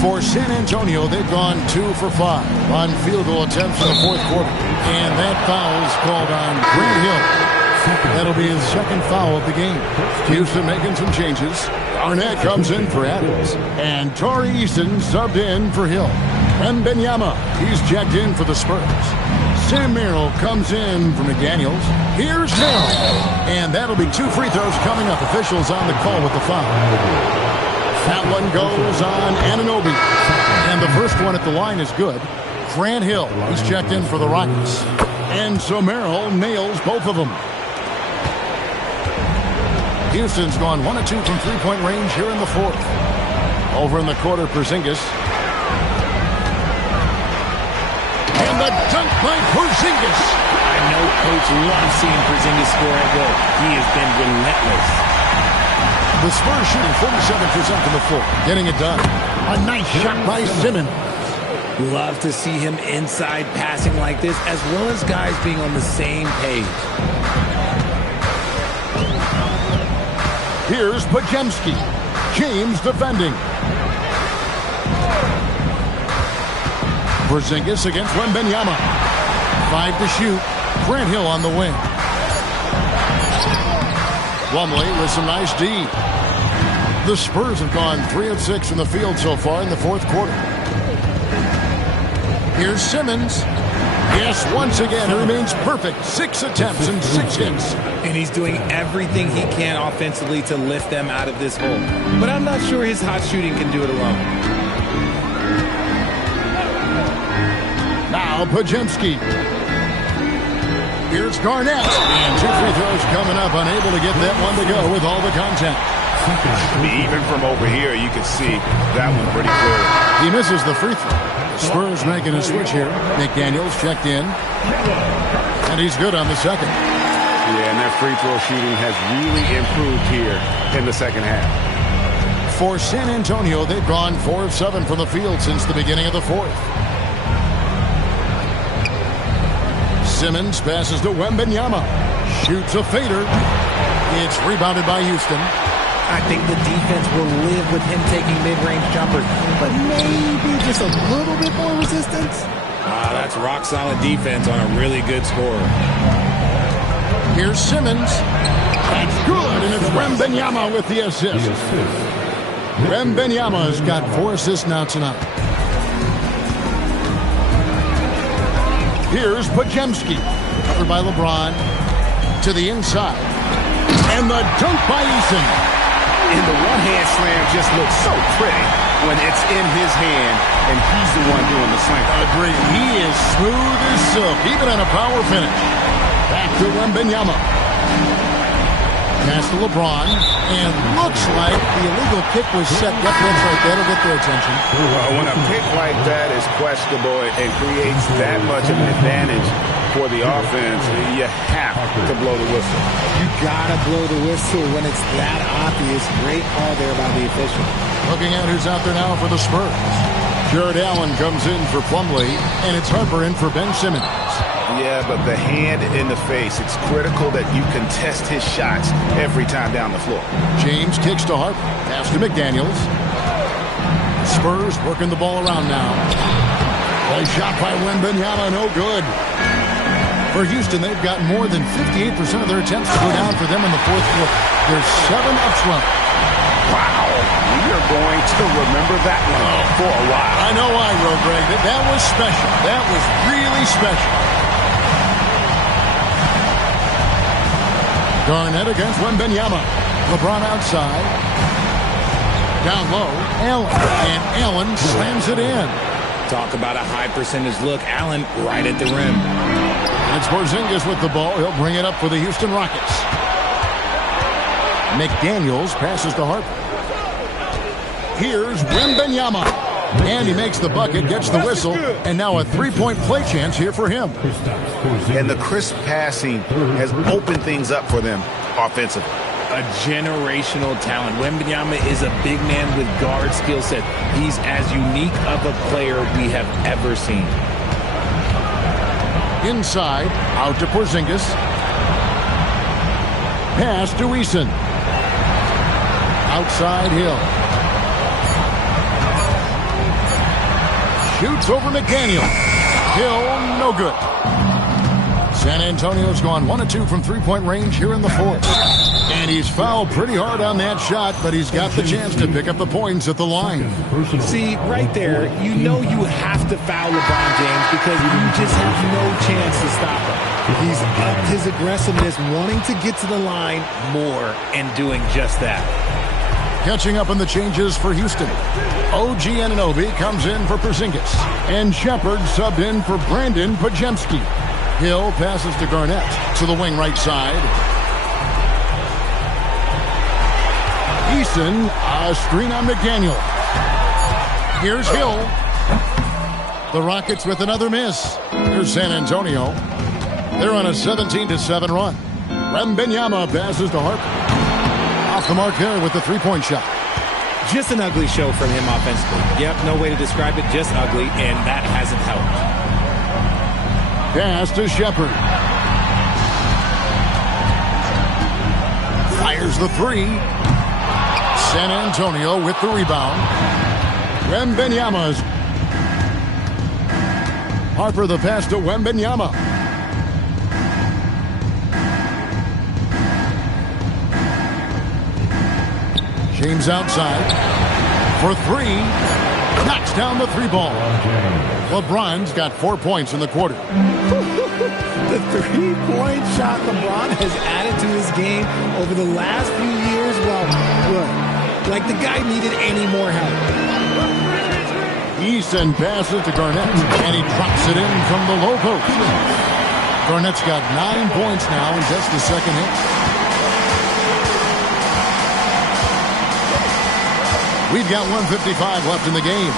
For San Antonio, they've gone 2 for 5 on field goal attempts in the fourth quarter. And that foul is called on Grant Hill. That'll be his second foul of the game. Houston making some changes. Arnett comes in for Adams. And Torrey Eason subbed in for Hill. Wembanyama, he's checked in for the Spurs. Sam Merrill comes in for McDaniels. Here's Merrill. And that'll be 2 free throws coming up. Officials on the call with the foul. That one goes on Anunoby. And the first one at the line is good. Grant Hill, he's checked in for the Rockets. And so Merrill nails both of them. Houston's gone 1 of 2 from three-point range here in the fourth. Over in the quarter, Porzingis. And the dunk by Porzingis. I know Coach loves seeing Porzingis score at will. He has been relentless. The Spurs shooting 47% from the floor, getting it done. A nice shot by Simmons. Love to see him inside passing like this, as well as guys being on the same page. Here's Podziemski. James defending. Porzingis against Wembanyama. 5 to shoot. Grant Hill on the wing. Plumlee with some nice D. The Spurs have gone 3 of 6 from the field so far in the fourth quarter. Here's Simmons. Yes, once again, he remains perfect. 6 attempts and 6 hits. And he's doing everything he can offensively to lift them out of this hole. But I'm not sure his hot shooting can do it alone. Now Podziemski. Here's Garnett. And 2 free throws coming up. Unable to get that one to go with all the contact. Even from over here, you can see that one pretty clear. He misses the free throw. Spurs making a switch here. McDaniels checked in. And he's good on the second. Yeah, and that free throw shooting has really improved here in the second half. For San Antonio, they've gone 4 of 7 from the field since the beginning of the fourth. Simmons passes to Wembanyama. Shoots a fader. It's rebounded by Houston. I think the defense will live with him taking mid-range jumpers, but maybe just a little bit more resistance. That's rock-solid defense on a really good scorer. Here's Simmons. That's good, and it's Wembanyama with the assist. Wembanyama has got 4 assists now tonight. Here's Podziemski. Covered by LeBron. To the inside. And the dunk by Eason. And the one-hand slam just looks so pretty when it's in his hand and he's the one doing the slam. Agreed. He is smooth as silk, even on a power finish. Back to Wembanyama. Pass to LeBron. And looks like the illegal kick was set. Yep, that's right. That'll get their attention. When a kick like that is questionable and creates that much of an advantage for the offense, you have to blow the whistle. You gotta blow the whistle when it's that obvious. Great call there by the official. Looking at who's out there now for the Spurs. Jared Allen comes in for Plumlee, and it's Harper in for Ben Simmons. Yeah, but the hand in the face, it's critical that you contest his shots every time down the floor. James kicks to Harper. Pass to McDaniels. Spurs working the ball around now. A shot by Wembanyama, no good. For Houston, they've got more than 58% of their attempts to go down for them in the fourth quarter. They're 7 up front. Wow. We are going to remember that one for a while. I know I will, Greg. That was special. That was really special. Garnett against Wembanyama. LeBron outside. Down low. Allen. And Allen slams it in. Talk about a high percentage look. Allen right at the rim. It's Porzingis with the ball. He'll bring it up for the Houston Rockets. McDaniels passes to Harper. Here's Wembanyama. And he makes the bucket, gets the whistle, and now a three-point play chance here for him. And the crisp passing has opened things up for them offensively. A generational talent. Wembanyama is a big man with guard skill set. He's as unique of a player we have ever seen. Inside, out to Porzingis. Pass to Eason. Outside Hill. Shoots over McDaniel. Hill, no good. San Antonio's gone 1 of 2 from three-point range here in the fourth. And he's fouled pretty hard on that shot, but he's got the chance to pick up the points at the line. See, right there, you know you have to foul LeBron James because you just have no chance to stop him. He's upped his aggressiveness, wanting to get to the line more and doing just that. Catching up on the changes for Houston. OG Anunoby comes in for Porzingis. And Shepard subbed in for Brandon Pajemski. Hill passes to Garnett to the wing right side. Eason, a screen on McDaniel. Here's Hill. The Rockets with another miss. Here's San Antonio. They're on a 17-7 run. Wembanyama passes to Harper. Off the mark there with the three-point shot. Just an ugly show from him offensively. Yep, no way to describe it, just ugly, and that hasn't helped. Pass to Shepard. Fires the three. San Antonio with the rebound. Wembanyama's. Harper the pass to Wembanyama. James outside for three. Knocks down the three ball. LeBron's got 4 points in the quarter. The three-point shot LeBron has added to his game over the last few years. Well, good. Like the guy needed any more help. Eason passes to Garnett, and he drops it in from the low post. Garnett's got 9 points now in just the second hit. We've got 1:55 left in the game.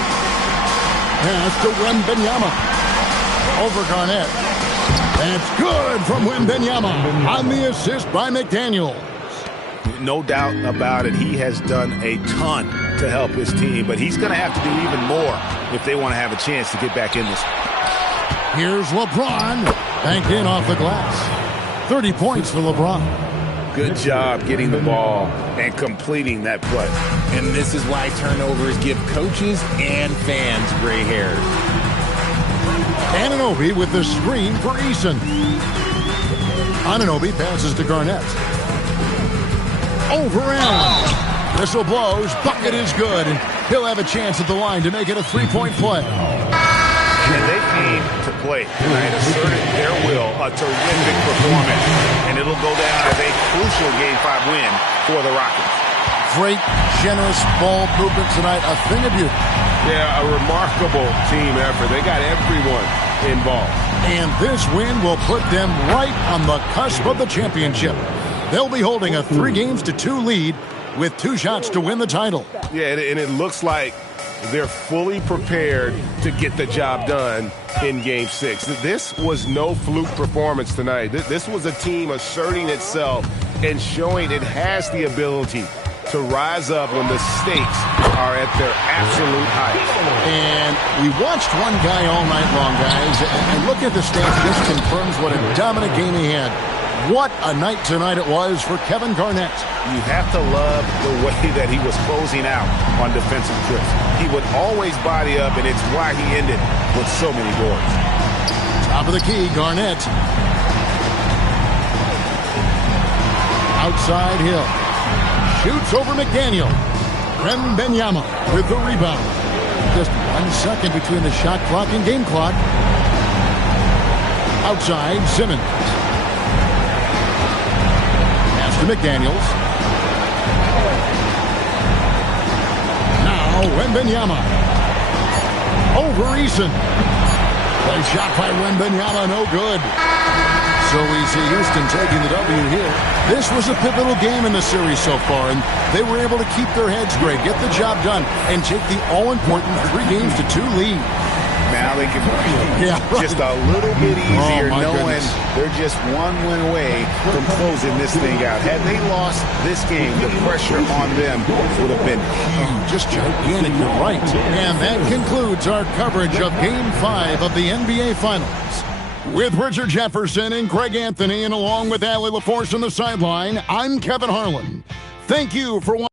Pass to Wembanyama. Over Garnett. That's good from Wembanyama on the assist by McDaniel. No doubt about it. He has done a ton to help his team, but he's going to have to do even more if they want to have a chance to get back in this. Here's LeBron. Banked in off the glass. 30 points for LeBron. Good job getting the ball and completing that play. And this is why turnovers give coaches and fans gray hairs. Anunoby with the screen for Eason. Anunoby passes to Garnett. Over Allen. Whistle blows. Bucket is good. And he'll have a chance at the line to make it a three-point play. And they came to play tonight, asserted their will, a terrific performance, and it'll go down as a crucial Game 5 win for the Rockets. Great, generous ball movement tonight, a thing of beauty. Yeah, a remarkable team effort. They got everyone involved. And this win will put them right on the cusp of the championship. They'll be holding a 3-2 lead with 2 shots to win the title. Yeah, and it looks like they're fully prepared to get the job done in Game 6. This was no fluke performance tonight. This was a team asserting itself and showing it has the ability to rise up when the stakes are at their absolute height. And we watched one guy all night long, guys, and look at the stats. This confirms what a dominant game he had. What a night tonight it was for Kevin Garnett. You have to love the way that he was closing out on defensive trips. He would always body up, and it's why he ended with so many boards. Top of the key, Garnett. Outside Hill. Shoots over McDaniel. Wembanyama with the rebound. Just 1 second between the shot clock and game clock. Outside, Simmons. To McDaniels. Now Wembanyama. Over Eason. Play shot by Wembanyama, no good. So we see Houston taking the W here. This was a pivotal game in the series so far, and they were able to keep their heads straight, get the job done, and take the all-important 3-2 lead. Now they can breathe just a little bit easier knowing they're just one win away from closing this thing out. Had they lost this game, the pressure on them would have been huge. Just gigantic, you're right. And that concludes our coverage of Game 5 of the NBA Finals. With Richard Jefferson and Greg Anthony, and along with Allie LaForce on the sideline, I'm Kevin Harlan. Thank you for watching.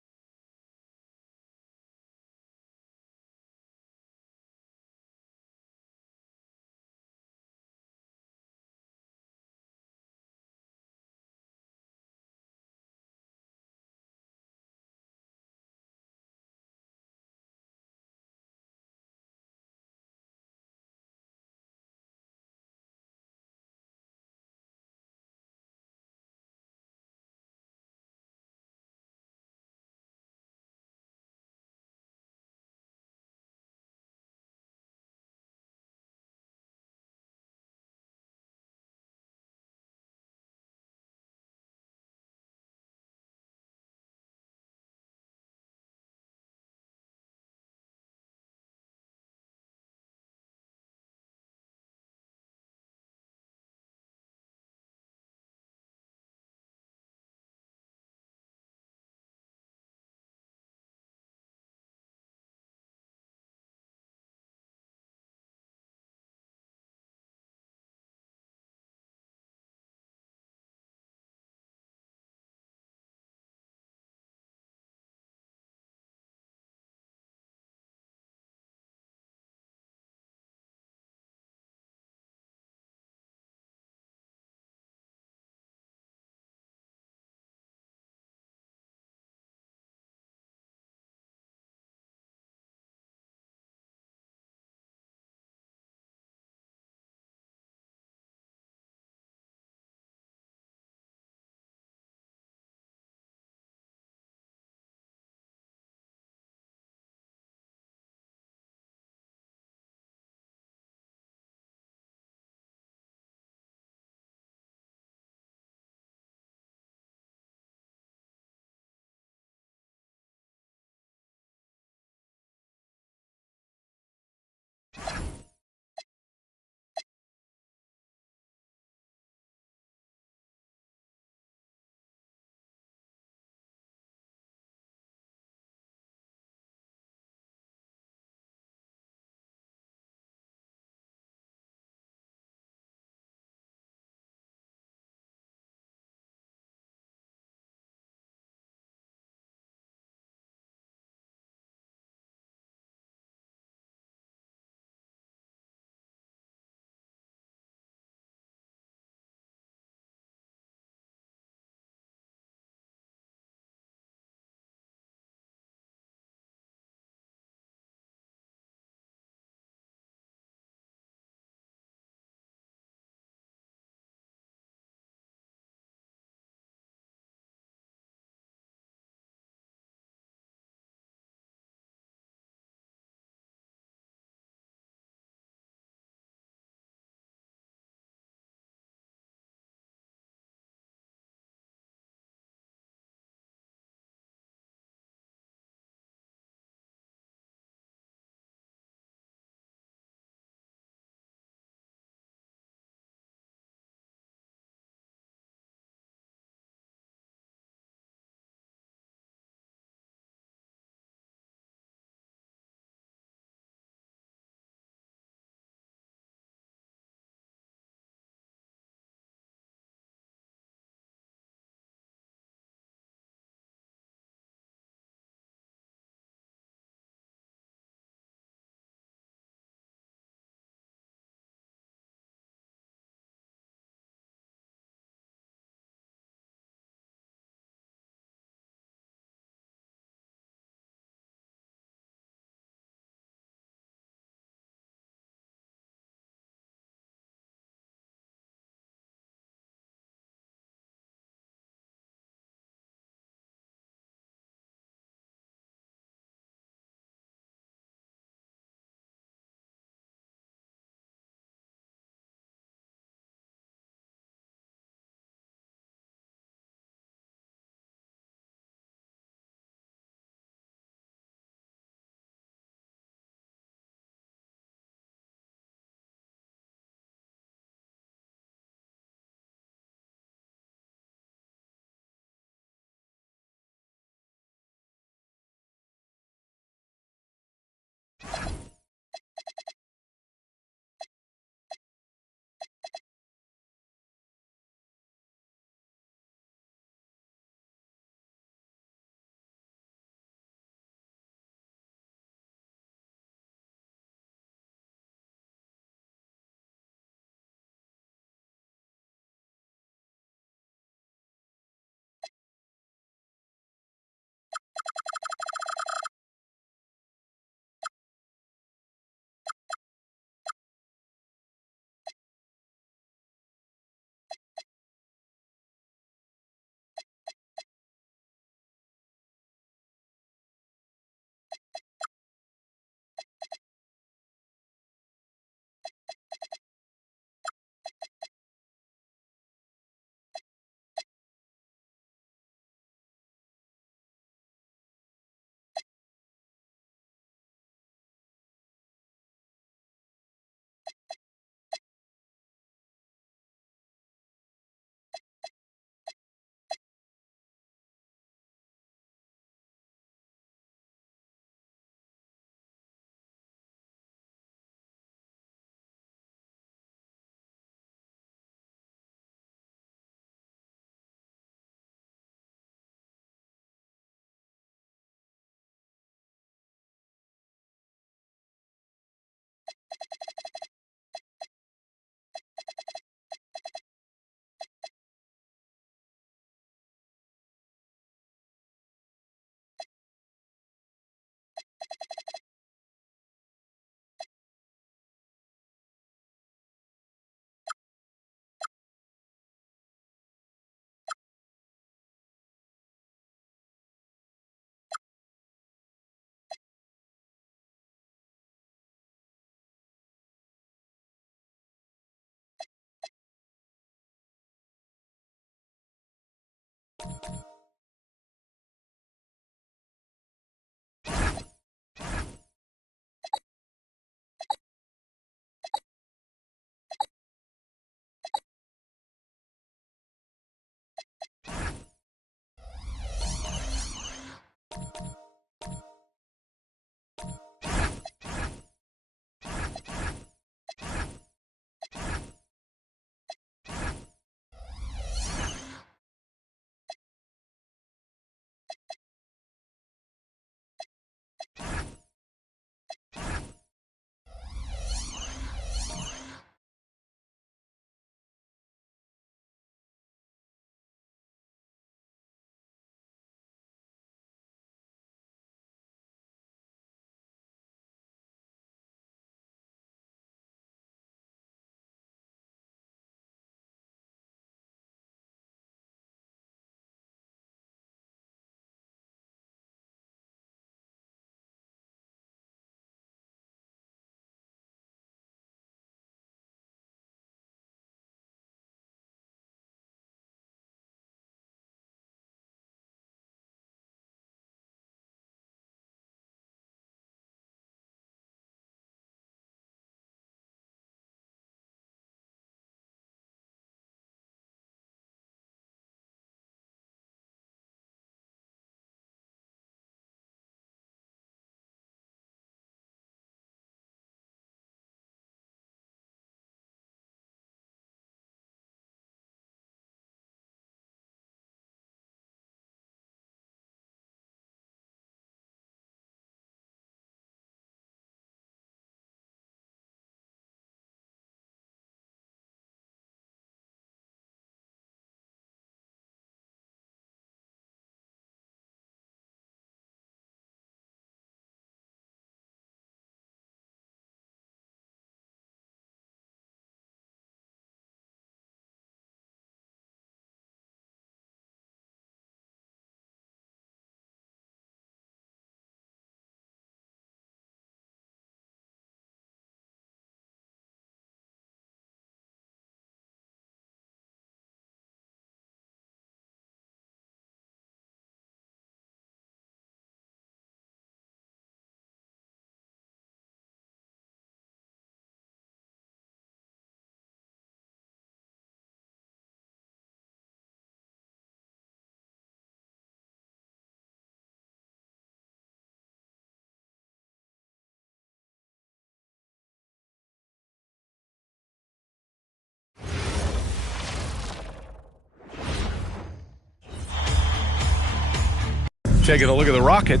Taking a look at the Rocket.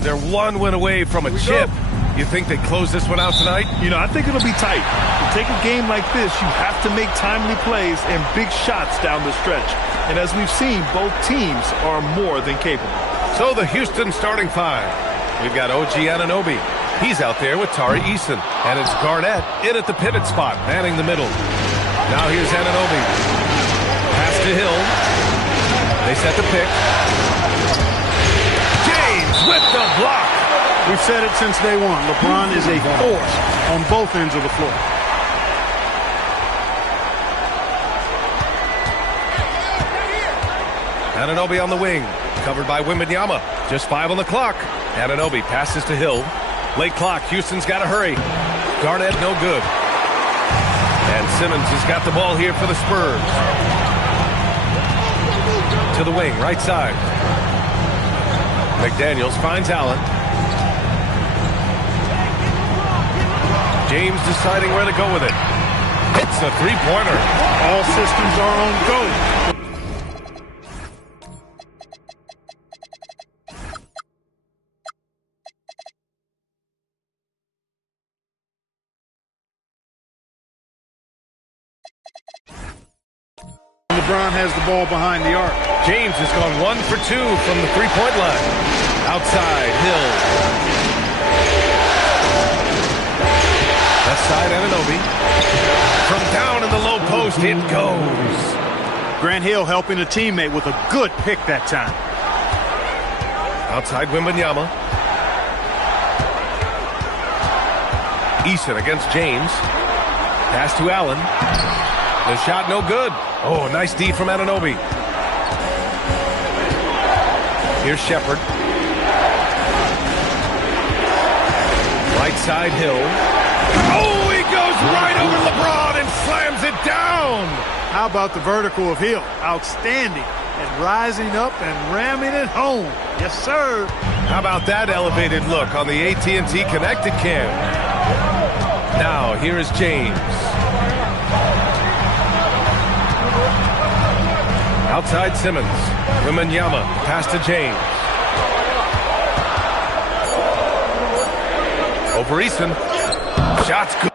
They're one win away from a chip. You think they close this one out tonight? You know, I think it'll be tight. To take a game like this, you have to make timely plays and big shots down the stretch. And as we've seen, both teams are more than capable. So the Houston starting five. We've got OG Anunoby. He's out there with Tari Eason. And it's Garnett in at the pivot spot, manning the middle. Now here's Anunoby. Pass to Hill. They set the pick. James with the block. We've said it since day one. LeBron is a force on both ends of the floor. Anunoby on the wing, covered by Wembanyama. Just 5 on the clock. Anunoby passes to Hill. Late clock, Houston's got to hurry. Garnett no good. And Simmons has got the ball here for the Spurs. To the wing, right side. McDaniels finds Allen. James deciding where to go with it. Hits a three-pointer. All systems are on go. LeBron has the ball behind the arc. James has gone 1 for 2 from the three-point line. Outside, Hill. Left side, Anunoby. From down in the low post, it goes. Grant Hill helping a teammate with a good pick that time. Outside, Wembanyama. Eason against James. Pass to Allen. The shot no good. Oh, nice D from Anunoby. Here's Shepherd. Right side, Hill. Oh, he goes right over LeBron and slams it down. How about the vertical of Hill? Outstanding. And rising up and ramming it home. Yes, sir. How about that elevated look on the AT&T Connected Cam? Now, here is James. Outside Simmons. Wembanyama. Pass to James. Over Eason. Shots good.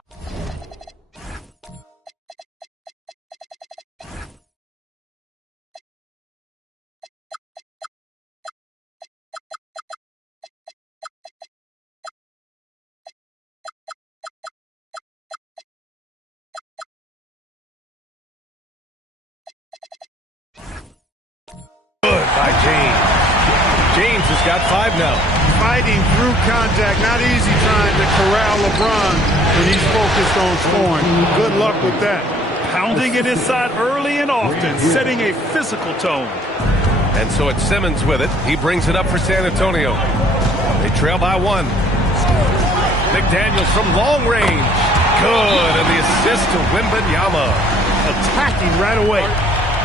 By James. James has got 5 now. Fighting through contact. Not easy trying to corral LeBron when he's focused on scoring. Good luck with that. Pounding it inside early and often, setting a physical tone. And so it's Simmons with it. He brings it up for San Antonio. They trail by 1. McDaniels from long range. Good. And the assist to Wembanyama. Attacking right away.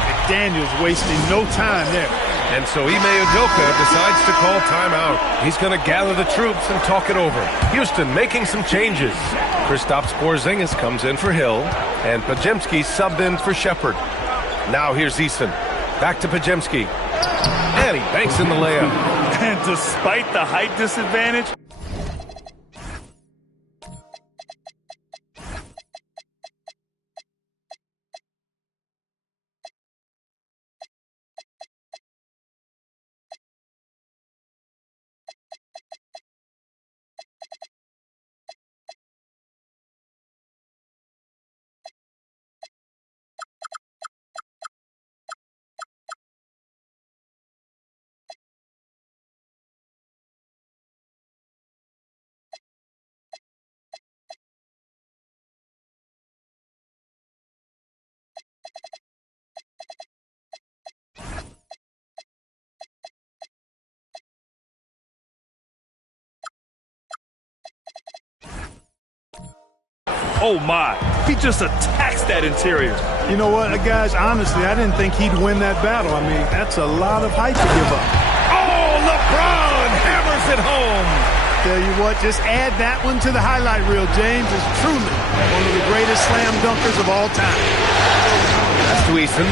McDaniels wasting no time there. And so Ime Udoka decides to call timeout. He's going to gather the troops and talk it over. Houston making some changes. Kristaps Porzingis comes in for Hill, and Podziemski subbed in for Shepherd. Now here's Eason. Back to Podziemski. And he banks in the layup. And despite the height disadvantage, oh my, he just attacks that interior. You know what, guys, honestly, I didn't think he'd win that battle. I mean, that's a lot of height to give up. Oh, LeBron hammers it home. Tell you what, just add that one to the highlight reel. James is truly one of the greatest slam dunkers of all time. That's to Eason.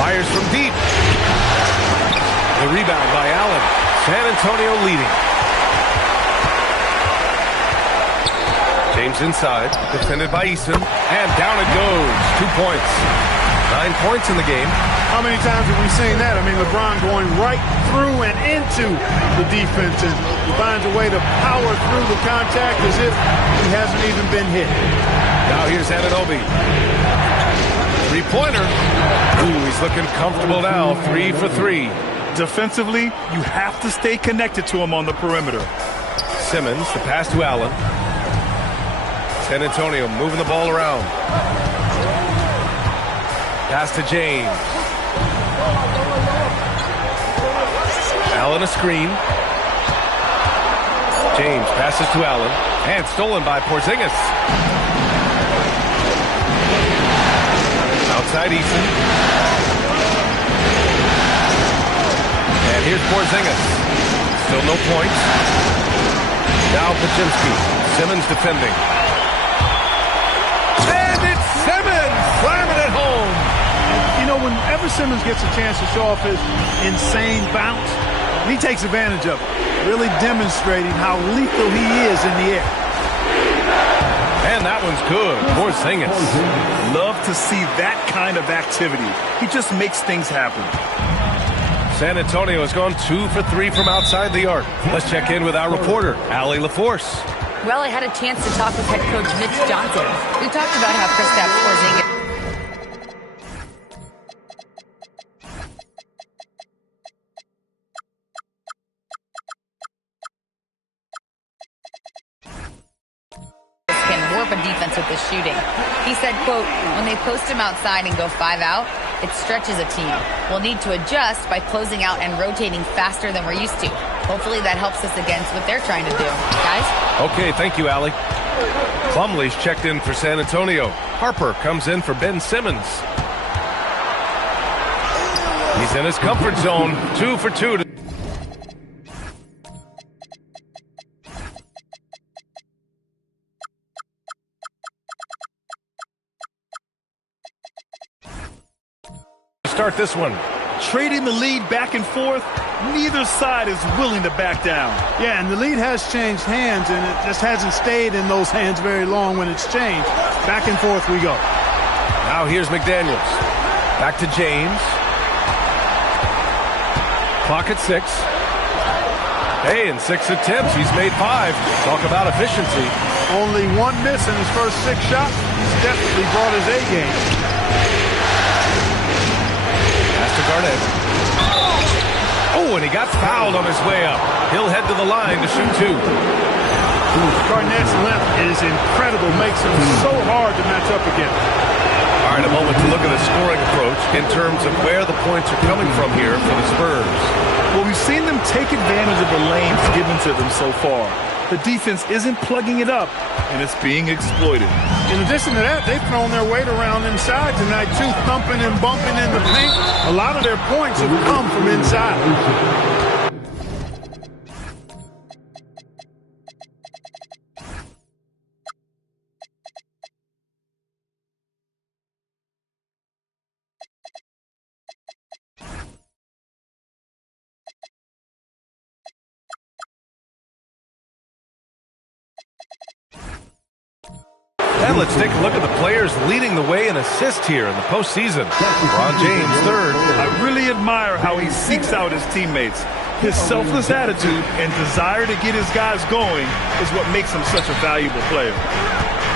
Fires from deep. San Antonio leading. James inside, defended by Eason, and down it goes. 2 points. 9 points in the game. How many times have we seen that? I mean, LeBron going right through and into the defense, and he finds a way to power through the contact as if he hasn't even been hit. Now here's Anunoby. Three-pointer. Ooh, he's looking comfortable now. 3 for 3. Defensively, you have to stay connected to him on the perimeter. Simmons, the pass to Allen. San Antonio moving the ball around. Pass to James. Allen a screen. James passes to Allen. And stolen by Porzingis. Outside Eason. And here's Porzingis. Still no points. Now Pajimski. Simmons defending. And it's Simmons slamming it home. You know, whenever Simmons gets a chance to show off his insane bounce, he takes advantage of it, really demonstrating how lethal he is in the air. And that one's good. Porzingis. Love to see that kind of activity. He just makes things happen. San Antonio has gone 2 for 3 from outside the arc. Let's check in with our reporter, Allie LaForce. Well, I had a chance to talk with head coach Mitch Johnson. We talked about how Kristaps Porzingis can warp a defense with his shooting. He said, quote, when they post him outside and go 5 out, it stretches a team. We'll need to adjust by closing out and rotating faster than we're used to. Hopefully that helps us against what they're trying to do. Guys? Okay, thank you, Allie. Plumlee's checked in for San Antonio. Harper comes in for Ben Simmons. He's in his comfort zone. 2 for 2. Start this one. Trading the lead back and forth, neither side is willing to back down. Yeah, and the lead has changed hands, and it just hasn't stayed in those hands very long when it's changed. Back and forth we go. Now here's McDaniels. Back to James. Clock at 6. Hey, in 6 attempts, he's made 5. Talk about efficiency. Only 1 miss in his first 6 shots. He's definitely brought his A game. To Garnett. Oh, and he got fouled on his way up. He'll head to the line to shoot 2. Garnett's length is incredible. Makes him so hard to match up against. All right, a moment to look at the scoring approach in terms of where the points are coming from here for the Spurs. Well, we've seen them take advantage of the lanes given to them so far. The defense isn't plugging it up, and it's being exploited. In addition to that, they've thrown their weight around inside tonight, too, thumping and bumping in the paint. A lot of their points have come from inside. And let's take a look at the players leading the way in assists here in the postseason. LeBron James, 3rd. I really admire how he seeks out his teammates. His selfless attitude and desire to get his guys going is what makes him such a valuable player.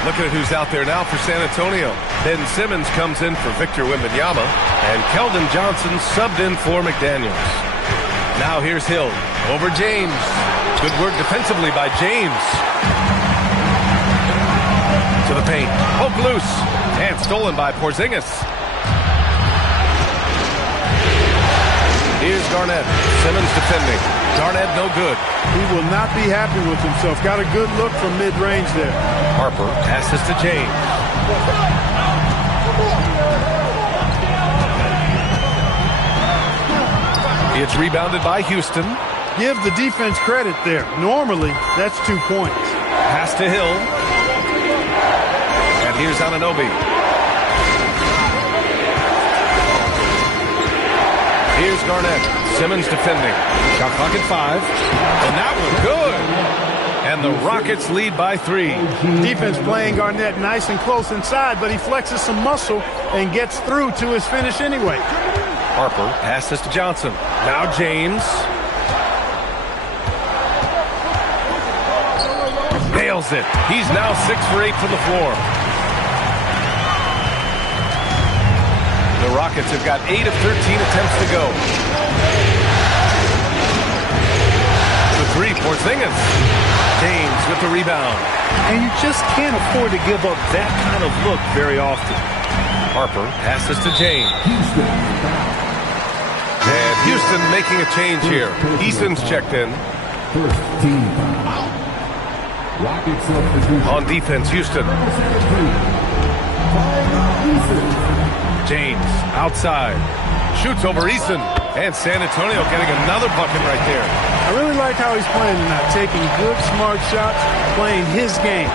Looking at who's out there now for San Antonio. Ben Simmons comes in for Victor Wembanyama, and Keldon Johnson subbed in for McDaniels. Now here's Hill over James. Good work defensively by James. To the paint. Poke loose. And stolen by Porzingis. Here's Garnett. Simmons defending. Garnett no good. He will not be happy with himself. Got a good look from mid-range there. Harper passes to James. It's rebounded by Houston. Give the defense credit there. Normally, that's 2 points. Pass to Hill. And here's Anunoby. Here's Garnett. Simmons defending. Shot clock at 5. And that was good. And the Rockets lead by 3. Defense playing Garnett nice and close inside, but he flexes some muscle and gets through to his finish anyway. Harper passes to Johnson. Now James. Nails it. He's now 6 for 8 from the floor. The Rockets have got 8 of 13 attempts to go. The 3, Porzingis. James with the rebound. And you just can't afford to give up that kind of look very often. Harper passes to James. And Houston making a change here. Eason's checked in. First team foul. Rockets substitution. On defense, Houston. James outside. Shoots over Eason. And San Antonio getting another bucket right there. I really like how he's playing tonight, taking good, smart shots, playing his game.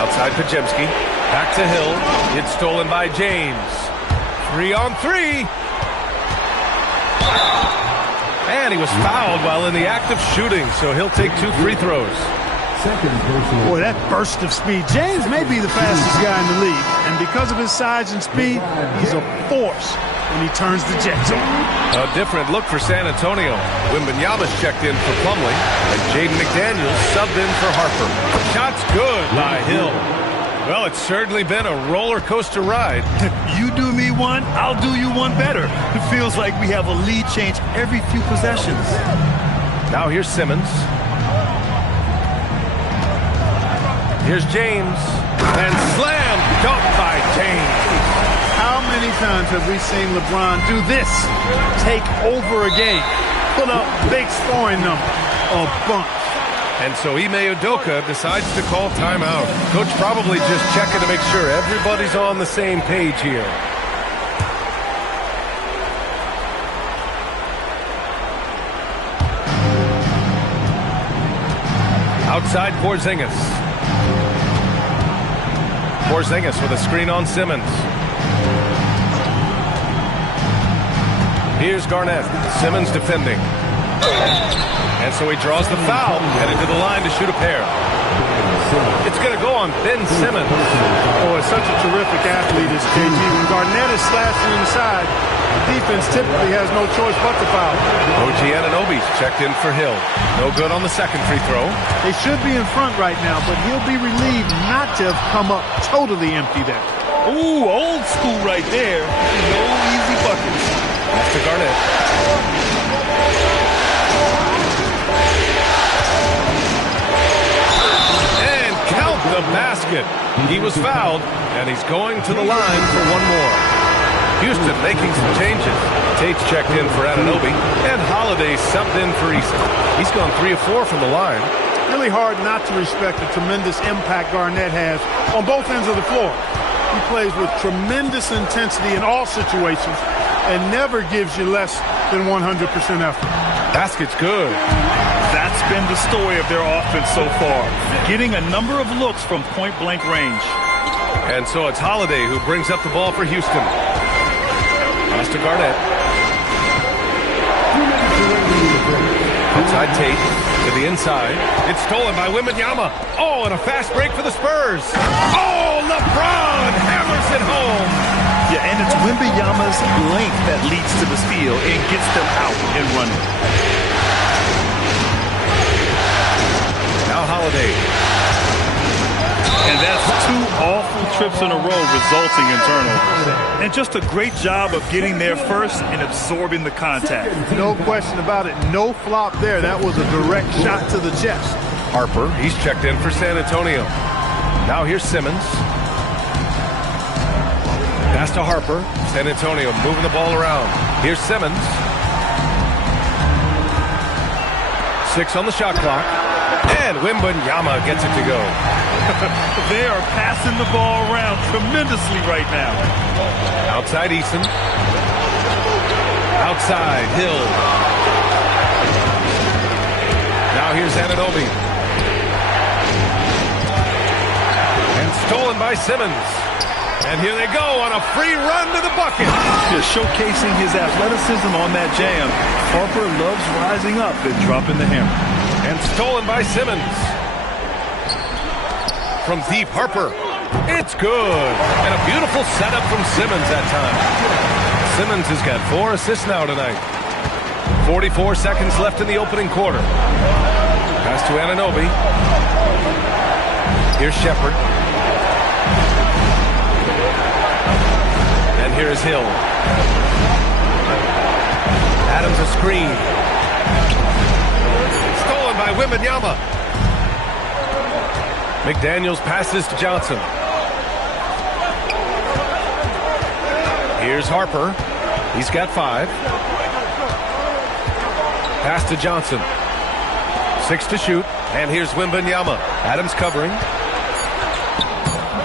Outside Podziemski. Back to Hill. It's stolen by James. 3 on 3. And he was fouled while in the act of shooting, so he'll take 2 free throws. Boy, that burst of speed. James may be the fastest guy in the league, and because of his size and speed, he's a force when he turns the Jets on. A different look for San Antonio. Wembanyama's checked in for Plumlee, and Jaden McDaniels subbed in for Harper. Shot's good by Hill. Well, it's certainly been a roller coaster ride. You do me one, I'll do you one better. It feels like we have a lead change every few possessions. Now here's Simmons. Here's James. And slam dunk by James. How many times have we seen LeBron do this? Take over a game. Put up big scoring number. A bunch. And so Ime Udoka decides to call timeout. Coach probably just checking to make sure everybody's on the same page here. Outside Porzingis. Porzingis with a screen on Simmons. Here's Garnett. Simmons defending. And so he draws the foul, headed to the line to shoot a pair. It's going to go on Ben Simmons. Oh, it's such a terrific athlete is KG. When Garnett is slashing inside, the defense typically has no choice but to foul. OG Anunoby's checked in for Hill. No good on the second free throw. They should be in front right now, but he'll be relieved not to have come up totally empty there. Ooh, old school right there. No easy buckets. Pass to Garnett. And count the basket. He was fouled, and he's going to the line for one more. Houston making some changes. Tate's checked in for Anunoby, and Holiday subbed in for Eason. He's gone 3 of 4 from the line. Really hard not to respect the tremendous impact Garnett has on both ends of the floor. He plays with tremendous intensity in all situations and never gives you less than 100% effort. Basket's good. That's been the story of their offense so far. Getting a number of looks from point-blank range. And so it's Holiday who brings up the ball for Houston. Pass to Garnett. Outside Tate to the inside. It's stolen by Wembanyama. Oh, and a fast break for the Spurs. Oh, LeBron hammers it home. Yeah, and it's Wembanyama's length that leads to the steal and gets them out and running. Now Holiday. And that's 2 awful trips in a row resulting in turnovers. And just a great job of getting there first and absorbing the contact. No question about it. No flop there. That was a direct shot to the chest. Harper, he's checked in for San Antonio. Now here's Simmons. Pass to Harper. San Antonio moving the ball around. Here's Simmons. 6 on the shot clock. And Wembanyama gets it to go. They are passing the ball around tremendously right now. Outside Eason. Outside Hill. Now here's Anunoby. And stolen by Simmons. And here they go on a free run to the bucket. Just showcasing his athleticism on that jam. Harper loves rising up and dropping the hammer. And stolen by Simmons. From deep, Harper. It's good. And a beautiful setup from Simmons that time. Simmons has got 4 assists now tonight. 44 seconds left in the opening quarter. Pass to Anunoby. Here's Shepherd. And here's Hill. Adams a screen. Stolen by Wembanyama. McDaniels passes to Johnson. Here's Harper. He's got 5. Pass to Johnson. 6 to shoot. And here's Wembanyama. Adams covering.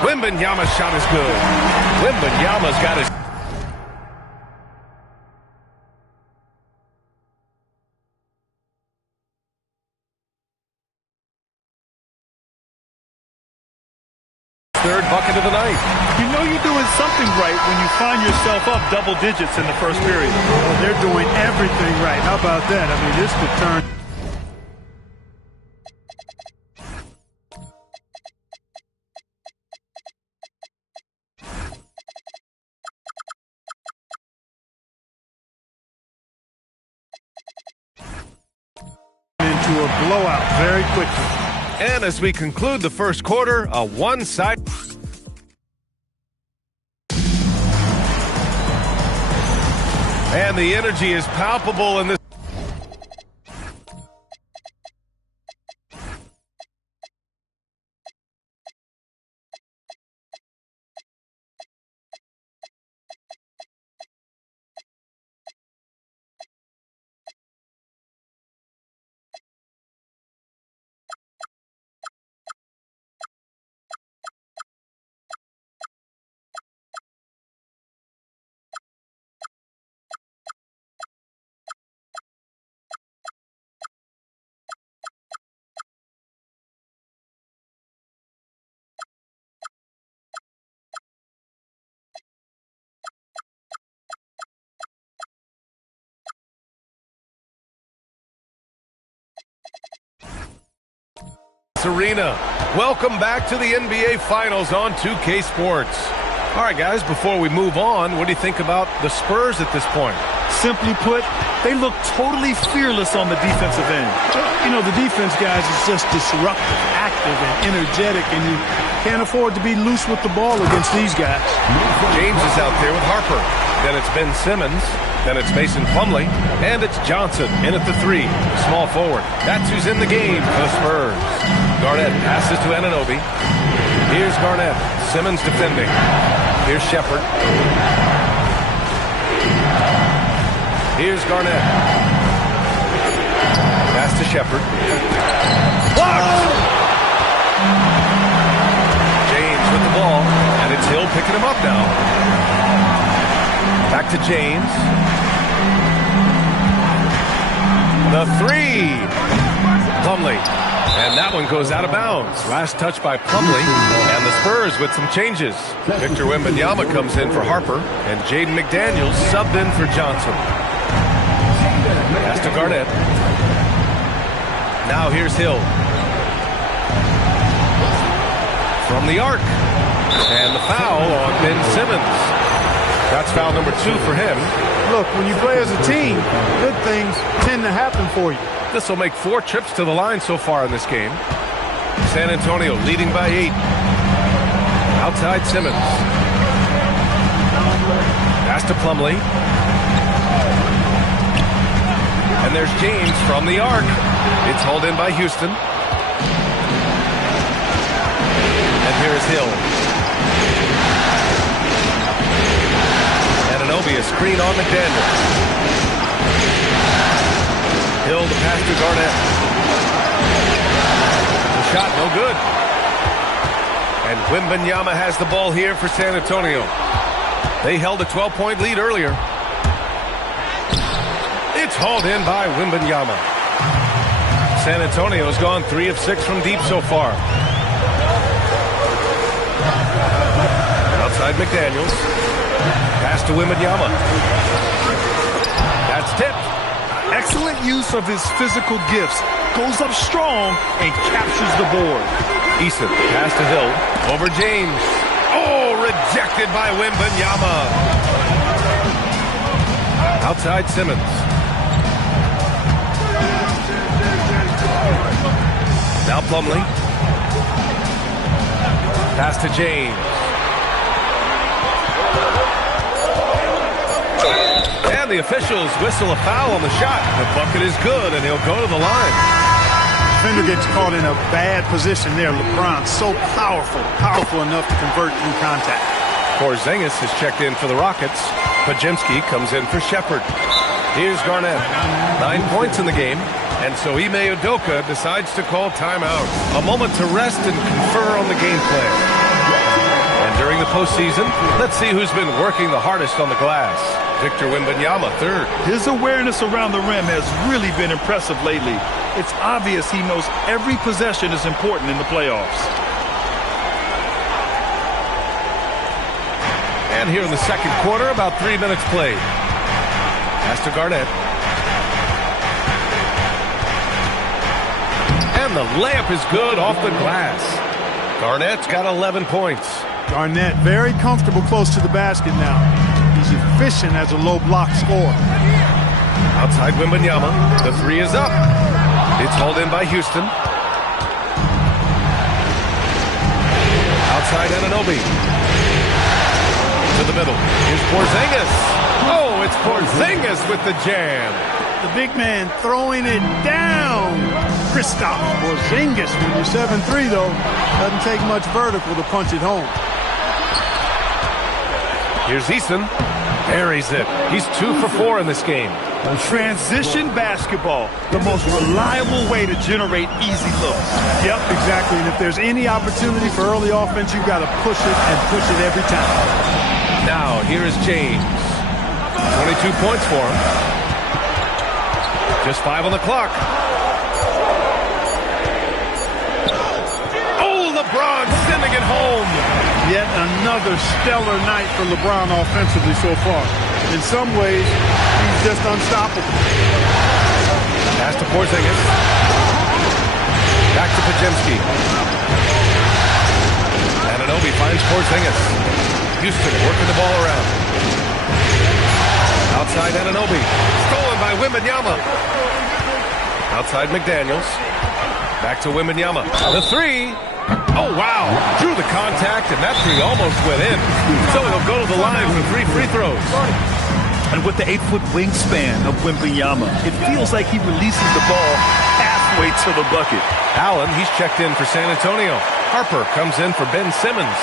Wembanyama's shot is good. Wembanyama's got his... third bucket of the night. You know you're doing something right when you find yourself up double digits in the first period. Well, they're doing everything right. How about that? I mean, this could turn... into a blowout very quickly. And as we conclude the first quarter, a one-side... And the energy is palpable in this... Arena. Welcome back to the NBA Finals on 2K Sports. All right, guys, before we move on, what do you think about the Spurs at this point? Simply put, they look totally fearless on the defensive end. You know, the defense, guys, is just disruptive, active, and energetic, and you can't afford to be loose with the ball against these guys. James is out there with Harper. Then it's Ben Simmons. Then it's Mason Plumlee. And it's Johnson in at the 3. Small forward. That's who's in the game for the Spurs. Garnett passes to Anunoby. Here's Garnett. Simmons defending. Here's Shepherd. Here's Garnett. Pass to Shepherd. Blocked! James with the ball. And it's Hill picking him up now. Back to James. The 3. Plumlee. And that one goes out of bounds. Last touch by Plumlee. And the Spurs with some changes. Victor Wembanyama comes in for Harper. And Jaden McDaniels subbed in for Johnson. Pass to Garnett. Now here's Hill. From the arc. And the foul on Ben Simmons. That's foul number 2 for him. Look, when you play as a team, good things tend to happen for you. This will make 4 trips to the line so far in this game. San Antonio leading by 8. Outside Simmons. Pass to Plumlee. And there's James from the arc. It's hauled in by Houston. And here is Hill. Anunoby, a screen on McDaniels. Hill to pass to Garnett. The shot no good. And Wembanyama has the ball here for San Antonio. They held a 12-point lead earlier. It's hauled in by Wembanyama. San Antonio's gone 3 of 6 from deep so far. Outside Outside McDaniels. Pass to Wembanyama. That's tipped. Excellent use of his physical gifts. Goes up strong and captures the board. Eason, pass to Hill. Over James. Oh, rejected by Wembanyama. Outside Simmons. Now Plumlee. Pass to James. And the officials whistle a foul on the shot. The bucket is good, and he'll go to the line. Defender gets caught in a bad position there. LeBron so powerful enough to convert in contact. Porzingis has checked in for the Rockets. Podziemski comes in for Shepherd. Here's Garnett. 9 points in the game. And so Ime Udoka decides to call timeout. A moment to rest and confer on the game plan. And during the postseason, let's see who's been working the hardest on the glass. Victor Wembanyama, third. His awareness around the rim has really been impressive lately. It's obvious he knows every possession is important in the playoffs. And here in the second quarter, about 3 minutes played. Pass to Garnett. And the layup is good off the glass. Garnett's got 11 points. Garnett very comfortable close to the basket now. He's efficient as a low block scorer. Outside Wembanyama. The three is up. It's hauled in by Houston. Outside Anunoby. To the middle. Here's Porzingis. Oh, it's Porzingis with the jam. The big man throwing it down. Kristaps Porzingis. When you're 7'3", though, doesn't take much vertical to punch it home. Here's Eason. Buries it. He's 2 for 4 in this game. Transition basketball, the most reliable way to generate easy looks. Yep, exactly. And if there's any opportunity for early offense, you've got to push it and push it every time. Now, here is James. 22 points for him. Just 5 on the clock. Oh, LeBron sending it home. Yet another stellar night for LeBron offensively so far. In some ways, he's just unstoppable. Pass to Porzingis. Back to Podziemski. Anunoby finds Porzingis. Houston working the ball around. Outside Anunoby. Stolen by Wembanyama. Outside McDaniels. Back to Wembanyama. The three. Oh, wow. Drew the contact, and that three almost went in. So he'll go to the line for 3 free throws. And with the 8-foot wingspan of Wembanyama, it feels like he releases the ball halfway to the bucket. Allen, he's checked in for San Antonio. Harper comes in for Ben Simmons.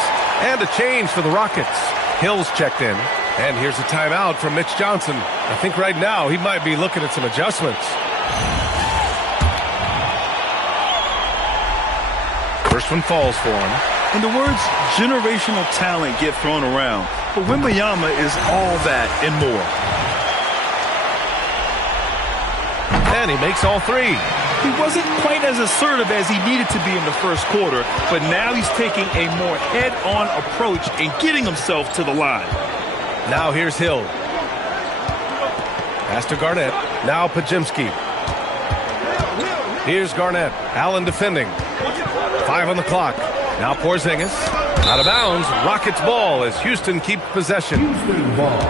And a change for the Rockets. Hill's checked in. And here's a timeout from Mitch Johnson. I think right now he might be looking at some adjustments. First one falls for him. And the words generational talent get thrown around. But Wembanyama is all that and more. And he makes all 3. He wasn't quite as assertive as he needed to be in the first quarter, but now he's taking a more head-on approach and getting himself to the line. Now here's Hill. Pass to Garnett. Now Podziemski. Here's Garnett. Allen defending. 5 on the clock. Now Porzingis. Out of bounds. Rockets ball as Houston keeps possession. Houston ball.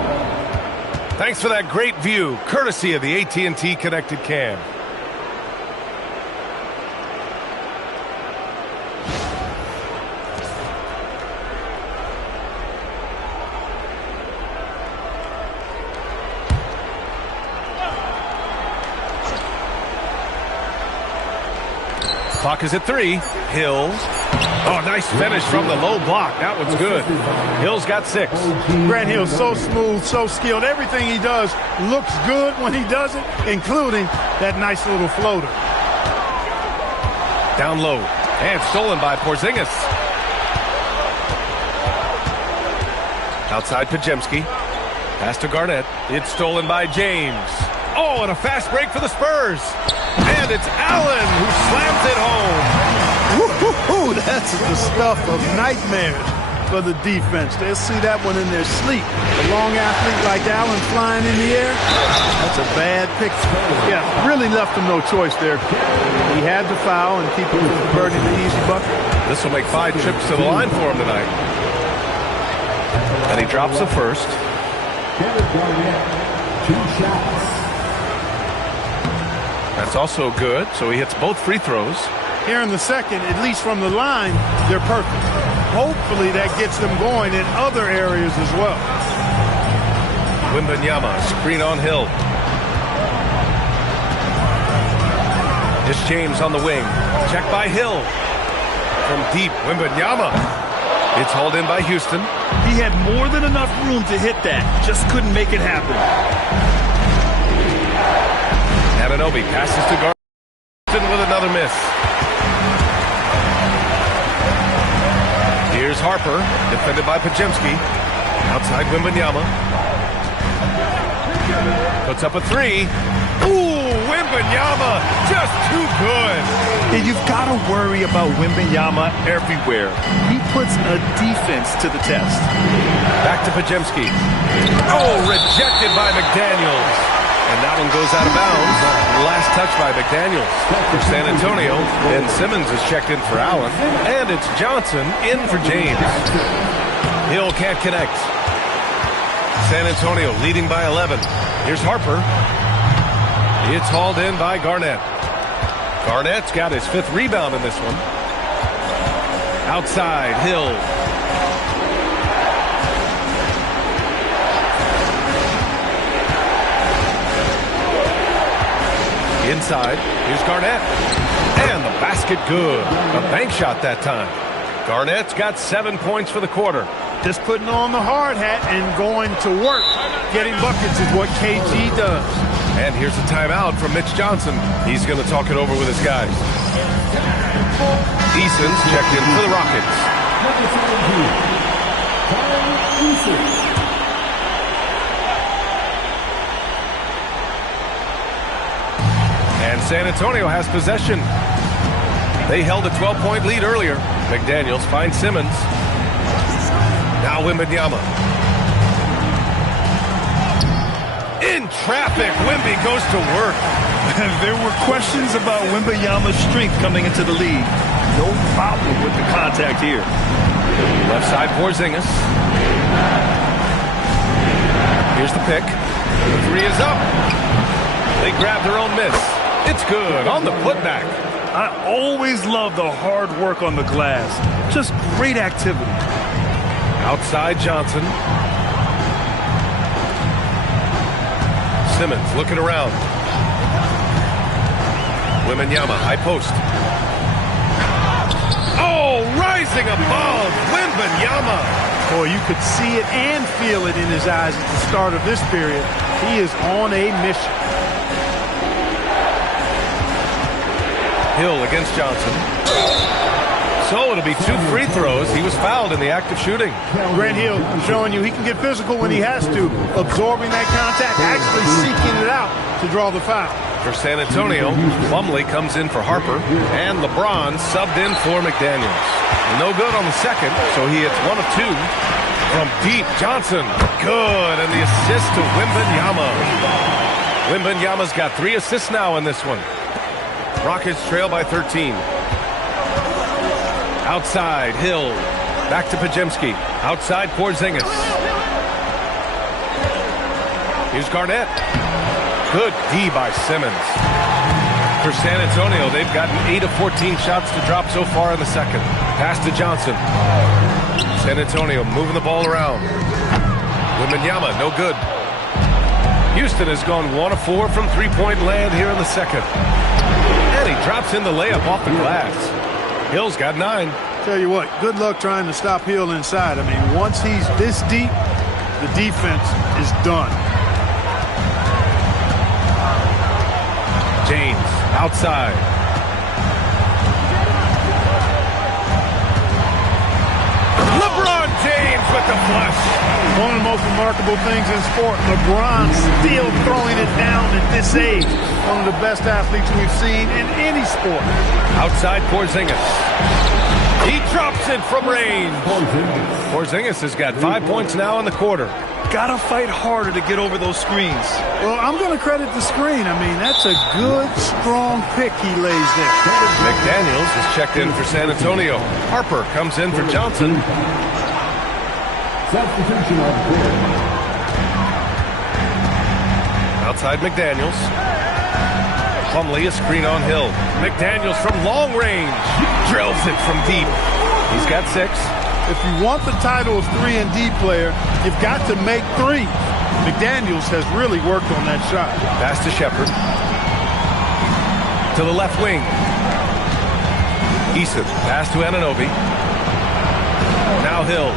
Thanks for that great view, courtesy of the AT&T Connected Cam. Clock is at 3. Hill. Oh, nice finish from the low block. That one's good. Hill's got 6. Grant Hill's so smooth, so skilled. Everything he does looks good when he does it, including that nice little floater. Down low. And stolen by Porzingis. Outside Podziemski. Pass to Garnett. It's stolen by James. Oh, and a fast break for the Spurs. And it's Allen who slams it home. Woo-hoo-hoo, that's the stuff of nightmares. for the defense. They'll see that one in their sleep. A long athlete like Allen flying in the air, that's a bad picture. Yeah, really left him no choice there. He had to foul and keep him from converting the easy bucket. This will make 5 trips to the line for him tonight. And he drops the first. That's also good, so he hits both free throws. Here in the second, at least from the line, they're perfect. Hopefully that gets them going in other areas as well. Wembanyama, screen on Hill. It's James on the wing. Check by Hill. From deep, Wembanyama. It's hauled in by Houston. He had more than enough room to hit that. Just couldn't make it happen. Anunoby passes to Garland with another miss. Here's Harper, defended by Podziemski. Outside Wembanyama. Puts up a 3. Ooh, Wembanyama, just too good. And you've got to worry about Wembanyama everywhere. He puts a defense to the test. Back to Podziemski. Oh, rejected by McDaniels. And that one goes out of bounds. Last touch by McDaniels for San Antonio. And Simmons is checked in for Allen. And it's Johnson in for James. Hill can't connect. San Antonio leading by 11. Here's Harper. It's hauled in by Garnett. Garnett's got his 5th rebound in this one. Outside, Hill. Inside, here's Garnett. And the basket good. A bank shot that time. Garnett's got 7 points for the quarter. Just putting on the hard hat and going to work. Getting buckets is what KG does. And here's a timeout from Mitch Johnson. He's going to talk it over with his guys. Eason's checked in for the Rockets. And San Antonio has possession. They held a 12-point lead earlier. McDaniels finds Simmons. Now Wembanyama. In traffic, Wemby goes to work. There were questions about Wembanyama's strength coming into the league. No problem with the contact here. Left side Porzingis. Here's the pick. The 3 is up. They grab their own miss. It's good on the putback. I always love the hard work on the glass. Just great activity. Outside Johnson. Simmons looking around. Wembanyama, high post. Oh, rising above, Wembanyama. Boy, you could see it and feel it in his eyes at the start of this period. He is on a mission. Hill against Johnson. So it'll be 2 free throws. He was fouled in the act of shooting. Grant Hill showing you he can get physical when he has to, absorbing that contact, actually seeking it out to draw the foul. For San Antonio, Plumlee comes in for Harper, and LeBron subbed in for McDaniels. No good on the second, so he hits 1 of 2. From deep, Johnson, good, and the assist to Wembanyama. Wembanyama's got 3 assists now in this one. Rockets trail by 13. Outside, Hill. Back to Podziemski. Outside, Porzingis. Here's Garnett. Good D by Simmons. For San Antonio, they've gotten 8 of 14 shots to drop so far in the second. Pass to Johnson. San Antonio moving the ball around. Wembanyama, no good. Houston has gone 1 of 4 from three-point land here in the second. And he drops in the layup off the glass. Hill's got 9. Tell you what, good luck trying to stop Hill inside. I mean, once he's this deep, the defense is done. James, outside. LeBron James with the flush. One of the most remarkable things in sport, LeBron still throwing it down at this age. One of the best athletes we've seen in any sport. Outside Porzingis. He drops it from range. Porzingis has got 5 points now in the quarter. Gotta fight harder to get over those screens. Well, I'm going to credit the screen. I mean, that's a good, strong pick he lays there. McDaniels is checked in for San Antonio. Harper comes in for Johnson. Substitution on court. Outside McDaniels. Plumlee, a screen on Hill. McDaniels from long range. Drills it from deep. He's got 6. If you want the title of 3-and-D player, you've got to make threes. McDaniels has really worked on that shot. Pass to Shepherd. To the left wing. Eason. Pass to Anunoby. Now Hill.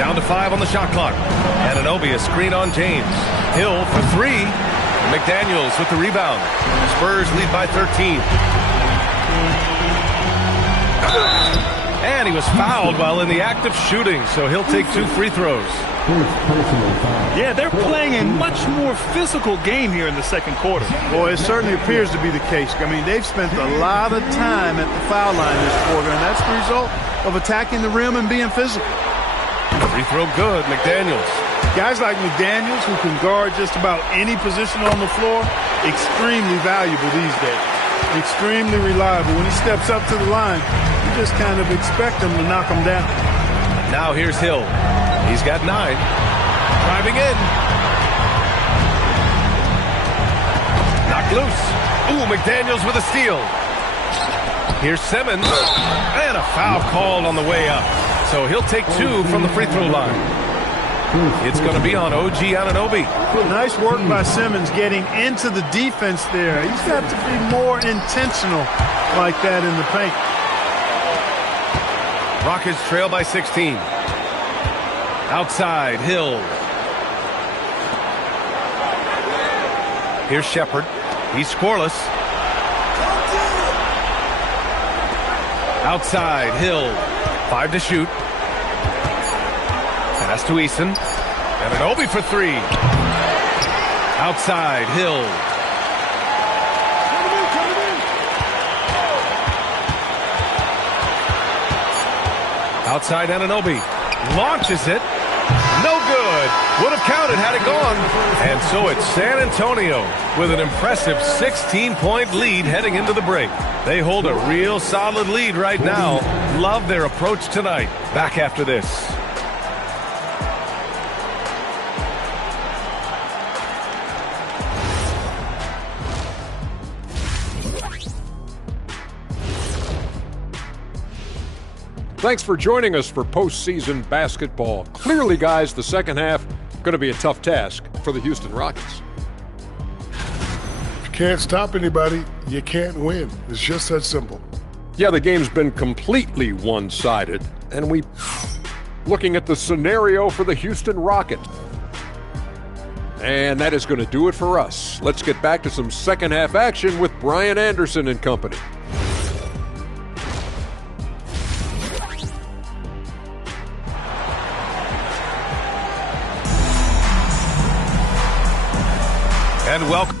Down to 5 on the shot clock. Anunoby, a screen on James. Hill for 3. McDaniels with the rebound. Spurs lead by 13. And he was fouled while in the act of shooting, so he'll take 2 free throws. Yeah, they're playing a much more physical game here in the second quarter. Boy, it certainly appears to be the case. I mean, they've spent a lot of time at the foul line this quarter, and that's the result of attacking the rim and being physical. Free throw good, McDaniels. Guys like McDaniels, who can guard just about any position on the floor, extremely valuable these days. Extremely reliable. When he steps up to the line, you just kind of expect him to knock him down. Now here's Hill. He's got 9. Driving in. Knocked loose. Ooh, McDaniels with a steal. Here's Simmons. And a foul called on the way up. So he'll take 2 from the free throw line. It's going to be on OG Anunoby. Nice work by Simmons getting into the defense there. He's got to be more intentional like that in the paint. Rockets trail by 16. Outside, Hill. Here's Shepherd. He's scoreless. Outside, Hill. 5 to shoot. Pass to Eason. Anunoby for 3. Outside, Hill. Outside, Anunoby. Launches it. No good. Would have counted had it gone. And so it's San Antonio with an impressive 16-point lead heading into the break. They hold a real solid lead right now. Love their approach tonight. Back after this. Thanks for joining us for postseason basketball. Clearly, guys, the second half going to be a tough task for the Houston Rockets. If you can't stop anybody, you can't win. It's just that simple. Yeah, the game's been completely one-sided, and we looking at the scenario for the Houston Rockets. And that is going to do it for us. Let's get back to some second half action with Brian Anderson and company. And welcome.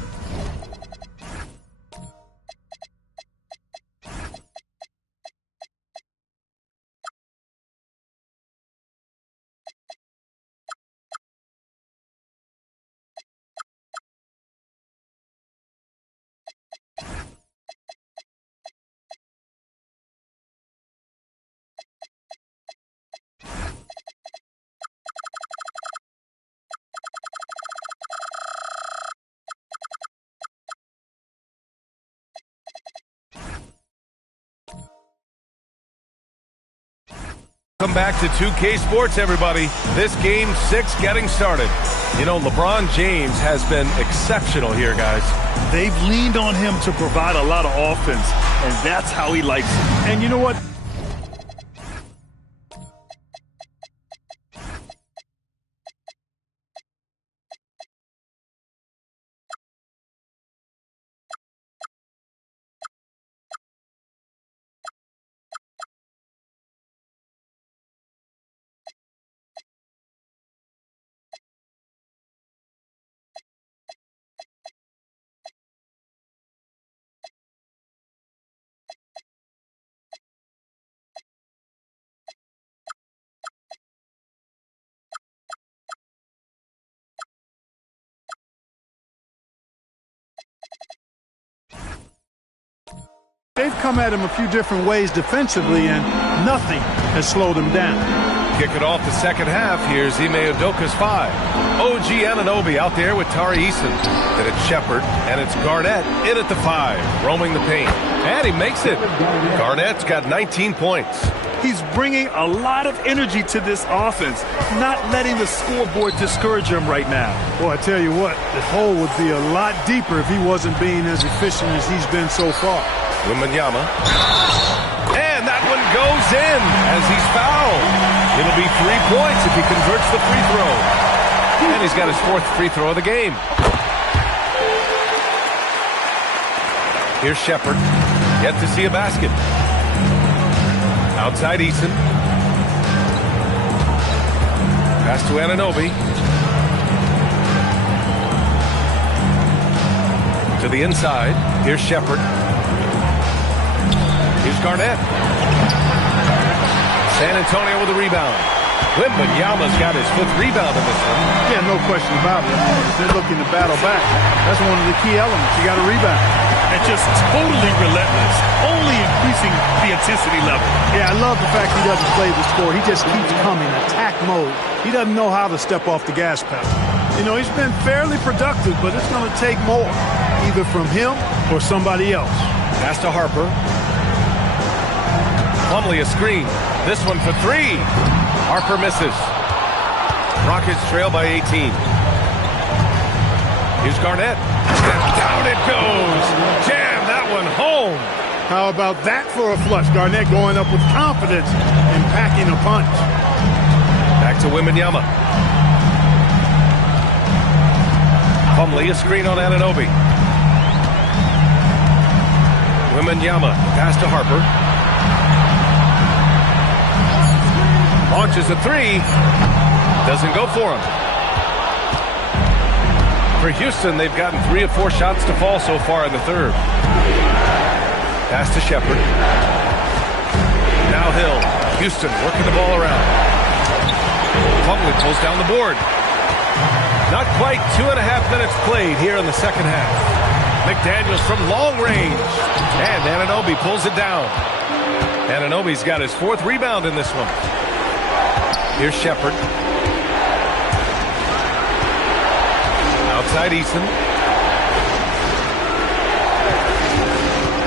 Welcome back to 2K Sports, everybody. This Game 6 getting started. You know, LeBron James has been exceptional here, guys. They've leaned on him to provide a lot of offense, and that's how he likes it. And you know what? They've come at him a few different ways defensively, and nothing has slowed him down. Kick it off the second half. Here's Ime Udoka's 5. OG Anunoby out there with Tari Eason. Then it's Shepherd, and it's Garnett in at the 5, roaming the paint. And he makes it. Garnett's got 19 points. He's bringing a lot of energy to this offense, not letting the scoreboard discourage him right now. Boy, I tell you what, the hole would be a lot deeper if he wasn't being as efficient as he's been so far. Wembanyama. And that one goes in as he's fouled. It'll be 3 points if he converts the free throw. And he's got his 4th free throw of the game. Here's Shepherd. Yet to see a basket. Outside Eason. Pass to Anunoby. To the inside. Here's Shepherd. Here's Garnett. San Antonio with a rebound. Wembanyama's got his 5th rebound in this one. Yeah, no question about it. They're looking to battle back. That's one of the key elements. You got to rebound. And just totally relentless, only increasing the intensity level. Yeah, I love the fact he doesn't play the score. He just keeps coming, attack mode. He doesn't know how to step off the gas pedal. You know, he's been fairly productive, but it's going to take more, either from him or somebody else. Pass to Harper. Plumlee a screen. This one for 3. Harper misses. Rockets trail by 18. Here's Garnett. Down it goes. Jam that one home. How about that for a flush? Garnett going up with confidence and packing a punch. Back to Wembanyama. Plumlee a screen on Anunoby. Wembanyama pass to Harper. Launches a 3. Doesn't go for him. For Houston, they've gotten 3 of 4 shots to fall so far in the 3rd. Pass to Shepherd. Now Hill. Houston working the ball around. Plumlee pulls down the board. Not quite 2.5 minutes played here in the second half. McDaniels from long range. And Anunoby pulls it down. Anunoby's got his 4th rebound in this one. Here's Shepherd. Outside Eason.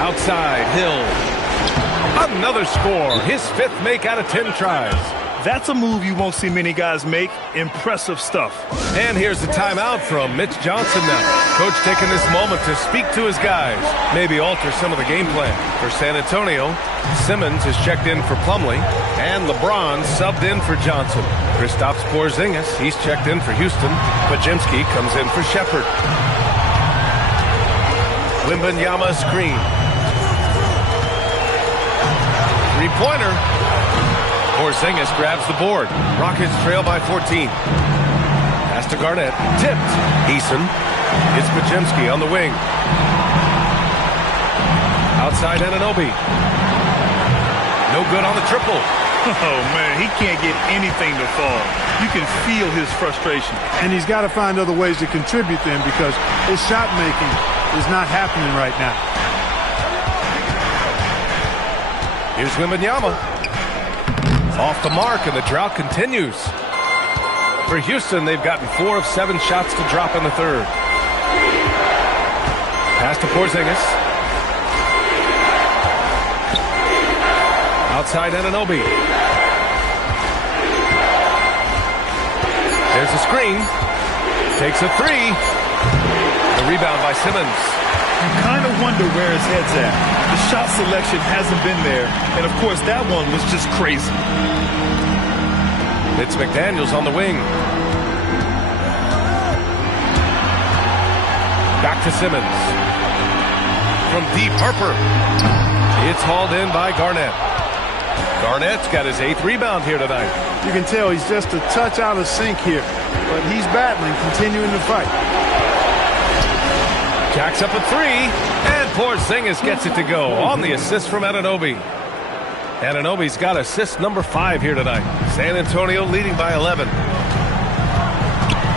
Outside Hill. Another score. His 5th make out of 10 tries. That's a move you won't see many guys make. Impressive stuff. And here's the timeout from Mitch Johnson now. Coach taking this moment to speak to his guys. Maybe alter some of the game plan. For San Antonio, Simmons is checked in for Plumlee. And LeBron subbed in for Johnson. Kristaps Porzingis, he's checked in for Houston. Podziemski comes in for Shepherd. Wembanyama screen. 3-pointer. Porzingis grabs the board. Rockets trail by 14. Pass to Garnett. Tipped. Eason. It's Podziemski on the wing. Outside Anunoby. No good on the triple. Oh, man, he can't get anything to fall. You can feel his frustration. And he's got to find other ways to contribute then, because his shot making is not happening right now. Here's Wembanyama. Off the mark, and the drought continues. For Houston, they've gotten 4 of 7 shots to drop in the 3rd. Pass to Porzingis. Outside Anunoby. There's a screen. Takes a 3. The rebound by Simmons. You kind of wonder where his head's at. The shot selection hasn't been there. And, of course, that one was just crazy. It's McDaniels on the wing. Back to Simmons. From deep, Harper. It's hauled in by Garnett. Garnett's got his 8th rebound here tonight. You can tell he's just a touch out of sync here. But he's battling, continuing to fight. Jacks up a 3, and Porzingis gets it to go on the assist from Anunoby. Anunoby's got assist number 5 here tonight. San Antonio leading by 11.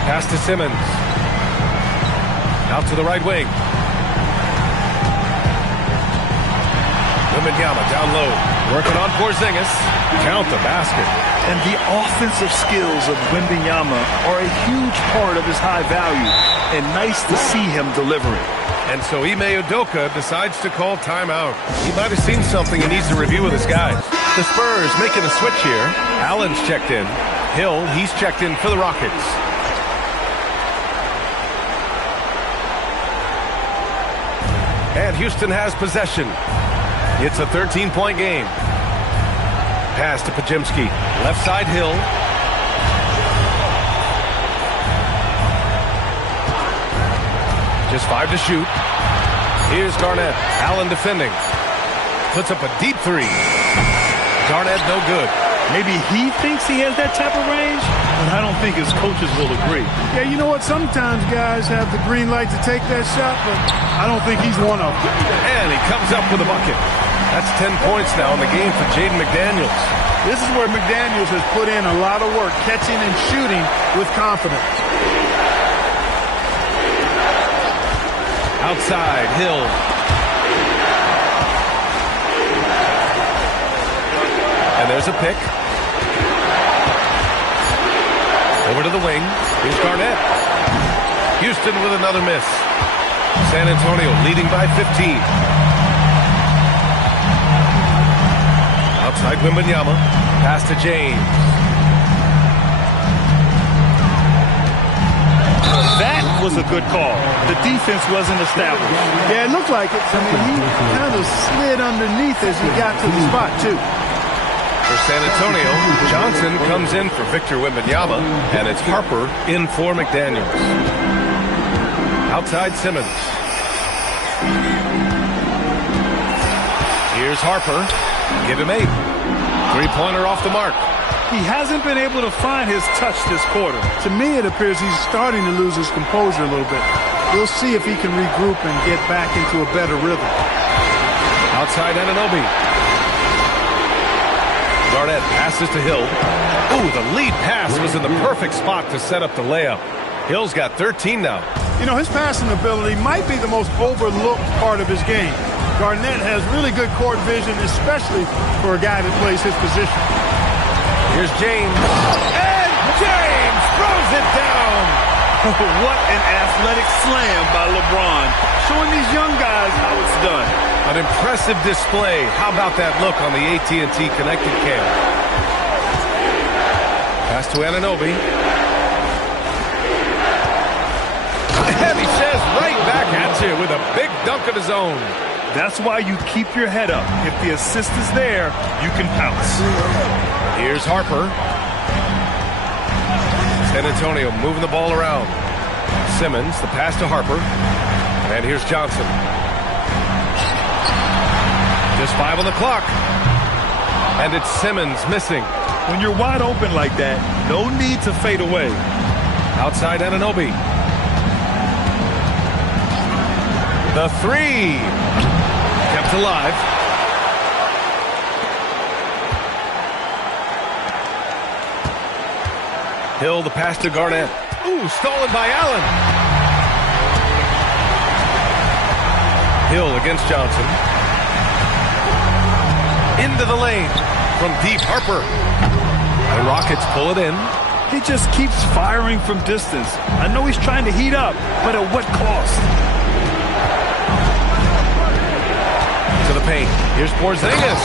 Pass to Simmons. Out to the right wing. Wembanyama down low. Working on Porzingis. Count the basket. And the offensive skills of Wembanyama are a huge part of his high value. And nice to see him delivering. And so Ime Udoka decides to call timeout. He might have seen something he needs to review with his guys. The Spurs making a switch here. Allen's checked in. Hill, he's checked in for the Rockets. And Houston has possession. It's a 13-point game. Pass to Podziemski. Left side, Hill. Just 5 to shoot. Here's Garnett. Allen defending. Puts up a deep three. Garnett no good. Maybe he thinks he has that type of range, but I don't think his coaches will agree. Yeah, you know what? Sometimes guys have the green light to take that shot, but I don't think he's one of them. And he comes up with a bucket. That's 10 points now in the game for Jaden McDaniels. This is where McDaniels has put in a lot of work, catching and shooting with confidence. Outside, Hill. And there's a pick. Over to the wing. Here's Garnett. Houston with another miss. San Antonio leading by 15. Outside Wembanyama. Pass to James. That was a good call. The defense wasn't established. Yeah, it looked like it. I mean, he kind of slid underneath as he got to the spot, too. For San Antonio, Johnson comes in for Victor Wembanyama, and it's Harper in for McDaniels. Outside Simmons. Here's Harper. Give him 8. Three-pointer off the mark. He hasn't been able to find his touch this quarter. To me, it appears he's starting to lose his composure a little bit. We'll see if he can regroup and get back into a better rhythm. Outside Anunoby. Garnett passes to Hill. Ooh, the lead pass was in the perfect spot to set up the layup. Hill's got 13 now. You know, his passing ability might be the most overlooked part of his game. Garnett has really good court vision, especially for a guy that plays his position. Here's James. And James throws it down. What an athletic slam by LeBron, showing these young guys how it's done. An impressive display. How about that look on the AT&T connected cam? Pass to Anunoby. And he says right back at you with a big dunk of his own. That's why you keep your head up. If the assist is there, you can pounce. Here's Harper. San Antonio moving the ball around. Simmons, the pass to Harper. And here's Johnson. Just 5 on the clock. And it's Simmons missing. When you're wide open like that, no need to fade away. Outside Anunoby. The 3. Kept alive. Hill, the pass to Garnett. Ooh, stolen by Allen. Hill against Johnson. Into the lane from deep. Harper. The Rockets pull it in. He just keeps firing from distance. I know he's trying to heat up, but at what cost? To the paint. Here's Porzingis.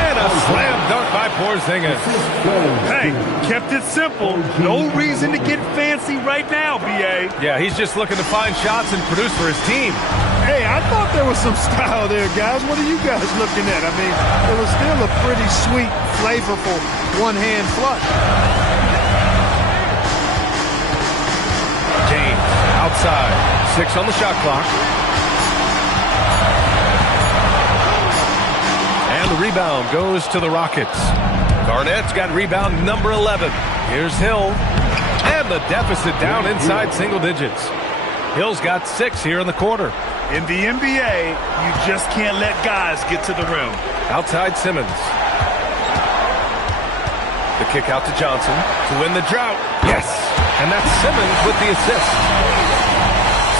And a slam dunk by Porzingis. Hey, kept it simple. No reason to get fancy right now, B.A. Yeah, he's just looking to find shots and produce for his team. Hey, I thought there was some style there, guys. What are you guys looking at? I mean, it was still a pretty sweet, flavorful one-hand flush. James outside. 6 on the shot clock. And the rebound goes to the Rockets. Garnett's got rebound number 11. Here's Hill. And the deficit down inside single digits. Hill's got 6 here in the quarter. In the NBA, you just can't let guys get to the rim. Outside Simmons. The kick out to Johnson to win the drought. Yes! And that's Simmons with the assist.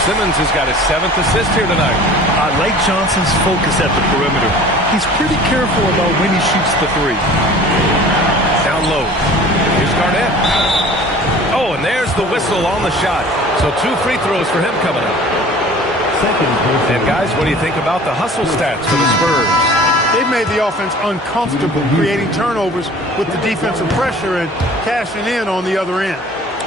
Simmons has got his 7th assist here tonight. I like Johnson's focus at the perimeter. He's pretty careful about when he shoots the three. Down low. Here's Garnett. Oh, and there's the whistle on the shot. So 2 free throws for him coming up. And guys, what do you think about the hustle stats for the Spurs? They've made the offense uncomfortable, creating turnovers with the defensive pressure and cashing in on the other end.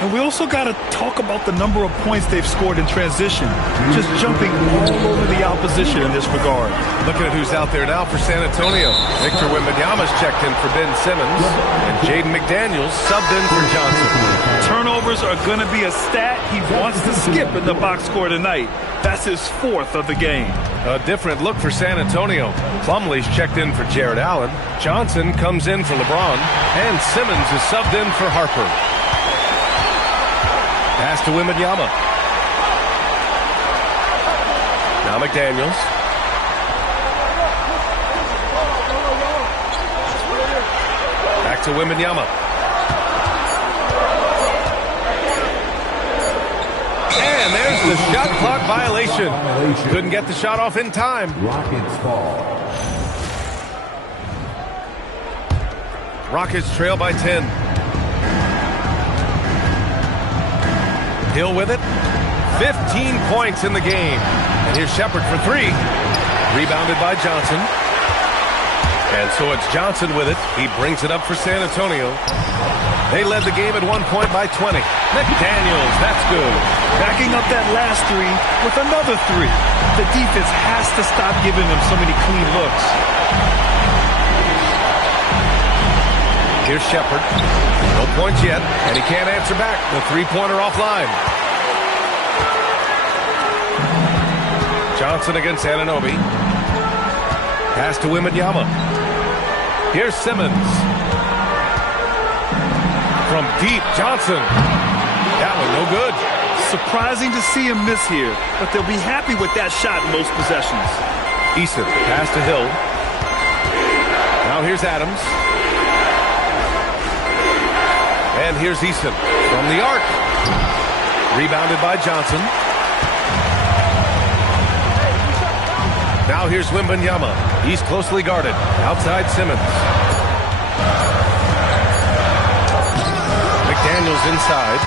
And we also got to talk about the number of points they've scored in transition, just jumping all over the opposition in this regard. Looking at who's out there now for San Antonio. Victor Wembanyama's checked in for Ben Simmons, and Jaden McDaniels subbed in for Johnson. Turnovers are going to be a stat he wants to skip in the box score tonight. That's his 4th of the game. A different look for San Antonio. Plumlee's checked in for Jared Allen. Johnson comes in for LeBron, and Simmons is subbed in for Harper. Pass to Wembanyama. Now McDaniels. Back to Wembanyama. And there's the shot clock violation. Couldn't get the shot off in time. Rockets ball. Rockets trail by 10. Hill with it. 15 points in the game. And here's Shepard for 3. Rebounded by Johnson. And so it's Johnson with it. He brings it up for San Antonio. They led the game at 1 point by 20. McDaniels, that's good. Backing up that last 3 with another 3. The defense has to stop giving them so many clean looks. Here's Shepard. No points yet, and he can't answer back. The three-pointer offline. Johnson against Anunoby. Pass to Wembanyama. Here's Simmons. From deep, Johnson. That one no good. Surprising to see him miss here, but they'll be happy with that shot in most possessions. Eason, pass to Hill. Now here's Adams. And here's Eason from the arc. Rebounded by Johnson. Now here's Wembanyama. He's closely guarded. Outside Simmons. McDaniels inside.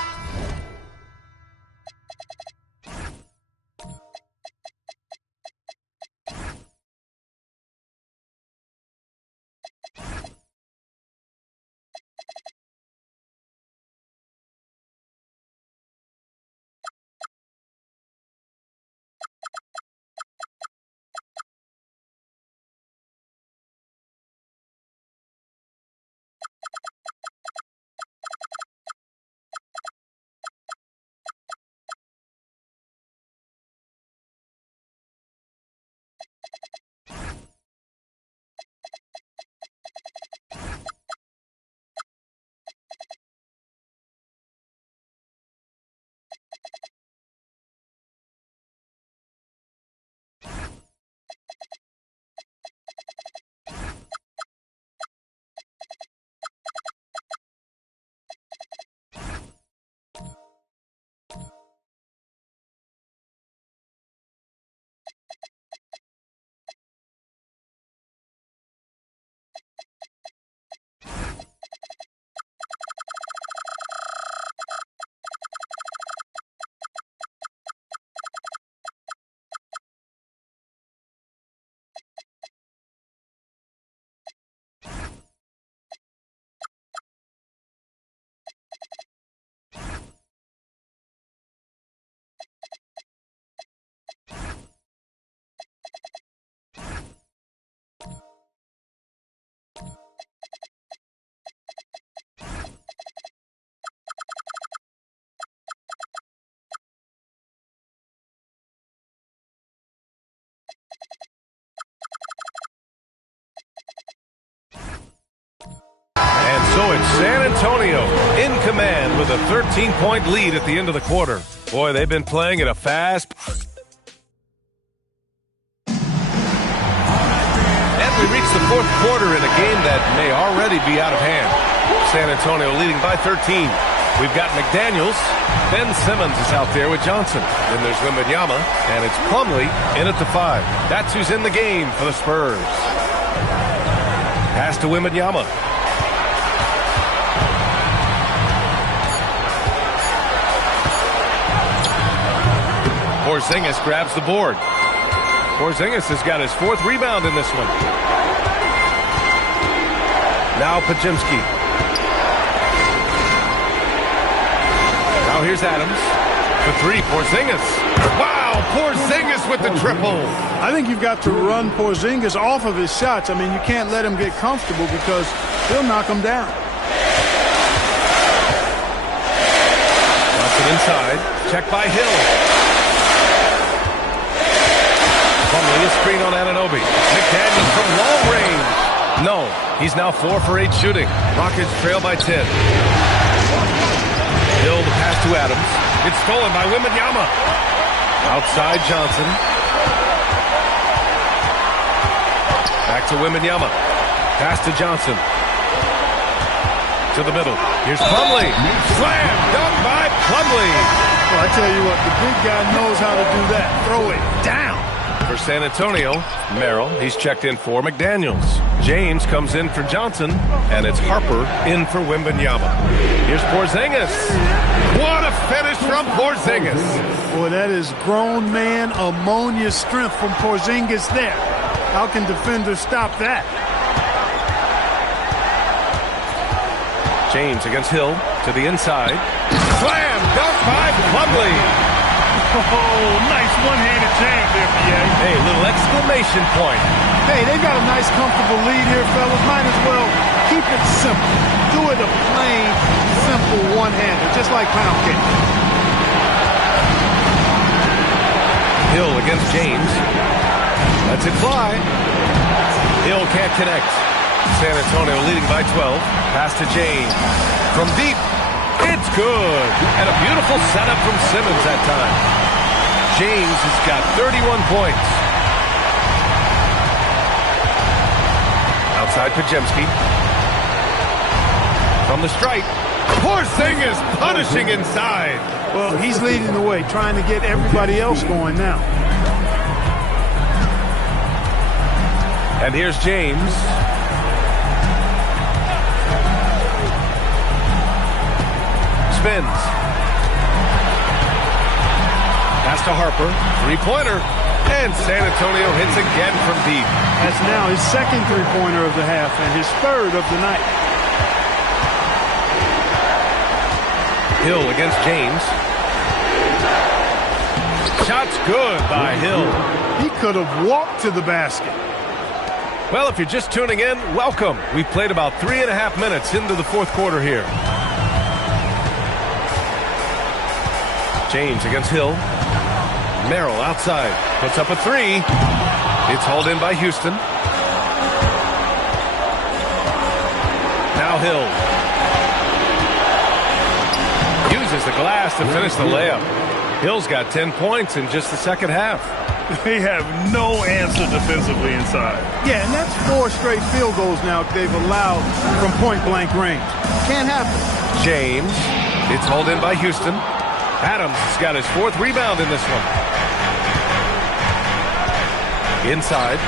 So it's San Antonio in command with a 13-point lead at the end of the quarter. Boy, they've been playing at a fast. And we reach the fourth quarter in a game that may already be out of hand. San Antonio leading by 13. We've got McDaniels. Ben Simmons is out there with Johnson. Then there's Wembanyama, and it's Plumlee in at the 5. That's who's in the game for the Spurs. Pass to Wembanyama. Porzingis grabs the board. Porzingis has got his 4th rebound in this one. Now Podziemski. Now here's Adams. For 3, Porzingis. Wow, Porzingis with the triple. I think you've got to run Porzingis off of his shots. I mean, you can't let him get comfortable because he'll knock him down. Johnson inside. Check by Hill. Plumlee a screen on Anunoby. McDaniels from long range. No, he's now 4 for 8 shooting. Rockets trail by 10. Hill the pass to Adams. It's stolen by Wembanyama. Outside Johnson. Back to Wembanyama. Pass to Johnson. To the middle. Here's Plumlee. Slam dunk by Plumlee. Well, I tell you what, the big guy knows how to do that. Throw it down. For San Antonio, Merrill, he's checked in for McDaniels. James comes in for Johnson, and it's Harper in for Wembanyama. Here's Porzingis. What a finish from Porzingis. Boy, that is grown man ammonia strength from Porzingis there. How can defenders stop that? James against Hill to the inside. Slam dunk by Plumlee. Oh, nice one-handed jam there, PA. Hey, little exclamation point. Hey, they've got a nice, comfortable lead here, fellas. Might as well keep it simple. Do it a plain, simple one-hander, just like pound cake. Hill against James. Lets it fly. Hill can't connect. San Antonio leading by 12. Pass to James. From deep. It's good. And a beautiful setup from Simmons that time. James has got 31 points. Outside Podziemski. From the stripe. Porzingis punishing inside. Well, he's leading the way, trying to get everybody else going now. And here's James. Spins. Pass to Harper. 3-pointer. And San Antonio hits again from deep. That's now his 2nd 3-pointer of the half and his 3rd of the night. Hill against James. Shot's good by Hill. He could have walked to the basket. Well, if you're just tuning in, welcome. We've played about 3.5 minutes into the 4th quarter here. James against Hill. Merrill outside. Puts up a 3. It's hauled in by Houston. Now Hill. Uses the glass to finish the layup. Hill's got 10 points in just the second half. They have no answer defensively inside. Yeah, and that's 4 straight field goals now they've allowed from point-blank range. Can't happen. James. It's hauled in by Houston. Adams has got his 4th rebound in this one. Inside.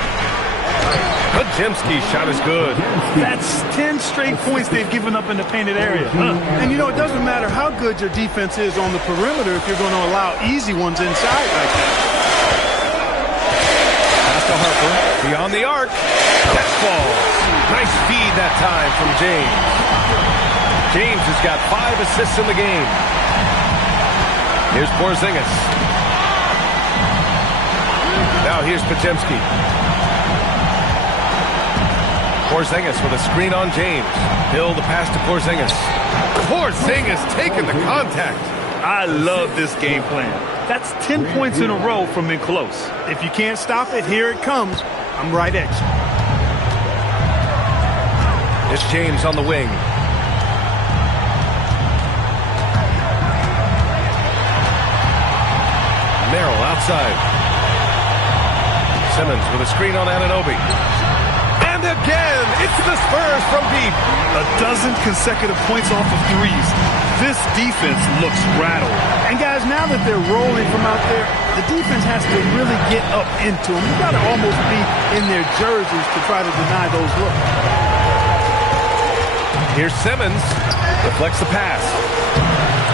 Podziemski's shot is good. That's 10 straight points they've given up in the painted area. And, you know, it doesn't matter how good your defense is on the perimeter if you're going to allow easy ones inside like that. Pass to Harper. Beyond the arc. Catch ball. Nice feed that time from James. James has got 5 assists in the game. Here's Porzingis. Now here's Podziemski. Porzingis with a screen on James. Hill the pass to Porzingis. Porzingis taking the contact. I love this game plan. That's 10 points in a row from in close. If you can't stop it, here it comes. I'm right at you. It's James on the wing. Merrill outside. Simmons with a screen on Anunoby. And again, it's the Spurs from deep. A dozen consecutive points off of threes. This defense looks rattled. And guys, now that they're rolling from out there, the defense has to really get up into them. You got to almost be in their jerseys to try to deny those looks. Here's Simmons, deflects the pass.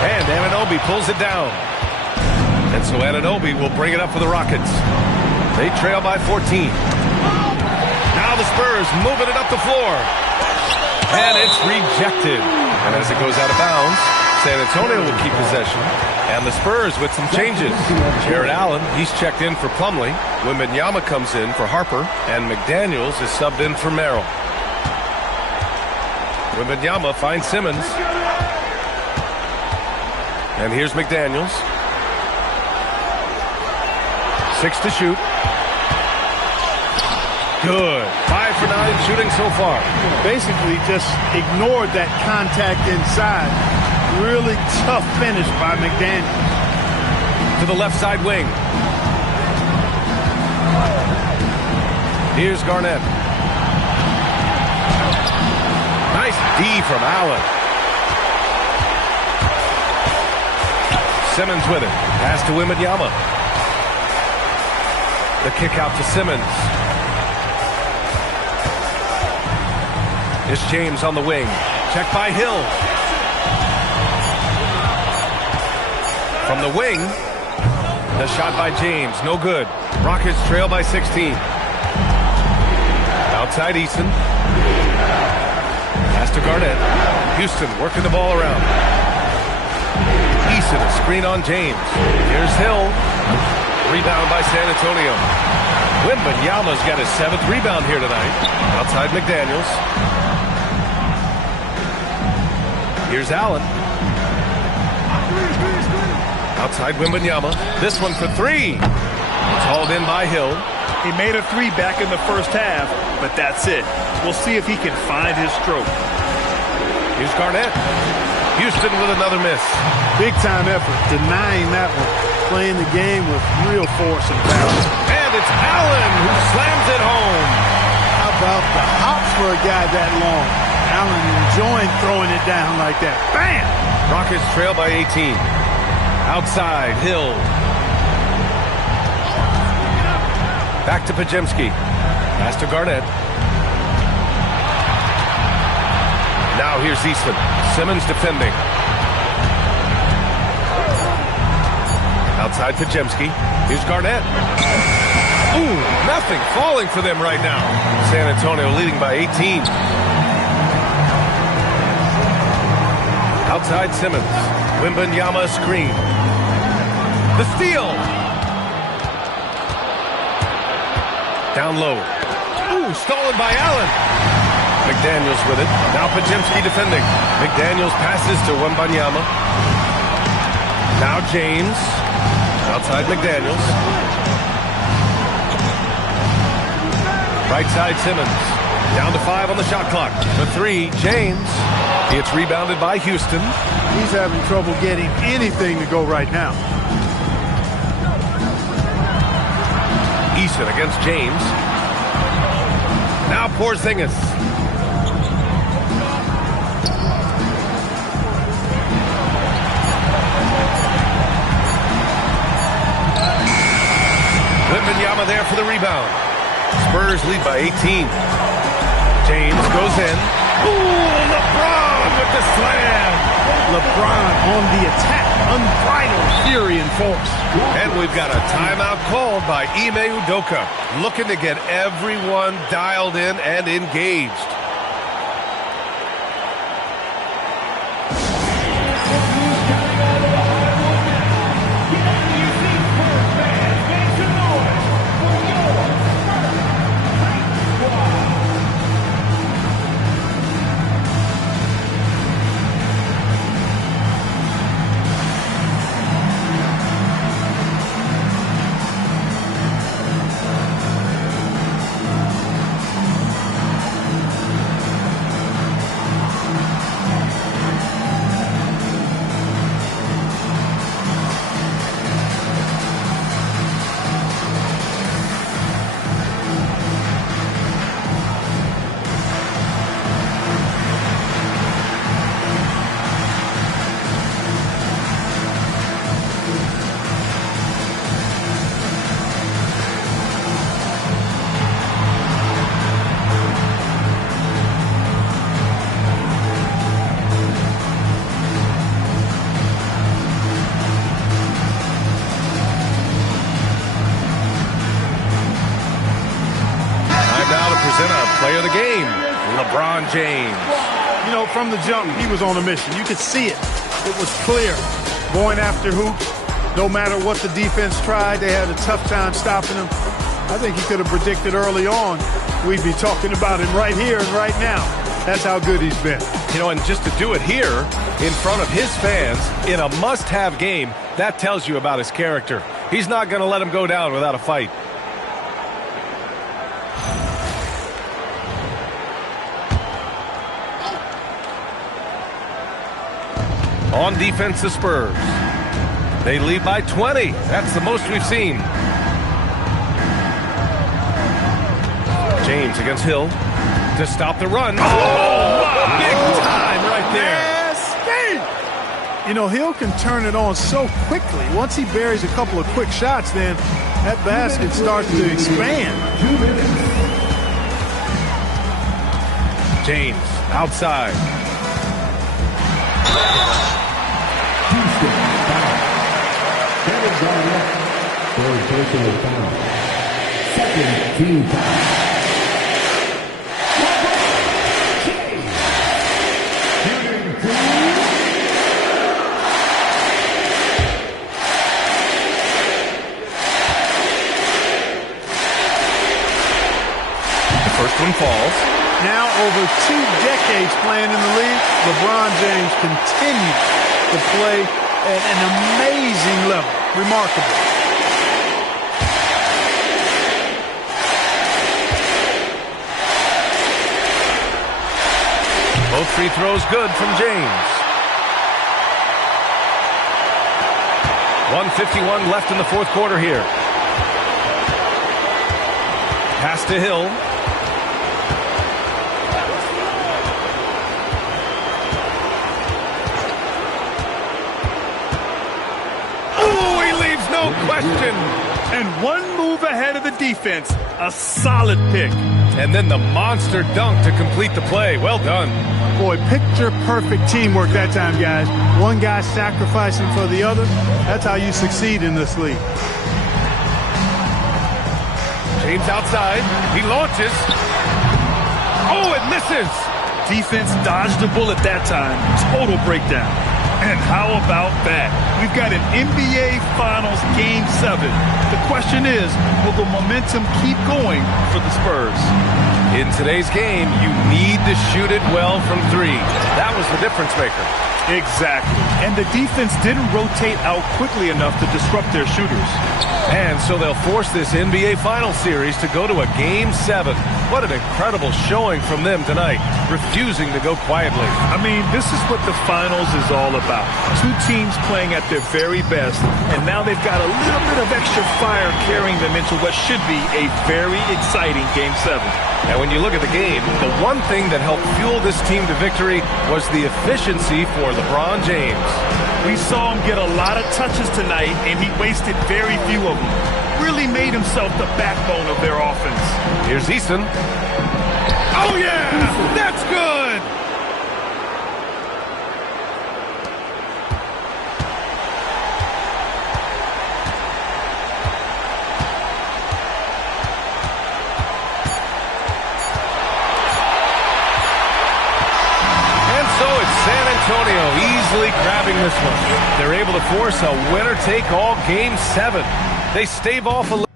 And Anunoby pulls it down. And so Anunoby will bring it up for the Rockets. They trail by 14. Now the Spurs moving it up the floor. And it's rejected. And as it goes out of bounds, San Antonio will keep possession. And the Spurs with some changes. Jared Allen, he's checked in for Plumlee. Wembanyama comes in for Harper. And McDaniels is subbed in for Merrill. Wembanyama finds Simmons. And here's McDaniels. 6 to shoot. Good. 5 for 9 shooting so far. Basically just ignored that contact inside. Really tough finish by McDaniels. To the left side wing. Here's Garnett. Nice D from Allen. Simmons with it. Pass to Wembanyama. The kick out to Simmons. It's James on the wing. Checked by Hill. From the wing, the shot by James. No good. Rockets trail by 16. Outside Eason. Pass to Garnett. Houston working the ball around. Eason, a screen on James. Here's Hill. Rebound by San Antonio. Wembanyama's got his 7th rebound here tonight. Outside McDaniels. Here's Allen. Outside Wembanyama. This one for 3. It's hauled in by Hill. He made a 3 back in the first half, but that's it. We'll see if he can find his stroke. Here's Garnett. Houston with another miss. Big time effort, denying that one. Playing the game with real force and power. And it's Allen who slams it home. How about the hops for a guy that long? Allen enjoying throwing it down like that. Bam! Rockets trail by 18. Outside, Hill. Back to Podziemski. Pass to Garnett. Now here's Eastman. Simmons defending. Outside Podziemski. Here's Garnett. Ooh, nothing falling for them right now. San Antonio leading by 18. Outside Simmons. Wembanyama screen. The steal. Down low. Ooh, stolen by Allen. McDaniels with it. Now Podziemski defending. McDaniels passes to Wembanyama. Now James. Outside McDaniels. Right side Simmons. Down to 5 on the shot clock. The 3, James. It's rebounded by Houston. He's having trouble getting anything to go right now. Eason against James. Now Porzingis. Wembanyama there for the rebound. Spurs lead by 18. James goes in. Ooh, LeBron with the slam. LeBron on the attack. Unbridled fury and force. And we've got a timeout called by Ime Udoka, looking to get everyone dialed in and engaged. Player of the game, LeBron James. You know, from the jump, he was on a mission. You could see it. It was clear. Going after hoops, no matter what the defense tried, they had a tough time stopping him. I think he could have predicted early on we'd be talking about him right here and right now. That's how good he's been. You know, and just to do it here in front of his fans in a must-have game, that tells you about his character. He's not going to let him go down without a fight. On defense, the Spurs. They lead by 20. That's the most we've seen. James against Hill to stop the run. Oh, big time right there. You know, Hill can turn it on so quickly. Once he buries a couple of quick shots, then that basket starts to expand. James outside. Second team foul. First one falls. Now over 2 decades playing in the league, LeBron James continues to play at an amazing level. Remarkable. Both free throws good from James. 1:51 left in the fourth quarter here. Pass to Hill. No question. And one move ahead of the defense. A solid pick. And then the monster dunk to complete the play. Well done. Boy, picture-perfect teamwork that time, guys. One guy sacrificing for the other. That's how you succeed in this league. James outside. He launches. Oh, it misses. Defense dodged the bullet that time. Total breakdown. And how about that? We've got an NBA Finals Game 7. The question is, will the momentum keep going for the Spurs? In today's game, you need to shoot it well from 3. That was the difference maker. Exactly. And the defense didn't rotate out quickly enough to disrupt their shooters. And so they'll force this NBA Finals series to go to a Game 7. What an incredible showing from them tonight, refusing to go quietly. I mean, this is what the finals is all about. 2 teams playing at their very best, and now they've got a little bit of extra fire carrying them into what should be a very exciting Game 7. And when you look at the game, the one thing that helped fuel this team to victory was the efficiency for LeBron James. We saw him get a lot of touches tonight, and he wasted very few of them. Really made himself the backbone of their offense. Here's Easton. Oh, yeah! That's good! And so it's San Antonio easily grabbing this one. They're able to force a winner-take-all Game 7. They stave off a